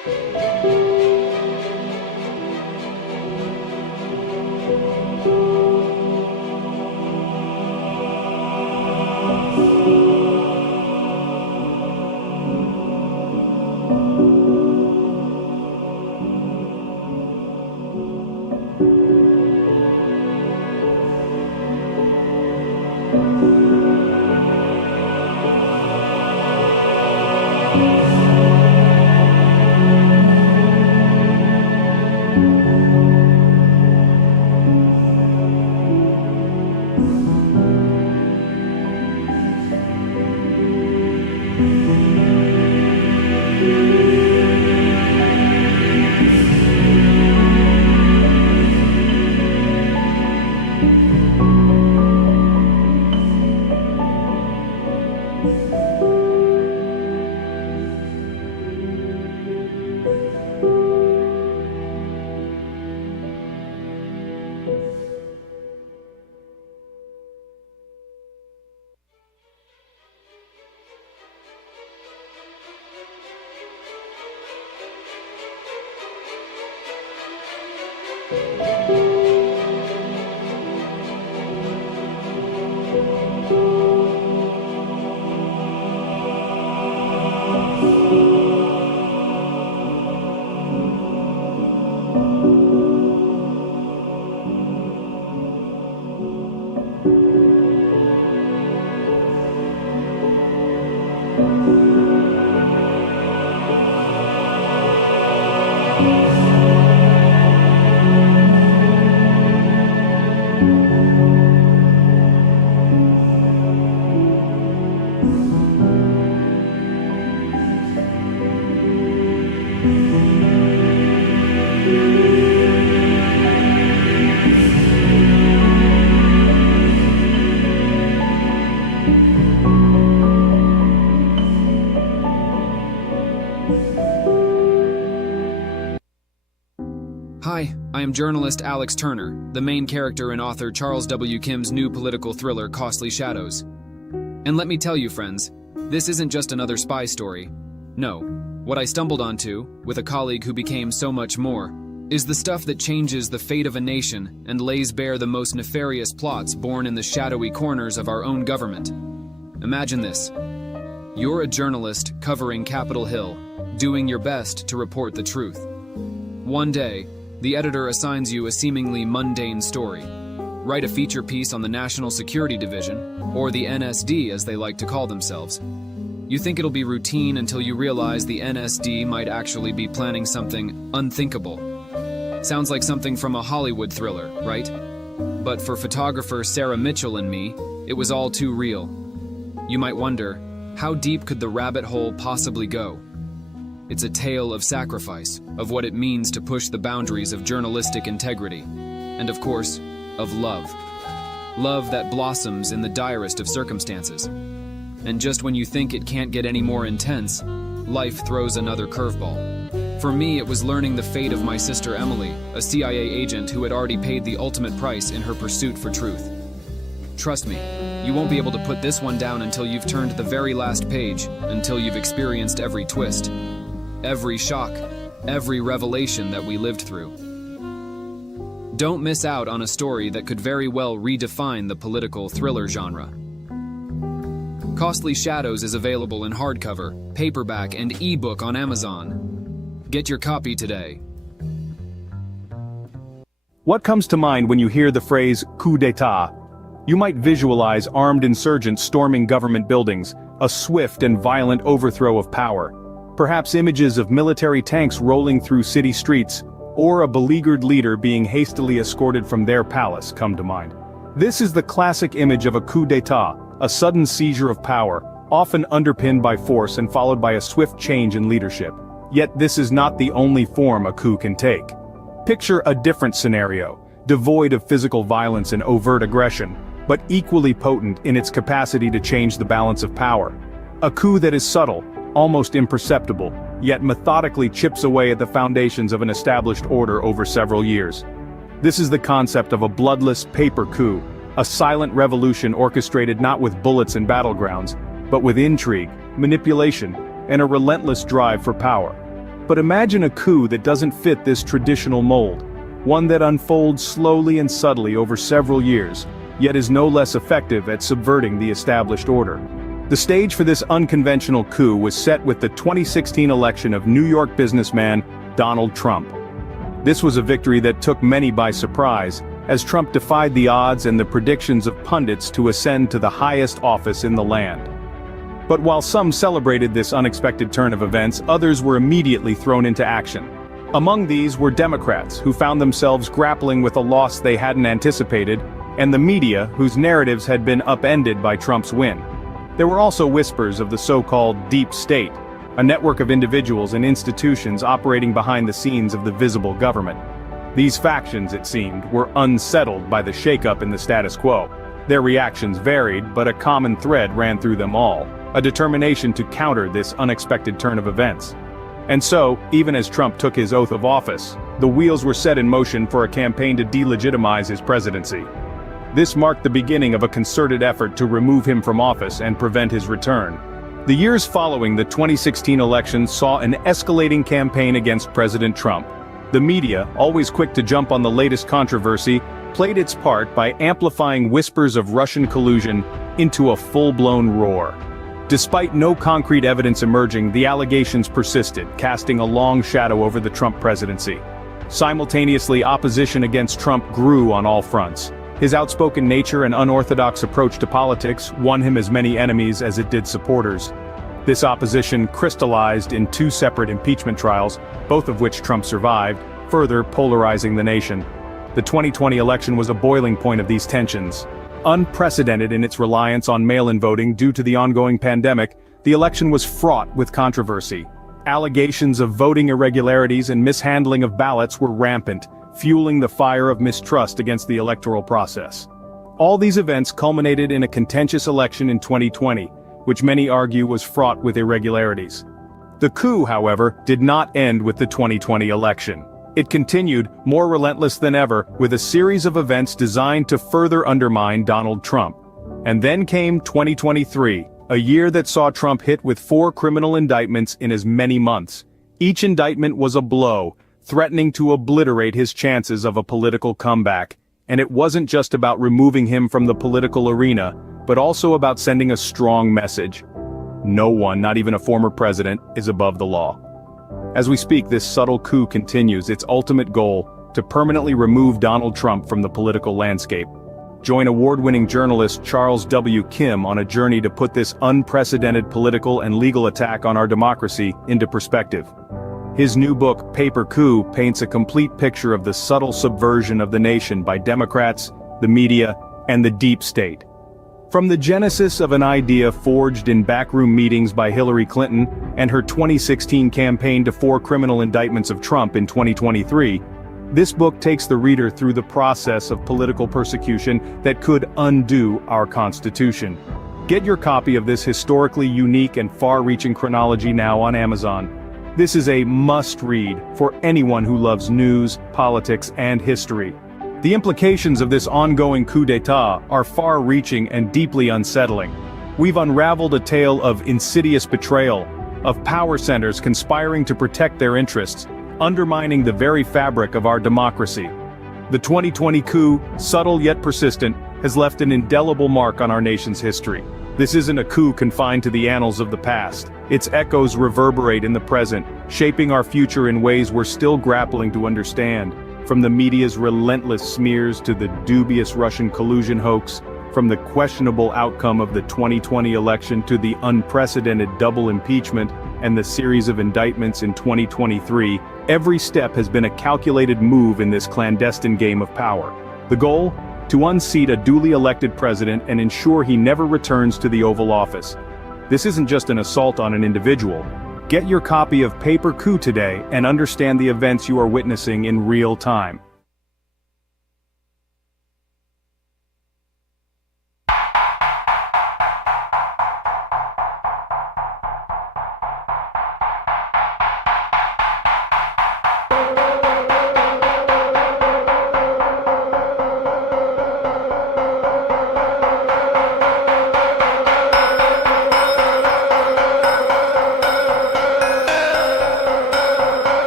Hi, I am journalist Alex Turner, the main character in author Charles W. Kim's new political thriller, Costly Shadows. And let me tell you, friends, this isn't just another spy story. No, what I stumbled onto, with a colleague who became so much more, is the stuff that changes the fate of a nation and lays bare the most nefarious plots born in the shadowy corners of our own government. Imagine this. You're a journalist covering Capitol Hill, doing your best to report the truth. One day, the editor assigns you a seemingly mundane story. Write a feature piece on the National Security Division, or the NSD as they like to call themselves. You think it'll be routine until you realize the NSD might actually be planning something unthinkable. Sounds like something from a Hollywood thriller, right? But for photographer Sarah Mitchell and me, it was all too real. You might wonder, how deep could the rabbit hole possibly go? It's a tale of sacrifice, of what it means to push the boundaries of journalistic integrity, and of course, of love. Love that blossoms in the direst of circumstances. And just when you think it can't get any more intense, life throws another curveball. For me, it was learning the fate of my sister Emily, a CIA agent who had already paid the ultimate price in her pursuit for truth. Trust me, you won't be able to put this one down until you've turned the very last page, until you've experienced every twist, every shock, every revelation that we lived through. Don't miss out on a story that could very well redefine the political thriller genre. Costly Shadows is available in hardcover, paperback, and ebook on Amazon. Get your copy today. What comes to mind when you hear the phrase coup d'état? You might visualize armed insurgents storming government buildings, a swift and violent overthrow of power. Perhaps images of military tanks rolling through city streets, or a beleaguered leader being hastily escorted from their palace come to mind. This is the classic image of a coup d'état, a sudden seizure of power, often underpinned by force and followed by a swift change in leadership. Yet this is not the only form a coup can take. Picture a different scenario, devoid of physical violence and overt aggression, but equally potent in its capacity to change the balance of power. A coup that is subtle, almost imperceptible, yet methodically chips away at the foundations of an established order over several years. This is the concept of a bloodless paper coup, a silent revolution orchestrated not with bullets and battlegrounds, but with intrigue, manipulation, and a relentless drive for power. But imagine a coup that doesn't fit this traditional mold, one that unfolds slowly and subtly over several years, yet is no less effective at subverting the established order. The stage for this unconventional coup was set with the 2016 election of New York businessman Donald Trump. This was a victory that took many by surprise, as Trump defied the odds and the predictions of pundits to ascend to the highest office in the land. But while some celebrated this unexpected turn of events, others were immediately thrown into action. Among these were Democrats, who found themselves grappling with a loss they hadn't anticipated, and the media, whose narratives had been upended by Trump's win. There were also whispers of the so-called deep state, a network of individuals and institutions operating behind the scenes of the visible government. These factions, it seemed, were unsettled by the shakeup in the status quo. Their reactions varied, but a common thread ran through them all, a determination to counter this unexpected turn of events. And so, even as Trump took his oath of office, the wheels were set in motion for a campaign to delegitimize his presidency. This marked the beginning of a concerted effort to remove him from office and prevent his return. The years following the 2016 election saw an escalating campaign against President Trump. The media, always quick to jump on the latest controversy, played its part by amplifying whispers of Russian collusion into a full-blown roar. Despite no concrete evidence emerging, the allegations persisted, casting a long shadow over the Trump presidency. Simultaneously, opposition against Trump grew on all fronts. His outspoken nature and unorthodox approach to politics won him as many enemies as it did supporters. This opposition crystallized in two separate impeachment trials, both of which Trump survived, further polarizing the nation. The 2020 election was a boiling point of these tensions. Unprecedented in its reliance on mail-in voting due to the ongoing pandemic, the election was fraught with controversy. Allegations of voting irregularities and mishandling of ballots were rampant, fueling the fire of mistrust against the electoral process. All these events culminated in a contentious election in 2020, which many argue was fraught with irregularities. The coup, however, did not end with the 2020 election. It continued, more relentless than ever, with a series of events designed to further undermine Donald Trump. And then came 2023, a year that saw Trump hit with 4 criminal indictments in as many months. Each indictment was a blow, threatening to obliterate his chances of a political comeback. And it wasn't just about removing him from the political arena, but also about sending a strong message. No one, not even a former president, is above the law. As we speak, this subtle coup continues its ultimate goal, to permanently remove Donald Trump from the political landscape. Join award-winning journalist Charles W. Kim on a journey to put this unprecedented political and legal attack on our democracy into perspective. His new book, Paper Coup, paints a complete picture of the subtle subversion of the nation by Democrats, the media, and the deep state. From the genesis of an idea forged in backroom meetings by Hillary Clinton and her 2016 campaign to 4 criminal indictments of Trump in 2023, this book takes the reader through the process of political persecution that could undo our Constitution. Get your copy of this historically unique and far-reaching chronology now on Amazon. This is a must-read for anyone who loves news, politics, and history. The implications of this ongoing coup d'etat are far-reaching and deeply unsettling. We've unraveled a tale of insidious betrayal, of power centers conspiring to protect their interests, undermining the very fabric of our democracy. The 2020 coup, subtle yet persistent, has left an indelible mark on our nation's history. This isn't a coup confined to the annals of the past. Its echoes reverberate in the present, shaping our future in ways we're still grappling to understand. From the media's relentless smears to the dubious Russian collusion hoax, from the questionable outcome of the 2020 election to the unprecedented double impeachment and the series of indictments in 2023, every step has been a calculated move in this clandestine game of power. The goal? To unseat a duly elected president and ensure he never returns to the Oval Office. This isn't just an assault on an individual. Get your copy of Paper Coup today and understand the events you are witnessing in real time.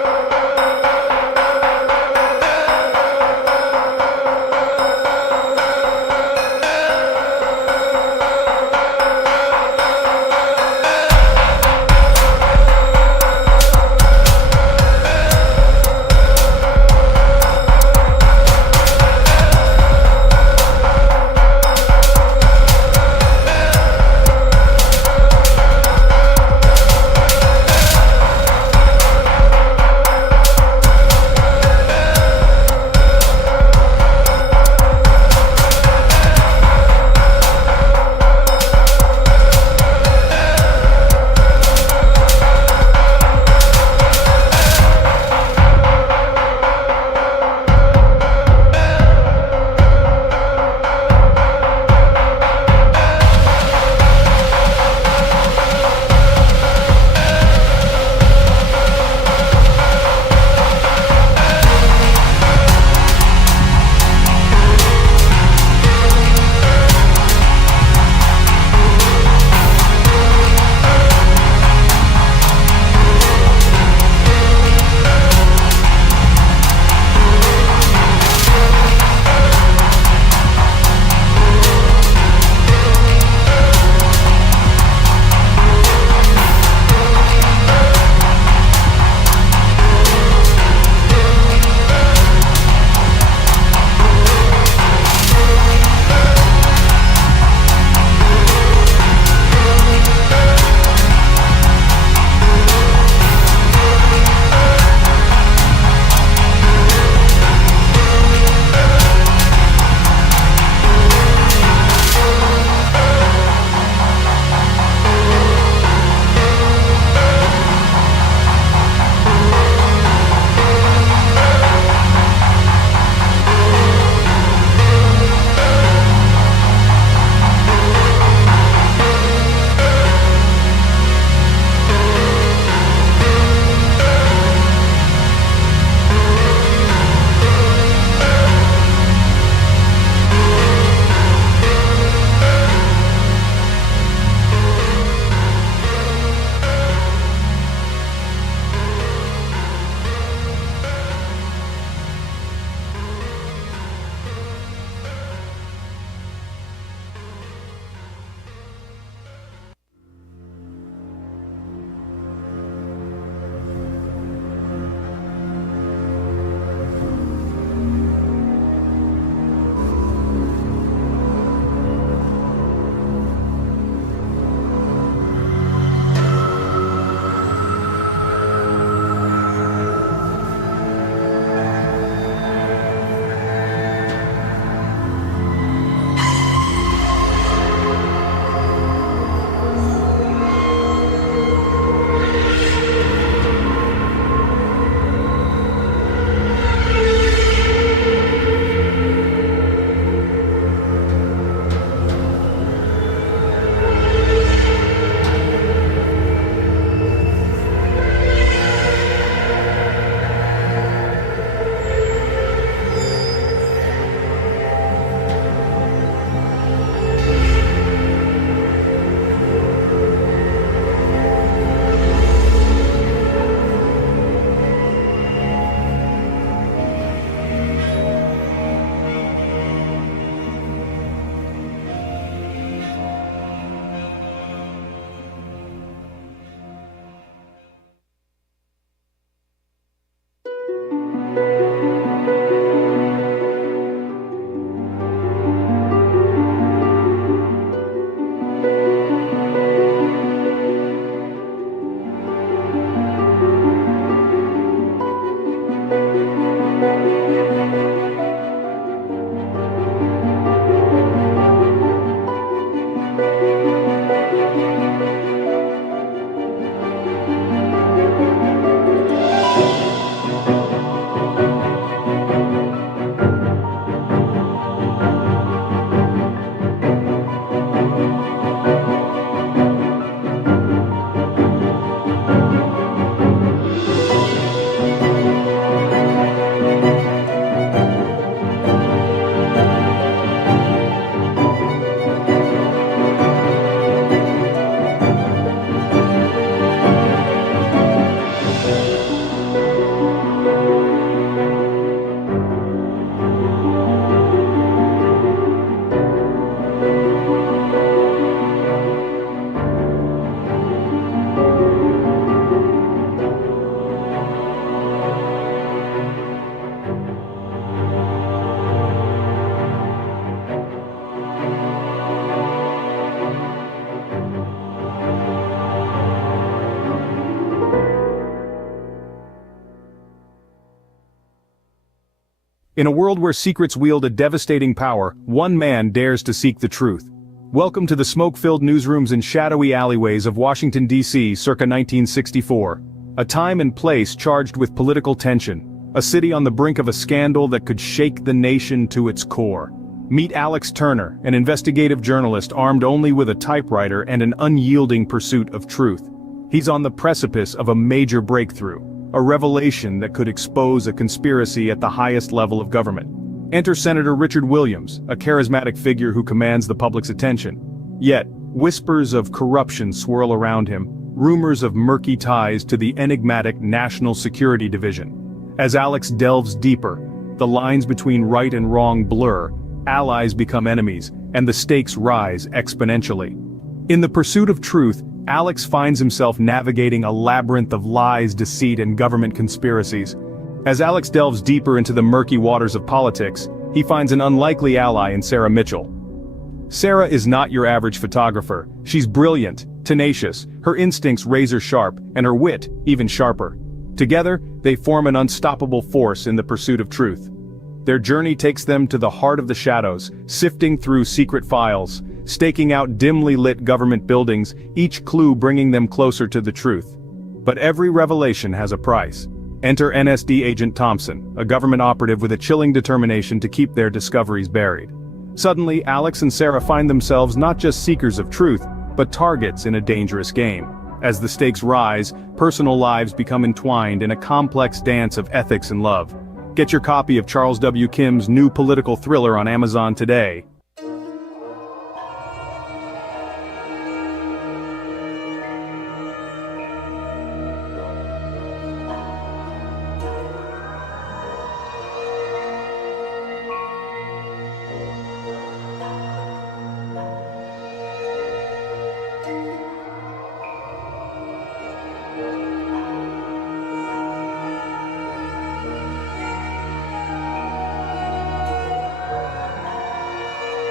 In a world where secrets wield a devastating power, one man dares to seek the truth. Welcome to the smoke-filled newsrooms and shadowy alleyways of Washington, D.C. circa 1964. A time and place charged with political tension. A city on the brink of a scandal that could shake the nation to its core. Meet Alex Turner, an investigative journalist armed only with a typewriter and an unyielding pursuit of truth. He's on the precipice of a major breakthrough, a revelation that could expose a conspiracy at the highest level of government. Enter Senator Richard Williams, a charismatic figure who commands the public's attention. Yet, whispers of corruption swirl around him, rumors of murky ties to the enigmatic National Security Division. As Alex delves deeper, the lines between right and wrong blur, allies become enemies, and the stakes rise exponentially. In the pursuit of truth, Alex finds himself navigating a labyrinth of lies, deceit, and government conspiracies. As Alex delves deeper into the murky waters of politics, he finds an unlikely ally in Sarah Mitchell. Sarah is not your average photographer. She's brilliant, tenacious, her instincts razor-sharp, and her wit even sharper. Together, they form an unstoppable force in the pursuit of truth. Their journey takes them to the heart of the shadows, sifting through secret files, staking out dimly lit government buildings, each clue bringing them closer to the truth. But every revelation has a price. Enter NSD Agent Thompson, a government operative with a chilling determination to keep their discoveries buried. Suddenly, Alex and Sarah find themselves not just seekers of truth, but targets in a dangerous game. As the stakes rise, personal lives become entwined in a complex dance of ethics and love. Get your copy of Charles W. Kim's new political thriller on Amazon today.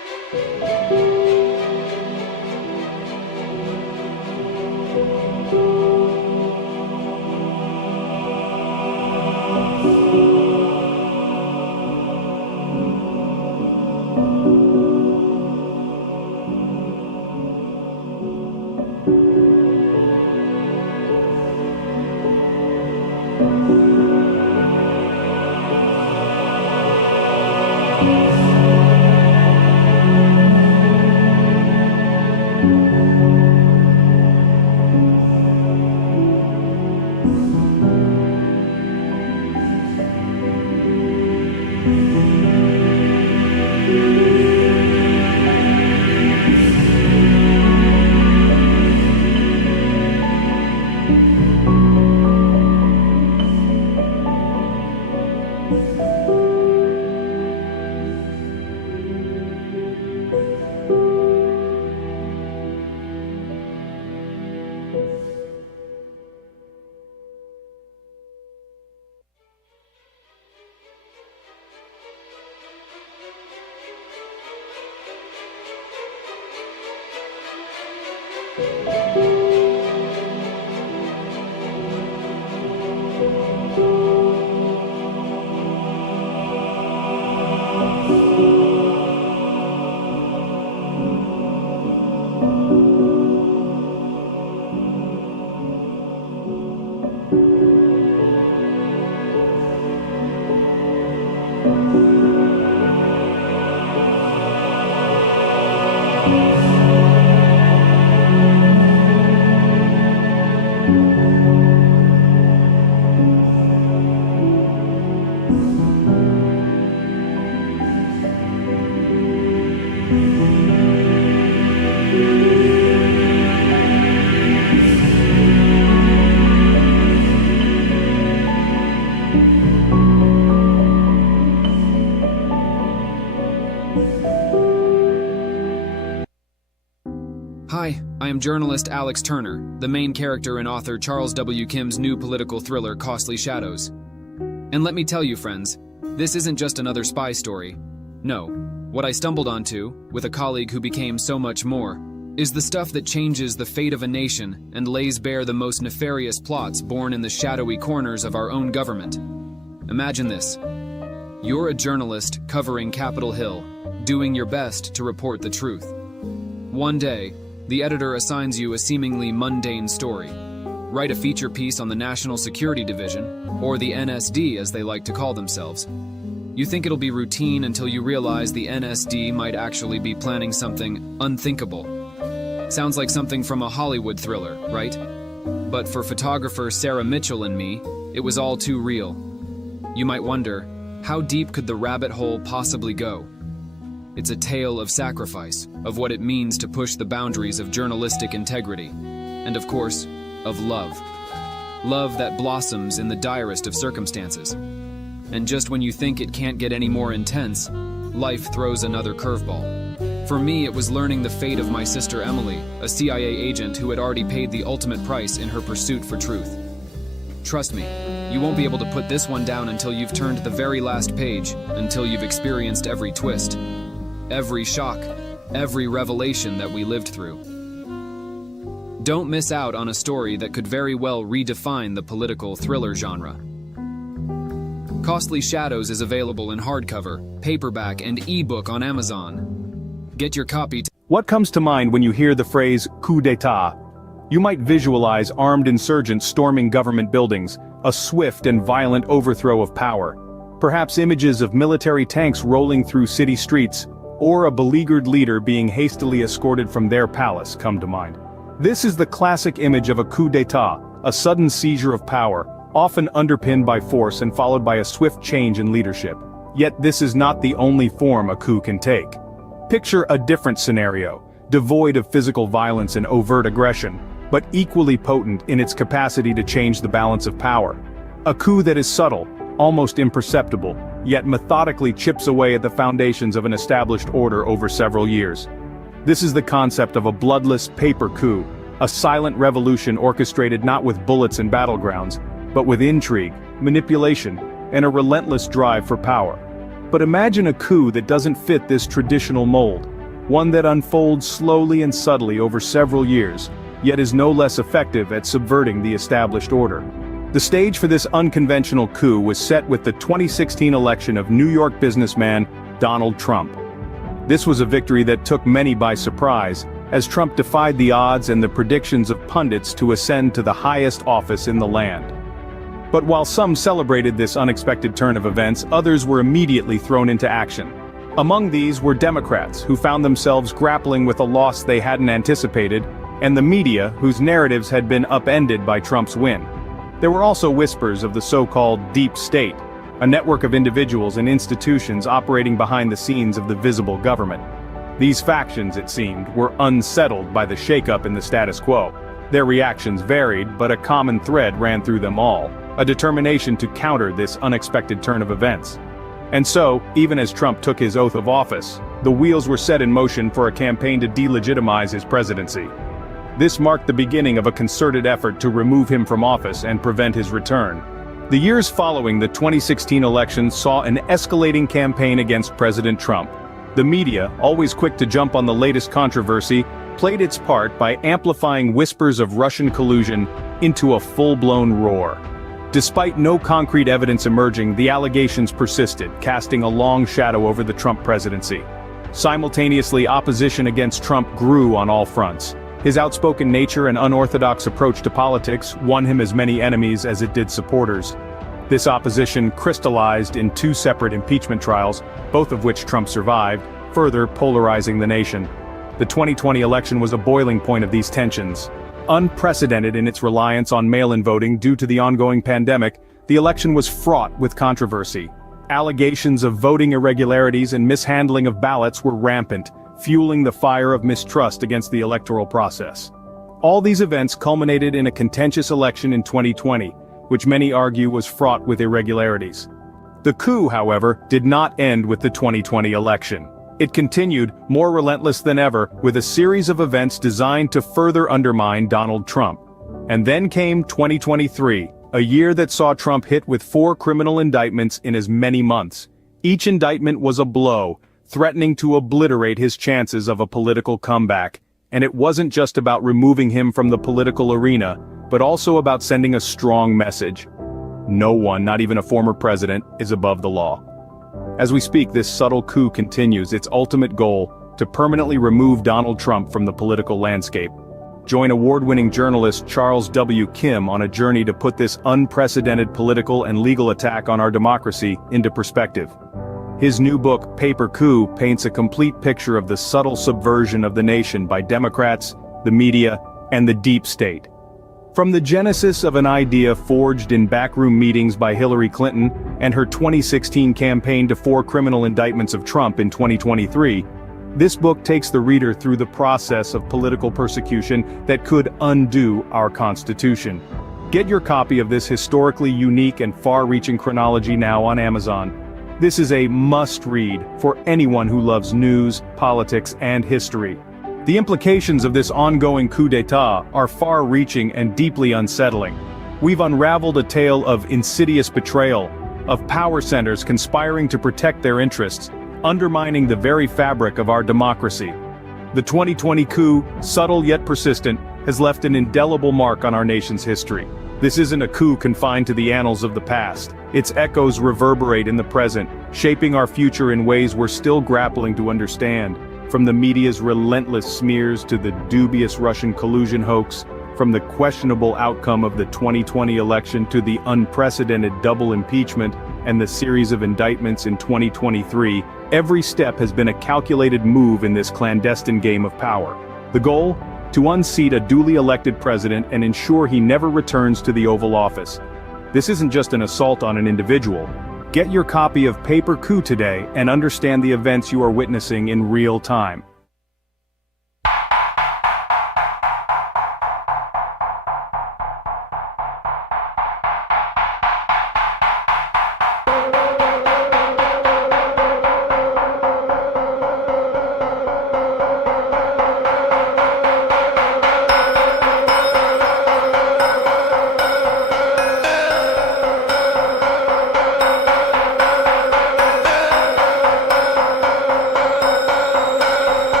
Hi, I am journalist Alex Turner, the main character in author Charles W. Kim's new political thriller, Costly Shadows. And let me tell you, friends, this isn't just another spy story. No, what I stumbled onto, with a colleague who became so much more, is the stuff that changes the fate of a nation and lays bare the most nefarious plots born in the shadowy corners of our own government. Imagine this. You're a journalist covering Capitol Hill, doing your best to report the truth. One day, the editor assigns you a seemingly mundane story. Write a feature piece on the National Security Division, or the NSD as they like to call themselves. You think it'll be routine until you realize the NSD might actually be planning something unthinkable. Sounds like something from a Hollywood thriller, right? But for photographer Sarah Mitchell and me, it was all too real. You might wonder, how deep could the rabbit hole possibly go? It's a tale of sacrifice, of what it means to push the boundaries of journalistic integrity, and of course, of love. Love that blossoms in the direst of circumstances. And just when you think it can't get any more intense, life throws another curveball. For me, it was learning the fate of my sister Emily, a CIA agent who had already paid the ultimate price in her pursuit for truth. Trust me, you won't be able to put this one down until you've turned the very last page, until you've experienced every twist, every shock, every revelation that we lived through. Don't miss out on a story that could very well redefine the political thriller genre. Costly Shadows is available in hardcover, paperback, and ebook on Amazon. Get your copy. What comes to mind when you hear the phrase coup d'etat? You might visualize armed insurgents storming government buildings, a swift and violent overthrow of power. Perhaps images of military tanks rolling through city streets, or a beleaguered leader being hastily escorted from their palace come to mind. This is the classic image of a coup d'etat, a sudden seizure of power, often underpinned by force and followed by a swift change in leadership. Yet this is not the only form a coup can take. Picture a different scenario, devoid of physical violence and overt aggression, but equally potent in its capacity to change the balance of power. A coup that is subtle, almost imperceptible, yet methodically chips away at the foundations of an established order over several years. This is the concept of a bloodless paper coup, a silent revolution orchestrated not with bullets and battlegrounds, but with intrigue, manipulation, and a relentless drive for power. But imagine a coup that doesn't fit this traditional mold, one that unfolds slowly and subtly over several years, yet is no less effective at subverting the established order. The stage for this unconventional coup was set with the 2016 election of New York businessman Donald Trump. This was a victory that took many by surprise, as Trump defied the odds and the predictions of pundits to ascend to the highest office in the land. But while some celebrated this unexpected turn of events, others were immediately thrown into action. Among these were Democrats, who found themselves grappling with a loss they hadn't anticipated, and the media, whose narratives had been upended by Trump's win. There were also whispers of the so-called deep state, a network of individuals and institutions operating behind the scenes of the visible government. These factions, it seemed, were unsettled by the shakeup in the status quo. Their reactions varied, but a common thread ran through them all, a determination to counter this unexpected turn of events. And so, even as Trump took his oath of office, the wheels were set in motion for a campaign to delegitimize his presidency. This marked the beginning of a concerted effort to remove him from office and prevent his return. The years following the 2016 election saw an escalating campaign against President Trump. The media, always quick to jump on the latest controversy, played its part by amplifying whispers of Russian collusion into a full-blown roar. Despite no concrete evidence emerging, the allegations persisted, casting a long shadow over the Trump presidency. Simultaneously, opposition against Trump grew on all fronts. His outspoken nature and unorthodox approach to politics won him as many enemies as it did supporters. This opposition crystallized in two separate impeachment trials, both of which Trump survived, further polarizing the nation. The 2020 election was a boiling point of these tensions. Unprecedented in its reliance on mail-in voting due to the ongoing pandemic, the election was fraught with controversy. Allegations of voting irregularities and mishandling of ballots were rampant, fueling the fire of mistrust against the electoral process. All these events culminated in a contentious election in 2020, which many argue was fraught with irregularities. The coup, however, did not end with the 2020 election. It continued, more relentless than ever, with a series of events designed to further undermine Donald Trump. And then came 2023, a year that saw Trump hit with 4 criminal indictments in as many months. Each indictment was a blow, threatening to obliterate his chances of a political comeback. And it wasn't just about removing him from the political arena, but also about sending a strong message. No one, not even a former president, is above the law. As we speak, this subtle coup continues, its ultimate goal, to permanently remove Donald Trump from the political landscape. Join award-winning journalist Charles W. Kim on a journey to put this unprecedented political and legal attack on our democracy into perspective. His new book, Paper Coup, paints a complete picture of the subtle subversion of the nation by Democrats, the media, and the deep state. From the genesis of an idea forged in backroom meetings by Hillary Clinton and her 2016 campaign to 4 criminal indictments of Trump in 2023, this book takes the reader through the process of political persecution that could undo our Constitution. Get your copy of this historically unique and far-reaching chronology now on Amazon. This is a must-read for anyone who loves news, politics, and history. The implications of this ongoing coup d'etat are far-reaching and deeply unsettling. We've unraveled a tale of insidious betrayal, of power centers conspiring to protect their interests, undermining the very fabric of our democracy. The 2020 coup, subtle yet persistent, has left an indelible mark on our nation's history. This isn't a coup confined to the annals of the past. Its echoes reverberate in the present, shaping our future in ways we're still grappling to understand. From the media's relentless smears to the dubious Russian collusion hoax, from the questionable outcome of the 2020 election to the unprecedented double impeachment and the series of indictments in 2023, every step has been a calculated move in this clandestine game of power. The goal? To unseat a duly elected president and ensure he never returns to the Oval Office. This isn't just an assault on an individual. Get your copy of Paper Coup today and understand the events you are witnessing in real time.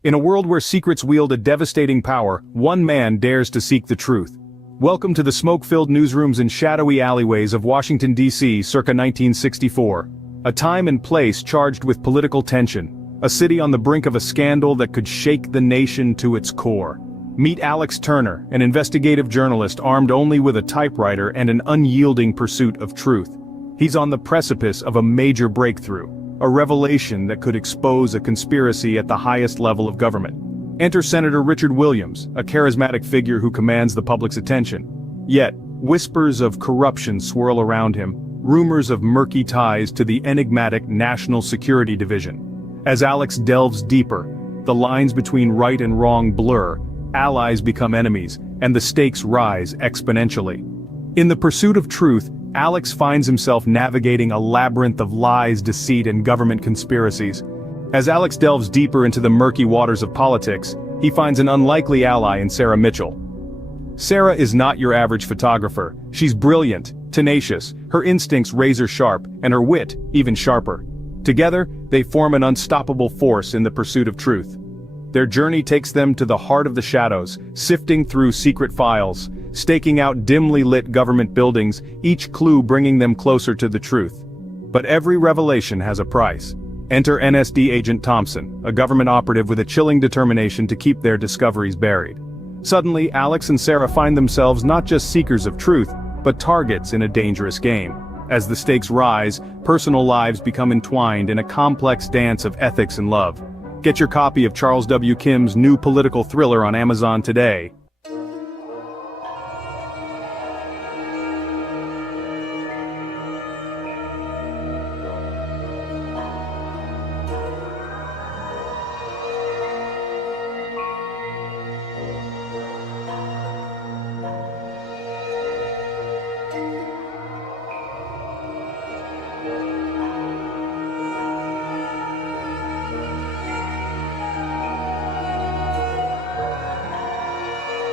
In a world where secrets wield a devastating power, one man dares to seek the truth. Welcome to the smoke-filled newsrooms and shadowy alleyways of Washington, D.C. circa 1964. A time and place charged with political tension. A city on the brink of a scandal that could shake the nation to its core. Meet Alex Turner, an investigative journalist armed only with a typewriter and an unyielding pursuit of truth. He's on the precipice of a major breakthrough, a revelation that could expose a conspiracy at the highest level of government. Enter Senator Richard Williams, a charismatic figure who commands the public's attention. Yet, whispers of corruption swirl around him, rumors of murky ties to the enigmatic National Security Division. As Alex delves deeper, the lines between right and wrong blur, allies become enemies, and the stakes rise exponentially. In the pursuit of truth, Alex finds himself navigating a labyrinth of lies, deceit, and government conspiracies. As Alex delves deeper into the murky waters of politics, he finds an unlikely ally in Sarah Mitchell. Sarah is not your average photographer. She's brilliant, tenacious, her instincts razor-sharp, and her wit even sharper. Together, they form an unstoppable force in the pursuit of truth. Their journey takes them to the heart of the shadows, sifting through secret files, staking out dimly lit government buildings, each clue bringing them closer to the truth. But every revelation has a price. Enter NSD Agent Thompson, a government operative with a chilling determination to keep their discoveries buried. Suddenly, Alex and Sarah find themselves not just seekers of truth, but targets in a dangerous game. As the stakes rise, personal lives become entwined in a complex dance of ethics and love. Get your copy of Charles W. Kim's new political thriller on Amazon today.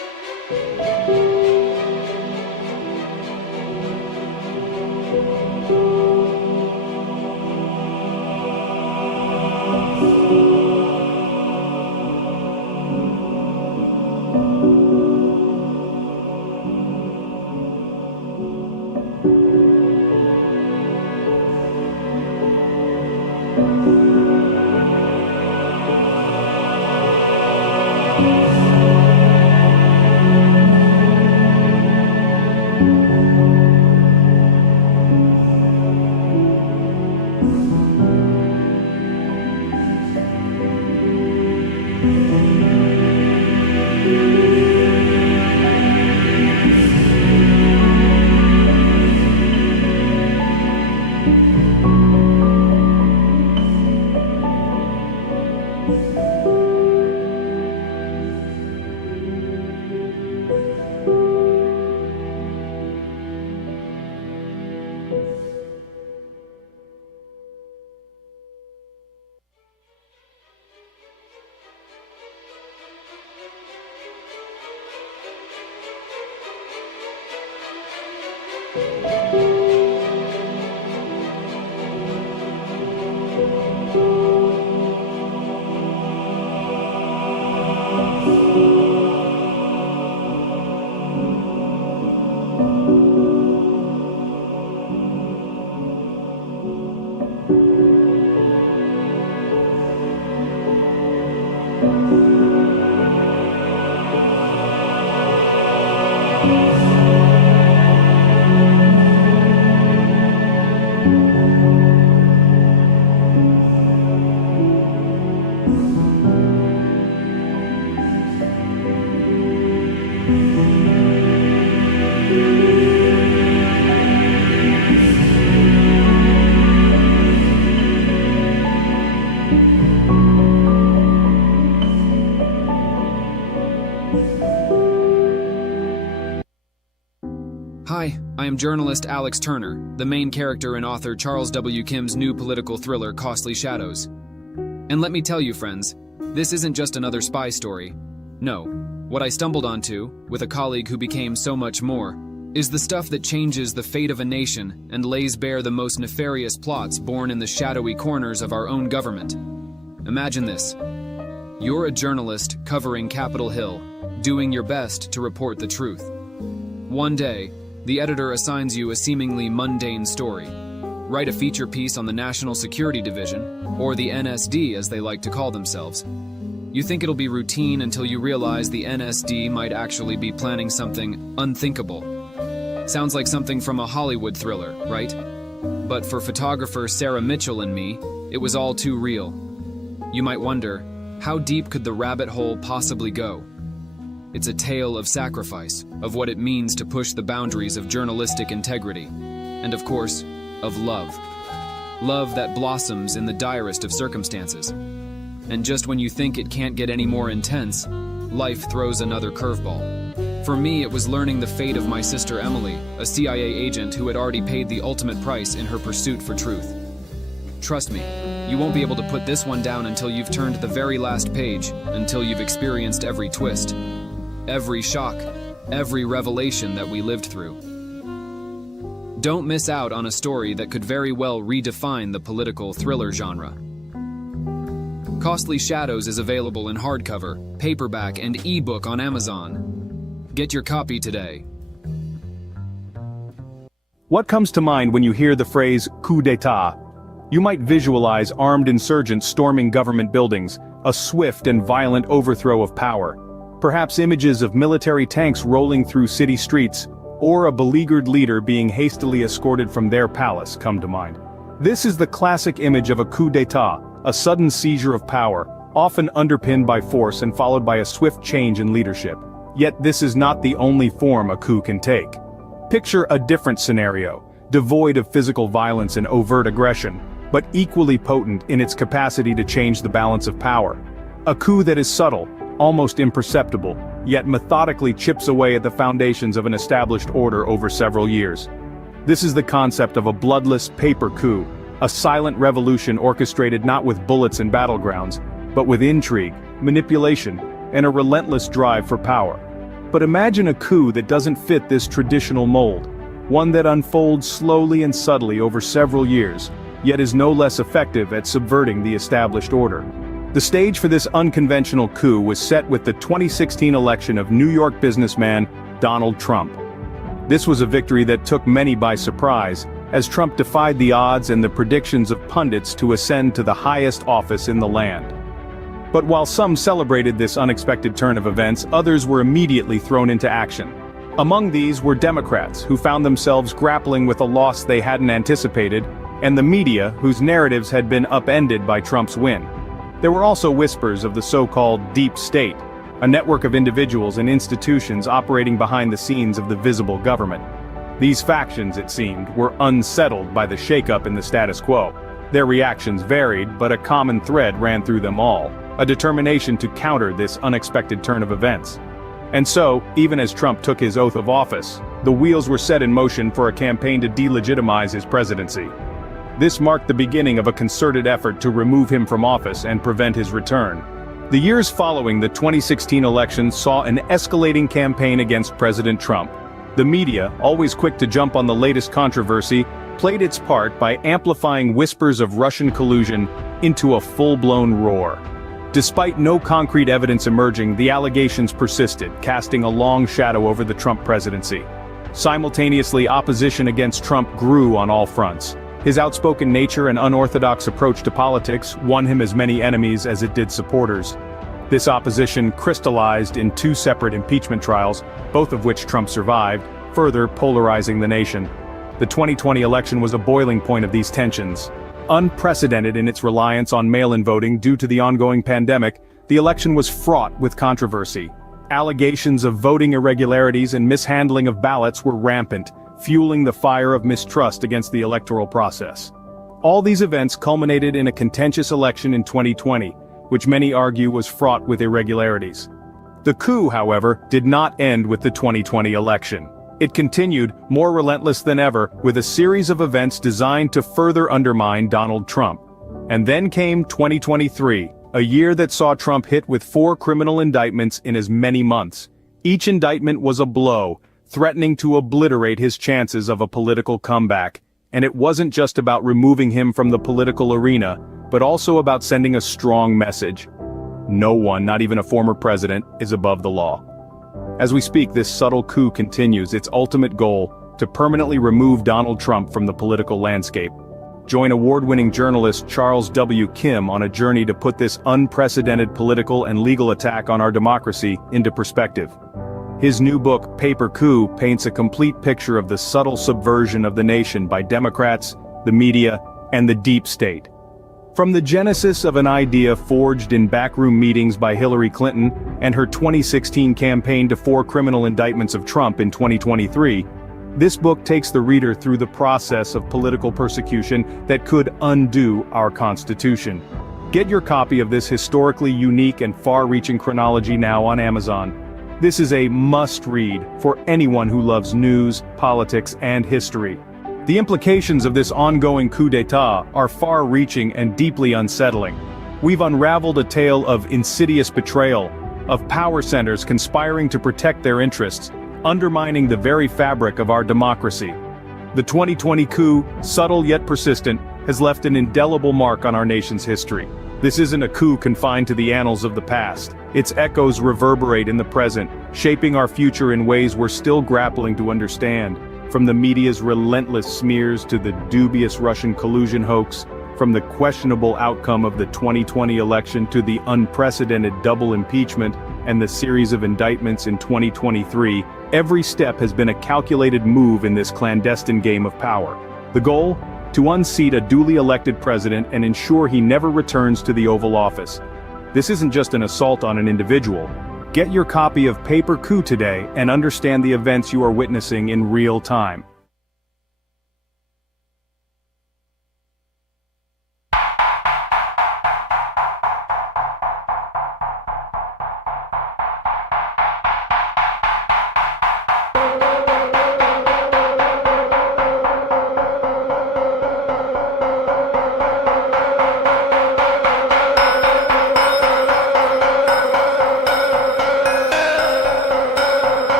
Hi, I am journalist Alex Turner, the main character in author Charles W. Kim's new political thriller, Costly Shadows. And let me tell you, friends, this isn't just another spy story. No, what I stumbled onto, with a colleague who became so much more, is the stuff that changes the fate of a nation and lays bare the most nefarious plots born in the shadowy corners of our own government. Imagine this. You're a journalist covering Capitol Hill, doing your best to report the truth. One day, the editor assigns you a seemingly mundane story. Write a feature piece on the National Security Division, or the NSD as they like to call themselves. You think it'll be routine until you realize the NSD might actually be planning something unthinkable. Sounds like something from a Hollywood thriller, right? But for photographer Sarah Mitchell and me, it was all too real. You might wonder, how deep could the rabbit hole possibly go? It's a tale of sacrifice, of what it means to push the boundaries of journalistic integrity, and of course, of love. Love that blossoms in the direst of circumstances. And just when you think it can't get any more intense, life throws another curveball. For me, it was learning the fate of my sister Emily, a CIA agent who had already paid the ultimate price in her pursuit for truth. Trust me, you won't be able to put this one down until you've turned the very last page, until you've experienced every twist, every shock, every revelation that we lived through. Don't miss out on a story that could very well redefine the political thriller genre. Costly Shadows is available in hardcover, paperback, and ebook on Amazon. Get your copy today. What comes to mind when you hear the phrase coup d'état? You might visualize armed insurgents storming government buildings, a swift and violent overthrow of power. Perhaps images of military tanks rolling through city streets, or a beleaguered leader being hastily escorted from their palace come to mind. This is the classic image of a coup d'état, a sudden seizure of power, often underpinned by force and followed by a swift change in leadership. Yet this is not the only form a coup can take. Picture a different scenario, devoid of physical violence and overt aggression, but equally potent in its capacity to change the balance of power. A coup that is subtle, almost imperceptible, yet methodically chips away at the foundations of an established order over several years. This is the concept of a bloodless paper coup, a silent revolution orchestrated not with bullets and battlegrounds, but with intrigue, manipulation, and a relentless drive for power. But imagine a coup that doesn't fit this traditional mold, one that unfolds slowly and subtly over several years, yet is no less effective at subverting the established order. The stage for this unconventional coup was set with the 2016 election of New York businessman Donald Trump. This was a victory that took many by surprise, as Trump defied the odds and the predictions of pundits to ascend to the highest office in the land. But while some celebrated this unexpected turn of events, others were immediately thrown into action. Among these were Democrats, who found themselves grappling with a loss they hadn't anticipated, and the media, whose narratives had been upended by Trump's win. There were also whispers of the so-called deep state, a network of individuals and institutions operating behind the scenes of the visible government. These factions, it seemed, were unsettled by the shakeup in the status quo. Their reactions varied, but a common thread ran through them all, a determination to counter this unexpected turn of events. And so, even as Trump took his oath of office, the wheels were set in motion for a campaign to delegitimize his presidency. This marked the beginning of a concerted effort to remove him from office and prevent his return. The years following the 2016 election saw an escalating campaign against President Trump. The media, always quick to jump on the latest controversy, played its part by amplifying whispers of Russian collusion into a full-blown roar. Despite no concrete evidence emerging, the allegations persisted, casting a long shadow over the Trump presidency. Simultaneously, opposition against Trump grew on all fronts. His outspoken nature and unorthodox approach to politics won him as many enemies as it did supporters. This opposition crystallized in two separate impeachment trials, both of which Trump survived, further polarizing the nation. The 2020 election was a boiling point of these tensions. Unprecedented in its reliance on mail-in voting due to the ongoing pandemic, the election was fraught with controversy. Allegations of voting irregularities and mishandling of ballots were rampant, fueling the fire of mistrust against the electoral process. All these events culminated in a contentious election in 2020, which many argue was fraught with irregularities. The coup, however, did not end with the 2020 election. It continued, more relentless than ever, with a series of events designed to further undermine Donald Trump. And then came 2023, a year that saw Trump hit with 4 criminal indictments in as many months. Each indictment was a blow, threatening to obliterate his chances of a political comeback. And it wasn't just about removing him from the political arena, but also about sending a strong message. No one, not even a former president, is above the law. As we speak, this subtle coup continues, its ultimate goal, to permanently remove Donald Trump from the political landscape. Join award-winning journalist Charles W. Kim on a journey to put this unprecedented political and legal attack on our democracy into perspective. His new book, Paper Coup, paints a complete picture of the subtle subversion of the nation by Democrats, the media, and the deep state. From the genesis of an idea forged in backroom meetings by Hillary Clinton and her 2016 campaign to 4 criminal indictments of Trump in 2023, this book takes the reader through the process of political persecution that could undo our Constitution. Get your copy of this historically unique and far-reaching chronology now on Amazon. This is a must-read for anyone who loves news, politics, and history. The implications of this ongoing coup d'etat are far-reaching and deeply unsettling. We've unraveled a tale of insidious betrayal, of power centers conspiring to protect their interests, undermining the very fabric of our democracy. The 2020 coup, subtle yet persistent, has left an indelible mark on our nation's history. This isn't a coup confined to the annals of the past. Its echoes reverberate in the present, shaping our future in ways we're still grappling to understand. From the media's relentless smears to the dubious Russian collusion hoax, from the questionable outcome of the 2020 election to the unprecedented double impeachment and the series of indictments in 2023, every step has been a calculated move in this clandestine game of power. The goal? To unseat a duly elected president and ensure he never returns to the Oval Office. This isn't just an assault on an individual. Get your copy of Paper Coup today and understand the events you are witnessing in real time.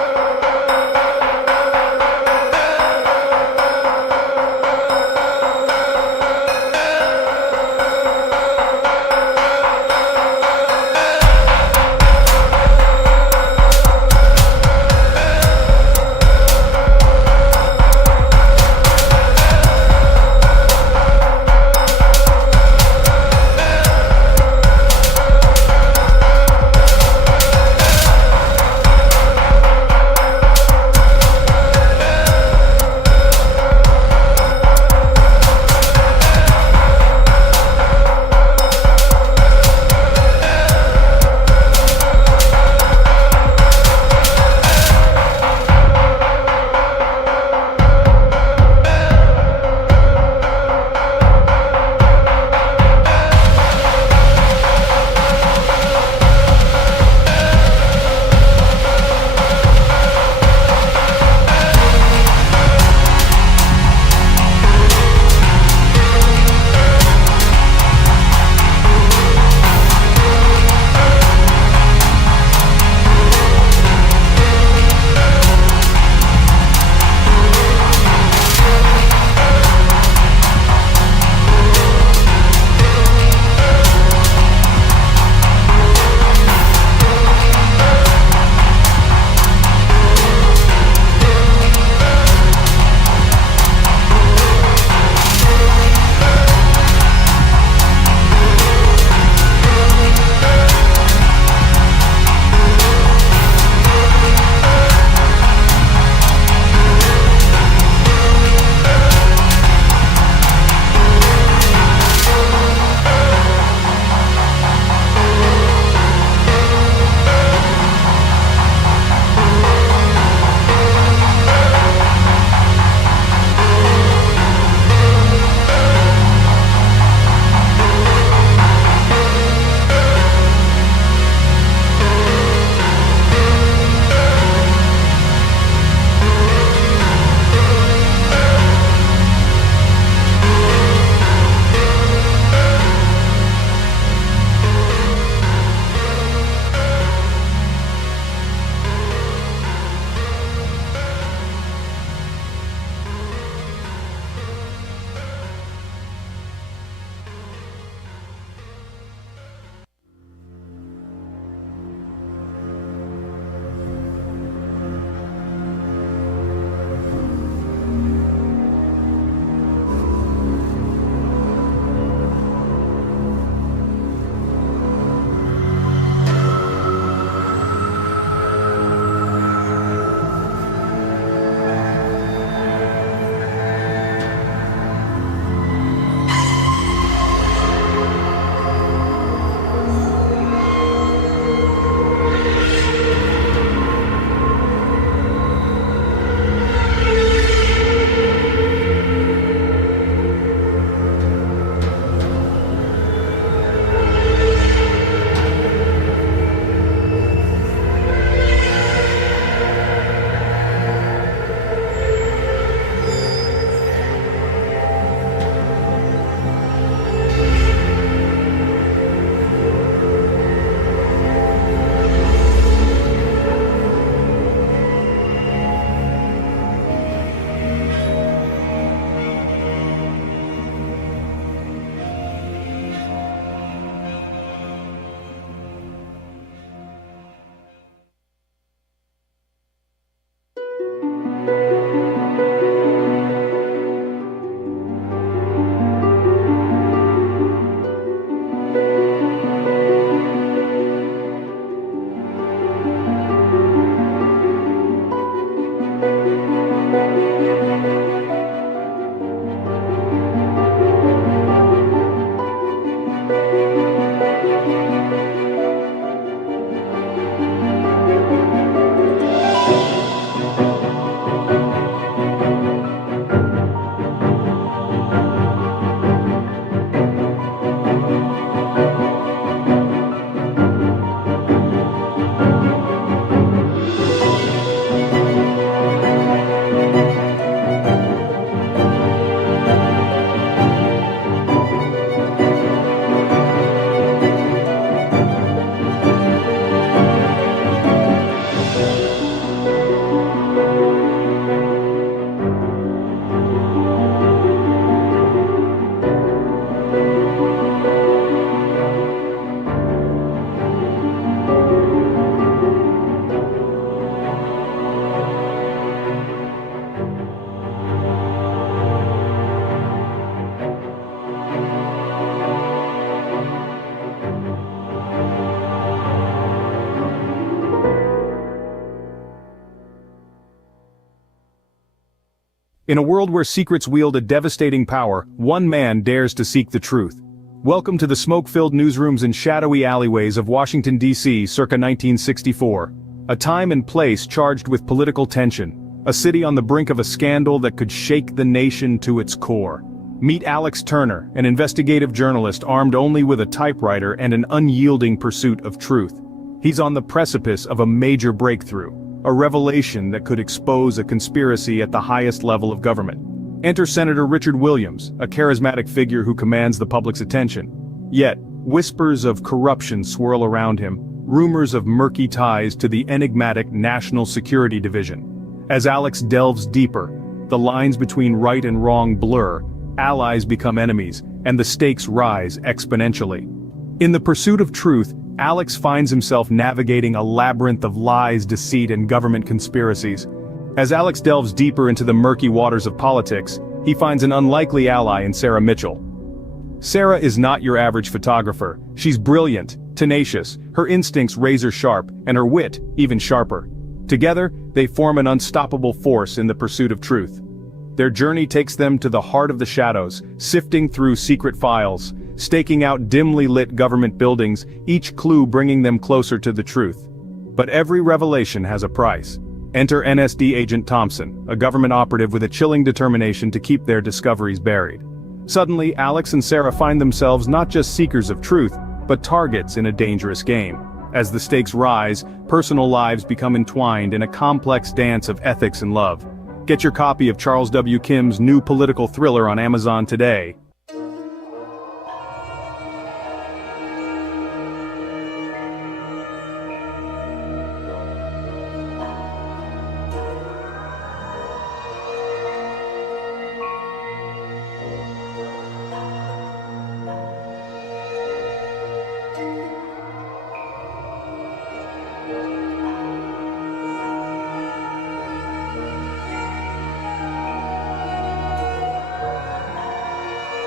In a world where secrets wield a devastating power, one man dares to seek the truth. Welcome to the smoke-filled newsrooms and shadowy alleyways of Washington, D.C. circa 1964. A time and place charged with political tension. A city on the brink of a scandal that could shake the nation to its core. Meet Alex Turner, an investigative journalist armed only with a typewriter and an unyielding pursuit of truth. He's on the precipice of a major breakthrough. A revelation that could expose a conspiracy at the highest level of government. Enter Senator Richard Williams, a charismatic figure who commands the public's attention. Yet, whispers of corruption swirl around him, rumors of murky ties to the enigmatic National Security Division. As Alex delves deeper, the lines between right and wrong blur, allies become enemies, and the stakes rise exponentially. In the pursuit of truth, Alex finds himself navigating a labyrinth of lies, deceit, and government conspiracies. As Alex delves deeper into the murky waters of politics, he finds an unlikely ally in Sarah Mitchell. Sarah is not your average photographer. She's brilliant, tenacious, her instincts razor-sharp, and her wit even sharper. Together, they form an unstoppable force in the pursuit of truth. Their journey takes them to the heart of the shadows, sifting through secret files, staking out dimly lit government buildings, each clue bringing them closer to the truth. But every revelation has a price. Enter NSD Agent Thompson, a government operative with a chilling determination to keep their discoveries buried. Suddenly, Alex and Sarah find themselves not just seekers of truth, but targets in a dangerous game. As the stakes rise, personal lives become entwined in a complex dance of ethics and love. Get your copy of Charles W. Kim's new political thriller on Amazon today.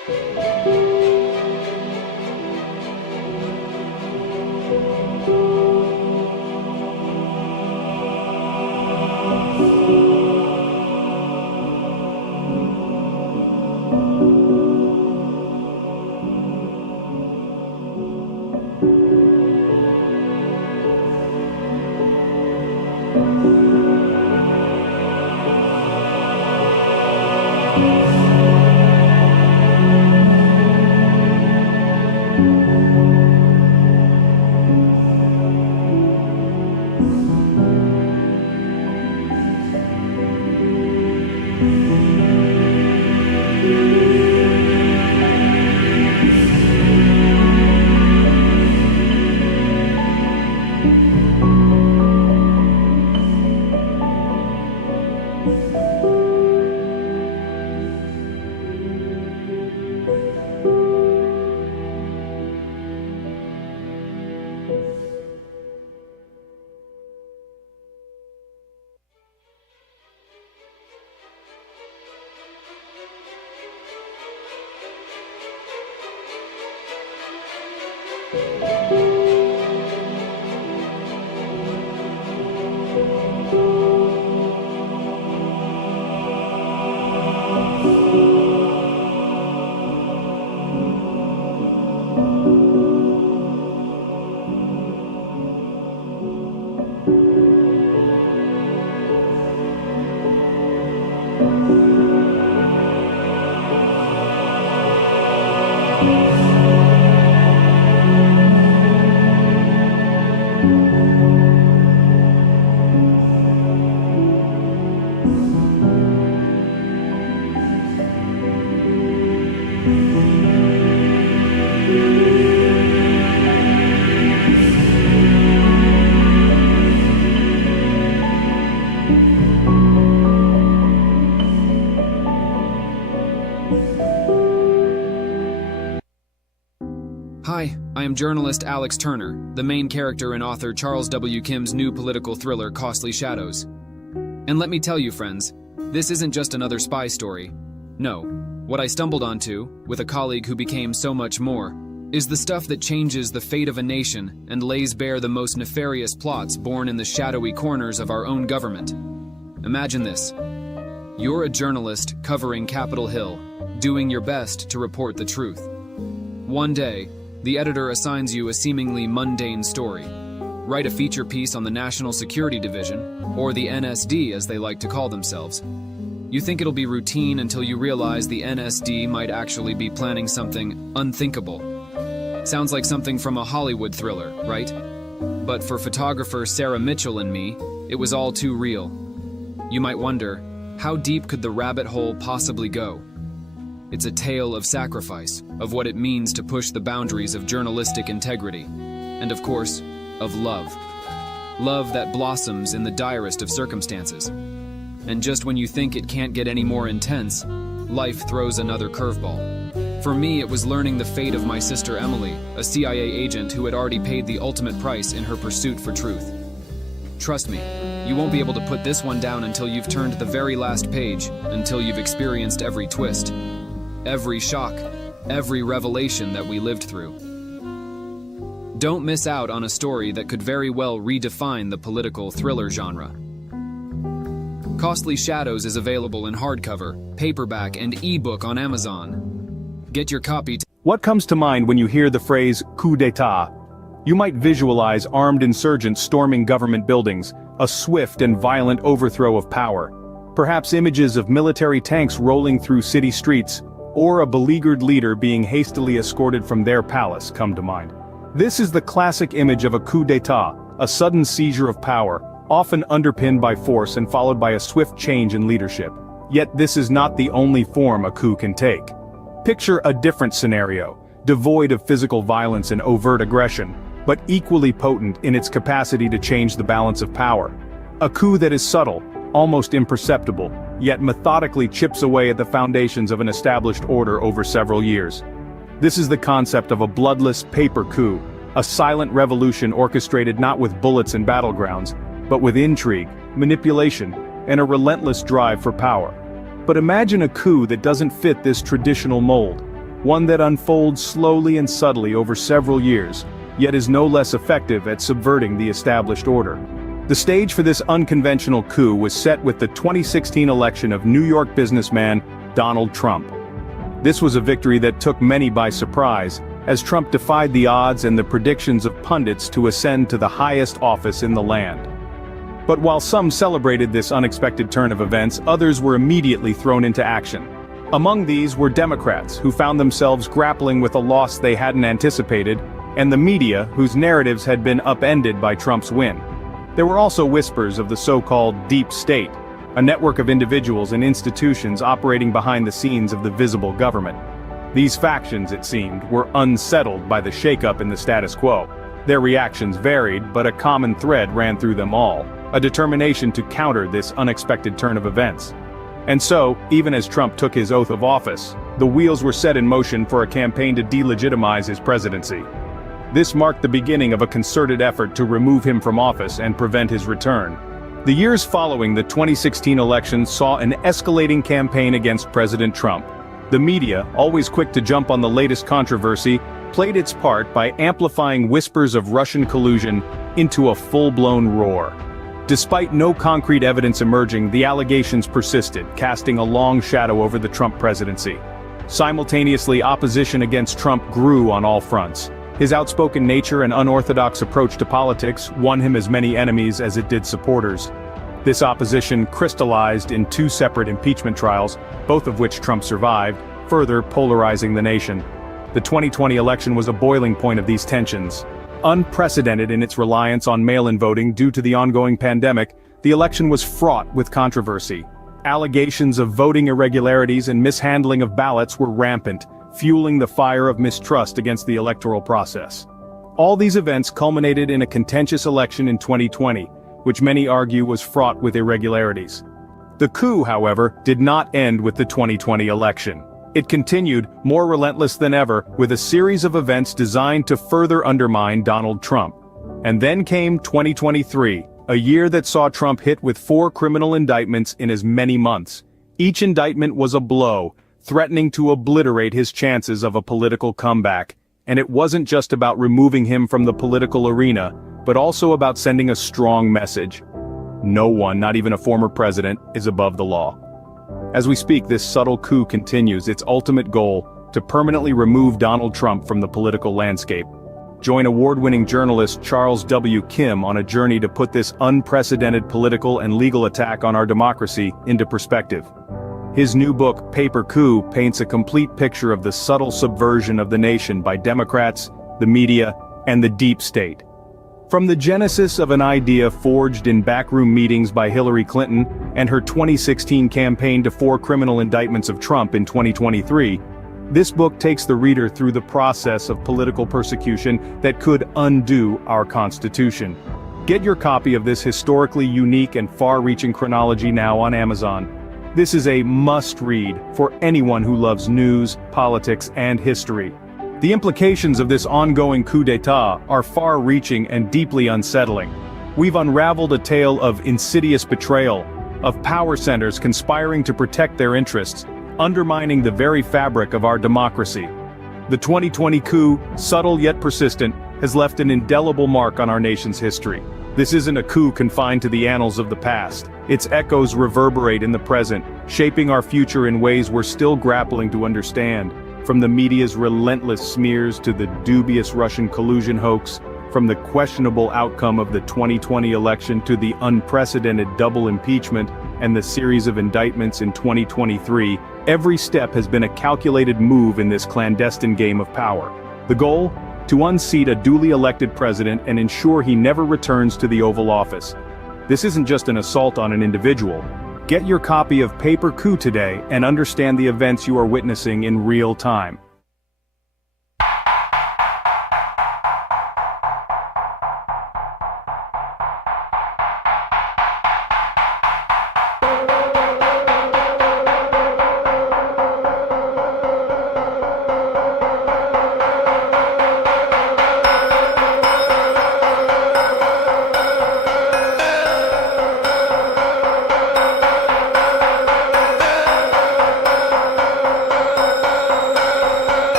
Hi, I am journalist Alex Turner, the main character in author Charles W. Kim's new political thriller, Costly Shadows. And let me tell you, friends, this isn't just another spy story. No, what I stumbled onto, with a colleague who became so much more, is the stuff that changes the fate of a nation and lays bare the most nefarious plots born in the shadowy corners of our own government. Imagine this. You're a journalist covering Capitol Hill, doing your best to report the truth. One day, the editor assigns you a seemingly mundane story. Write a feature piece on the National Security Division, or the NSD as they like to call themselves. You think it'll be routine until you realize the NSD might actually be planning something unthinkable. Sounds like something from a Hollywood thriller, right? But for photographer Sarah Mitchell and me, it was all too real. You might wonder, how deep could the rabbit hole possibly go? It's a tale of sacrifice, of what it means to push the boundaries of journalistic integrity, and of course, of love. Love that blossoms in the direst of circumstances. And just when you think it can't get any more intense, life throws another curveball. For me, it was learning the fate of my sister Emily, a CIA agent who had already paid the ultimate price in her pursuit for truth. Trust me, you won't be able to put this one down until you've turned the very last page, until you've experienced every twist, every shock, every revelation that we lived through. Don't miss out on a story that could very well redefine the political thriller genre. Costly Shadows is available in hardcover, paperback, and ebook on Amazon. Get your copy. What comes to mind when you hear the phrase coup d'etat? You might visualize armed insurgents storming government buildings, a swift and violent overthrow of power. Perhaps images of military tanks rolling through city streets, or a beleaguered leader being hastily escorted from their palace come to mind. This is the classic image of a coup d'etat, a sudden seizure of power, often underpinned by force and followed by a swift change in leadership. Yet this is not the only form a coup can take. Picture a different scenario, devoid of physical violence and overt aggression, but equally potent in its capacity to change the balance of power. A coup that is subtle, almost imperceptible, yet methodically chips away at the foundations of an established order over several years. This is the concept of a bloodless paper coup, a silent revolution orchestrated not with bullets and battlegrounds, but with intrigue, manipulation, and a relentless drive for power. But imagine a coup that doesn't fit this traditional mold. one that unfolds slowly and subtly over several years, yet is no less effective at subverting the established order. The stage for this unconventional coup was set with the 2016 election of New York businessman Donald Trump. This was a victory that took many by surprise, as Trump defied the odds and the predictions of pundits to ascend to the highest office in the land. But while some celebrated this unexpected turn of events, others were immediately thrown into action. Among these were Democrats, who found themselves grappling with a loss they hadn't anticipated, and the media, whose narratives had been upended by Trump's win. There were also whispers of the so-called deep state, a network of individuals and institutions operating behind the scenes of the visible government. These factions, it seemed, were unsettled by the shakeup in the status quo. Their reactions varied, but a common thread ran through them all, a determination to counter this unexpected turn of events. And so, even as Trump took his oath of office, the wheels were set in motion for a campaign to delegitimize his presidency. This marked the beginning of a concerted effort to remove him from office and prevent his return. The years following the 2016 election saw an escalating campaign against President Trump. The media, always quick to jump on the latest controversy, played its part by amplifying whispers of Russian collusion into a full-blown roar. Despite no concrete evidence emerging, the allegations persisted, casting a long shadow over the Trump presidency. Simultaneously, opposition against Trump grew on all fronts. His outspoken nature and unorthodox approach to politics won him as many enemies as it did supporters. This opposition crystallized in two separate impeachment trials, both of which Trump survived, further polarizing the nation. The 2020 election was a boiling point of these tensions. Unprecedented in its reliance on mail-in voting due to the ongoing pandemic, the election was fraught with controversy. Allegations of voting irregularities and mishandling of ballots were rampant, fueling the fire of mistrust against the electoral process. All these events culminated in a contentious election in 2020, which many argue was fraught with irregularities. The coup, however, did not end with the 2020 election. It continued, more relentless than ever, with a series of events designed to further undermine Donald Trump. And then came 2023, a year that saw Trump hit with 4 criminal indictments in as many months. Each indictment was a blow, threatening to obliterate his chances of a political comeback. And it wasn't just about removing him from the political arena, but also about sending a strong message. No one, not even a former president, is above the law. As we speak, this subtle coup continues, its ultimate goal, to permanently remove Donald Trump from the political landscape. Join award-winning journalist Charles W. Kim on a journey to put this unprecedented political and legal attack on our democracy into perspective. His new book, Paper Coup, paints a complete picture of the subtle subversion of the nation by Democrats, the media, and the deep state. From the genesis of an idea forged in backroom meetings by Hillary Clinton and her 2016 campaign to 4 criminal indictments of Trump in 2023, this book takes the reader through the process of political persecution that could undo our Constitution. Get your copy of this historically unique and far-reaching chronology now on Amazon. This is a must-read for anyone who loves news, politics, and history. The implications of this ongoing coup d'etat are far-reaching and deeply unsettling. We've unraveled a tale of insidious betrayal, of power centers conspiring to protect their interests, undermining the very fabric of our democracy. The 2020 coup, subtle yet persistent, has left an indelible mark on our nation's history. This isn't a coup confined to the annals of the past. Its echoes reverberate in the present, shaping our future in ways we're still grappling to understand. From the media's relentless smears to the dubious Russian collusion hoax, from the questionable outcome of the 2020 election to the unprecedented double impeachment and the series of indictments in 2023, every step has been a calculated move in this clandestine game of power. The goal? To unseat a duly elected president and ensure he never returns to the Oval Office. This isn't just an assault on an individual. Get your copy of Paper Coup today and understand the events you are witnessing in real time.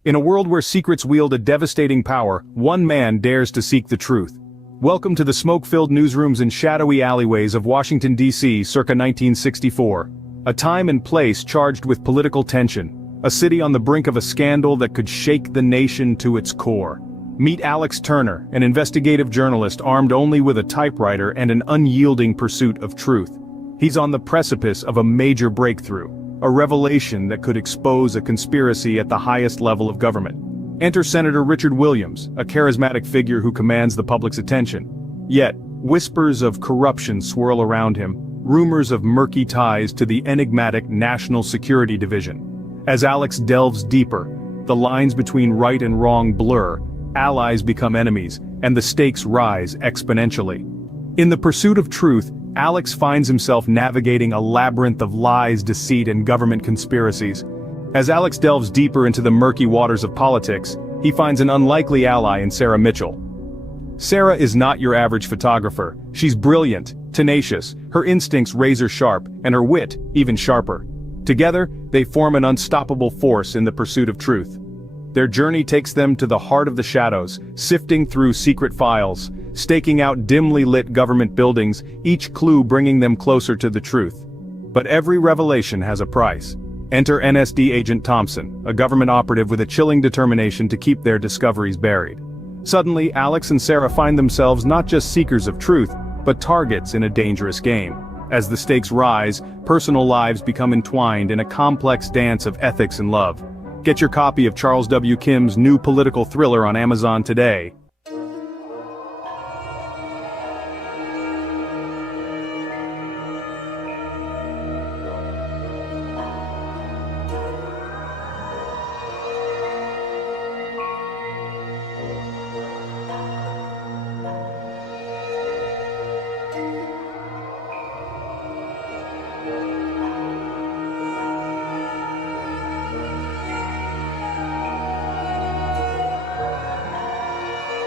In a world where secrets wield a devastating power, one man dares to seek the truth. Welcome to the smoke-filled newsrooms and shadowy alleyways of Washington, D.C. circa 1964. A time and place charged with political tension. A city on the brink of a scandal that could shake the nation to its core. Meet Alex Turner, an investigative journalist armed only with a typewriter and an unyielding pursuit of truth. He's on the precipice of a major breakthrough. A revelation that could expose a conspiracy at the highest level of government. Enter Senator Richard Williams, a charismatic figure who commands the public's attention. Yet, whispers of corruption swirl around him, rumors of murky ties to the enigmatic National Security Division. As Alex delves deeper, the lines between right and wrong blur, allies become enemies, and the stakes rise exponentially. In the pursuit of truth, Alex finds himself navigating a labyrinth of lies, deceit, and government conspiracies. As Alex delves deeper into the murky waters of politics, he finds an unlikely ally in Sarah Mitchell. Sarah is not your average photographer. She's brilliant, tenacious, her instincts razor-sharp, and her wit even sharper. Together, they form an unstoppable force in the pursuit of truth. Their journey takes them to the heart of the shadows, sifting through secret files, staking out dimly lit government buildings, each clue bringing them closer to the truth. But every revelation has a price. Enter NSD Agent Thompson, a government operative with a chilling determination to keep their discoveries buried. Suddenly, Alex and Sarah find themselves not just seekers of truth, but targets in a dangerous game. As the stakes rise, personal lives become entwined in a complex dance of ethics and love. Get your copy of Charles W. Kim's new political thriller on Amazon today.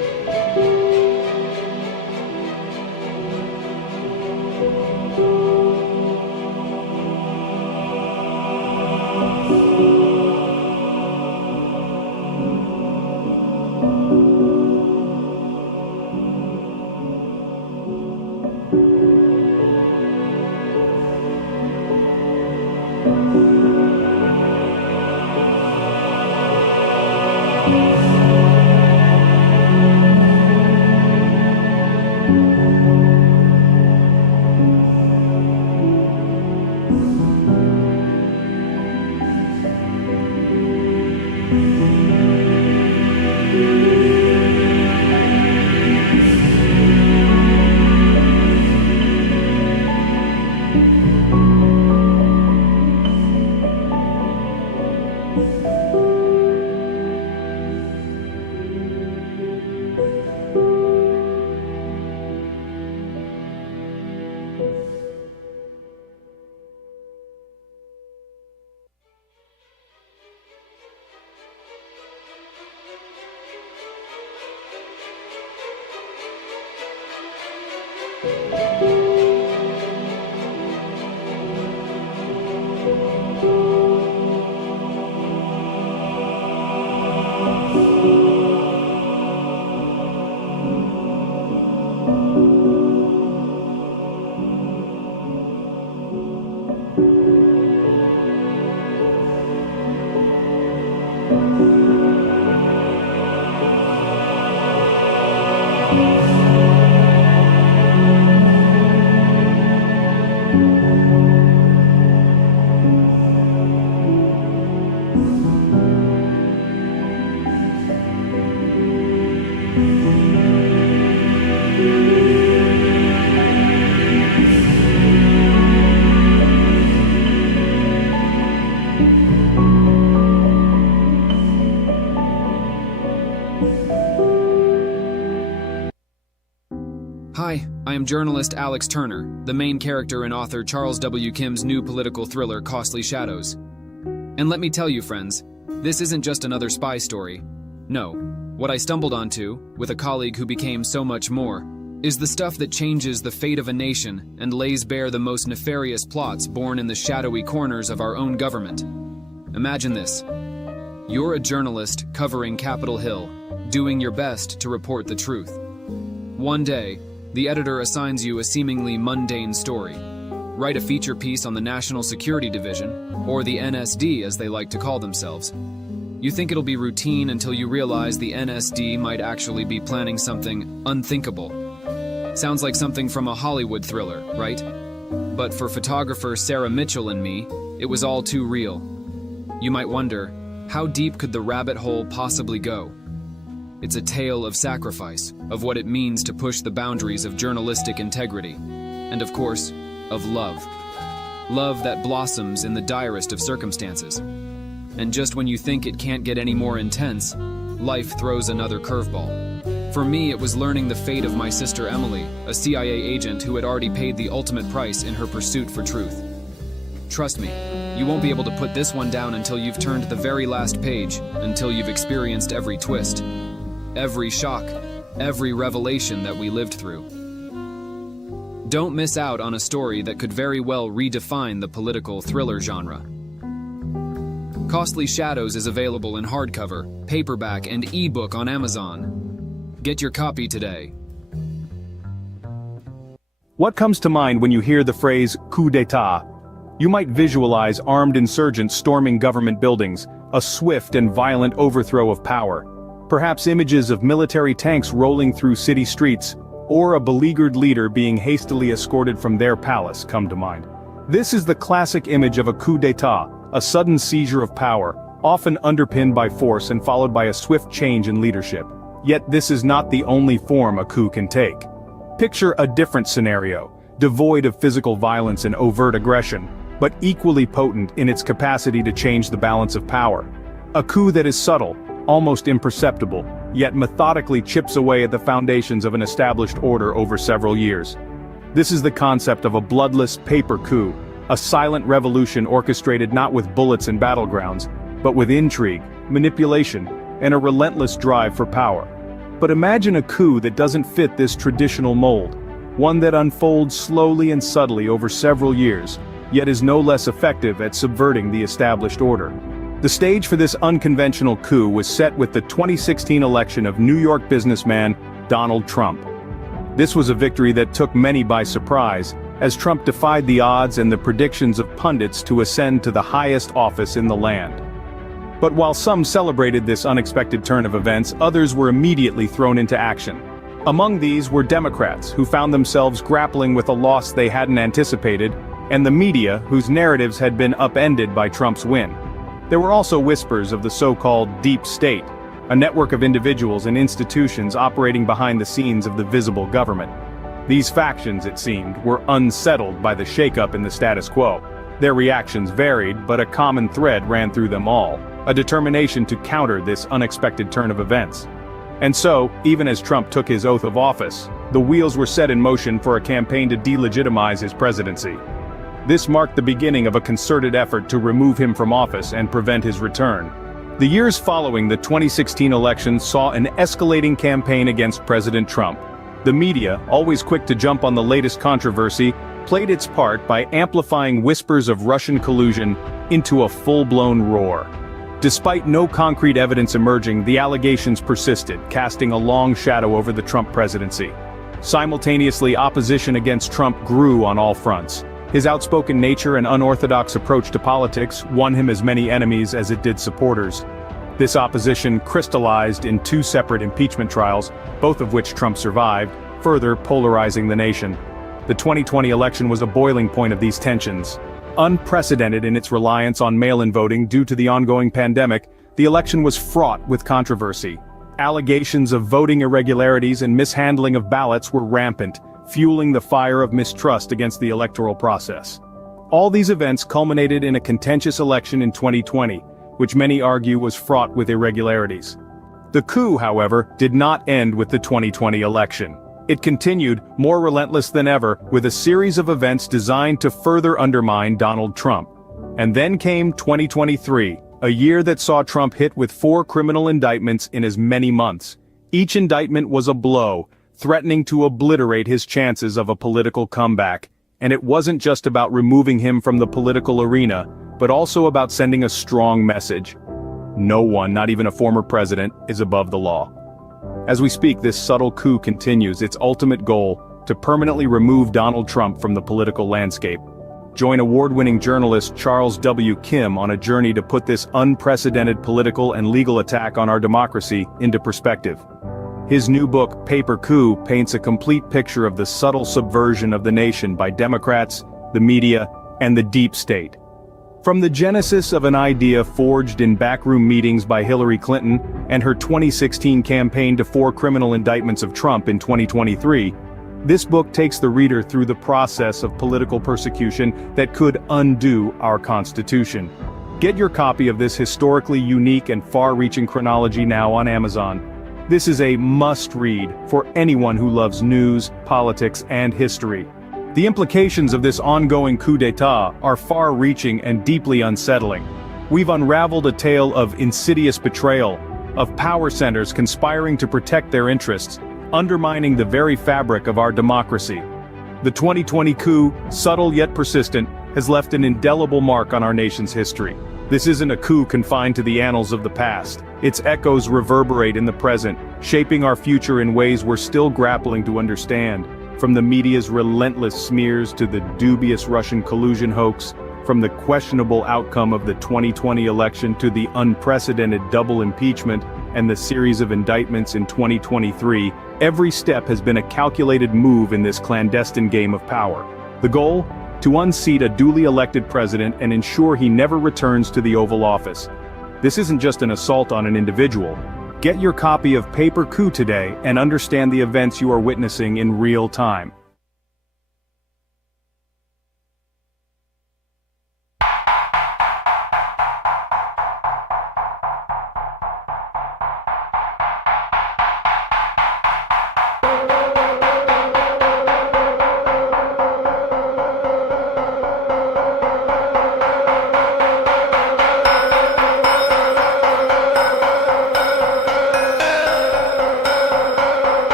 Hi, I am journalist Alex Turner, the main character in author Charles W. Kim's new political thriller, Costly Shadows. And let me tell you, friends, this isn't just another spy story. No, what I stumbled onto, with a colleague who became so much more, is the stuff that changes the fate of a nation and lays bare the most nefarious plots born in the shadowy corners of our own government. Imagine this. You're a journalist covering Capitol Hill, doing your best to report the truth. One day, the editor assigns you a seemingly mundane story. Write a feature piece on the National Security Division, or the NSD as they like to call themselves. You think it'll be routine until you realize the NSD might actually be planning something unthinkable. Sounds like something from a Hollywood thriller, right? But for photographer Sarah Mitchell and me, it was all too real. You might wonder, how deep could the rabbit hole possibly go? It's a tale of sacrifice, of what it means to push the boundaries of journalistic integrity, and of course, of love. Love that blossoms in the direst of circumstances. And just when you think it can't get any more intense, life throws another curveball. For me, it was learning the fate of my sister Emily, a CIA agent who had already paid the ultimate price in her pursuit for truth. Trust me, you won't be able to put this one down until you've turned the very last page, until you've experienced every twist, every shock, every revelation that we lived through. Don't miss out on a story that could very well redefine the political thriller genre. Costly Shadows is available in hardcover, paperback, and ebook on Amazon. Get your copy today. What comes to mind when you hear the phrase coup d'etat? You might visualize armed insurgents storming government buildings, a swift and violent overthrow of power. Perhaps images of military tanks rolling through city streets, or a beleaguered leader being hastily escorted from their palace come to mind. This is the classic image of a coup d'etat, a sudden seizure of power, often underpinned by force and followed by a swift change in leadership. Yet this is not the only form a coup can take. Picture a different scenario, devoid of physical violence and overt aggression, but equally potent in its capacity to change the balance of power. A coup that is subtle, almost imperceptible, yet methodically chips away at the foundations of an established order over several years. This is the concept of a bloodless paper coup, a silent revolution orchestrated not with bullets and battlegrounds, but with intrigue, manipulation, and a relentless drive for power. But imagine a coup that doesn't fit this traditional mold, one that unfolds slowly and subtly over several years, yet is no less effective at subverting the established order. The stage for this unconventional coup was set with the 2016 election of New York businessman Donald Trump. This was a victory that took many by surprise, as Trump defied the odds and the predictions of pundits to ascend to the highest office in the land. But while some celebrated this unexpected turn of events, others were immediately thrown into action. Among these were Democrats, who found themselves grappling with a loss they hadn't anticipated, and the media, whose narratives had been upended by Trump's win. There were also whispers of the so-called deep state, a network of individuals and institutions operating behind the scenes of the visible government. These factions, it seemed, were unsettled by the shakeup in the status quo. Their reactions varied, but a common thread ran through them all, a determination to counter this unexpected turn of events. And so, even as Trump took his oath of office, the wheels were set in motion for a campaign to delegitimize his presidency. This marked the beginning of a concerted effort to remove him from office and prevent his return. The years following the 2016 election saw an escalating campaign against President Trump. The media, always quick to jump on the latest controversy, played its part by amplifying whispers of Russian collusion into a full-blown roar. Despite no concrete evidence emerging, the allegations persisted, casting a long shadow over the Trump presidency. Simultaneously, opposition against Trump grew on all fronts. His outspoken nature and unorthodox approach to politics won him as many enemies as it did supporters. This opposition crystallized in two separate impeachment trials, both of which Trump survived, further polarizing the nation. The 2020 election was a boiling point of these tensions. Unprecedented in its reliance on mail-in voting due to the ongoing pandemic, the election was fraught with controversy. Allegations of voting irregularities and mishandling of ballots were rampant, fueling the fire of mistrust against the electoral process. All these events culminated in a contentious election in 2020, which many argue was fraught with irregularities. The coup, however, did not end with the 2020 election. It continued, more relentless than ever, with a series of events designed to further undermine Donald Trump. And then came 2023, a year that saw Trump hit with 4 criminal indictments in as many months. Each indictment was a blow, threatening to obliterate his chances of a political comeback. And it wasn't just about removing him from the political arena, but also about sending a strong message. No one, not even a former president, is above the law. As we speak, this subtle coup continues, its ultimate goal, to permanently remove Donald Trump from the political landscape. Join award-winning journalist Charles W. Kim on a journey to put this unprecedented political and legal attack on our democracy into perspective. His new book, Paper Coup, paints a complete picture of the subtle subversion of the nation by Democrats, the media, and the deep state. From the genesis of an idea forged in backroom meetings by Hillary Clinton and her 2016 campaign to 4 criminal indictments of Trump in 2023, this book takes the reader through the process of political persecution that could undo our Constitution. Get your copy of this historically unique and far-reaching chronology now on Amazon. This is a must-read for anyone who loves news, politics, and history. The implications of this ongoing coup d'etat are far-reaching and deeply unsettling. We've unraveled a tale of insidious betrayal, of power centers conspiring to protect their interests, undermining the very fabric of our democracy. The 2020 coup, subtle yet persistent, has left an indelible mark on our nation's history. This isn't a coup confined to the annals of the past. Its echoes reverberate in the present, shaping our future in ways we're still grappling to understand. From the media's relentless smears to the dubious Russian collusion hoax, from the questionable outcome of the 2020 election to the unprecedented double impeachment and the series of indictments in 2023, every step has been a calculated move in this clandestine game of power. The goal? To unseat a duly elected president and ensure he never returns to the Oval Office. This isn't just an assault on an individual. Get your copy of Paper Coup today and understand the events you are witnessing in real time.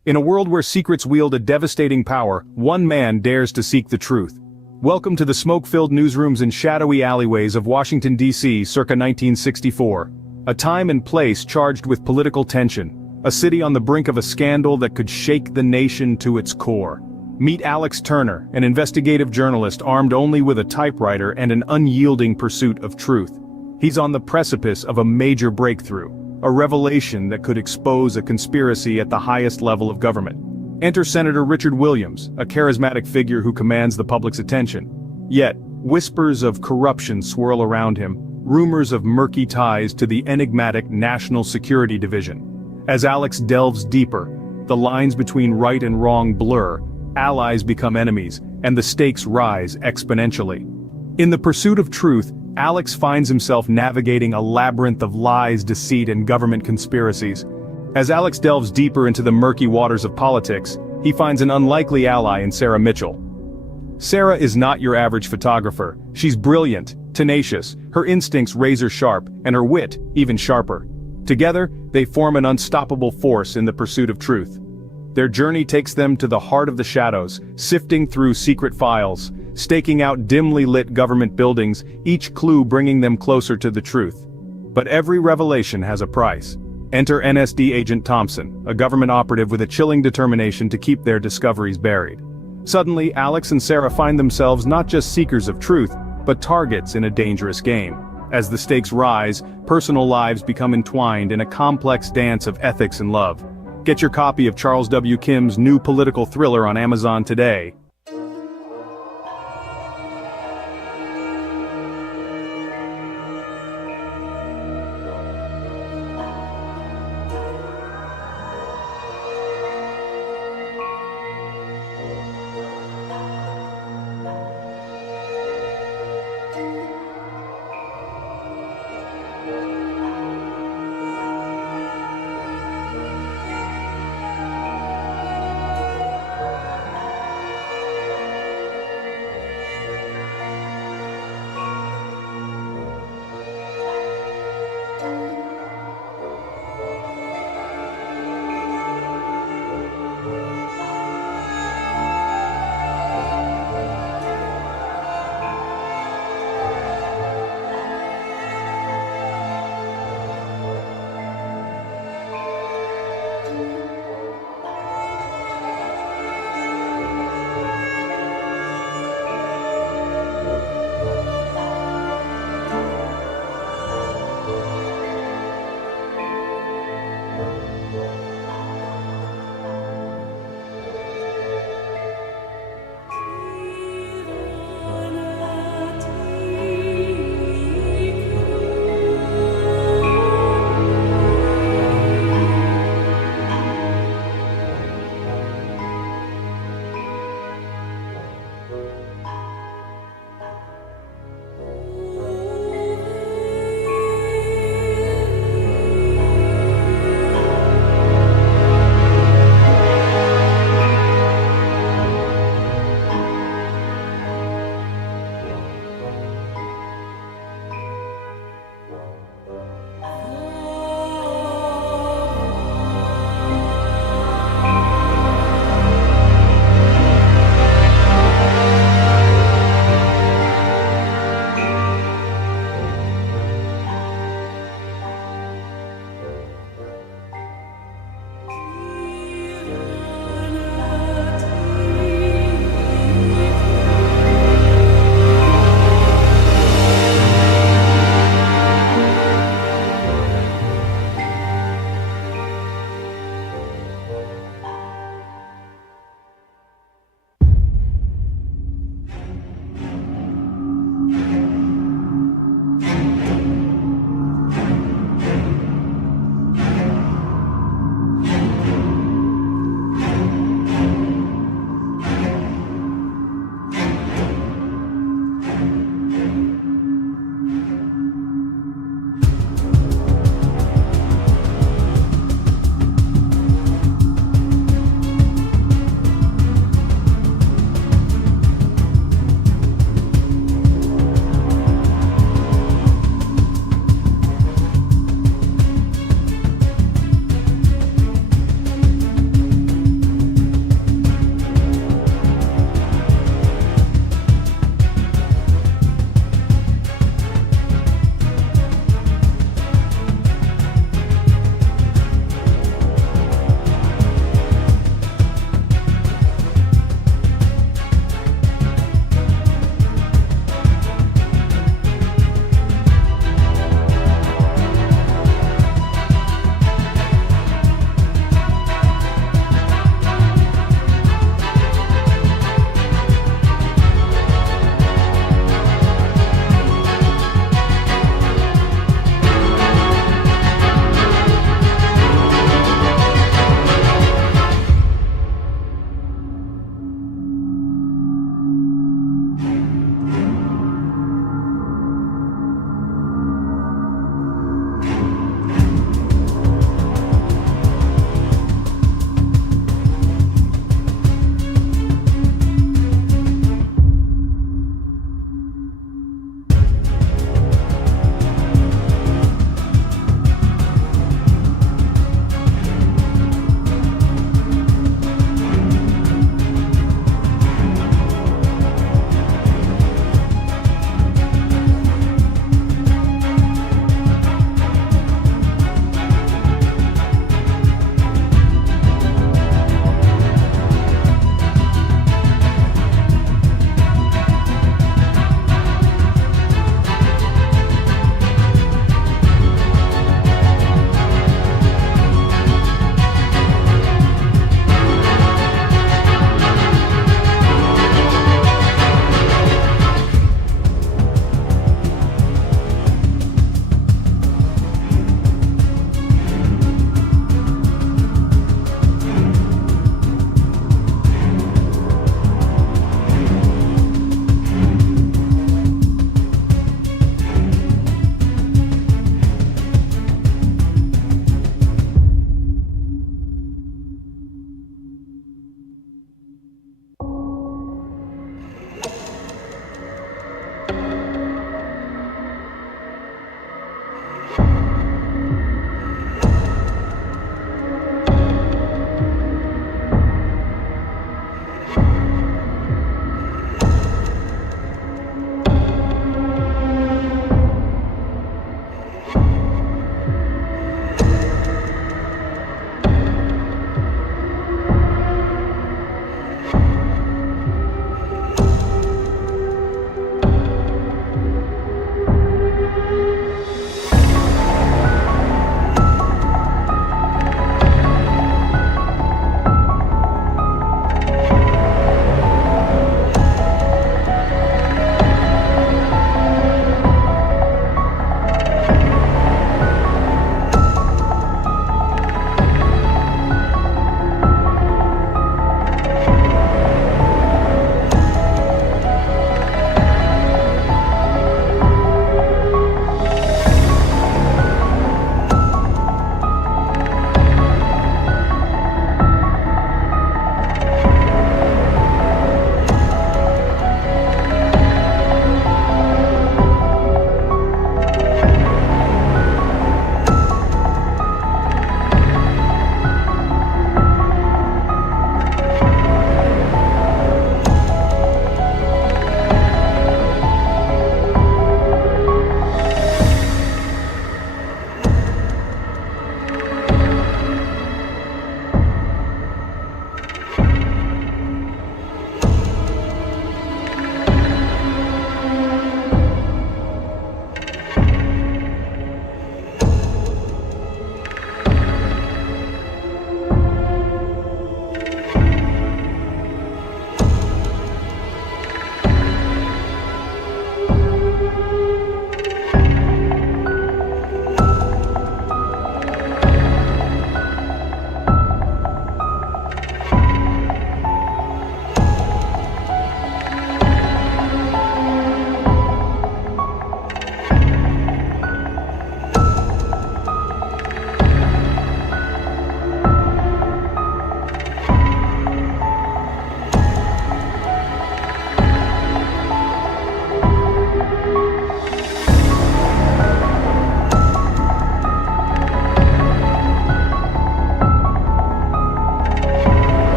In a world where secrets wield a devastating power, one man dares to seek the truth. Welcome to the smoke-filled newsrooms and shadowy alleyways of Washington, D.C. circa 1964. A time and place charged with political tension. A city on the brink of a scandal that could shake the nation to its core. Meet Alex Turner, an investigative journalist armed only with a typewriter and an unyielding pursuit of truth. He's on the precipice of a major breakthrough. A revelation that could expose a conspiracy at the highest level of government. Enter Senator Richard Williams, a charismatic figure who commands the public's attention. Yet, whispers of corruption swirl around him, rumors of murky ties to the enigmatic National Security Division. As Alex delves deeper, the lines between right and wrong blur, allies become enemies, and the stakes rise exponentially. In the pursuit of truth, Alex finds himself navigating a labyrinth of lies, deceit, and government conspiracies. As Alex delves deeper into the murky waters of politics, he finds an unlikely ally in Sarah Mitchell. Sarah is not your average photographer. She's brilliant, tenacious, her instincts razor-sharp, and her wit even sharper. Together, they form an unstoppable force in the pursuit of truth. Their journey takes them to the heart of the shadows, sifting through secret files, staking out dimly lit government buildings, each clue bringing them closer to the truth. But every revelation has a price. Enter NSD Agent Thompson, a government operative with a chilling determination to keep their discoveries buried. Suddenly, Alex and Sarah find themselves not just seekers of truth, but targets in a dangerous game. As the stakes rise, personal lives become entwined in a complex dance of ethics and love. Get your copy of Charles W. Kim's new political thriller on Amazon today.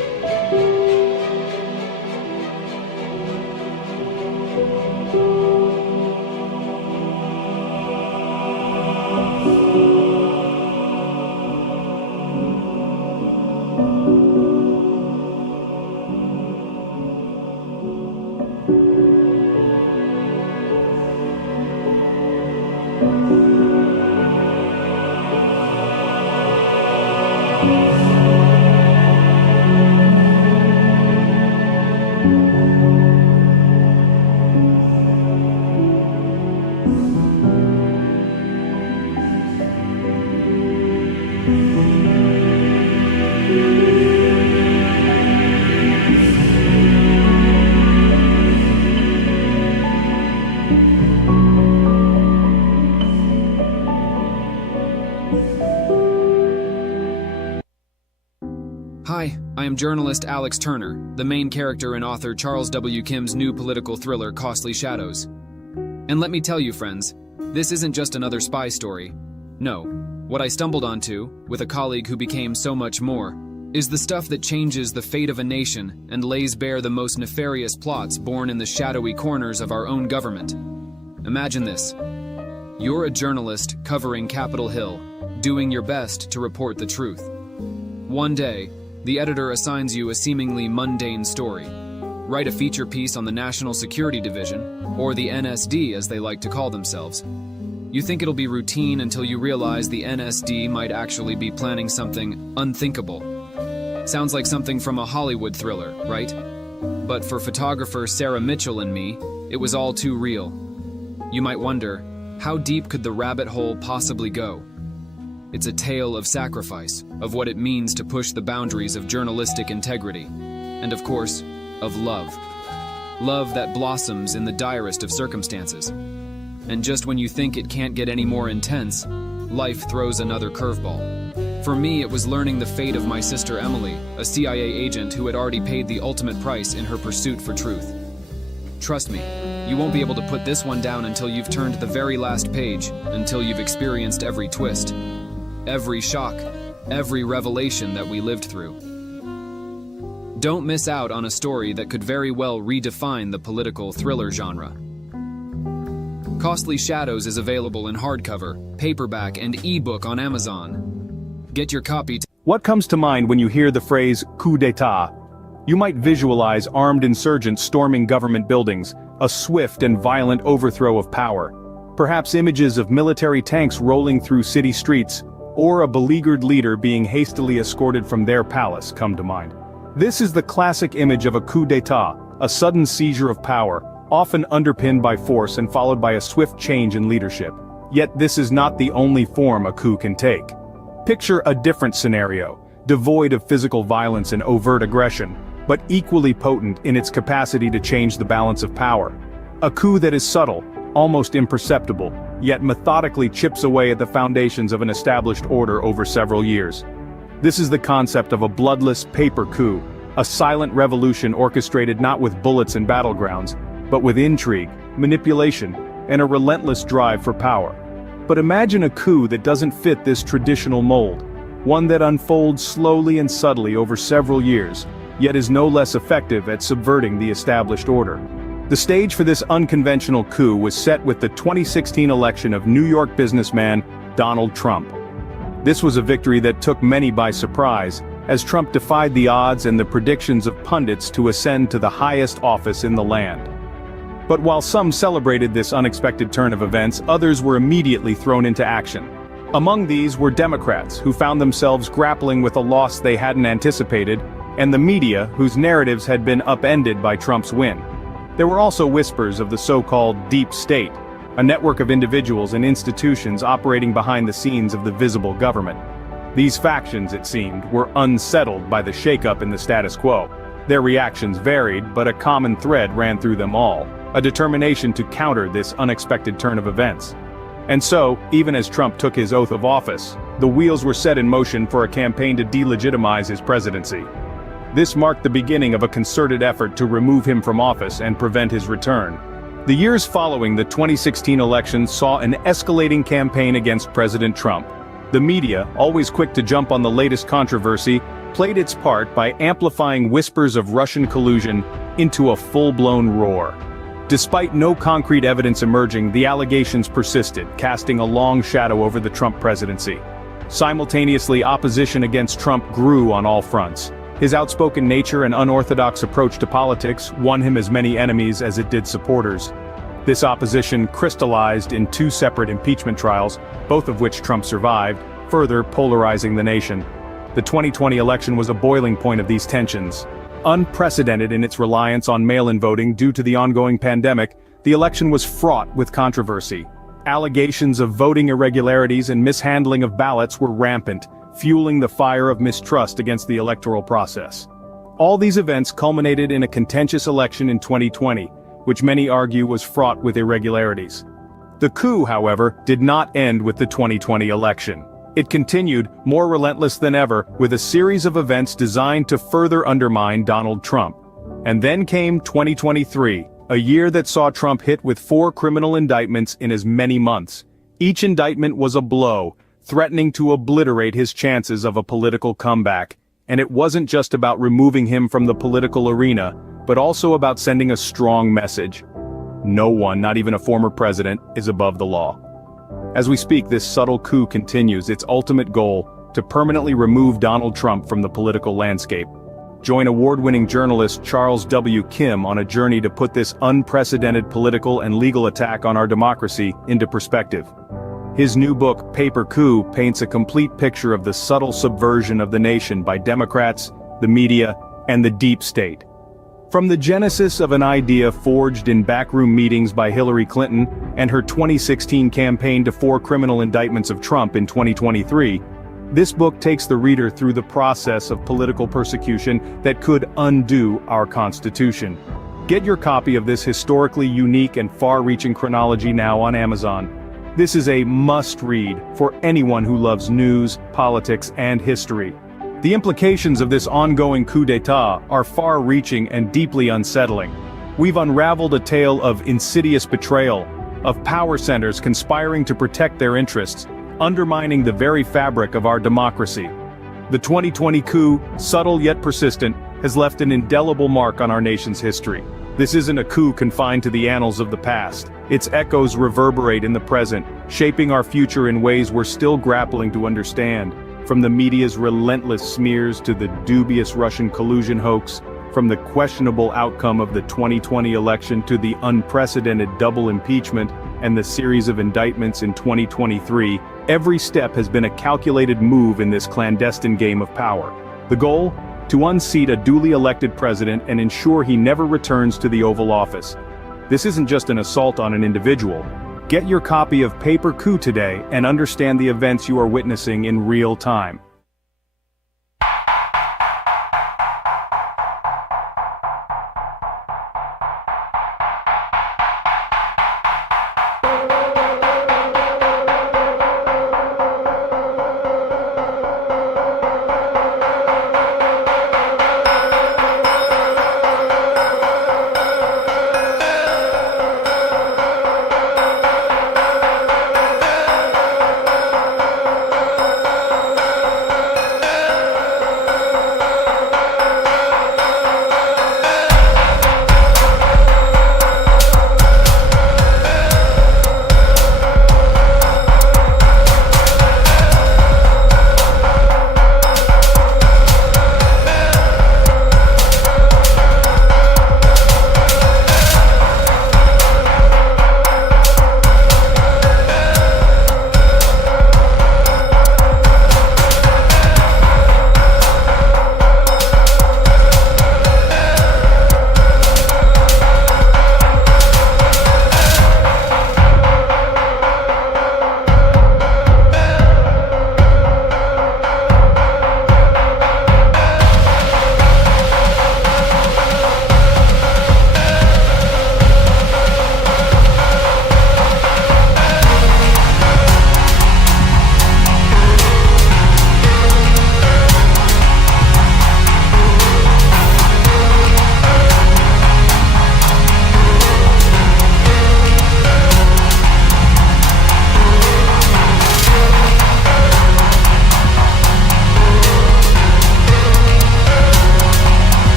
Hi, I am journalist Alex Turner, the main character in author Charles W. Kim's new political thriller, Costly Shadows. And let me tell you, friends, this isn't just another spy story. No, what I stumbled onto, with a colleague who became so much more, is the stuff that changes the fate of a nation and lays bare the most nefarious plots born in the shadowy corners of our own government. Imagine this. You're a journalist covering Capitol Hill, doing your best to report the truth. One day, the editor assigns you a seemingly mundane story. Write a feature piece on the National Security Division, or the NSD as they like to call themselves. You think it'll be routine until you realize the NSD might actually be planning something unthinkable. Sounds like something from a Hollywood thriller, right? But for photographer Sarah Mitchell and me, it was all too real. You might wonder, how deep could the rabbit hole possibly go? It's a tale of sacrifice, of what it means to push the boundaries of journalistic integrity, and of course, of love. Love that blossoms in the direst of circumstances. And just when you think it can't get any more intense, life throws another curveball. For me, it was learning the fate of my sister Emily, a CIA agent who had already paid the ultimate price in her pursuit for truth. Trust me, you won't be able to put this one down until you've turned the very last page, until you've experienced every twist, every shock, every revelation that we lived through. Don't miss out on a story that could very well redefine the political thriller genre. Costly Shadows is available in hardcover, paperback, and ebook on Amazon. Get your copy. What comes to mind when you hear the phrase coup d'etat? You might visualize armed insurgents storming government buildings, a swift and violent overthrow of power. Perhaps images of military tanks rolling through city streets, or a beleaguered leader being hastily escorted from their palace come to mind. This is the classic image of a coup d'etat, a sudden seizure of power, often underpinned by force and followed by a swift change in leadership. Yet this is not the only form a coup can take. Picture a different scenario, devoid of physical violence and overt aggression, but equally potent in its capacity to change the balance of power. A coup that is subtle, almost imperceptible, yet methodically chips away at the foundations of an established order over several years. This is the concept of a bloodless paper coup, a silent revolution orchestrated not with bullets and battlegrounds, but with intrigue, manipulation, and a relentless drive for power. But imagine a coup that doesn't fit this traditional mold, one that unfolds slowly and subtly over several years, yet is no less effective at subverting the established order. The stage for this unconventional coup was set with the 2016 election of New York businessman Donald Trump. This was a victory that took many by surprise, as Trump defied the odds and the predictions of pundits to ascend to the highest office in the land. But while some celebrated this unexpected turn of events, others were immediately thrown into action. Among these were Democrats, who found themselves grappling with a loss they hadn't anticipated, and the media, whose narratives had been upended by Trump's win. There were also whispers of the so-called deep state, a network of individuals and institutions operating behind the scenes of the visible government. These factions, it seemed, were unsettled by the shakeup in the status quo. Their reactions varied, but a common thread ran through them all, a determination to counter this unexpected turn of events. And so, even as Trump took his oath of office, the wheels were set in motion for a campaign to delegitimize his presidency. This marked the beginning of a concerted effort to remove him from office and prevent his return. The years following the 2016 election saw an escalating campaign against President Trump. The media, always quick to jump on the latest controversy, played its part by amplifying whispers of Russian collusion into a full-blown roar. Despite no concrete evidence emerging, the allegations persisted, casting a long shadow over the Trump presidency. Simultaneously, opposition against Trump grew on all fronts. His outspoken nature and unorthodox approach to politics won him as many enemies as it did supporters. This opposition crystallized in two separate impeachment trials, both of which Trump survived, further polarizing the nation. The 2020 election was a boiling point of these tensions. Unprecedented in its reliance on mail-in voting due to the ongoing pandemic, the election was fraught with controversy. Allegations of voting irregularities and mishandling of ballots were rampant, fueling the fire of mistrust against the electoral process. All these events culminated in a contentious election in 2020, which many argue was fraught with irregularities. The coup, however, did not end with the 2020 election. It continued, more relentless than ever, with a series of events designed to further undermine Donald Trump. And then came 2023, a year that saw Trump hit with 4 criminal indictments in as many months. Each indictment was a blow, threatening to obliterate his chances of a political comeback. And it wasn't just about removing him from the political arena, but also about sending a strong message. No one, not even a former president, is above the law. As we speak, this subtle coup continues, its ultimate goal, to permanently remove Donald Trump from the political landscape. Join award-winning journalist Charles W. Kim on a journey to put this unprecedented political and legal attack on our democracy into perspective. His new book, Paper Coup, paints a complete picture of the subtle subversion of the nation by Democrats, the media, and the deep state. From the genesis of an idea forged in backroom meetings by Hillary Clinton and her 2016 campaign to 4 criminal indictments of Trump in 2023, this book takes the reader through the process of political persecution that could undo our Constitution. Get your copy of this historically unique and far-reaching chronology now on Amazon. This is a must-read for anyone who loves news, politics, and history. The implications of this ongoing coup d'etat are far-reaching and deeply unsettling. We've unraveled a tale of insidious betrayal, of power centers conspiring to protect their interests, undermining the very fabric of our democracy. The 2020 coup, subtle yet persistent, has left an indelible mark on our nation's history. This isn't a coup confined to the annals of the past. Its echoes reverberate in the present, shaping our future in ways we're still grappling to understand. From the media's relentless smears to the dubious Russian collusion hoax, from the questionable outcome of the 2020 election to the unprecedented double impeachment and the series of indictments in 2023, every step has been a calculated move in this clandestine game of power. The goal? To unseat a duly elected president and ensure he never returns to the Oval Office. This isn't just an assault on an individual. Get your copy of Paper Coup today and understand the events you are witnessing in real time.